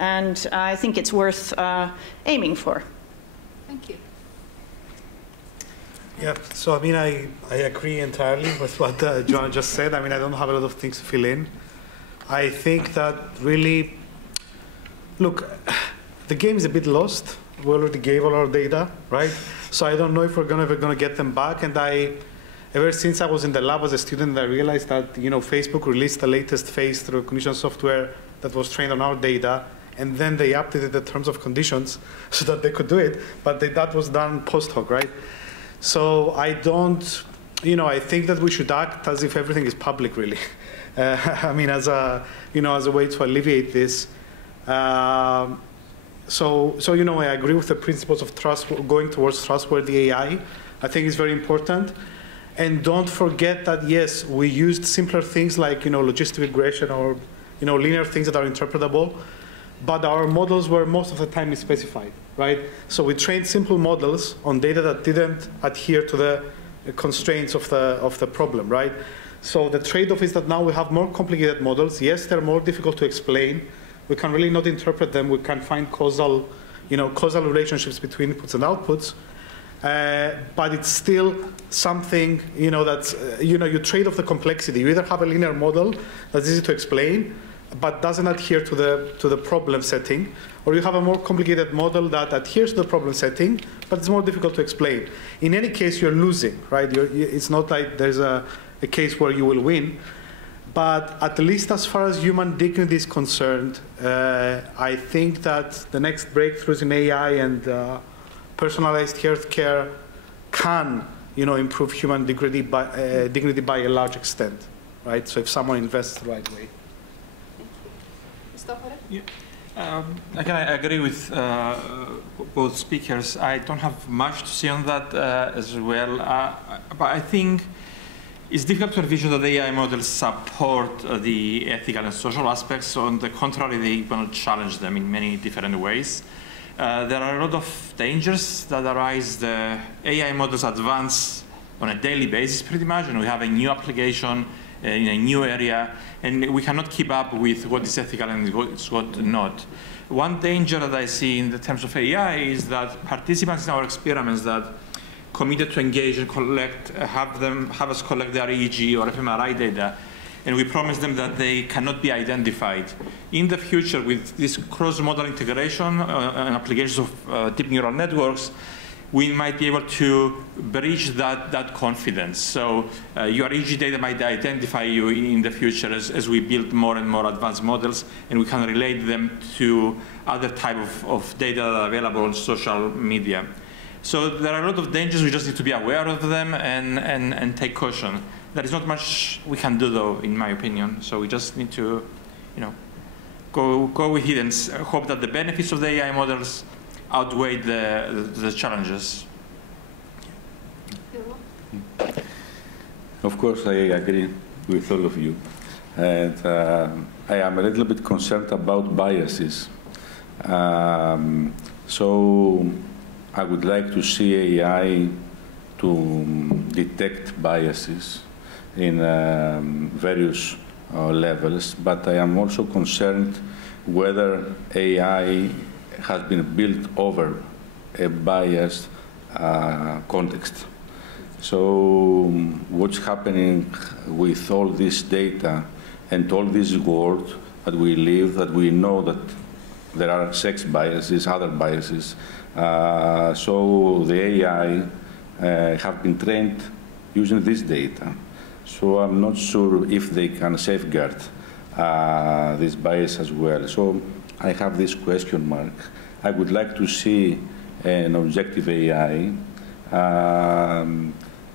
and I think it's worth aiming for. Thank you. Yeah, so I mean, I agree entirely with what Joanna just said. I mean, I don't have a lot of things to fill in. I think that really, look, the game is a bit lost. We already gave all our data, right? So I don't know if we're ever going to get them back. And ever since I was in the lab as a student, I realized that Facebook released the latest face recognition software that was trained on our data, and then they updated the terms of conditions so that they could do it. But that was done post hoc, right? So I don't, I think that we should act as if everything is public, really. I mean, as a way to alleviate this. So I agree with the principles of trust, going towards trustworthy AI. I think it's very important. And don't forget that, yes, we used simpler things like, logistic regression or, linear things that are interpretable, but our models were most of the time misspecified, right? So we trained simple models on data that didn't adhere to the constraints of the problem, right? So the trade-off is that now we have more complicated models. Yes, they're more difficult to explain. We can really not interpret them. We can find causal relationships between inputs and outputs. But it's still something, that's, you trade off the complexity. You either have a linear model that's easy to explain, but doesn't adhere to the problem setting, or you have a more complicated model that adheres to the problem setting, but it's more difficult to explain. In any case, you're losing, right? It's not like there's a case where you will win. But at least as far as human dignity is concerned, I think that the next breakthroughs in AI and personalized healthcare can, improve human dignity by a large extent, right? So if someone invests the right way. Yeah. Again, I agree with both speakers. I don't have much to say on that as well, but I think it's difficult to envision that the AI models support the ethical and social aspects. On the contrary, they want to challenge them in many different ways. There are a lot of dangers that arise. The AI models advance on a daily basis pretty much, and we have a new application in a new area, and we cannot keep up with what is ethical and what not. One danger that I see in the terms of AI is that participants in our experiments that committed to engage and have us collect their EEG or fMRI data, and we promise them that they cannot be identified. In the future, with this cross-modal integration and applications of deep neural networks, we might be able to bridge that confidence. So your EEG data might identify you in the future as we build more and more advanced models, and we can relate them to other type of data that are available on social media. So there are a lot of dangers. We just need to be aware of them and take caution. There is not much we can do, though, in my opinion. So we just need to, go with it and hope that the benefits of the AI models outweigh the challenges. Of course, I agree with all of you. And I am a little bit concerned about biases. So I would like to see AI to detect biases in various levels, but I am also concerned whether AI has been built over a biased context. So what's happening with all this data and all this world that we live, that we know that there are sex biases, other biases. So the AI have been trained using this data. So I'm not sure if they can safeguard this bias as well. So I have this question mark. I would like to see an objective AI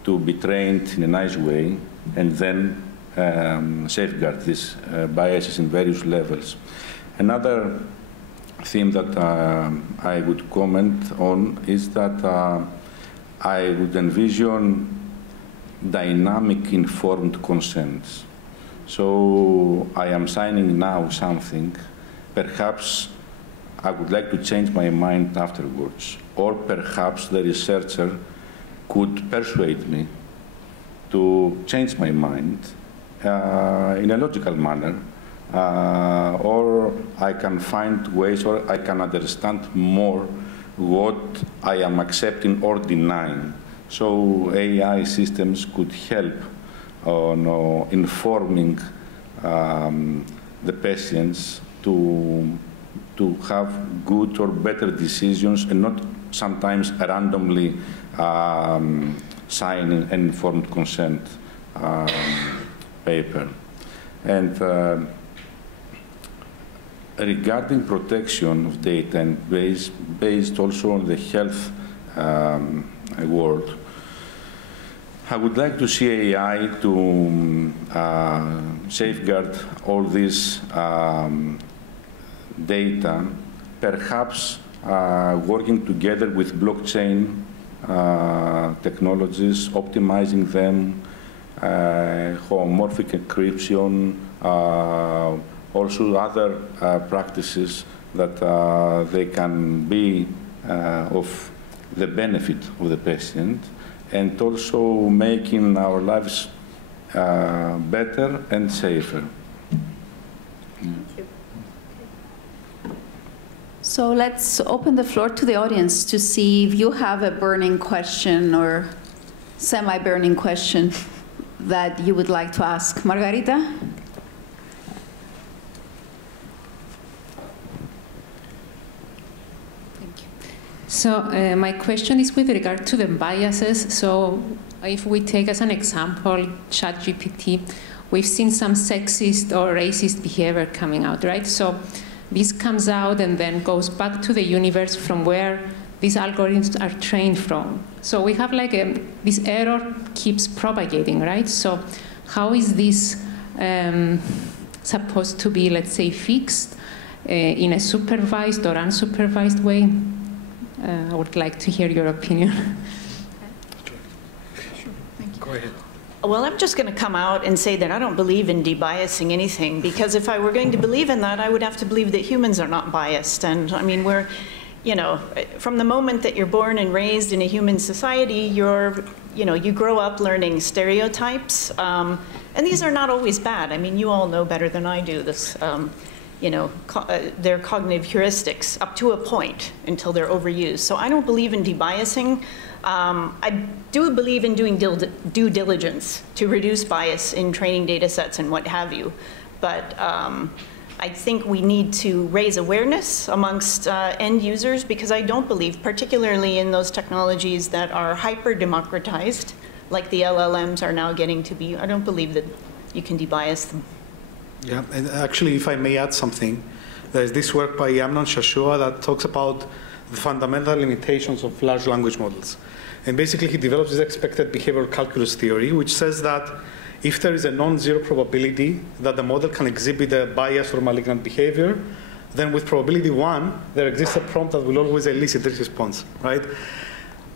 to be trained in a nice way and then safeguard these biases in various levels. Another theme that I would comment on is that I would envision dynamic informed consents. So I am signing now something, perhaps I would like to change my mind afterwards, or perhaps the researcher could persuade me to change my mind in a logical manner, or I can find ways, or I can understand more what I am accepting or denying. So AI systems could help on informing the patients to have good or better decisions and not sometimes randomly sign an informed consent paper. And regarding protection of data and based also on the health world, I would like to see AI to safeguard all this data, perhaps working together with blockchain technologies, optimizing them, homomorphic encryption, also other practices that they can be of the benefit of the patient, and also making our lives better and safer. Thank you. So let's open the floor to the audience to see if you have a burning question or semi-burning question that you would like to ask. Margarita? So my question is with regard to the biases. So if we take as an example ChatGPT, we've seen some sexist or racist behavior coming out, right? So this comes out and then goes back to the universe from where these algorithms are trained from. So we have like this error keeps propagating, right? So how is this supposed to be, let's say, fixed in a supervised or unsupervised way? I would like to hear your opinion. Sure, thank you. Go ahead. Well, I'm just going to come out and say that I don't believe in debiasing anything, because if I were going to believe in that, I would have to believe that humans are not biased. And I mean, we're, you know, from the moment that you're born and raised in a human society, you grow up learning stereotypes. And these are not always bad. I mean, you all know better than I do this. They're cognitive heuristics up to a point until they're overused. So I don't believe in debiasing. I do believe in doing due diligence to reduce bias in training data sets and what have you. But I think we need to raise awareness amongst end users, because I don't believe, particularly in those technologies that are hyper-democratized, like the LLMs are now getting to be, I don't believe that you can debias them. Yeah, and actually, if I may add something, there's this work by Amnon Shashua that talks about the fundamental limitations of large language models. And basically, he develops this expected behavioral calculus theory, which says that if there is a non-zero probability that the model can exhibit a biased or malignant behavior, then with probability 1, there exists a prompt that will always elicit this response, right?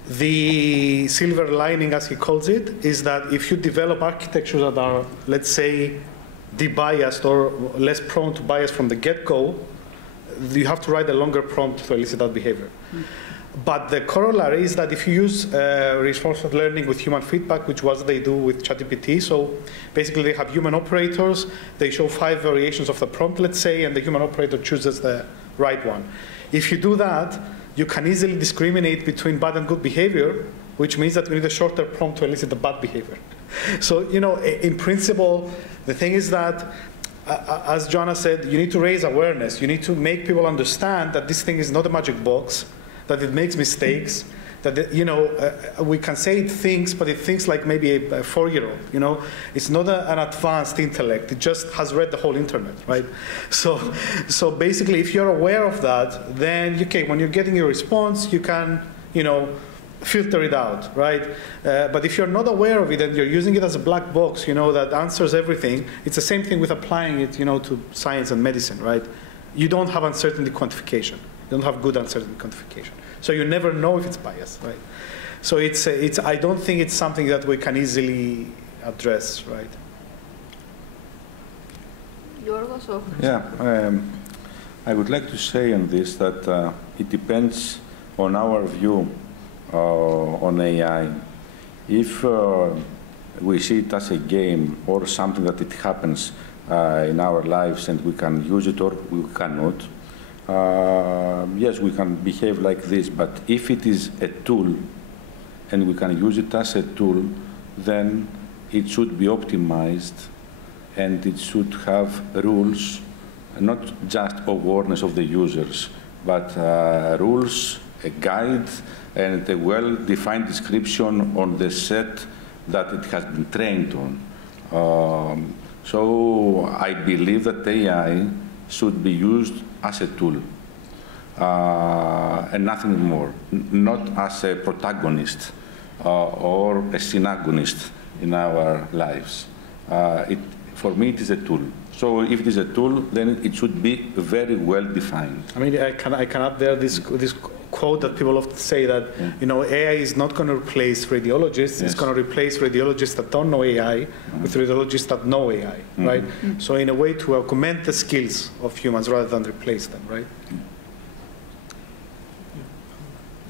The silver lining, as he calls it, is that if you develop architectures that are, let's say, debiased or less prone to bias from the get-go, you have to write a longer prompt to elicit that behavior. But the corollary is that if you use reinforcement learning with human feedback, which was what they do with ChatGPT, so basically they have human operators, they show 5 variations of the prompt, let's say, and the human operator chooses the right one. If you do that, you can easily discriminate between bad and good behavior, which means that we need a shorter prompt to elicit the bad behavior. So, you know, in principle, the thing is that, as Joanna said, you need to raise awareness. You need to make people understand that this thing is not a magic box, that it makes mistakes, that, you know, we can say it thinks, but it thinks like maybe a 4-year-old, you know. It's not an advanced intellect. It just has read the whole internet, right? So basically, if you're aware of that, then, okay, when you're getting your response, you can, you know, filter it out, right? But if you're not aware of it and you're using it as a black box, you know, that answers everything, it's the same thing with applying it, you know, to science and medicine, right? You don't have uncertainty quantification. You don't have good uncertainty quantification. So you never know if it's biased, right? So I don't think it's something that we can easily address, right? Yeah, I would like to say on this that it depends on our view on AI. If we see it as a game or something that it happens in our lives and we can use it or we cannot, yes, we can behave like this, but if it is a tool and we can use it as a tool, then it should be optimized and it should have rules, not just awareness of the users, but rules, a guide, and a well-defined description on the set that it has been trained on. So I believe that AI should be used as a tool and nothing more, not as a protagonist or a synagonist in our lives. For me, it is a tool. So if it is a tool, then it should be very well defined. I mean, I can add there this quote that people often say that, you know, AI is not going to replace radiologists. Yes. It's going to replace radiologists that don't know AI with radiologists that know AI, right? So in a way to augment the skills of humans rather than replace them, right?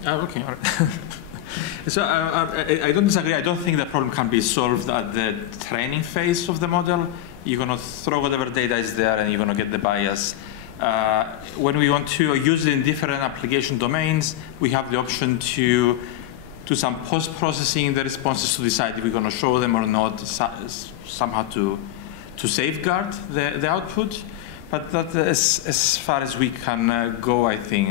Okay, all right. So I don't disagree. I don't think the problem can be solved at the training phase of the model. You're going to throw whatever data is there and you're going to get the bias. When we want to use it in different application domains, we have the option to do some post-processing in the responses to decide if we're going to show them or not, somehow to safeguard the output. But that is as far as we can go, I think.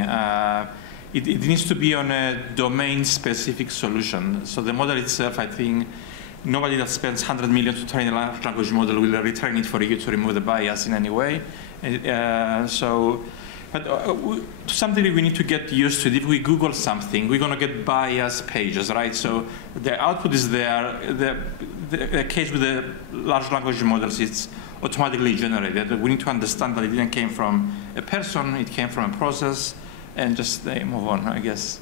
It needs to be on a domain-specific solution. So the model itself, I think, nobody that spends 100 million to train a large language model will retrain it for you to remove the bias in any way. But to some degree, we need to get used to it. If we Google something, we're going to get biased pages, right? So the output is there. The case with the large language models, it's automatically generated. We need to understand that it didn't came from a person, it came from a process, and just move on, I guess.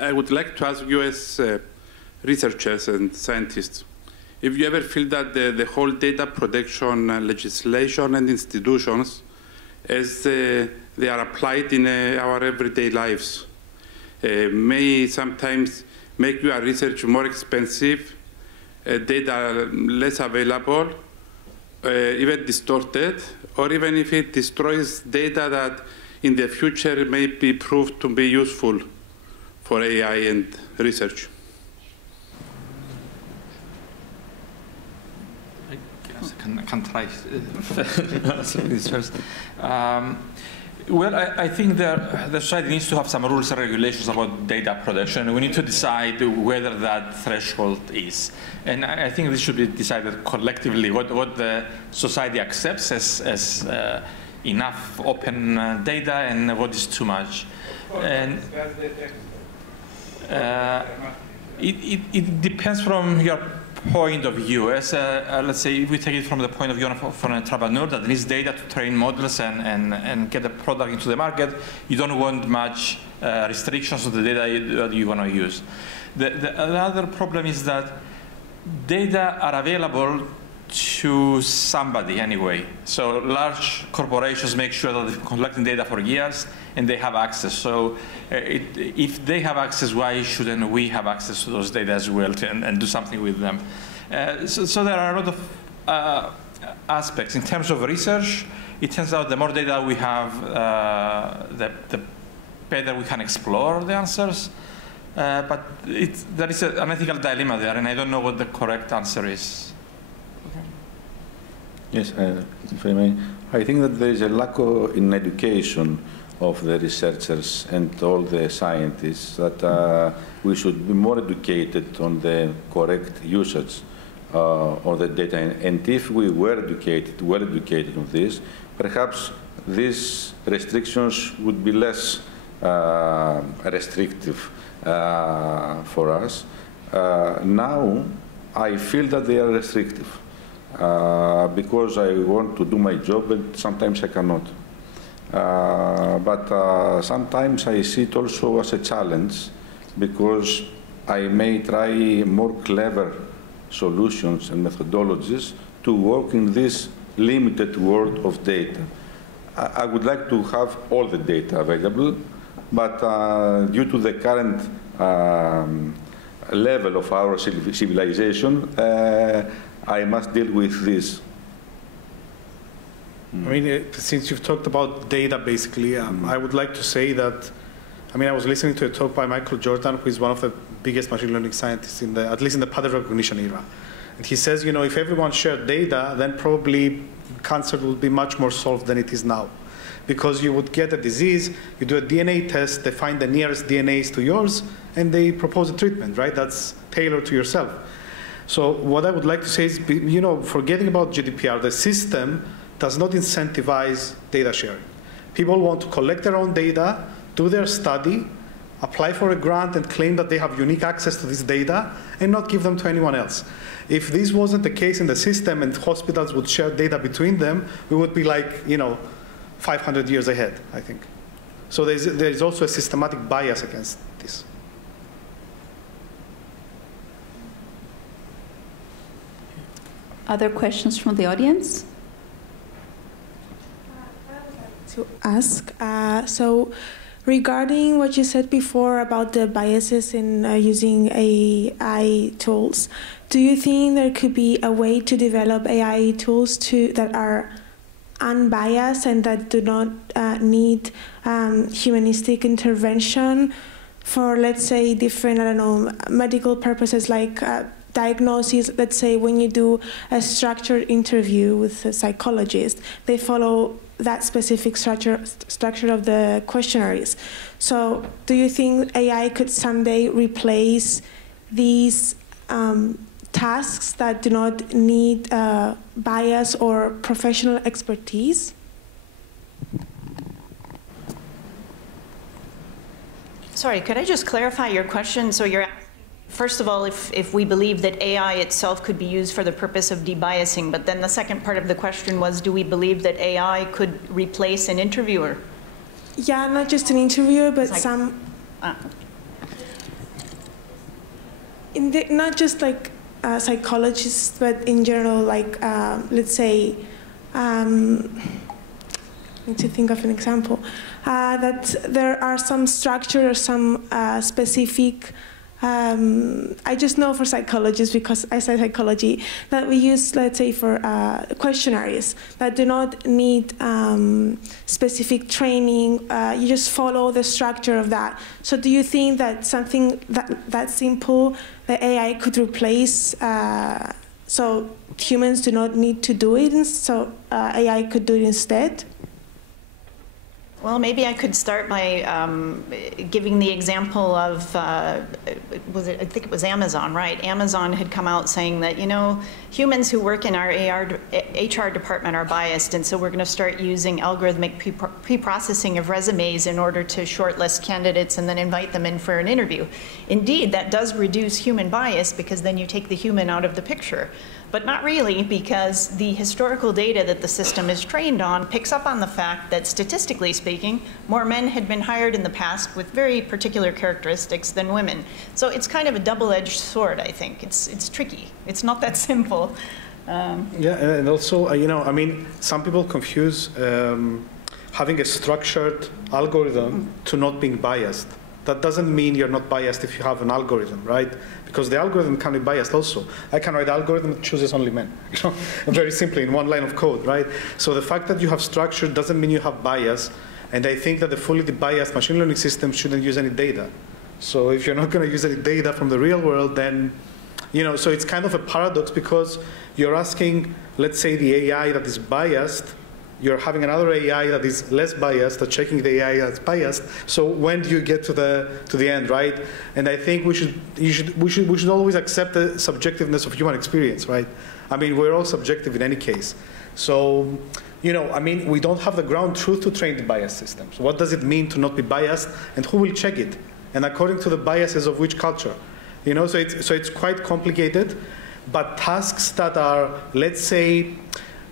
I would like to ask you as researchers and scientists, if you ever feel that the whole data protection legislation and institutions, as they are applied in our everyday lives, may sometimes make your research more expensive, data less available, even distorted, or even if it destroys data that in the future may be proved to be useful for AI and research. I can try this first. Well, I think the society needs to have some rules and regulations about data protection. We need to decide whether that threshold is. And I think this should be decided collectively, what the society accepts as enough open data and what is too much. And it depends from your point of view. As let's say, if we take it from the point of view of an entrepreneur that needs data to train models and get a product into the market, you don't want much restrictions on the data that you want to use. The other problem is that data are available to somebody anyway. So large corporations make sure that they've been collecting data for years and they have access. So if they have access, why shouldn't we have access to those data as well and do something with them? So there are a lot of aspects. In terms of research, it turns out the more data we have, the better we can explore the answers. But there is an ethical dilemma there, and I don't know what the correct answer is. Yes, if I may, I think that there is a lack in education of the researchers and all the scientists, that we should be more educated on the correct usage of the data. And if we were educated, well educated on this, perhaps these restrictions would be less restrictive for us. Now, I feel that they are restrictive. Because I want to do my job and sometimes I cannot. But sometimes I see it also as a challenge because I may try more clever solutions and methodologies to work in this limited world of data. I would like to have all the data available, but due to the current level of our civilization, I must deal with this. I mean, since you've talked about data, basically, I would like to say that, I mean, I was listening to a talk by Michael Jordan, who is one of the biggest machine learning scientists in the, at least in the pattern recognition era. And he says, you know, if everyone shared data, then probably cancer will be much more solved than it is now. Because you would get a disease, you do a DNA test, they find the nearest DNAs to yours, and they propose a treatment, right? That's tailored to yourself. So what I would like to say is, you know, forgetting about GDPR, the system does not incentivize data sharing. People want to collect their own data, do their study, apply for a grant and claim that they have unique access to this data and not give them to anyone else. If this wasn't the case in the system and hospitals would share data between them, we would be like, you know, 500 years ahead, I think. So there is also a systematic bias against this. Other questions from the audience? To ask, so regarding what you said before about the biases in using AI tools, do you think there could be a way to develop AI tools that are unbiased and that do not need humanistic intervention for, let's say, different, I don't know, medical purposes like diagnosis? Let's say when you do a structured interview with a psychologist, they follow that specific structure of the questionnaires. So do you think AI could someday replace these tasks that do not need bias or professional expertise? Sorry, could I just clarify your question? So you're asking, first of all, if we believe that AI itself could be used for the purpose of debiasing, but then the second part of the question was, do we believe that AI could replace an interviewer? Yeah, not just an interviewer, but some... not just like psychologists, but in general, like, let's say, I need to think of an example, that there are some structure or some specific, I just know for psychologists, because I study psychology, that we use, let's say, for questionnaires that do not need specific training. You just follow the structure of that. So do you think that something that simple, the AI could replace? So humans do not need to do it, so AI could do it instead? Well, maybe I could start by giving the example of, I think it was Amazon, right? Amazon had come out saying that, you know, humans who work in our HR department are biased, and so we're going to start using algorithmic pre-processing of resumes in order to shortlist candidates and then invite them in for an interview. Indeed, that does reduce human bias because then you take the human out of the picture. But not really, because the historical data that the system is trained on picks up on the fact that, statistically speaking, more men had been hired in the past with very particular characteristics than women. So it's kind of a double-edged sword, I think. It's tricky. It's not that simple. Yeah, and also, you know, I mean, some people confuse having a structured algorithm to not being biased. That doesn't mean you're not biased if you have an algorithm, right? Because the algorithm can be biased also. I can write an algorithm that chooses only men, you know, very simply in one line of code, right? So the fact that you have structure doesn't mean you have bias. And I think that the fully biased machine learning system shouldn't use any data. So if you're not going to use any data from the real world, then, you know, so it's kind of a paradox because you're asking, let's say, the AI that is biased, you're having another AI that is less biased, that's checking the AI that's biased. So when do you get to the end, right? And I think we should always accept the subjectiveness of human experience, right? I mean, we're all subjective in any case. So, you know, I mean, we don't have the ground truth to train the bias systems. What does it mean to not be biased, and who will check it? And according to the biases of which culture? You know, so it's quite complicated. But tasks that are, let's say,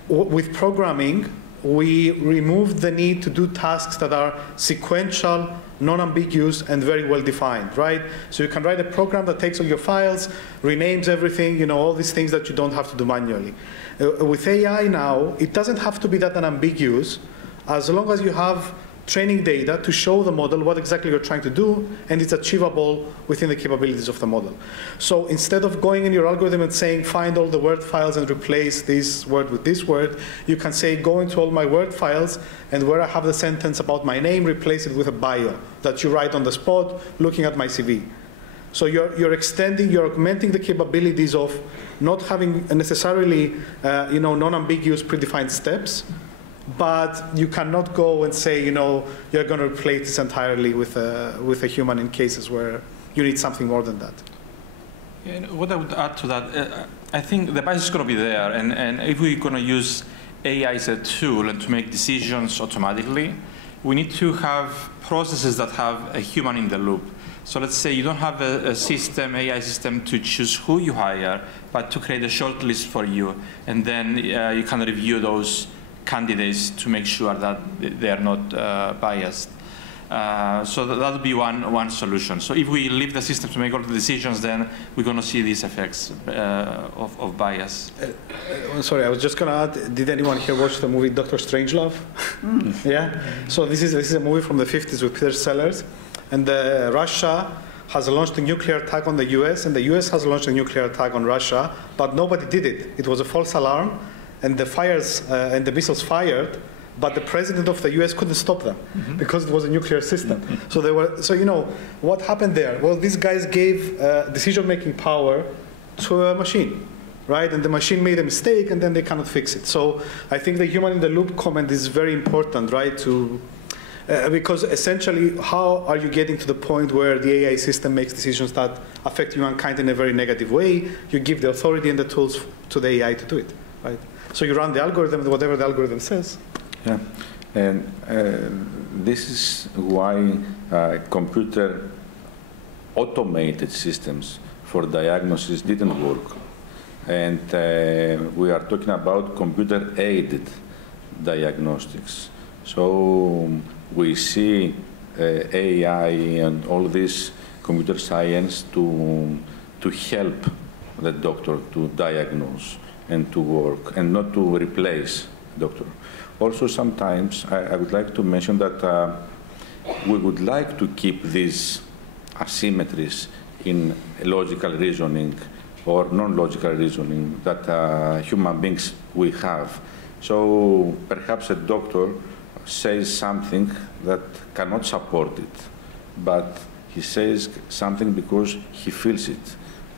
with programming, we remove the need to do tasks that are sequential, non-ambiguous, and very well defined, right? So you can write a program that takes all your files, renames everything, you know, all these things that you don't have to do manually. With AI now, it doesn't have to be that unambiguous, as long as you have training data to show the model what exactly you're trying to do, and it's achievable within the capabilities of the model. So instead of going in your algorithm and saying, find all the Word files and replace this word with this word, you can say, go into all my Word files, and where I have the sentence about my name, replace it with a bio that you write on the spot, looking at my CV. So you're extending, you're augmenting the capabilities of not having necessarily you know, non-ambiguous predefined steps, but you cannot go and say, you know, you're going to replace this entirely with a human in cases where you need something more than that. Yeah, what I would add to that, I think the bias is going to be there, and if we're going to use AI as a tool and to make decisions automatically, we need to have processes that have a human in the loop. So let's say you don't have a system, AI system, to choose who you hire, but to create a short list for you, and then you can review those candidates to make sure that they are not biased. So that would be one solution. So if we leave the system to make all the decisions, then we're going to see these effects of bias. Sorry, I was just going to add, did anyone here watch the movie Dr. Strangelove? Yeah? So this is a movie from the 50s with Peter Sellers. And Russia has launched a nuclear attack on the US, and the US has launched a nuclear attack on Russia, but nobody did it. It was a false alarm, and the fires and the missiles fired, but the president of the US couldn't stop them because it was a nuclear system. So you know, what happened there? Well, these guys gave decision-making power to a machine, right? And the machine made a mistake, and then they cannot fix it. So I think the human in the loop comment is very important, right? Because essentially, how are you getting to the point where the AI system makes decisions that affect humankind in a very negative way? You give the authority and the tools to the AI to do it, right? So you run the algorithm, and whatever the algorithm says. Yeah, and this is why computer automated systems for diagnosis didn't work. And we are talking about computer-aided diagnostics. So we see AI and all this computer science to help the doctor to diagnose and to work, and not to replace the doctor. Also, sometimes I would like to mention that we would like to keep these asymmetries in logical reasoning or non-logical reasoning that human beings we have. So perhaps a doctor says something that cannot support it, but he says something because he feels it.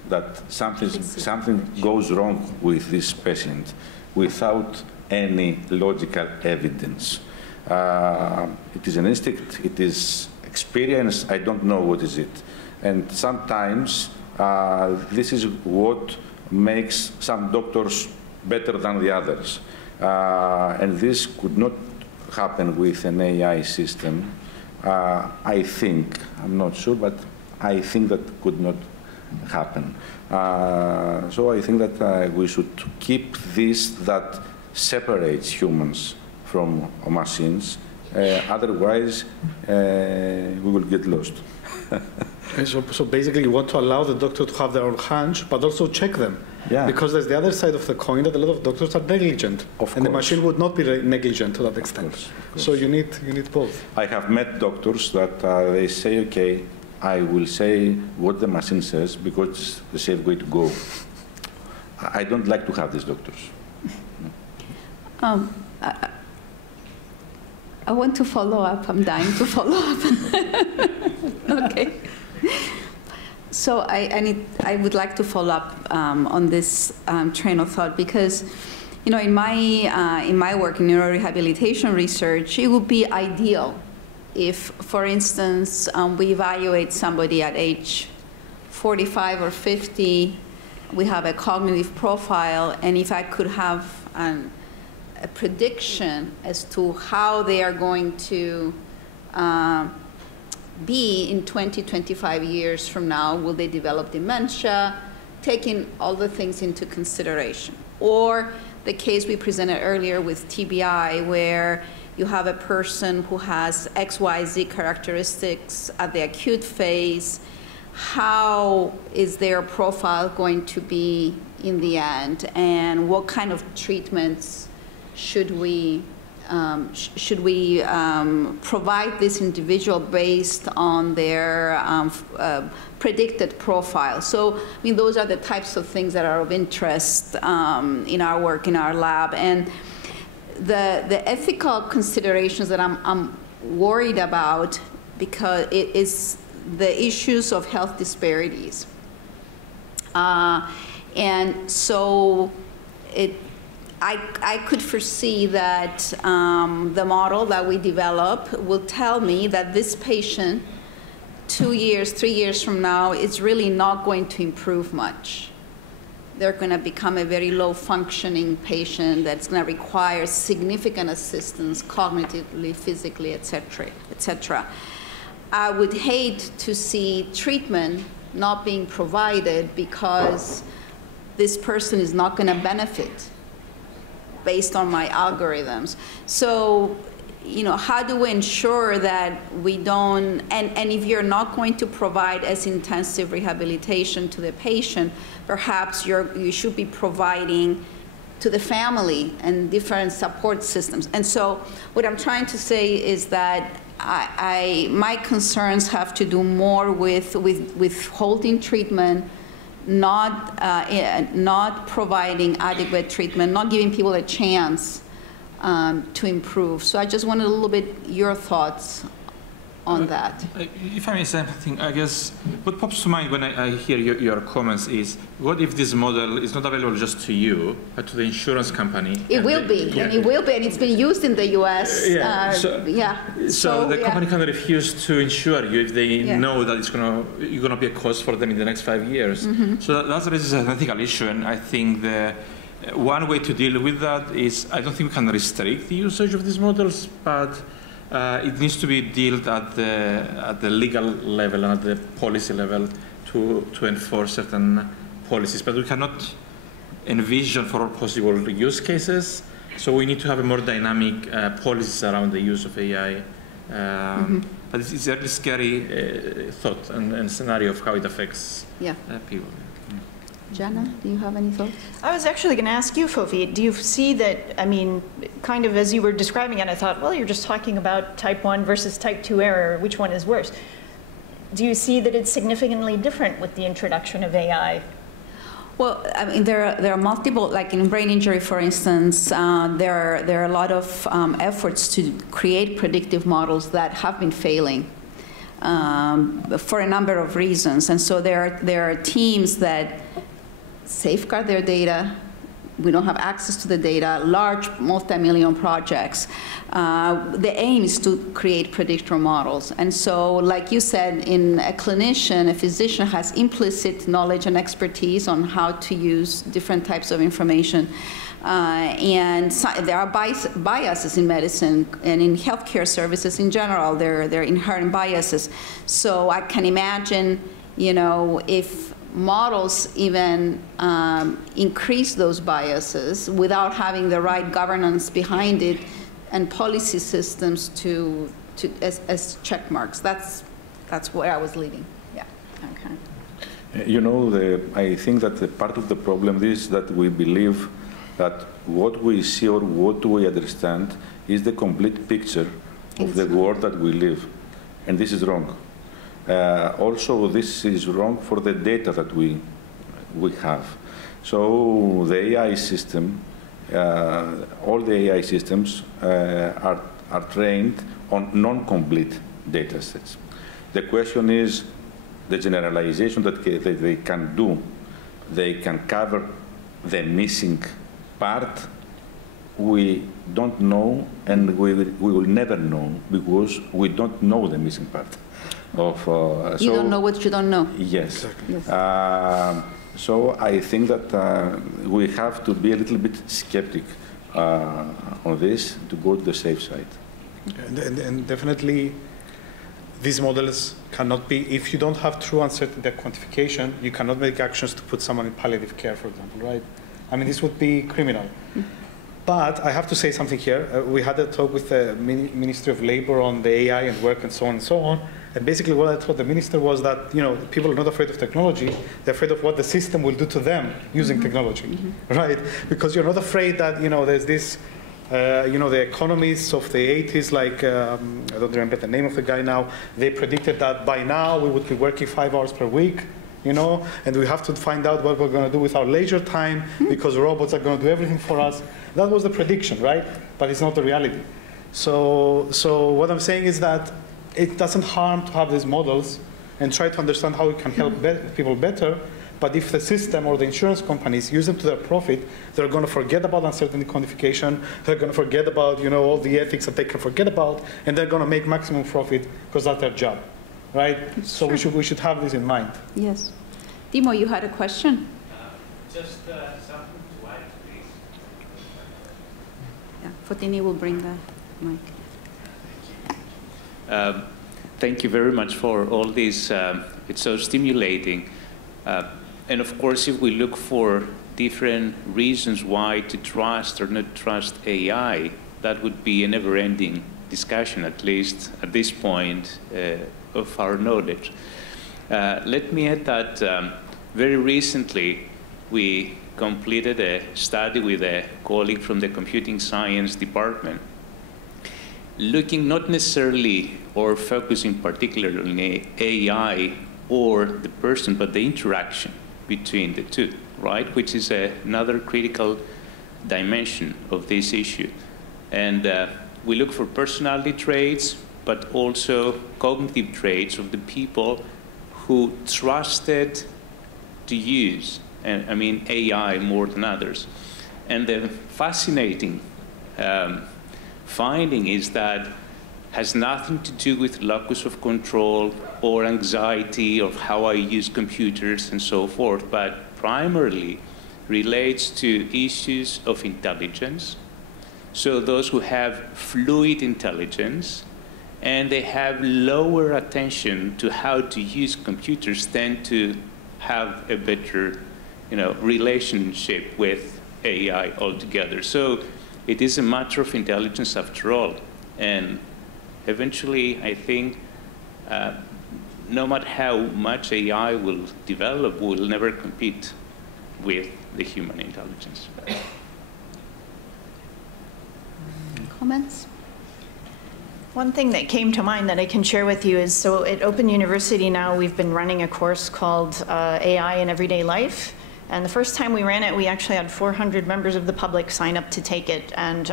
that something goes wrong with this patient without any logical evidence. It is an instinct, it is experience, I don't know what is it. And sometimes this is what makes some doctors better than the others. And this could not happen with an AI system. I think, I'm not sure, but I think that could not happen. So I think that we should keep this that separates humans from machines. Otherwise, we will get lost. So basically, you want to allow the doctor to have their own hunch, but also check them. Yeah. Because there's the other side of the coin that a lot of doctors are negligent. And the machine would not be negligent to that extent. Of course. So you need both. I have met doctors that they say, okay, I will say what the machine says because it's the safe way to go. I don't like to have these doctors. I want to follow up. I'm dying to follow up. Okay. So I would like to follow up on this train of thought because, you know, in my work in neurorehabilitation research, it would be ideal if, for instance, we evaluate somebody at age 45 or 50, we have a cognitive profile, and if I could have a prediction as to how they are going to be in 20, 25 years from now. Will they develop dementia? Taking all the things into consideration. Or the case we presented earlier with TBI, where you have a person who has XYZ characteristics at the acute phase. How is their profile going to be in the end? And what kind of treatments should we provide this individual based on their predicted profile? So, I mean, those are the types of things that are of interest in our work, in our lab. And the ethical considerations that I'm worried about, because it is the issues of health disparities. And so I could foresee that the model that we develop will tell me that this patient 2 years, 3 years from now is really not going to improve much. They're going to become a very low functioning patient that's going to require significant assistance cognitively, physically, et cetera, et cetera. I would hate to see treatment not being provided because this person is not going to benefit based on my algorithms. So, you know, how do we ensure that we don't, and if you're not going to provide as intensive rehabilitation to the patient, perhaps you should be providing to the family and different support systems. And so what I'm trying to say is that my concerns have to do more with withholding treatment, not providing adequate treatment, not giving people a chance to improve. So I just wanted a little bit your thoughts on that. If I may say something, I guess what pops to mind when I hear your comments is, what if this model is not available just to you, but to the insurance company? It will be, and it will be, and it's been used in the US. So the company can refuse to insure you if they know that you're going to be a cost for them in the next 5 years. Mm-hmm. So that raises an ethical issue, and I think one way to deal with that is, I don't think we can restrict the usage of these models, but it needs to be dealt at the legal level and at the policy level to enforce certain policies. But we cannot envision for all possible use cases, so we need to have a more dynamic policies around the use of AI. But it's a really scary thought and scenario of how it affects people. Jana, do you have any thoughts? I was actually going to ask you, Fófi, do you see that, I mean, kind of as you were describing it, I thought, well, you're just talking about type 1 versus type 2 error, which one is worse? Do you see that it's significantly different with the introduction of AI? Well, I mean, there are multiple, like in brain injury, for instance, there are a lot of efforts to create predictive models that have been failing. for a number of reasons. And so there are teams that safeguard their data. We don't have access to the data, large multi-million projects. The aim is to create predictor models. And so, like you said, in a clinician, a physician has implicit knowledge and expertise on how to use different types of information. And so there are biases in medicine and in healthcare services in general. There are inherent biases. So I can imagine, you know, if models even increase those biases without having the right governance behind it and policy systems as check marks. That's where I was leading. Yeah. Okay. You know, I think that the part of the problem is that we believe that what we see or what we understand is the complete picture of the world that we live, and this is wrong. Also, this is wrong for the data that we have. So the AI system, all the AI systems are trained on non-complete data sets. The question is the generalization that they can do. They can cover the missing part. We don't know, and we will never know, because we don't know the missing part. You don't know what you don't know. Yes. So I think that we have to be a little bit skeptic on this to go to the safe side. And definitely, these models cannot be, if you don't have true uncertainty quantification, you cannot make actions to put someone in palliative care, for example, right? I mean, this would be criminal. But I have to say something here. We had a talk with the Ministry of Labor on the AI and work and so on and so on. And basically what I told the minister was that, you know, people are not afraid of technology. They're afraid of what the system will do to them using technology, right? Because you're not afraid that, you know, there's this, you know, the economists of the 80s, like, I don't remember the name of the guy now, they predicted that by now we would be working 5 hours per week, you know, and we have to find out what we're going to do with our leisure time because robots are going to do everything for us. That was the prediction, right? But it's not the reality. So what I'm saying is that it doesn't harm to have these models and try to understand how we can help people better. But if the system or the insurance companies use them to their profit, they're going to forget about uncertainty quantification. They're going to forget about, you know, all the ethics that they can forget about, and they're going to make maximum profit because that's their job, right? So we should have this in mind. Yes. Timo, you had a question? Just something to add, please. Yeah, Fotini will bring the mic. Thank you very much for all this. It's so stimulating. And of course, if we look for different reasons why to trust or not trust AI, that would be a never-ending discussion, at least at this point of our knowledge. Let me add that very recently we completed a study with a colleague from the computing science department, looking not necessarily or focusing particularly on AI or the person, but the interaction between the two, right? Which is another critical dimension of this issue. And we look for personality traits, but also cognitive traits of the people who trusted to use, and I mean AI more than others. And the fascinating finding is that has nothing to do with locus of control or anxiety of how I use computers and so forth, but primarily relates to issues of intelligence. So those who have fluid intelligence and they have lower attention to how to use computers tend to have a better, you know, relationship with AI altogether. So it is a matter of intelligence after all. And eventually, I think, no matter how much AI will develop, we'll never compete with the human intelligence. Comments? One thing that came to mind that I can share with you is, so at Open University now, we've been running a course called AI in Everyday Life. And the first time we ran it, we actually had 400 members of the public sign up to take it. And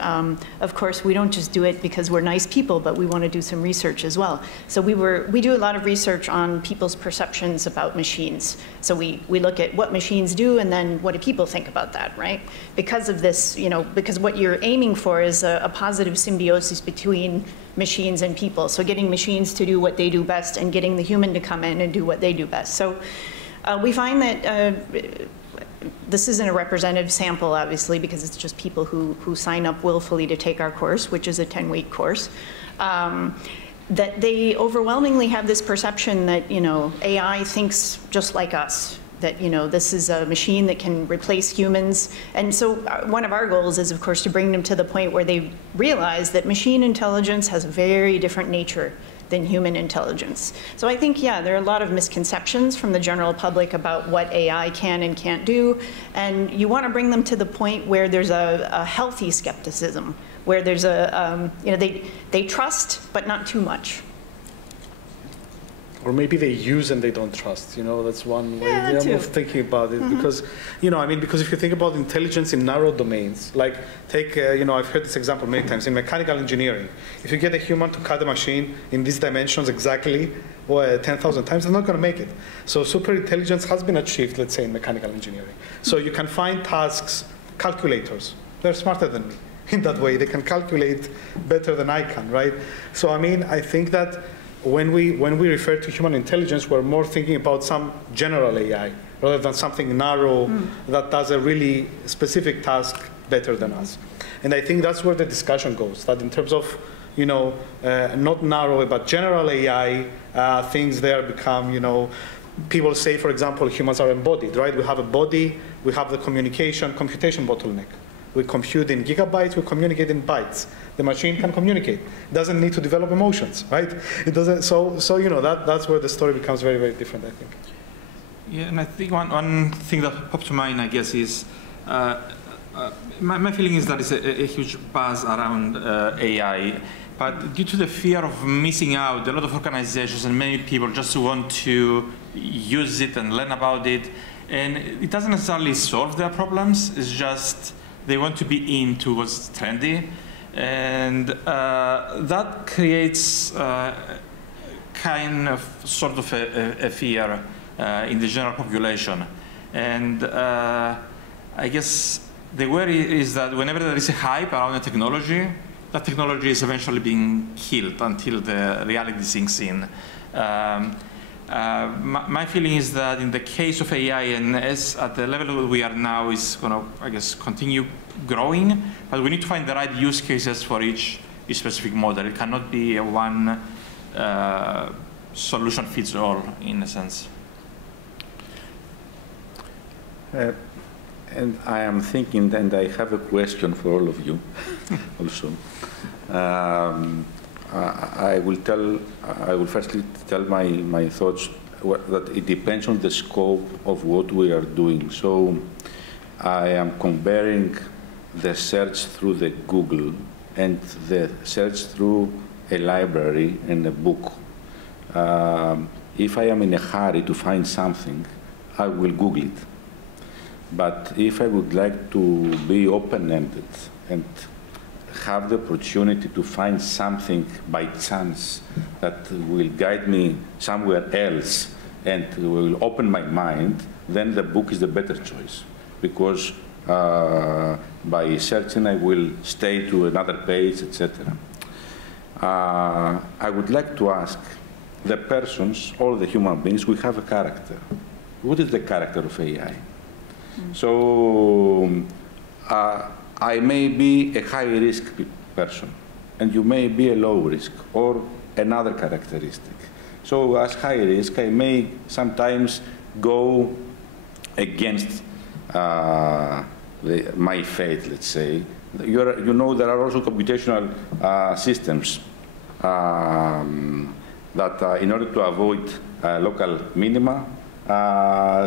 of course, we don't just do it because we're nice people, but we want to do some research as well. So we do a lot of research on people's perceptions about machines. So we look at what machines do and then what do people think about that, right? Because of this, you know, because what you're aiming for is a positive symbiosis between machines and people. So getting machines to do what they do best and getting the human to come in and do what they do best. So we find that this isn't a representative sample, obviously, because it's just people who sign up willfully to take our course, which is a 10-week course, that they overwhelmingly have this perception that, you know, AI thinks just like us, that, you know, this is a machine that can replace humans. And so one of our goals is, of course, to bring them to the point where they realize that machine intelligence has a very different nature than human intelligence. So I think, yeah, there are a lot of misconceptions from the general public about what AI can and can't do, and you want to bring them to the point where there's a healthy skepticism, where there's a, you know, they trust, but not too much. Or maybe they use and they don't trust, you know, that's one way of thinking about it. Because, you know, I mean, because if you think about intelligence in narrow domains, like take, you know, I've heard this example many times, in mechanical engineering, if you get a human to cut a machine in these dimensions exactly, 10,000 times, they're not going to make it. So super intelligence has been achieved, let's say, in mechanical engineering. So you can find tasks, calculators, they're smarter than me in that way. They can calculate better than I can, right? So, I mean, I think that when we refer to human intelligence, we're more thinking about some general AI rather than something narrow that does a really specific task better than us. And I think that's where the discussion goes, that in terms of, you know, not narrow, but general AI, things there become, you know, people say, for example, humans are embodied, right? We have a body, we have the communication bottleneck. We compute in gigabytes, we communicate in bytes. The machine can communicate. It doesn't need to develop emotions, right? It doesn't. So you know, that's where the story becomes very, very different, I think. Yeah, and I think one thing that popped to mind, I guess, is my feeling is that it's a huge buzz around AI, but due to the fear of missing out, a lot of organizations and many people just want to use it and learn about it, and it doesn't necessarily solve their problems. It's just they want to be into what's trendy, and that creates kind of sort of a fear in the general population. And I guess the worry is that whenever there is a hype around a technology, that technology is eventually being killed until the reality sinks in. My feeling is that in the case of AI, and as at the level we are now, is going to, I guess, continue growing, but we need to find the right use cases for each specific model. It cannot be a one solution fits all, in a sense. And I am thinking, and I have a question for all of you also. I will firstly tell my thoughts that it depends on the scope of what we are doing. So I am comparing the search through the Google and the search through a library and a book. If I am in a hurry to find something, I will Google it. But if I would like to be open-ended and have the opportunity to find something by chance that will guide me somewhere else and will open my mind, then the book is the better choice. Because by searching, I will stay to another page, etc. I would like to ask the persons, all the human beings, we have a character. What is the character of AI? So I may be a high-risk person, and you may be a low-risk, or another characteristic. So as high-risk, I may sometimes go against my fate, let's say. You know, there are also computational systems that in order to avoid local minima,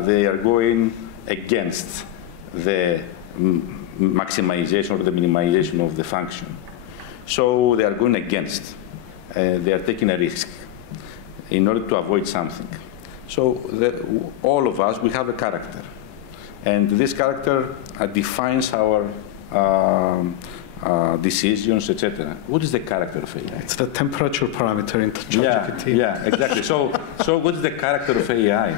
they are going against the maximization or the minimization of the function. So they are going against. They are taking a risk in order to avoid something. So all of us, we have a character. And this character defines our decisions, etc. What is the character of AI? It's the temperature parameter in ChatGPT. Yeah, exactly. So what is the character of AI?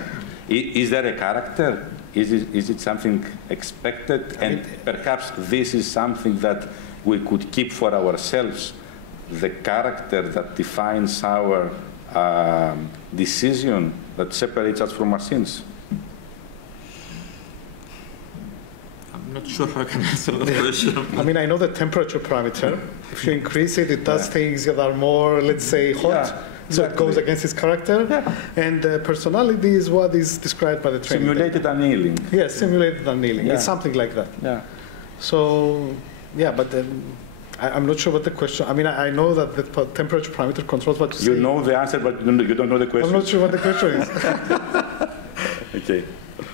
Is there a character? Is it something expected? And perhaps this is something that we could keep for ourselves, the character that defines our decision, that separates us from machines. I'm not sure how I can answer the question. I mean, I know the temperature parameter. If you increase it, it does things that are more, let's say, hot. Yeah. So it goes against his character, and personality is what is described by the training. Simulated annealing. Yes, simulated annealing. Yeah. It's something like that. Yeah. So, yeah, but I'm not sure what the question. I mean, I know that the temperature parameter controls what you say. You know the answer, but you don't know the question. I'm not sure what the question is. Okay.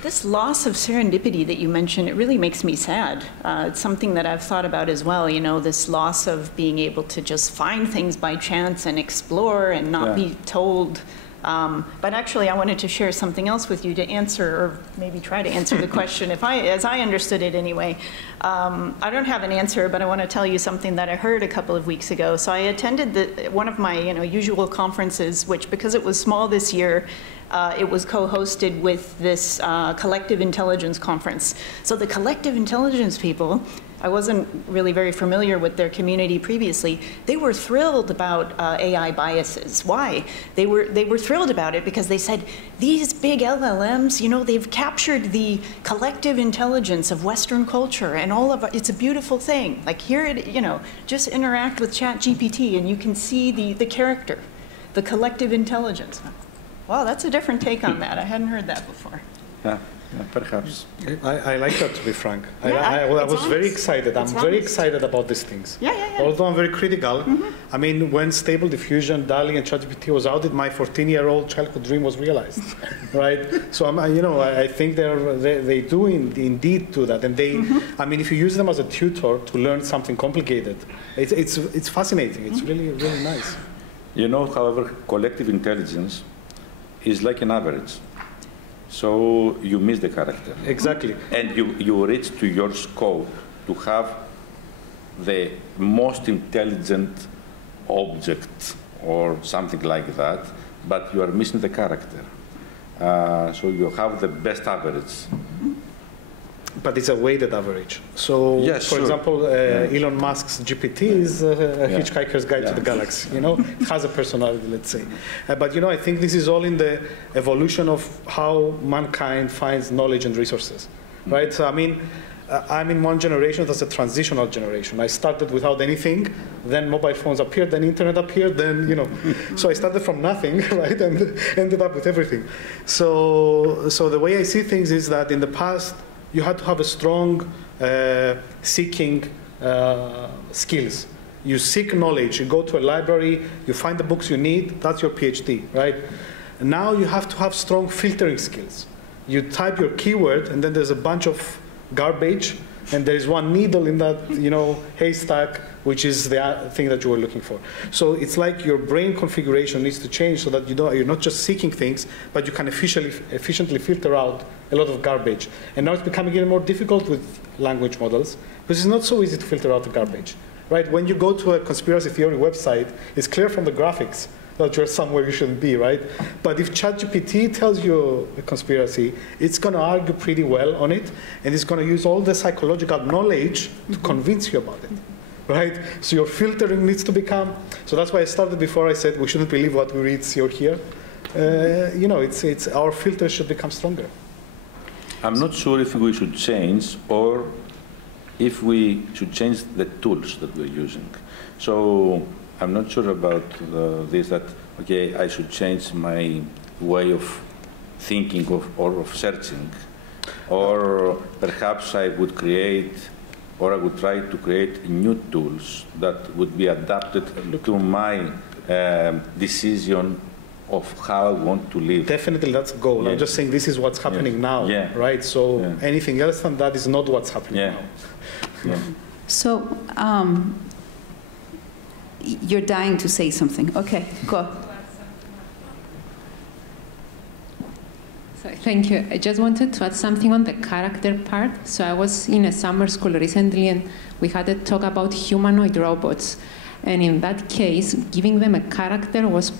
This loss of serendipity that you mentioned, it really makes me sad. It's something that I've thought about as well, you know, this loss of being able to just find things by chance and explore and not be told. But actually, I wanted to share something else with you to answer, or maybe try to answer the question, as I understood it anyway. I don't have an answer, but I want to tell you something that I heard a couple of weeks ago. So I attended one of my usual conferences, which, because it was small this year, it was co-hosted with this collective intelligence conference. So the collective intelligence people, I wasn't really very familiar with their community previously. They were thrilled about AI biases. Why? They were thrilled about it because they said, these big LLMs, they've captured the collective intelligence of Western culture and all of it. It's a beautiful thing. Like here, just interact with ChatGPT and you can see the character, the collective intelligence. Wow, that's a different take on that. I hadn't heard that before. Yeah, perhaps. I like that, to be frank. Yeah, I was very excited. I'm very excited about these things. Yeah. Although I'm very critical. I mean, when Stable Diffusion, DALL-E, and ChatGPT was out, my 14-year-old childhood dream was realized, right? So I think they do indeed do that, and they. I mean, if you use them as a tutor to learn something complicated, it's fascinating. It's really nice. However, collective intelligence is like an average. So you miss the character. Exactly. And you reach to your scope to have the most intelligent object or something like that, but you are missing the character. So you have the best average. But it's a weighted average. So, for example, Elon Musk's GPT is a Hitchhiker's Guide to the Galaxy. It has a personality, let's say. But I think this is all in the evolution of how mankind finds knowledge and resources, right? So I mean, I'm in one generation that's a transitional generation. I started without anything, then mobile phones appeared, then internet appeared, then So I started from nothing, right, and ended up with everything. So the way I see things is that in the past, you had to have a strong seeking skills. You seek knowledge, you go to a library, you find the books you need, that's your PhD, right? And now you have to have strong filtering skills. You type your keyword, and then there's a bunch of garbage, and there is one needle in that haystack, which is the thing that you were looking for. So it's like your brain configuration needs to change so that you're not just seeking things, but you can efficiently filter out a lot of garbage. And now it's becoming even more difficult with language models, because it's not so easy to filter out the garbage, right? When you go to a conspiracy theory website, it's clear from the graphics that you're somewhere you shouldn't be, right? But if ChatGPT tells you a conspiracy, it's going to argue pretty well on it, and it's going to use all the psychological knowledge to convince you about it, right? So your filtering needs to become. So that's why I started before. I said we shouldn't believe what we read, see, or hear. It's our filters should become stronger. I'm not sure if we should change or if we should change the tools that we're using. So I'm not sure about this, that, okay, I should change my way of thinking or of searching. Or perhaps I would create, or I would try to create new tools that would be adapted to my decision of how I want to live. Definitely, that's a goal. I'm just saying this is what's happening now, right? So anything else than that is not what's happening now. So you're dying to say something. Okay, go. Sorry. Thank you. I just wanted to add something on the character part. So I was in a summer school recently, and we had a talk about humanoid robots. And in that case, giving them a character was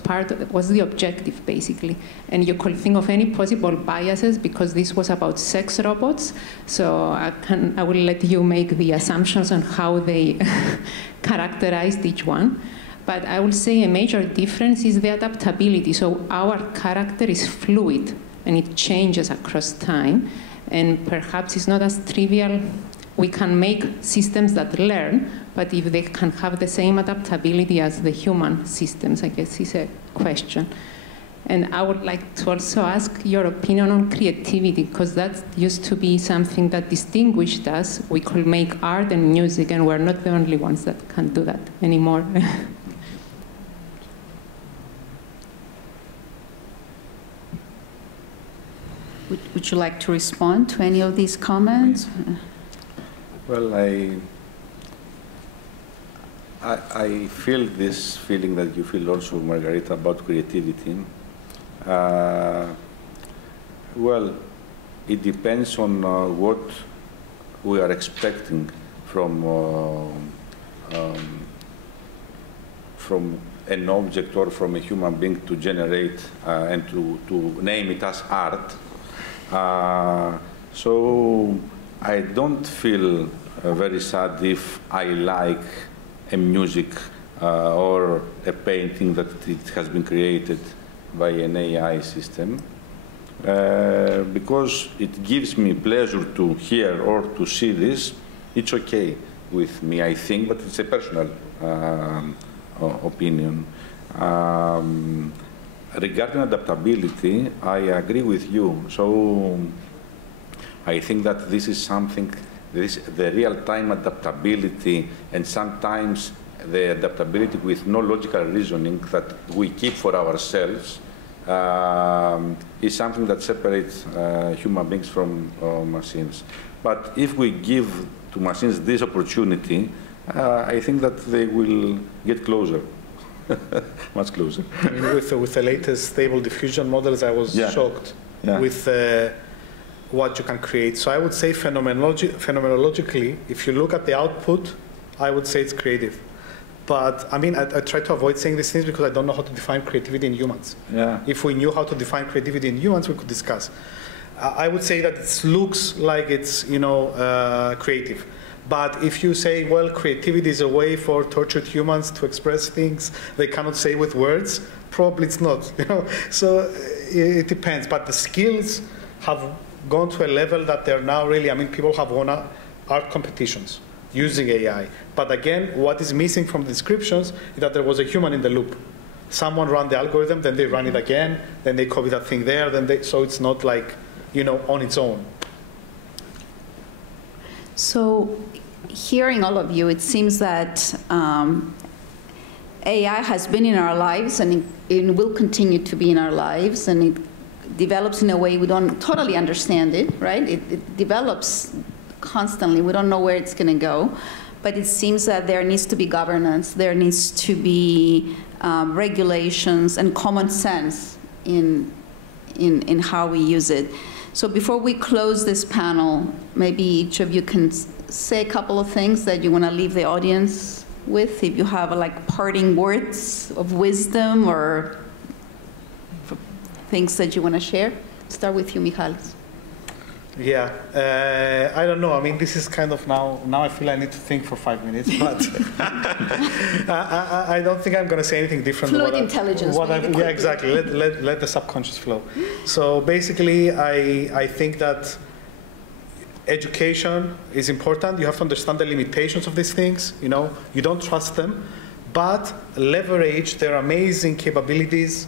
the objective, basically. And you could think of any possible biases because this was about sex robots. So I will let you make the assumptions on how they characterized each one. But I will say a major difference is the adaptability. So our character is fluid, and it changes across time. And perhaps it's not as trivial. We can make systems that learn, but if they can have the same adaptability as the human systems, I guess is a question. And I would like to also ask your opinion on creativity, because that used to be something that distinguished us. We could make art and music, and we're not the only ones that can do that anymore. Would you like to respond to any of these comments? Well, I feel this feeling that you feel also, Margarita, about creativity. Well, it depends on what we are expecting from an object or from a human being to generate and to name it as art. So I don't feel very sad if I like a music or a painting that it has been created by an AI system, because it gives me pleasure to hear or to see this. It's okay with me, I think, but it's a personal opinion. Regarding adaptability, I agree with you. So I think that this is something, the real-time adaptability, and sometimes the adaptability with no logical reasoning that we keep for ourselves is something that separates human beings from machines. But if we give to machines this opportunity, I think that they will get closer. Much closer. I mean, with the latest stable diffusion models, I was shocked with what you can create. So I would say phenomenologically, if you look at the output, I would say it's creative. But I mean, I try to avoid saying these things because I don't know how to define creativity in humans. If we knew how to define creativity in humans, we could discuss. I would say that it looks like it's, you know, creative. But if you say, well, creativity is a way for tortured humans to express things they cannot say with words, probably it's not. You know? So it depends. But the skills have gone to a level that they're now really, I mean, people have won art competitions using AI. But again, what is missing from the descriptions is that there was a human in the loop. Someone ran the algorithm, then they run it again, then they copy that thing there, then they, so it's not like, you know, on its own. So, hearing all of you, it seems that AI has been in our lives, and it will continue to be in our lives, and it develops in a way we don't totally understand it, right? It develops constantly. We don't know where it's going to go, but it seems that there needs to be governance, there needs to be regulations and common sense in how we use it. So before we close this panel, maybe each of you can say a couple of things that you want to leave the audience with, if you have like parting words of wisdom or things that you want to share. Start with you, Mighalis. Yeah, I don't know. I mean, this is kind of now I feel I need to think for 5 minutes, but I don't think I'm going to say anything different. Fluid intelligence. Yeah, exactly. Let the subconscious flow. So basically, I think that education is important. You have to understand the limitations of these things. You know, you don't trust them, but leverage their amazing capabilities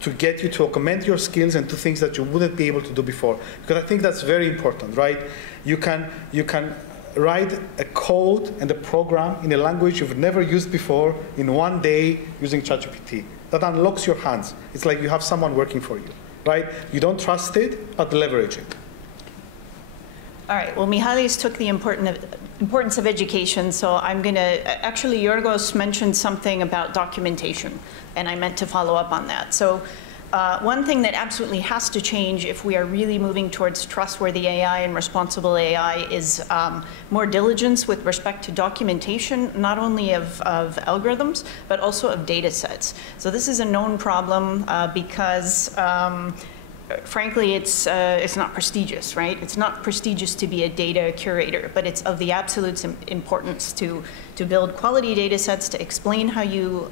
to get you to augment your skills and do things that you wouldn't be able to do before. Because I think that's very important, right? You can write a code and a program in a language you've never used before in one day using ChatGPT. That unlocks your hands. It's like you have someone working for you, right? You don't trust it, but leverage it. All right, well, Mighalis took the importance of education, so I'm going to, actually, Yorgos mentioned something about documentation, and I meant to follow up on that. So One thing that absolutely has to change if we are really moving towards trustworthy AI and responsible AI is more diligence with respect to documentation, not only of algorithms, but also of data sets. So this is a known problem because frankly, it's not prestigious, right? It's not prestigious to be a data curator, but it's of the absolute importance to build quality data sets, to explain how you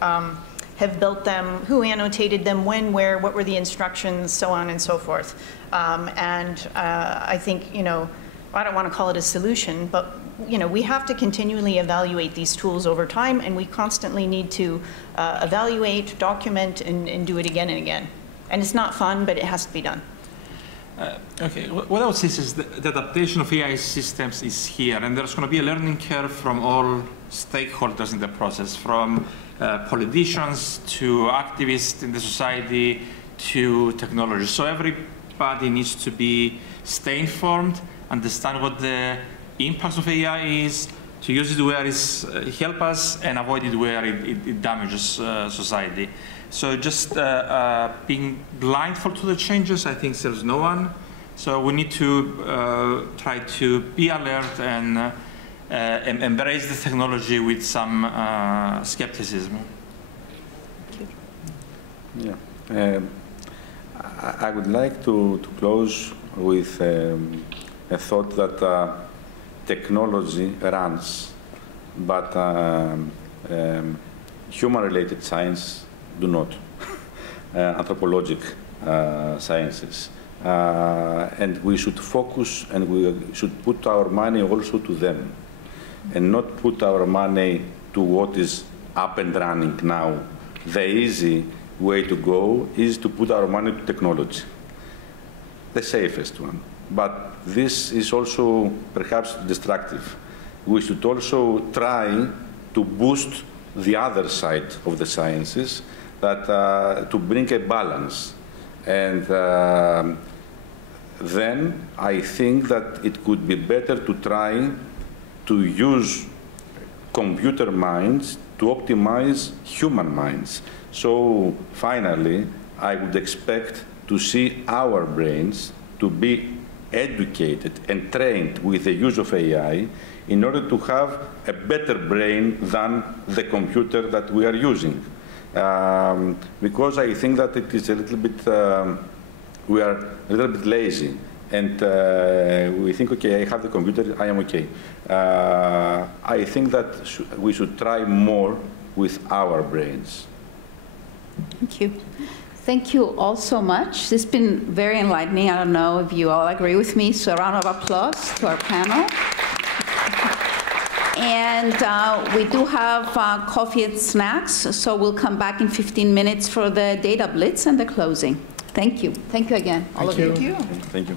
have built them, who annotated them, when, where, what were the instructions, so on and so forth. I think, I don't want to call it a solution, but we have to continually evaluate these tools over time, and we constantly need to evaluate, document, and do it again and again. And it's not fun, but it has to be done. Okay, what I would say is the adaptation of AI systems is here, and there's going to be a learning curve from all stakeholders in the process, from politicians to activists in the society to technology. So everybody needs to stay informed, understand what the impacts of AI is, to use it where it helps us and avoid it where it damages society. So just being blindfold to the changes, I think serves no one. So we need to try to be alert and embrace the technology with some skepticism. Yeah. I would like to close with a thought that technology runs, but human-related science do not. Anthropologic sciences. And we should focus and we should put our money also to them and not put our money to what is up and running now. The easy way to go is to put our money to technology, the safest one. But this is also perhaps destructive. We should also try to boost the other side of the sciences, that to bring a balance. And then I think that it could be better to try to use computer minds to optimize human minds. So finally, I would expect to see our brains to be educated and trained with the use of AI in order to have a better brain than the computer that we are using. Because I think that it is a little bit, we are a little bit lazy. And we think, okay, I have the computer, I am okay. I think that we should try more with our brains. Thank you. Thank you all so much. This has been very enlightening. I don't know if you all agree with me, so a round of applause to our panel. And we do have coffee and snacks, so we'll come back in 15 minutes for the data blitz and the closing. Thank you. Thank you again, all of you. Thank you. Thank you.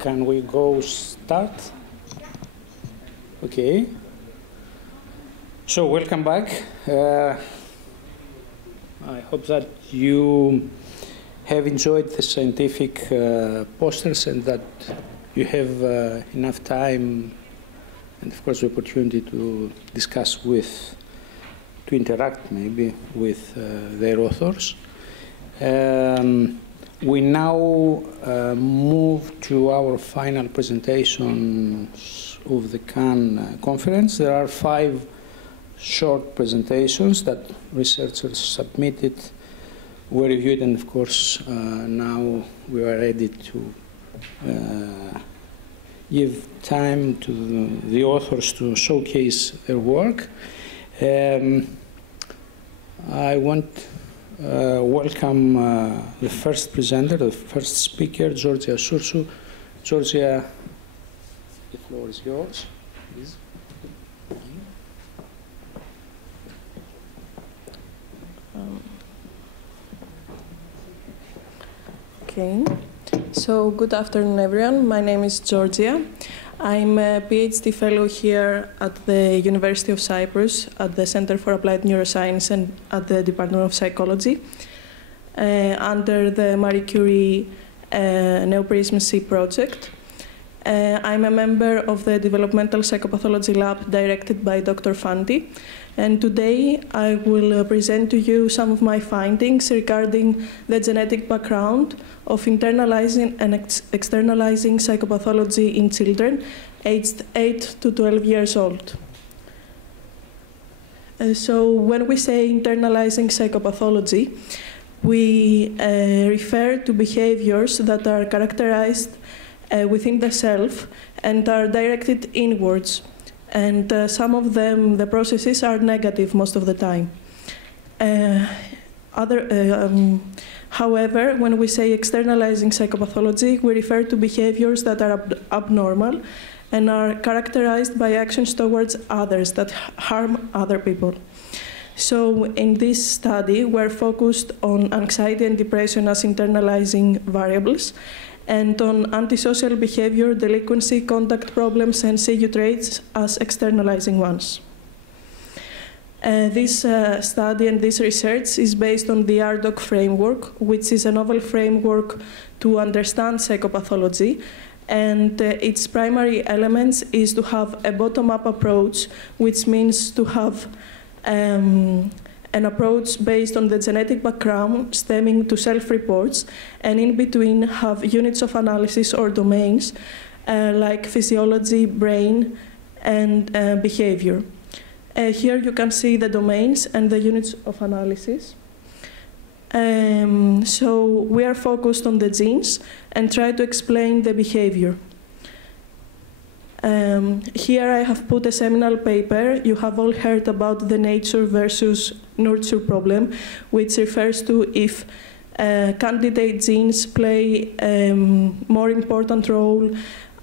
Can we go start? Okay. So welcome back. I hope that you have enjoyed the scientific posters and that you have enough time and of course the opportunity to discuss to interact maybe with their authors. We now move to our final presentations of the Cannes conference. There are 5 short presentations that researchers submitted, were reviewed, and of course now we are ready to give time to the authors to showcase their work. I want welcome the first presenter, the first speaker, Georgia Sursu. Georgia, the floor is yours, please. Okay. So, good afternoon, everyone. My name is Georgia. I'm a PhD fellow here at the University of Cyprus at the Center for Applied Neuroscience and at the Department of Psychology under the Marie Curie Neoprism C project. I'm a member of the Developmental Psychopathology Lab directed by Dr. Fanti, and today I will present to you some of my findings regarding the genetic background of internalizing and externalizing psychopathology in children aged 8 to 12 years old. So when we say internalizing psychopathology, we refer to behaviors that are characterized within the self and are directed inwards. And some of them, the processes are negative most of the time. However, when we say externalizing psychopathology, we refer to behaviors that are abnormal and are characterized by actions towards others that harm other people. So in this study, we're focused on anxiety and depression as internalizing variables, and on antisocial behavior, delinquency, contact problems, and CU traits as externalizing ones. This study and this research is based on the RDoC framework, which is a novel framework to understand psychopathology, and its primary elements is to have a bottom-up approach, which means to have an approach based on the genetic background stemming to self-reports, and in between have units of analysis or domains like physiology, brain, and behavior. Here you can see the domains and the units of analysis. So we are focused on the genes and try to explain the behavior. Here I have put a seminal paper. You have all heard about the nature versus nurture problem, which refers to if candidate genes play a more important role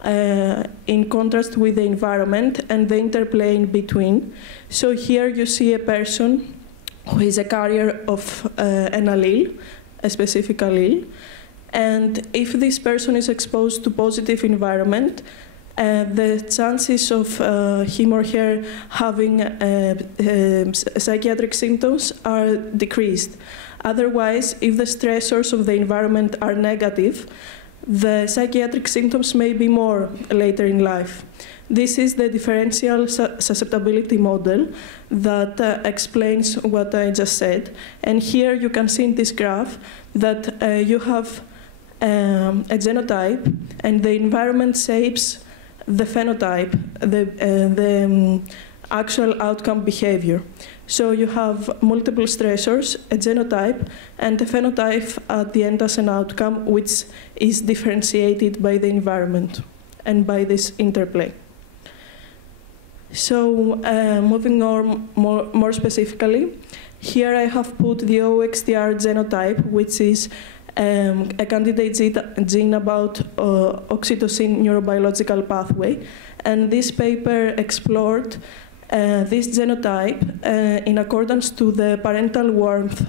in contrast with the environment and the interplay in between. So here you see a person who is a carrier of an allele, a specific allele, and if this person is exposed to positive environment, the chances of him or her having psychiatric symptoms are decreased. Otherwise, if the stressors of the environment are negative, the psychiatric symptoms may be more later in life. This is the differential susceptibility model that explains what I just said. And here you can see in this graph that you have a genotype, and the environment shapes the phenotype, the actual outcome behavior. So you have multiple stressors, a genotype, and a phenotype at the end as an outcome, which is differentiated by the environment and by this interplay. So moving on more specifically, here I have put the OXTR genotype, which is a candidate gene about oxytocin neurobiological pathway. And this paper explored this genotype in accordance to the parental warmth.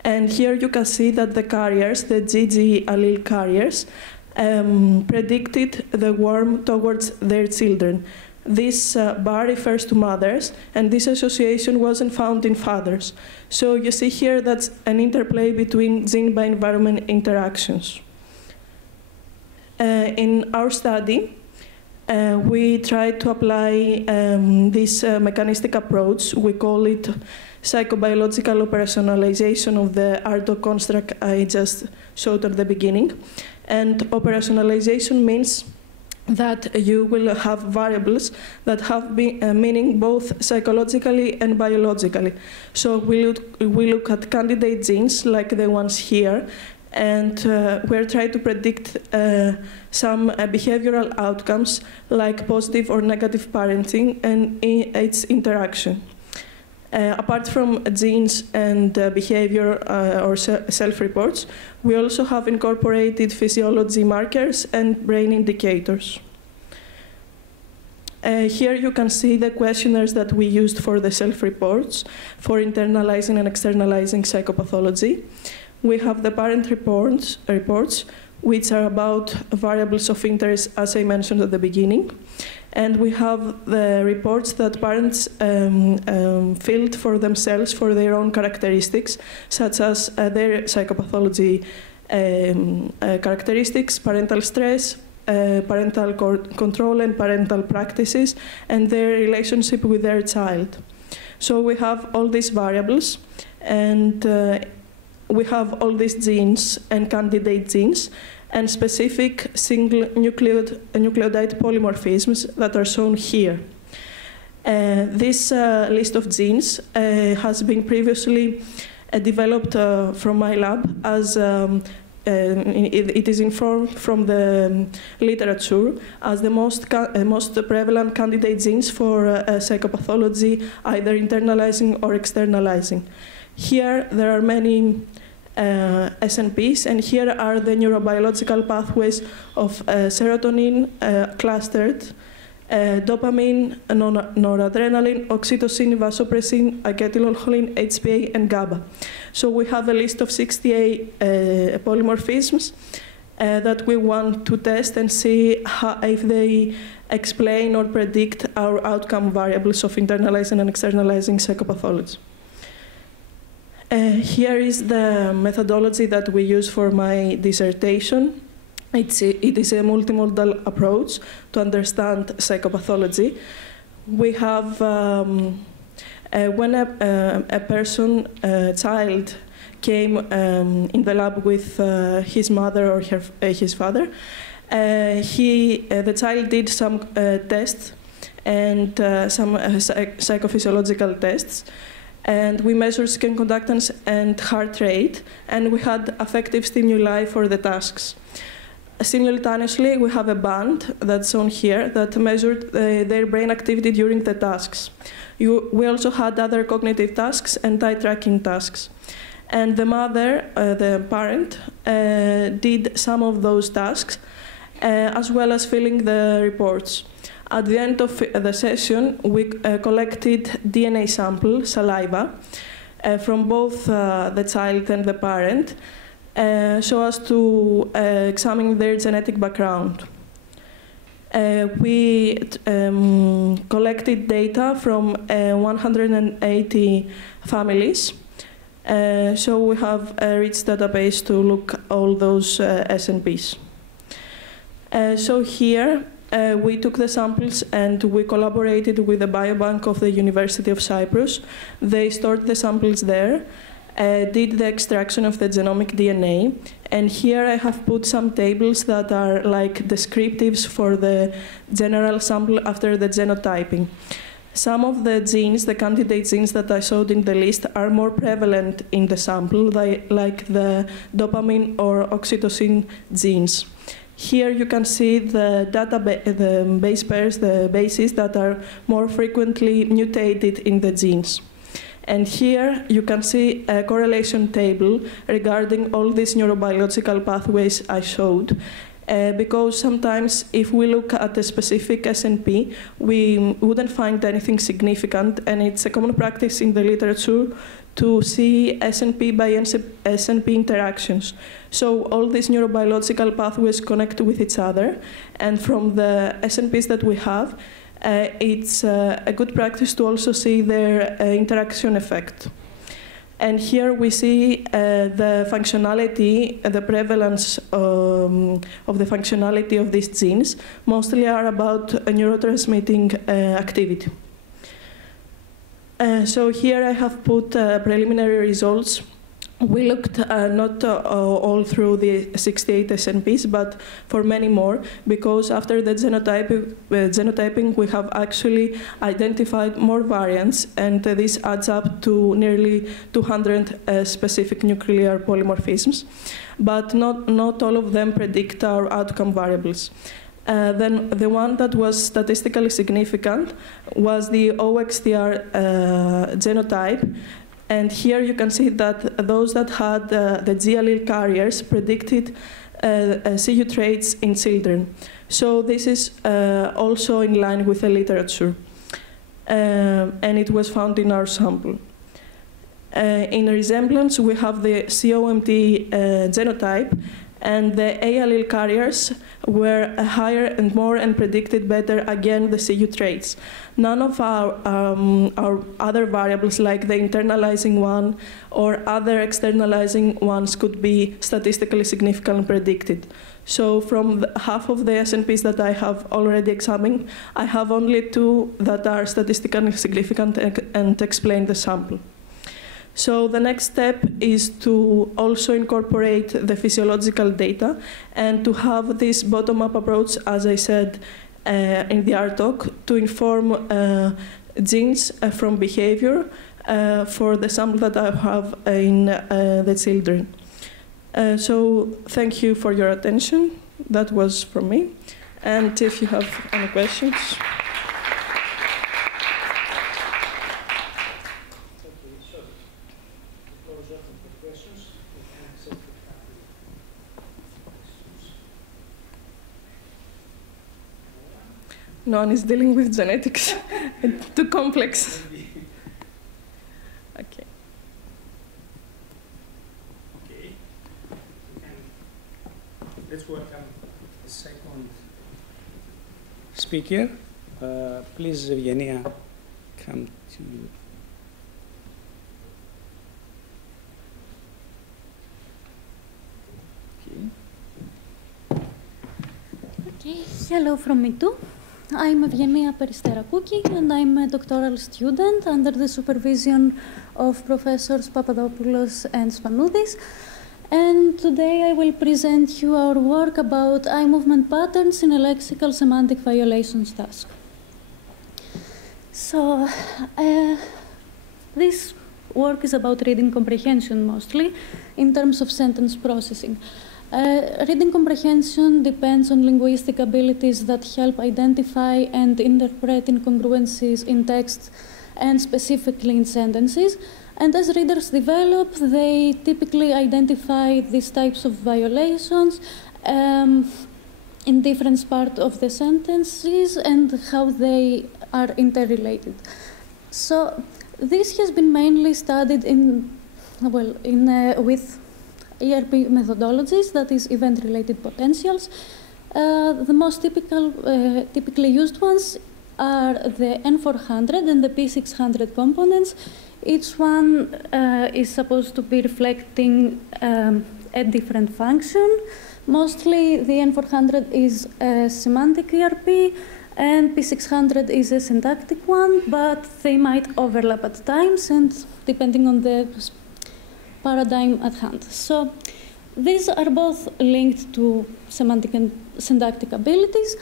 And here you can see that the carriers, the GG allele carriers, predicted the warmth towards their children. This bar refers to mothers, and this association wasn't found in fathers. So you see here that's an interplay between gene by environment interactions. In our study, we tried to apply this mechanistic approach. We call it psychobiological operationalization of the RDoC construct I just showed at the beginning. And operationalization means that you will have variables that have meaning both psychologically and biologically. So we look at candidate genes like the ones here, and we're trying to predict some behavioral outcomes like positive or negative parenting and its interaction. Apart from genes and behavior or self-reports, we also have incorporated physiology markers and brain indicators. Here you can see the questionnaires that we used for the self-reports for internalizing and externalizing psychopathology. We have the parent reports, which are about variables of interest, as I mentioned at the beginning. And we have the reports that parents filled for themselves for their own characteristics, such as their psychopathology characteristics, parental stress, parental control and parental practices, and their relationship with their child. So we have all these variables, and we have all these genes and candidate genes, and specific single nucleotide polymorphisms that are shown here. This list of genes has been previously developed from my lab as it is informed from the literature as the most prevalent candidate genes for psychopathology, either internalizing or externalizing. Here there are many SNPs, and here are the neurobiological pathways of serotonin clustered, dopamine, noradrenaline, oxytocin, vasopressin, acetylcholine, HPA, and GABA. So we have a list of 68 polymorphisms that we want to test and see if they explain or predict our outcome variables of internalizing and externalizing psychopathology. Here is the methodology that we use for my dissertation. It is a multimodal approach to understand psychopathology. We have, when a child came in the lab with his mother or his father, the child did some tests and some psychophysiological tests. And we measured skin conductance and heart rate, and we had affective stimuli for the tasks. Simultaneously, we have a band that's shown here that measured their brain activity during the tasks. We also had other cognitive tasks and eye tracking tasks. And the mother, the parent, did some of those tasks, as well as filling the reports. At the end of the session, we collected DNA sample, saliva, from both the child and the parent, so as to examine their genetic background. We collected data from 180 families, so we have a rich database to look at all those SNPs. So here, we took the samples and we collaborated with the biobank of the University of Cyprus. They stored the samples there, did the extraction of the genomic DNA, and here I have put some tables that are like descriptives for the general sample after the genotyping. Some of the genes, the candidate genes that I showed in the list, are more prevalent in the sample, like the dopamine or oxytocin genes. Here you can see the base pairs, the bases that are more frequently mutated in the genes. And here you can see a correlation table regarding all these neurobiological pathways I showed. Because sometimes if we look at a specific SNP, we wouldn't find anything significant, and it's a common practice in the literature to see SNP by SNP interactions. So all these neurobiological pathways connect with each other, and from the SNPs that we have, it's a good practice to also see their interaction effect. And here we see the functionality, the prevalence of the functionality of these genes, mostly are about neurotransmitting activity. So here I have put preliminary results. We looked not all through the 68 SNPs, but for many more, because after the genotyping, we have actually identified more variants, and this adds up to nearly 200 specific nuclear polymorphisms. But not all of them predict our outcome variables. Then the one that was statistically significant was the OXDR genotype. And here you can see that those that had the G allele carriers predicted CU traits in children. So this is also in line with the literature. And it was found in our sample. In resemblance, we have the COMT genotype, and the A allele carriers were higher and more and predicted better, again, the CU traits. None of our other variables, like the internalizing one or other externalizing ones, could be statistically significant and predicted. So from half of the SNPs that I have already examined, I have only 2 that are statistically significant and explain the sample. So the next step is to also incorporate the physiological data and to have this bottom-up approach, as I said in the art talk, to inform genes from behavior for the sample that I have in the children. So thank you for your attention. That was from me. And if you have any questions. No one is dealing with genetics. It's too complex. Okay. Okay. Let's welcome the second speaker. Please, Evgenia, come to you. Okay. Hello from me too. I'm Evgenia Peristerakoukis, and I'm a doctoral student under the supervision of Professors Papadopoulos and Spanoudis. And today I will present you our work about eye movement patterns in a lexical semantic violations task. So, this work is about reading comprehension mostly, in terms of sentence processing. Reading comprehension depends on linguistic abilities that help identify and interpret incongruencies in text and specifically in sentences. And as readers develop, they typically identify these types of violations in different parts of the sentences and how they are interrelated. So this has been mainly studied with ERP methodologies, that is, event-related potentials. The most typically used ones are the N400 and the P600 components. Each one is supposed to be reflecting a different function. Mostly, the N400 is a semantic ERP, and P600 is a syntactic one, but they might overlap at times, and depending on the paradigm at hand. So these are both linked to semantic and syntactic abilities,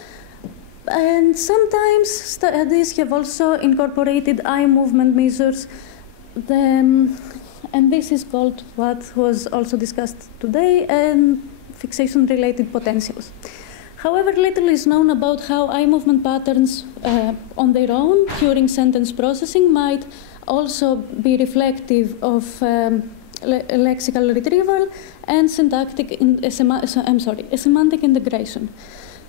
and sometimes studies have also incorporated eye movement measures, and this is called what was also discussed today, fixation-related potentials. However, little is known about how eye movement patterns on their own during sentence processing might also be reflective of lexical retrieval and semantic integration.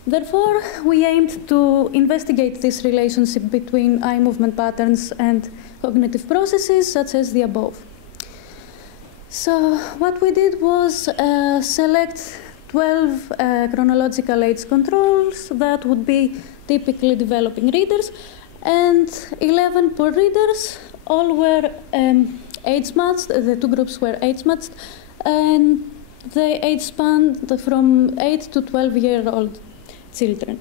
Therefore, we aimed to investigate this relationship between eye movement patterns and cognitive processes, such as the above. So what we did was select 12 chronological age controls that would be typically developing readers, and 11 poor readers. All were age-matched, the 2 groups were age-matched, and the age spanned from 8 to 12-year-old children.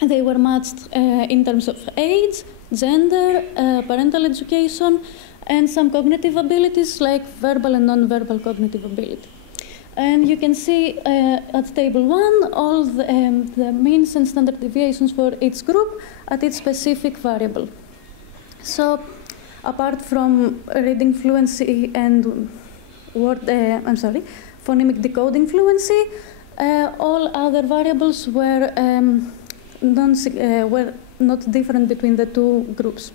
They were matched in terms of age, gender, parental education, and some cognitive abilities like verbal and non-verbal cognitive ability. And you can see at table 1 all the means and standard deviations for each group at its specific variable. So, apart from reading fluency and phonemic decoding fluency, all other variables were not different between the 2 groups.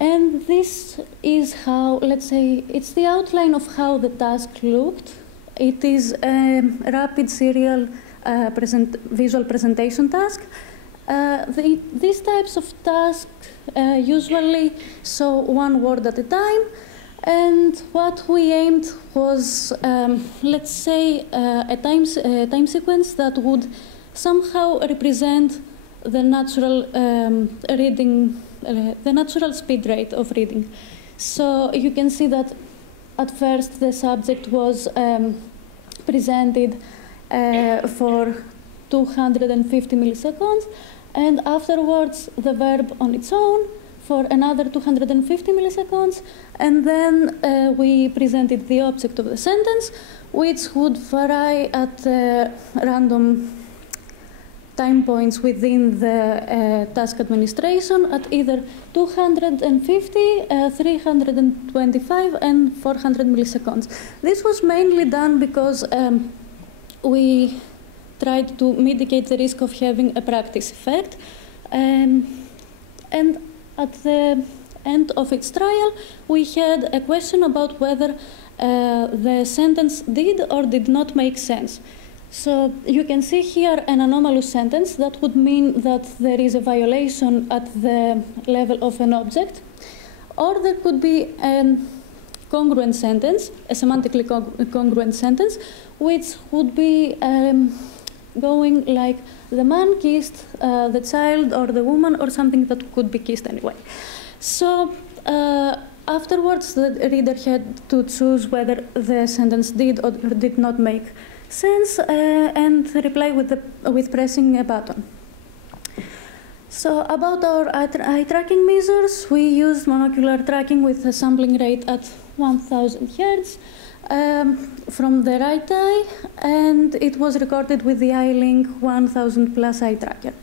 And this is how, let's say, it's the outline of how the task looked. It is a rapid serial visual presentation task. These types of tasks usually show 1 word at a time, And what we aimed was, let's say, a time sequence that would somehow represent the natural reading, the natural speed rate of reading. So you can see that at first the subject was presented for 250 milliseconds, and afterwards the verb on its own for another 250 milliseconds, and then we presented the object of the sentence, which would vary at random time points within the task administration at either 250, 325, and 400 milliseconds. This was mainly done because we tried to mitigate the risk of having a practice effect. And at the end of its trial, we had a question about whether the sentence did or did not make sense. So you can see here an anomalous sentence. That would mean that there is a violation at the level of an object. Or there could be a congruent sentence, a semantically congruent sentence, which would be going like the man kissed the child or the woman or something that could be kissed anyway. So afterwards, the reader had to choose whether the sentence did or did not make sense and reply with pressing a button. So about our eye tracking measures, we used monocular tracking with a sampling rate at 1000 Hz from the right eye, and it was recorded with the iLink 1000 plus eye tracker.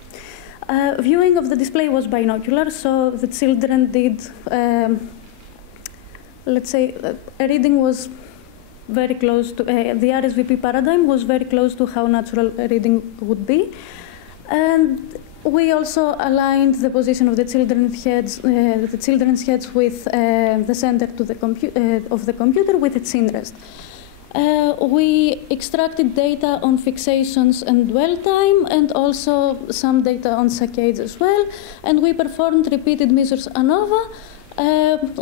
Viewing of the display was binocular, so the children did, let's say, a reading was very close to, the RSVP paradigm was very close to how natural reading would be. And we also aligned the position of the children's heads with the center to the of the computer with its interest. We extracted data on fixations and dwell time, and also some data on saccades as well. And we performed repeated measures ANOVA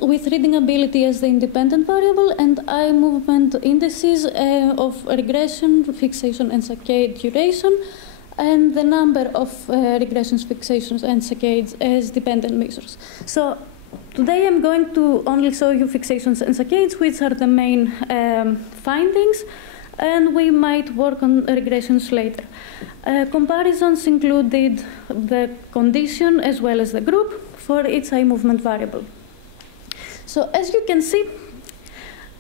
with reading ability as the independent variable and eye movement indices of regression, fixation, and saccade duration, and the number of regressions, fixations, and saccades as dependent measures. So today I'm going to only show you fixations and saccades, which are the main findings, and we might work on regressions later. Comparisons included the condition as well as the group for each eye movement variable. So as you can see,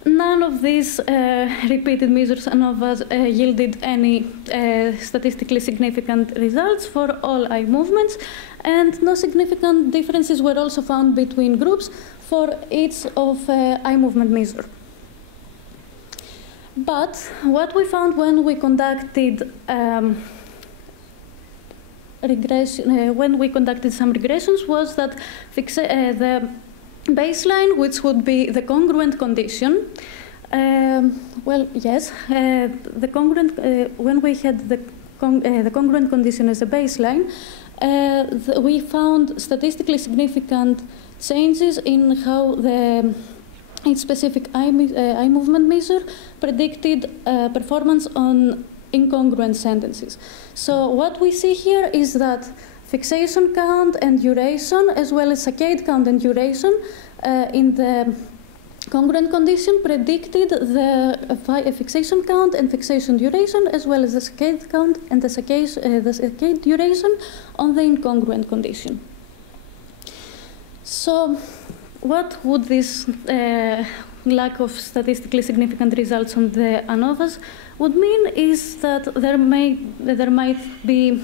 none of these repeated measures ANOVAs yielded any statistically significant results for all eye movements, and no significant differences were also found between groups for each of eye movement measure. But what we found when we conducted some regressions was that the baseline, which would be the congruent condition, well, yes, the congruent, when we had the congruent condition as a baseline, we found statistically significant changes in how each specific eye movement measure predicted performance on incongruent sentences. So what we see here is that fixation count and duration, as well as saccade count and duration in the congruent condition predicted the fixation count and fixation duration, as well as the saccade count and the saccade duration on the incongruent condition. So what would this lack of statistically significant results on the ANOVAs would mean is that there might be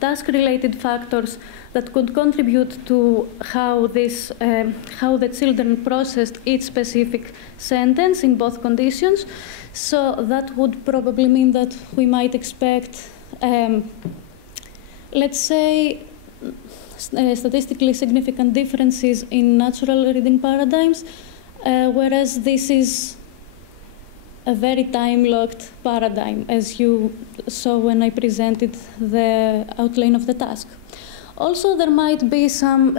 task-related factors that could contribute to how the children processed each specific sentence in both conditions. So that would probably mean that we might expect, let's say, statistically significant differences in natural reading paradigms, whereas this is a very time-locked paradigm, as you saw when I presented the outline of the task. Also, there might be some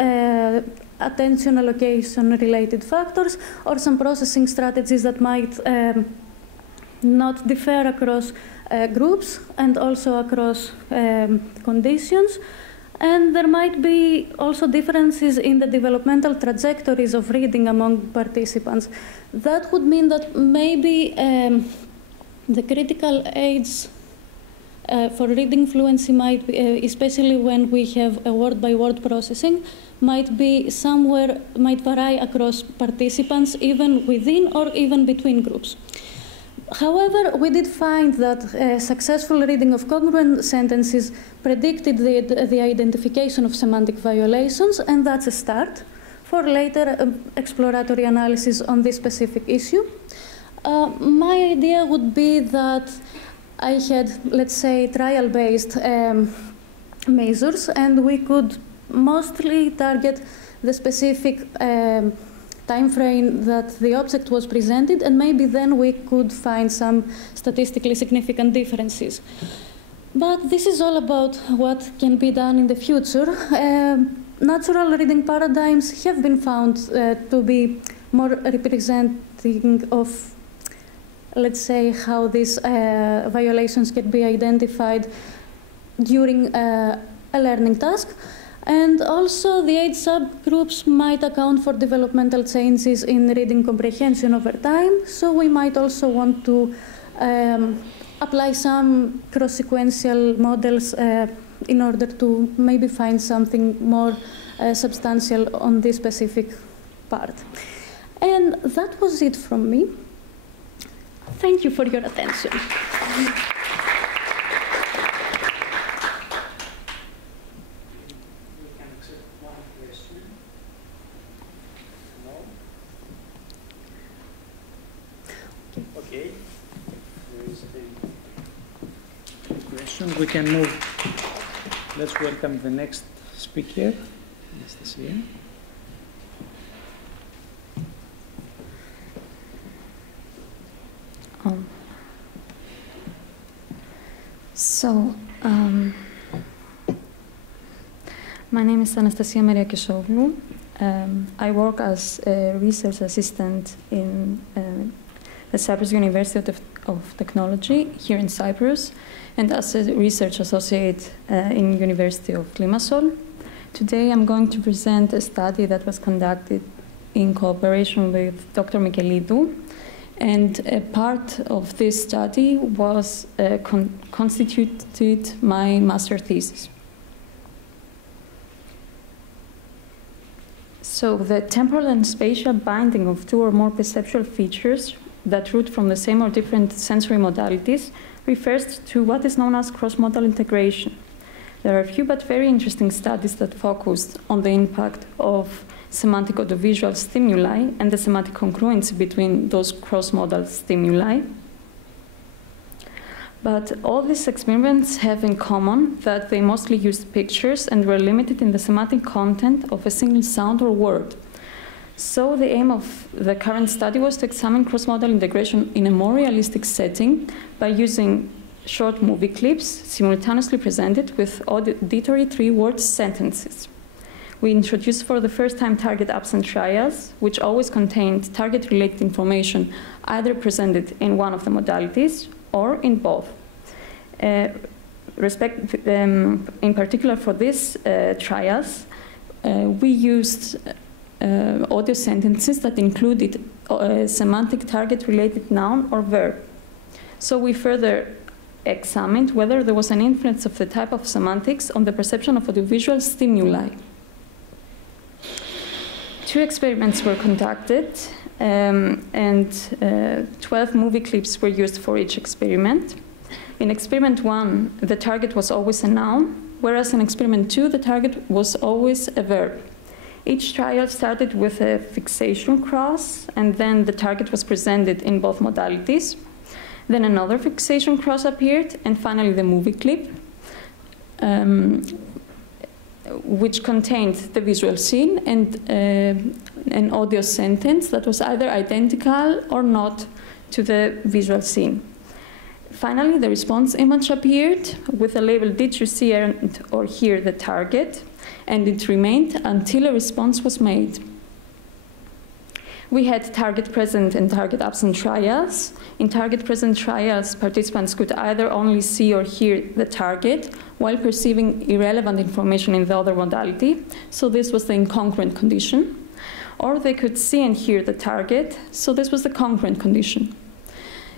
attention allocation related factors, or some processing strategies that might not differ across groups and also across conditions. And there might be also differences in the developmental trajectories of reading among participants. That would mean that maybe the critical age for reading fluency might be, especially when we have a word-by-word processing, might vary across participants, even within or even between groups. However, we did find that successful reading of congruent sentences predicted the identification of semantic violations, and that's a start for later exploratory analysis on this specific issue. My idea would be that I had, let's say, trial-based measures, and we could mostly target the specific time frame that the object was presented, and maybe then we could find some statistically significant differences. But this is all about what can be done in the future. Natural reading paradigms have been found to be more representing of, let's say, how these violations can be identified during a learning task. And also, the age subgroups might account for developmental changes in reading comprehension over time. So we might also want to apply some cross-sequential models in order to maybe find something more substantial on this specific part. And that was it from me. Thank you for your attention. Okay. There is a question. We can move. Let's welcome the next speaker, Anastasia. My name is Anastasia Maria Kesoglu. I work as a research assistant in the Cyprus University of Technology here in Cyprus, and as a research associate in University of Limassol. Today I'm going to present a study that was conducted in cooperation with Dr. Mighelidou, and a part of this study was constituted my master thesis. So the temporal and spatial binding of two or more perceptual features that root from the same or different sensory modalities refers to what is known as cross-modal integration. There are few but very interesting studies that focused on the impact of semantic audiovisual stimuli and the semantic congruency between those cross-modal stimuli. But all these experiments have in common that they mostly used pictures and were limited in the semantic content of a single sound or word. So the aim of the current study was to examine cross-modal integration in a more realistic setting by using short movie clips simultaneously presented with auditory three-word sentences. We introduced for the first time target-absent trials, which always contained target-related information either presented in one of the modalities or in both. In particular for these trials, we used audio sentences that included a semantic target-related noun or verb. So we further examined whether there was an influence of the type of semantics on the perception of audiovisual stimuli. 2 experiments were conducted, and 12 movie clips were used for each experiment. In experiment 1, the target was always a noun, whereas in experiment 2, the target was always a verb. Each trial started with a fixation cross, and then the target was presented in both modalities. Then another fixation cross appeared, and finally the movie clip, which contained the visual scene and an audio sentence that was either identical or not to the visual scene. Finally, the response image appeared with the label, "Did you see or hear the target?" and it remained until a response was made. We had target-present and target-absent trials. In target-present trials, participants could either only see or hear the target while perceiving irrelevant information in the other modality, so this was the incongruent condition, or they could see and hear the target, so this was the congruent condition.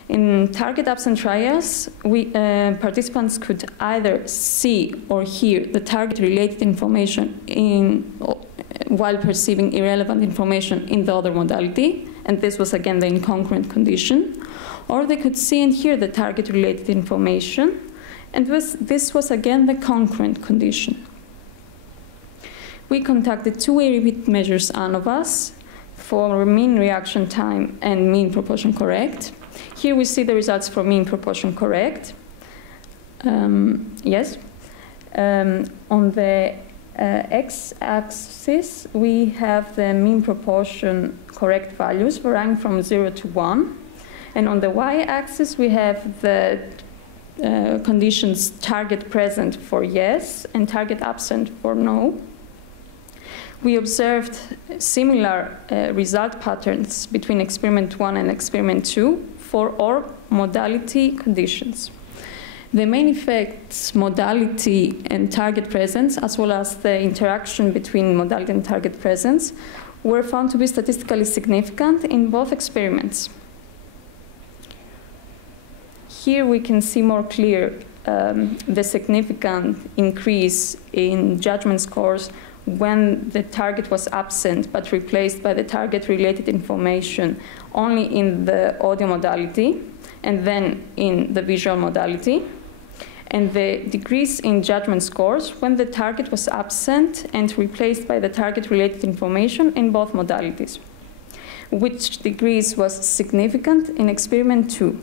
In target-absent trials, participants could either see or hear the target-related information while perceiving irrelevant information in the other modality, and this was again the incongruent condition, or they could see and hear the target-related information, and this was again the congruent condition. We conducted two-way repeat measures ANOVAs for mean reaction time and mean proportion correct. Here we see the results for mean proportion correct. Yes. On the x-axis, we have the mean proportion correct values varying from 0 to 1. And on the y-axis, we have the conditions target present for yes and target absent for no. We observed similar result patterns between experiment 1 and experiment 2 for all modality conditions. The main effects, modality and target presence, as well as the interaction between modality and target presence, were found to be statistically significant in both experiments. Here we can see more clear the significant increase in judgment scores when the target was absent but replaced by the target-related information only in the audio modality and then in the visual modality, and the decrease in judgment scores when the target was absent and replaced by the target-related information in both modalities, which decrease was significant in experiment 2.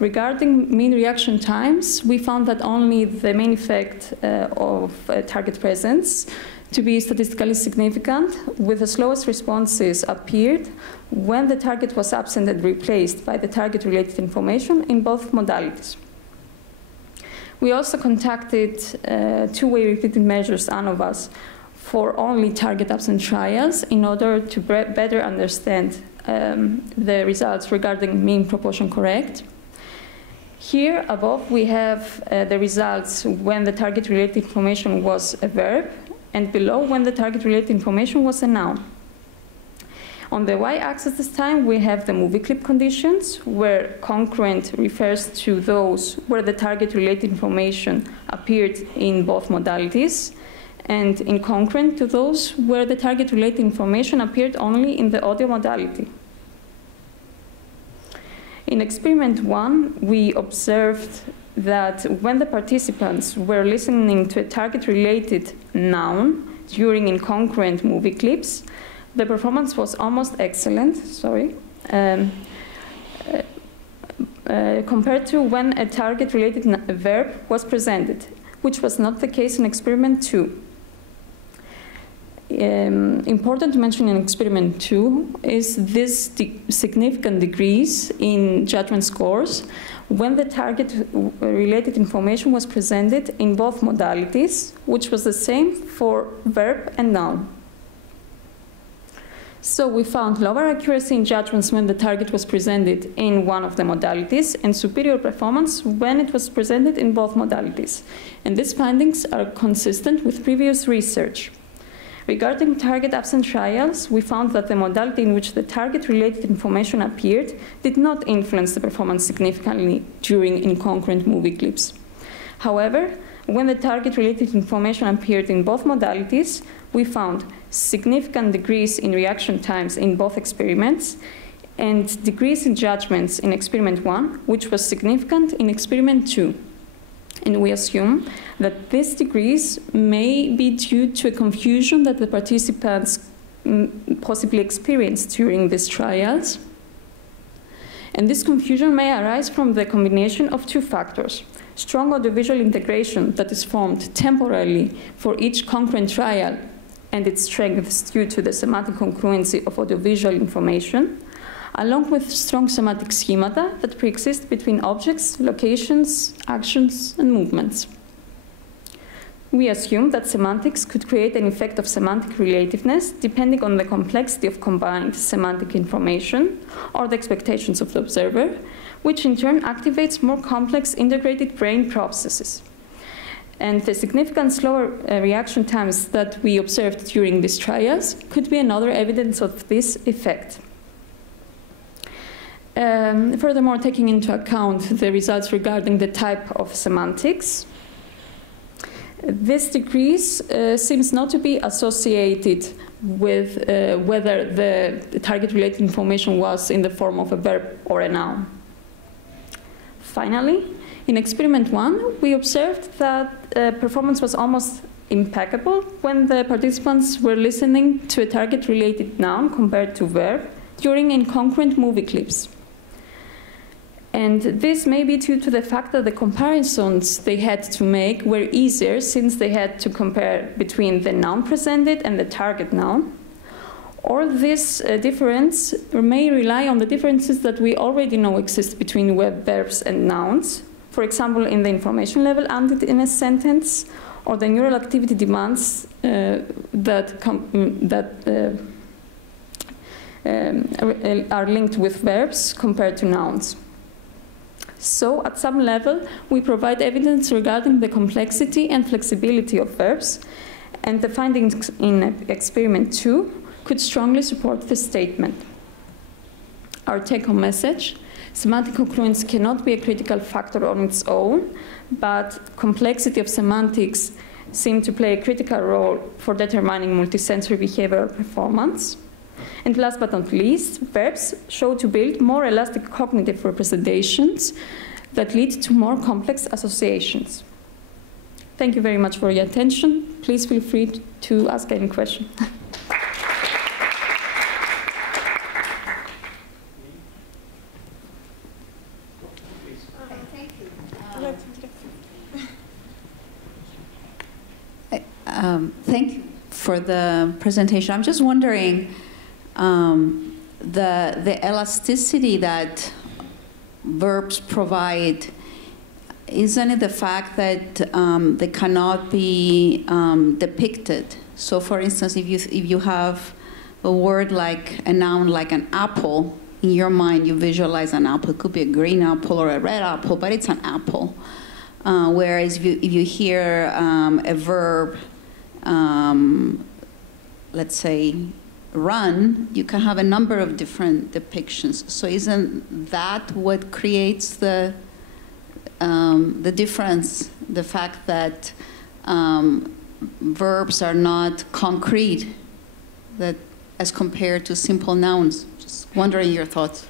Regarding mean reaction times, we found that only the main effect of target presence to be statistically significant, with the slowest responses appeared when the target was absent and replaced by the target-related information in both modalities. We also conducted two-way repeated measures ANOVAs for only target-absent trials in order to better understand the results regarding mean proportion correct. Here above we have the results when the target-related information was a verb, and below when the target-related information was a noun. On the y-axis this time we have the movie clip conditions, where congruent refers to those where the target-related information appeared in both modalities, and incongruent to those where the target-related information appeared only in the audio modality. In experiment 1, we observed that when the participants were listening to a target-related noun during incongruent movie clips, the performance was almost excellent, compared to when a target-related verb was presented, which was not the case in experiment 2. Important to mention in experiment 2 is this significant decrease in judgment scores when the target-related information was presented in both modalities, which was the same for verb and noun. So we found lower accuracy in judgments when the target was presented in one of the modalities and superior performance when it was presented in both modalities. And these findings are consistent with previous research. Regarding target-absent trials, we found that the modality in which the target-related information appeared did not influence the performance significantly during incongruent movie clips. However, when the target-related information appeared in both modalities, we found significant decrease in reaction times in both experiments and decrease in judgments in experiment 1, which was significant in experiment 2. And we assume that this decrease may be due to a confusion that the participants possibly experienced during these trials. And this confusion may arise from the combination of two factors: strong audiovisual integration that is formed temporarily for each concurrent trial and its strengths due to the semantic congruency of audiovisual information, along with strong semantic schemata that preexist between objects, locations, actions, and movements. we assumed that semantics could create an effect of semantic relativeness depending on the complexity of combined semantic information or the expectations of the observer, which in turn activates more complex integrated brain processes. And the significant slower reaction times that we observed during these trials could be another evidence of this effect. Furthermore, taking into account the results regarding the type of semantics, this decrease seems not to be associated with whether the target-related information was in the form of a verb or a noun. Finally, in experiment 1, we observed that performance was almost impeccable when the participants were listening to a target-related noun compared to verb during incongruent movie clips. And this may be due to the fact that the comparisons they had to make were easier since they had to compare between the noun presented and the target noun. Or this difference may rely on the differences that we already know exist between verbs and nouns. For example, in the information level added in a sentence, or the neural activity demands that are linked with verbs compared to nouns. So, at some level, we provide evidence regarding the complexity and flexibility of verbs, and the findings in experiment 2 could strongly support this statement. Our take-home message: semantic congruence cannot be a critical factor on its own, but complexity of semantics seem to play a critical role for determining multisensory behavioral performance. And last but not least, verbs show to build more elastic cognitive representations that lead to more complex associations. Thank you very much for your attention. Please feel free to ask any question. Thank you for the presentation. I'm just wondering, the elasticity that verbs provide, isn't it the fact that they cannot be depicted? So, for instance, if you have a word like a noun like an apple, in your mind you visualize an apple. It could be a green apple or a red apple, but it's an apple. Whereas if you hear a verb, let's say, run, you can have a number of different depictions. So isn't that what creates the difference, the fact that verbs are not concrete, that as compared to simple nouns? Just wondering your thoughts.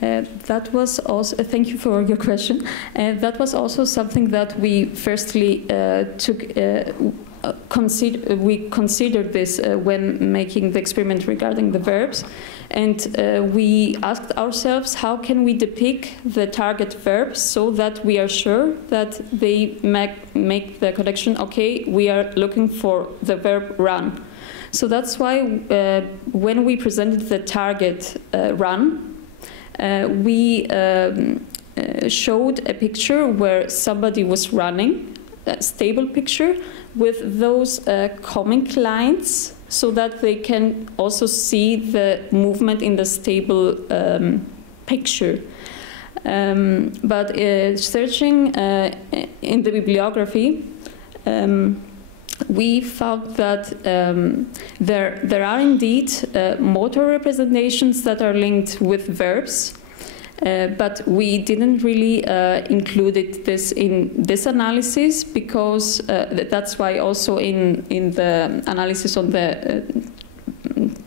That was also, thank you for your question. That was also something that we firstly we considered this when making the experiment regarding the verbs, and we asked ourselves, how can we depict the target verbs so that we are sure that they make the connection, okay, we are looking for the verb run. So that's why when we presented the target run, we showed a picture where somebody was running, a stable picture, with those comic lines, so that they can also see the movement in the stable picture. But searching in the bibliography, we found that there are indeed motor representations that are linked with verbs, but we didn't really include this in this analysis, because that's why also in the analysis on the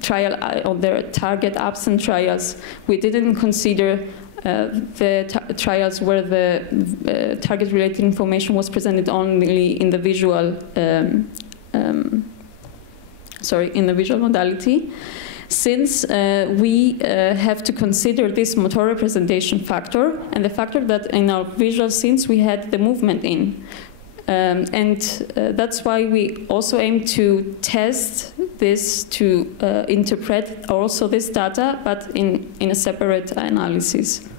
trial, on the target absent trials, we didn't consider the trials where the target-related information was presented only in the visual, in the visual modality, since we have to consider this motor representation factor and the factor that in our visual scenes we had the movement in. And that's why we also aim to test this, to interpret also this data, but in a separate analysis.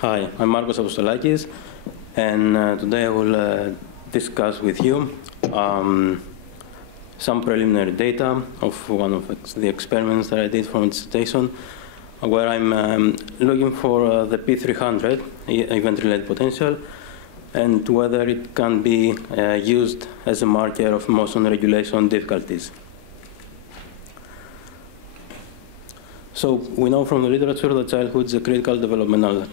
Hi, I'm Marcos Apostolakis, and today I will discuss with you some preliminary data of one of the experiments that I did for my dissertation, where I'm looking for the P300 event-related potential and whether it can be used as a marker of emotion regulation difficulties. So we know from the literature that childhood is a critical developmental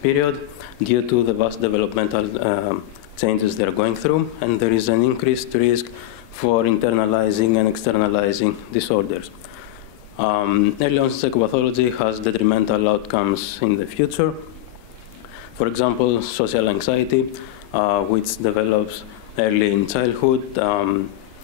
period due to the vast developmental changes they're going through, and there is an increased risk for internalizing and externalizing disorders. Early onset psychopathology has detrimental outcomes in the future. For example, social anxiety, which develops early in childhood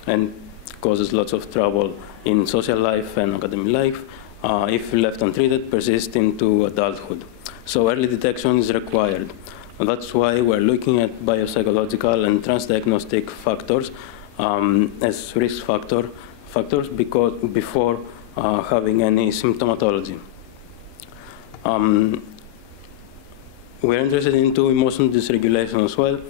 and causes lots of trouble in social life and academic life, if left untreated, persist into adulthood. So early detection is required. And that's why we're looking at biopsychological and transdiagnostic factors as risk factors before having any symptomatology. We're interested into emotional dysregulation as well,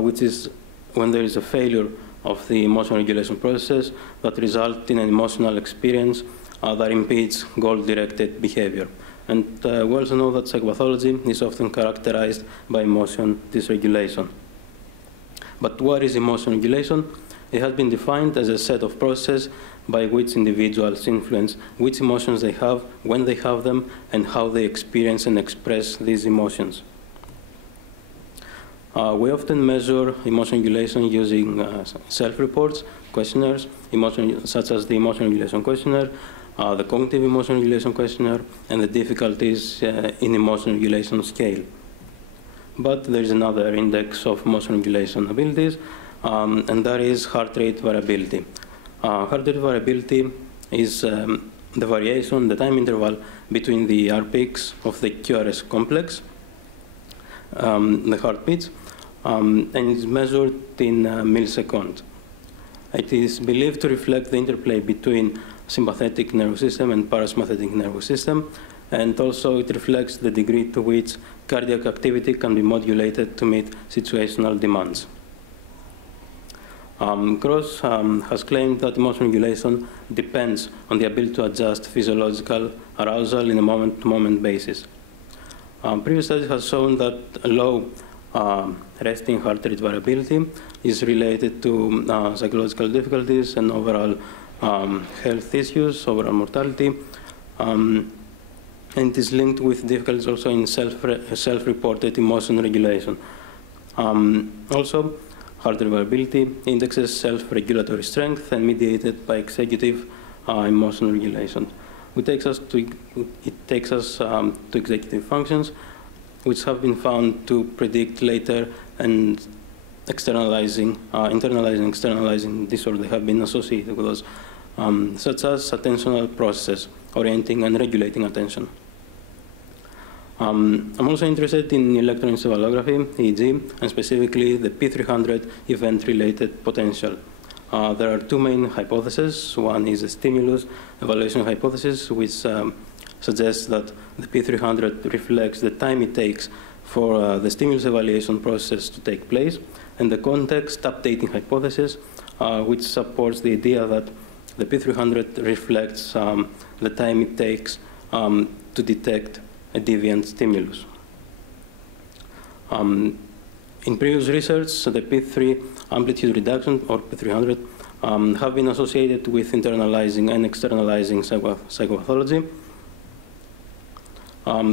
which is when there is a failure of the emotional regulation process that result in an emotional experience that impedes goal-directed behavior. And we also know that psychopathology is often characterized by emotion dysregulation. But what is emotion regulation? It has been defined as a set of processes by which individuals influence which emotions they have, when they have them, and how they experience and express these emotions. We often measure emotion regulation using self-reports, questionnaires, such as the emotion regulation questionnaire, the cognitive emotion regulation questionnaire, and the difficulties in emotion regulation scale. But there is another index of emotion regulation abilities, and that is heart rate variability. Heart rate variability is the variation, the time interval between the R peaks of the QRS complex, the heartbeats, and is measured in milliseconds. It is believed to reflect the interplay between sympathetic nervous system and parasympathetic nervous system, and also it reflects the degree to which cardiac activity can be modulated to meet situational demands. Gross has claimed that emotion regulation depends on the ability to adjust physiological arousal in a moment-to-moment basis. Previous studies have shown that low resting heart rate variability is related to psychological difficulties and overall health issues, overall mortality, and it is linked with difficulties also in self-reported emotion regulation. Also, heart rate variability indexes self-regulatory strength and mediated by executive emotion regulation. It takes us to executive functions, which have been found to predict later and internalizing, externalizing disorder have been associated with those, such as attentional processes, orienting and regulating attention. I'm also interested in electroencephalography, EEG, and specifically the P300 event-related potential. There are two main hypotheses. One is a stimulus evaluation hypothesis, which suggests that the P300 reflects the time it takes for the stimulus evaluation process to take place, and the context updating hypothesis, which supports the idea that the P300 reflects the time it takes to detect a deviant stimulus. In previous research, the P3 amplitude reduction, or P300, have been associated with internalizing and externalizing psychopathology,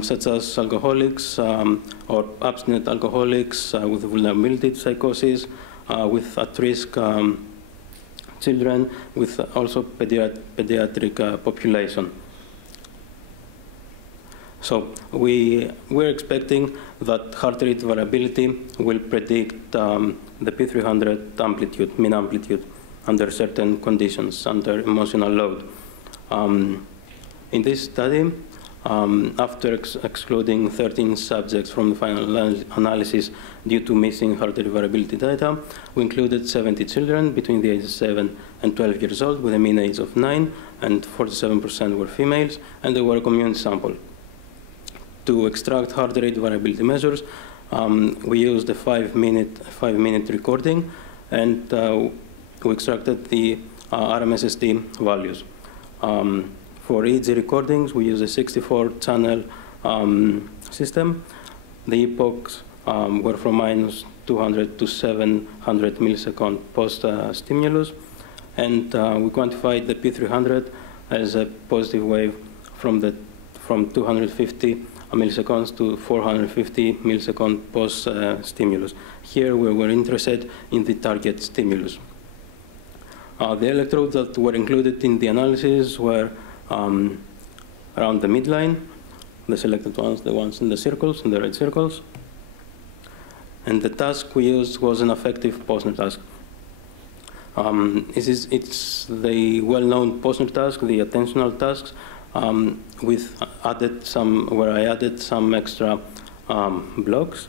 such as alcoholics or abstinent alcoholics with vulnerability to psychosis, with at-risk children, with also pediatric population. So we're expecting that heart rate variability will predict the P300 amplitude, mean amplitude, under certain conditions, under emotional load. In this study, after excluding 13 subjects from the final analysis due to missing heart rate variability data, we included 70 children between the ages of 7 and 12 years old with a mean age of 9, and 47% were females, and they were a community sample. to extract heart rate variability measures, we used a 5-minute recording, and we extracted the RMSSD values. For EEG recordings, we use a 64-channel system. The epochs were from minus 200 to 700 millisecond post-stimulus, and we quantified the P300 as a positive wave from 250 milliseconds to 450 millisecond post-stimulus. Here we were interested in the target stimulus. The electrodes that were included in the analysis were around the midline, the selected ones, the ones in the circles, in the red circles. And the task we used was an affective Posner task. It's the well-known Posner task, the attentional tasks, where I added some extra blocks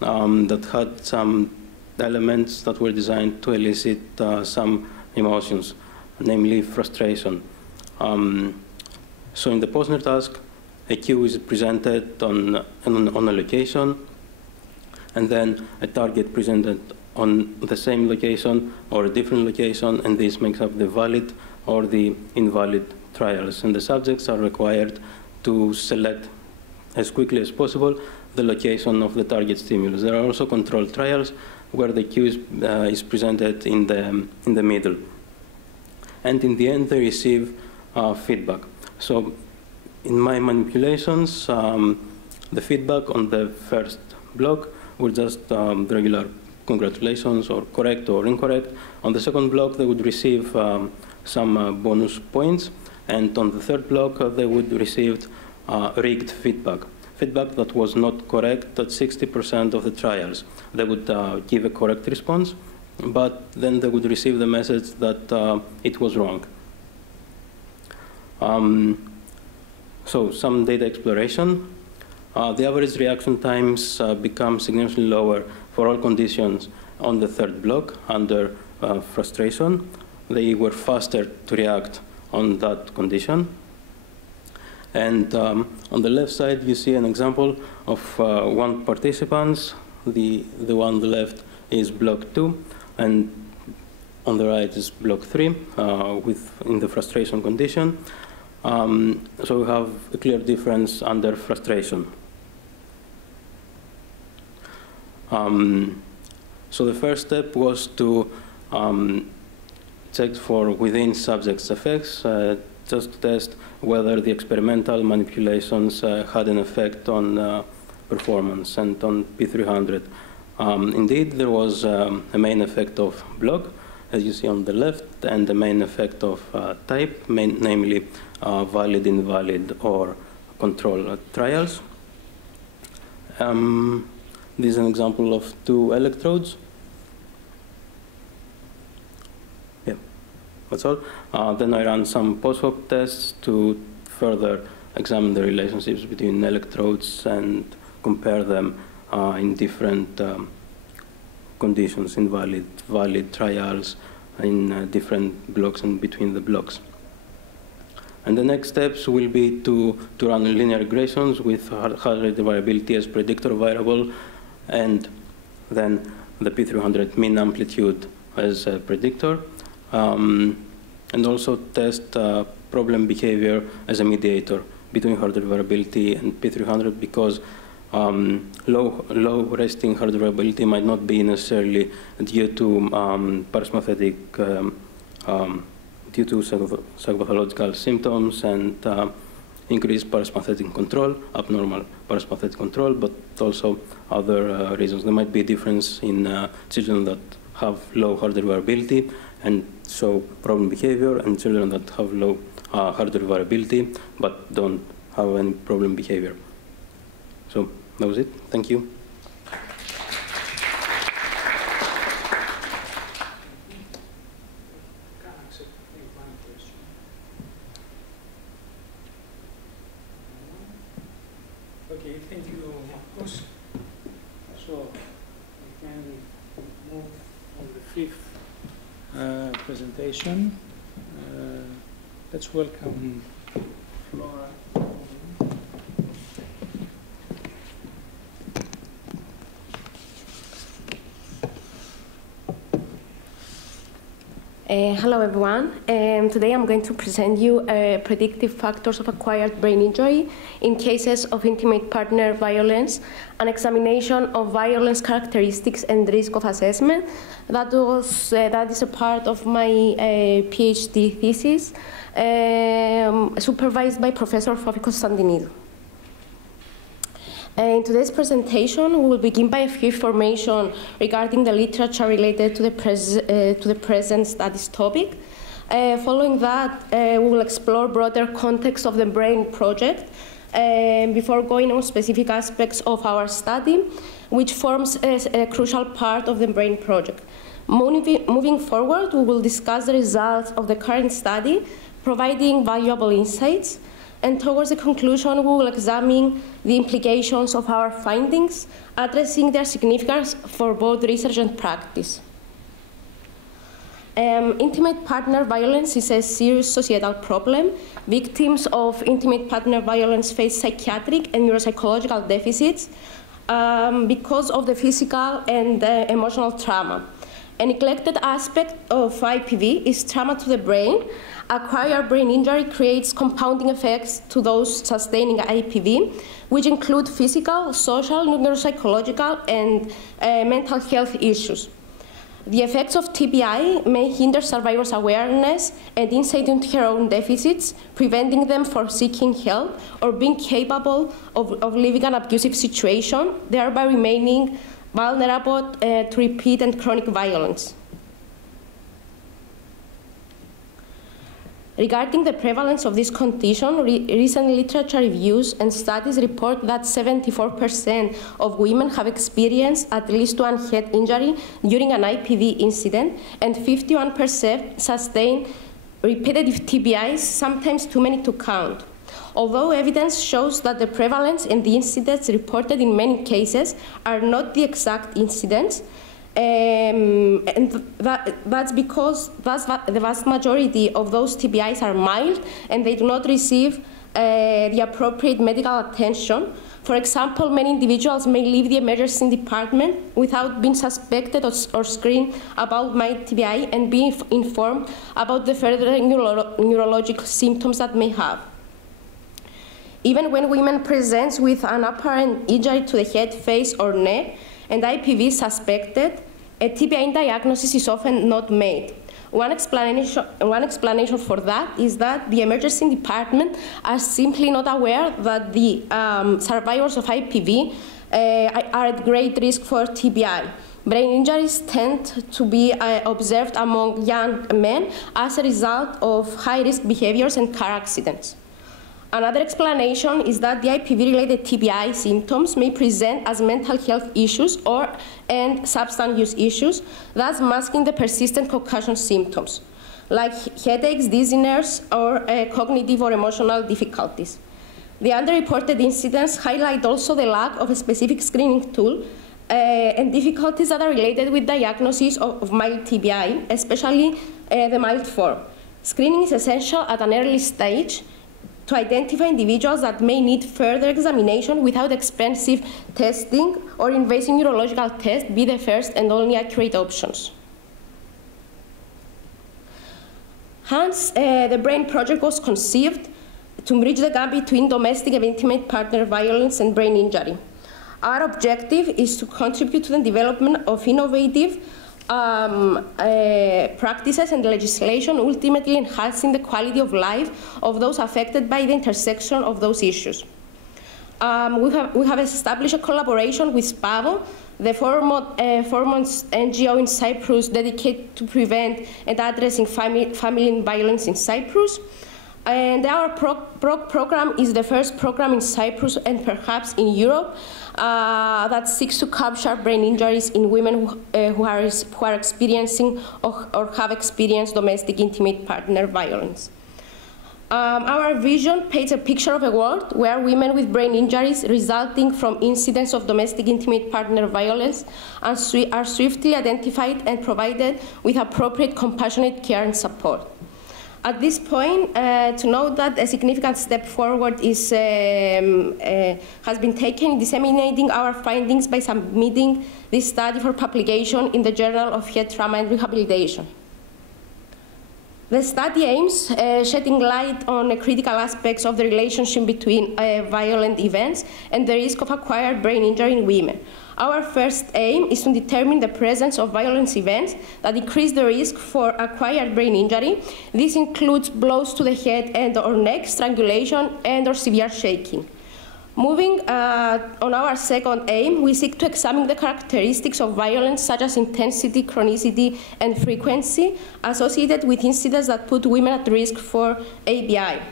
that had some elements that were designed to elicit some emotions, namely frustration. So in the Posner task, a cue is presented on a location, and then a target presented on the same location or a different location, and this makes up the valid or the invalid trials. And the subjects are required to select as quickly as possible the location of the target stimulus. There are also controlled trials where the cue is presented in the middle. And in the end, they receive feedback. So in my manipulations, the feedback on the first block were just regular congratulations or correct or incorrect. On the second block, they would receive some bonus points. And on the third block, they would receive rigged feedback. Feedback that was not correct at 60% of the trials. They would give a correct response, but then they would receive the message that it was wrong. So some data exploration. The average reaction times become significantly lower for all conditions on the third block under frustration. They were faster to react on that condition. And on the left side, you see an example of one participant. The one on the left is block 2, and on the right is block 3 in the frustration condition. So we have a clear difference under frustration. So the first step was to check for within subjects effects, just to test whether the experimental manipulations had an effect on performance and on P300. Indeed, there was a main effect of block, as you see on the left, and the main effect of type, namely valid, invalid, or control trials. This is an example of 2 electrodes. Yeah, that's all. Then I ran some post-hoc tests to further examine the relationships between electrodes and compare them in different conditions, invalid, valid trials, in different blocks and between the blocks. And the next steps will be to run linear regressions with heart rate variability as predictor variable, and then the P300 mean amplitude as a predictor, and also test problem behavior as a mediator between heart rate variability and P300, because low resting heart rate variability might not be necessarily due to parasympathetic, due to psychopathological symptoms and increased parasympathetic control, abnormal parasympathetic control, but also other reasons. There might be a difference in children that have low heart rate variability and show problem behavior, and children that have low heart rate variability but don't have any problem behavior. So that was it. Thank you. Okay, thank you, Marcos. So we can move on the 5th presentation. Let's welcome Flora. Hello everyone. Today I'm going to present you predictive factors of acquired brain injury in cases of intimate partner violence, an examination of violence characteristics and risk of assessment. That is a part of my PhD thesis, supervised by Professor Fώφη Κωνσταντινίδου. In today's presentation, we will begin by a few information regarding the literature related to the present studies topic. Following that, we will explore broader context of the BRAIN project before going on specific aspects of our study, which forms a crucial part of the BRAIN project. Moving forward, we will discuss the results of the current study, providing valuable insights. And towards the conclusion, we will examine the implications of our findings, addressing their significance for both research and practice. Intimate partner violence is a serious societal problem. Victims of intimate partner violence face psychiatric and neuropsychological deficits because of the physical and emotional trauma. A neglected aspect of IPV is trauma to the brain. Acquired brain injury creates compounding effects to those sustaining IPV, which include physical, social, neuropsychological, and mental health issues. The effects of TBI may hinder survivors' awareness and insight into their own deficits, preventing them from seeking help or being capable of living an abusive situation, thereby remaining vulnerable to repeat and chronic violence. Regarding the prevalence of this condition, recent literature reviews and studies report that 74% of women have experienced at least one head injury during an IPV incident, and 51% sustain repetitive TBIs, sometimes too many to count. Although evidence shows that the prevalence and the incidents reported in many cases are not the exact incidents, and that's because the vast majority of those TBIs are mild and they do not receive the appropriate medical attention. For example, many individuals may leave the emergency department without being suspected or screened about mild TBI and being informed about the further neurological symptoms that may have. Even when women present with an apparent injury to the head, face, or neck, and IPV is suspected, a TBI diagnosis is often not made. One explanation for that is that the emergency department are simply not aware that the survivors of IPV are at great risk for TBI. Brain injuries tend to be observed among young men as a result of high-risk behaviors and car accidents. Another explanation is that the IPV-related TBI symptoms may present as mental health issues and substance use issues, thus masking the persistent concussion symptoms, like headaches, dizziness, or cognitive or emotional difficulties. The underreported incidents highlight also the lack of a specific screening tool and difficulties that are related with diagnosis of mild TBI, especially the mild form. Screening is essential at an early stage to identify individuals that may need further examination without expensive testing or invasive neurological tests be the first and only accurate options. Hence, the BRAIN project was conceived to bridge the gap between domestic and intimate partner violence and brain injury. Our objective is to contribute to the development of innovative practices and legislation, ultimately enhancing the quality of life of those affected by the intersection of those issues. We have established a collaboration with SPAVO, the foremost NGO in Cyprus dedicated to prevent and addressing family violence in Cyprus. And our program is the first program in Cyprus and perhaps in Europe that seeks to capture brain injuries in women who are experiencing or have experienced domestic intimate partner violence. Our vision paints a picture of a world where women with brain injuries resulting from incidents of domestic intimate partner violence are swiftly identified and provided with appropriate compassionate care and support. At this point, to note that a significant step forward has been taken in disseminating our findings by submitting this study for publication in the Journal of Head Trauma and Rehabilitation. The study aims shedding light on critical aspects of the relationship between violent events and the risk of acquired brain injury in women. Our first aim is to determine the presence of violence events that increase the risk for acquired brain injury. This includes blows to the head and or neck, strangulation, and or severe shaking. Moving on our second aim, we seek to examine the characteristics of violence such as intensity, chronicity, and frequency associated with incidents that put women at risk for ABI.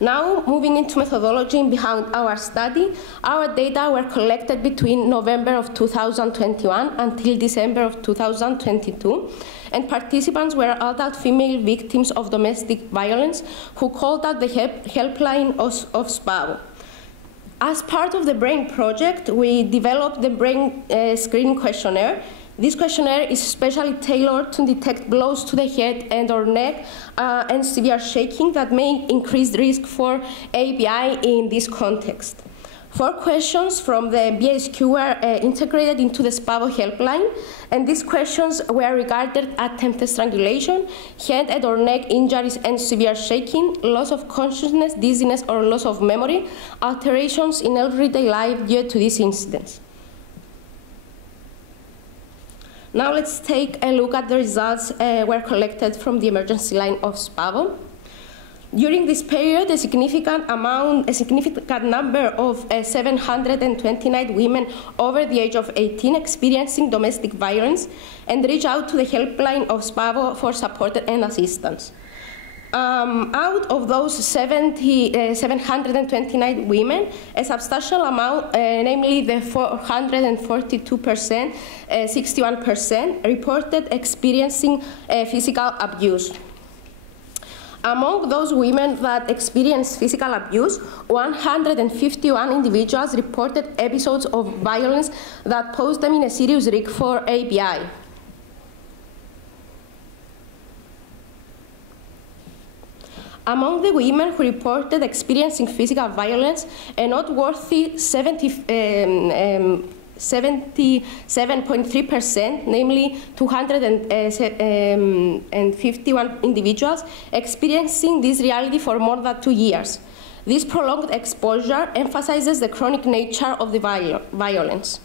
Now, moving into methodology behind our study, our data were collected between November of 2021 until December of 2022, and participants were adult female victims of domestic violence who called out the helpline of SPAVO. As part of the BRAIN project, we developed the BRAIN screening questionnaire. This questionnaire is specially tailored to detect blows to the head and or neck and severe shaking that may increase the risk for ABI in this context. 4 questions from the BSQ were integrated into the SPAVO helpline, and these questions were regarded attempted strangulation, head and or neck injuries and severe shaking, loss of consciousness, dizziness or loss of memory, alterations in everyday life due to these incidents. Now let's take a look at the results were collected from the emergency line of SPAVO. During this period, a significant number of 729 women over the age of 18 experiencing domestic violence and reached out to the helpline of SPAVO for support and assistance. Out of those 729 women, a substantial amount, namely the 442%, 61%, reported experiencing physical abuse. Among those women that experienced physical abuse, 151 individuals reported episodes of violence that posed them in a serious risk for ABI. Among the women who reported experiencing physical violence, a noteworthy 77.3%, namely 251 individuals, experiencing this reality for more than 2 years. This prolonged exposure emphasizes the chronic nature of the violence.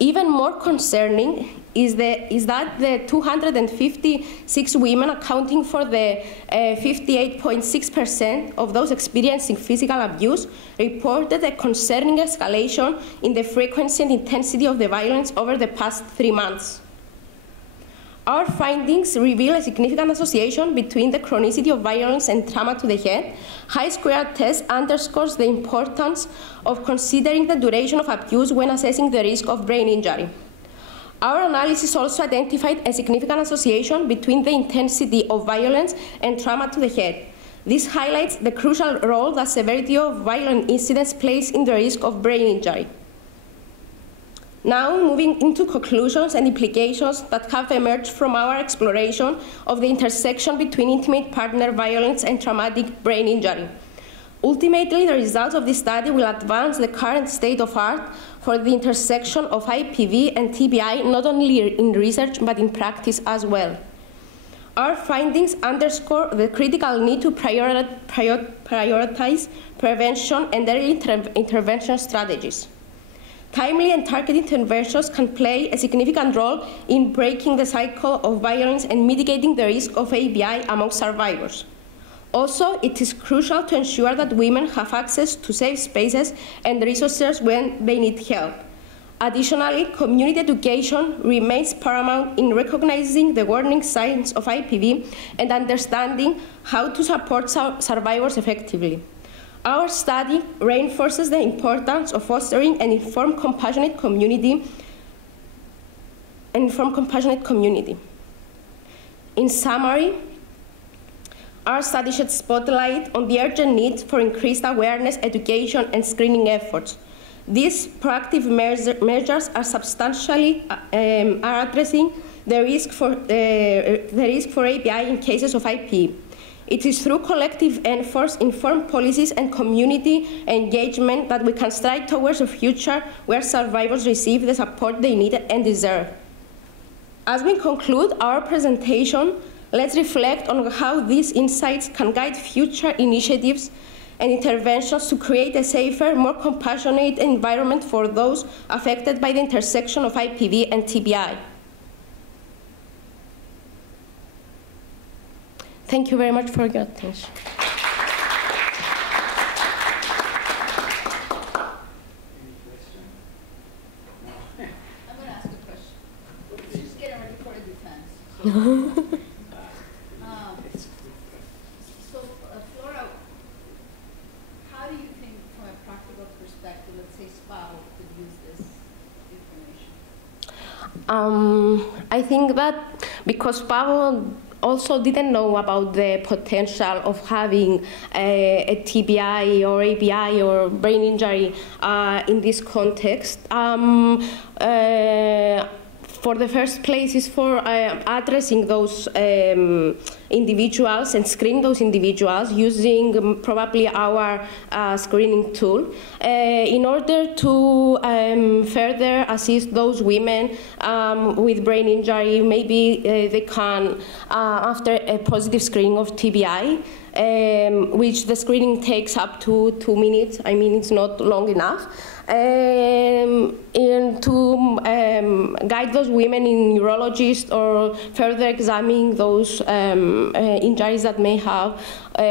Even more concerning is that the 256 women, accounting for the 58.6% of those experiencing physical abuse, reported a concerning escalation in the frequency and intensity of the violence over the past 3 months. Our findings reveal a significant association between the chronicity of violence and trauma to the head. Chi-square test underscores the importance of considering the duration of abuse when assessing the risk of brain injury. Our analysis also identified a significant association between the intensity of violence and trauma to the head. This highlights the crucial role that severity of violent incidents plays in the risk of brain injury. Now, moving into conclusions and implications that have emerged from our exploration of the intersection between intimate partner violence and traumatic brain injury. Ultimately, the results of this study will advance the current state of art for the intersection of IPV and TBI, not only in research, but in practice as well. Our findings underscore the critical need to prioritize prevention and early intervention strategies. Timely and targeted interventions can play a significant role in breaking the cycle of violence and mitigating the risk of ABI among survivors. Also, it is crucial to ensure that women have access to safe spaces and resources when they need help. Additionally, community education remains paramount in recognizing the warning signs of IPV and understanding how to support survivors effectively. Our study reinforces the importance of fostering an informed, compassionate community. In summary, our study sheds spotlight on the urgent need for increased awareness, education, and screening efforts. These proactive measures are substantially addressing the risk for ABI in cases of IP. It is through collective efforts, informed policies, and community engagement that we can strive towards a future where survivors receive the support they need and deserve. As we conclude our presentation, Let's reflect on how these insights can guide future initiatives and interventions to create a safer, more compassionate environment for those affected by the intersection of IPV and TBI. Thank you very much for your attention. So, Flora, how do you think, from a practical perspective, let's say SPAO could use this information? I think that because SPAO also didn't know about the potential of having a TBI or ABI or brain injury in this context. For the first place is for addressing those individuals and screening those individuals using probably our screening tool in order to further assist those women with brain injury. Maybe they can, after a positive screening of TBI, which the screening takes up to 2 minutes. I mean, it's not long enough. And to guide those women in neurologists or further examining those injuries that may have,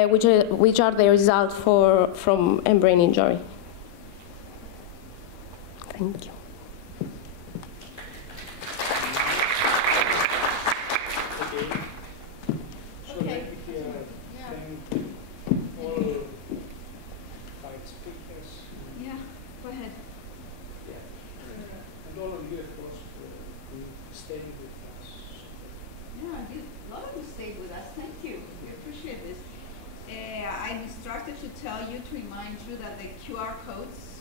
which are the result from a brain injury. Thank you. To tell you, to remind you that the QR codes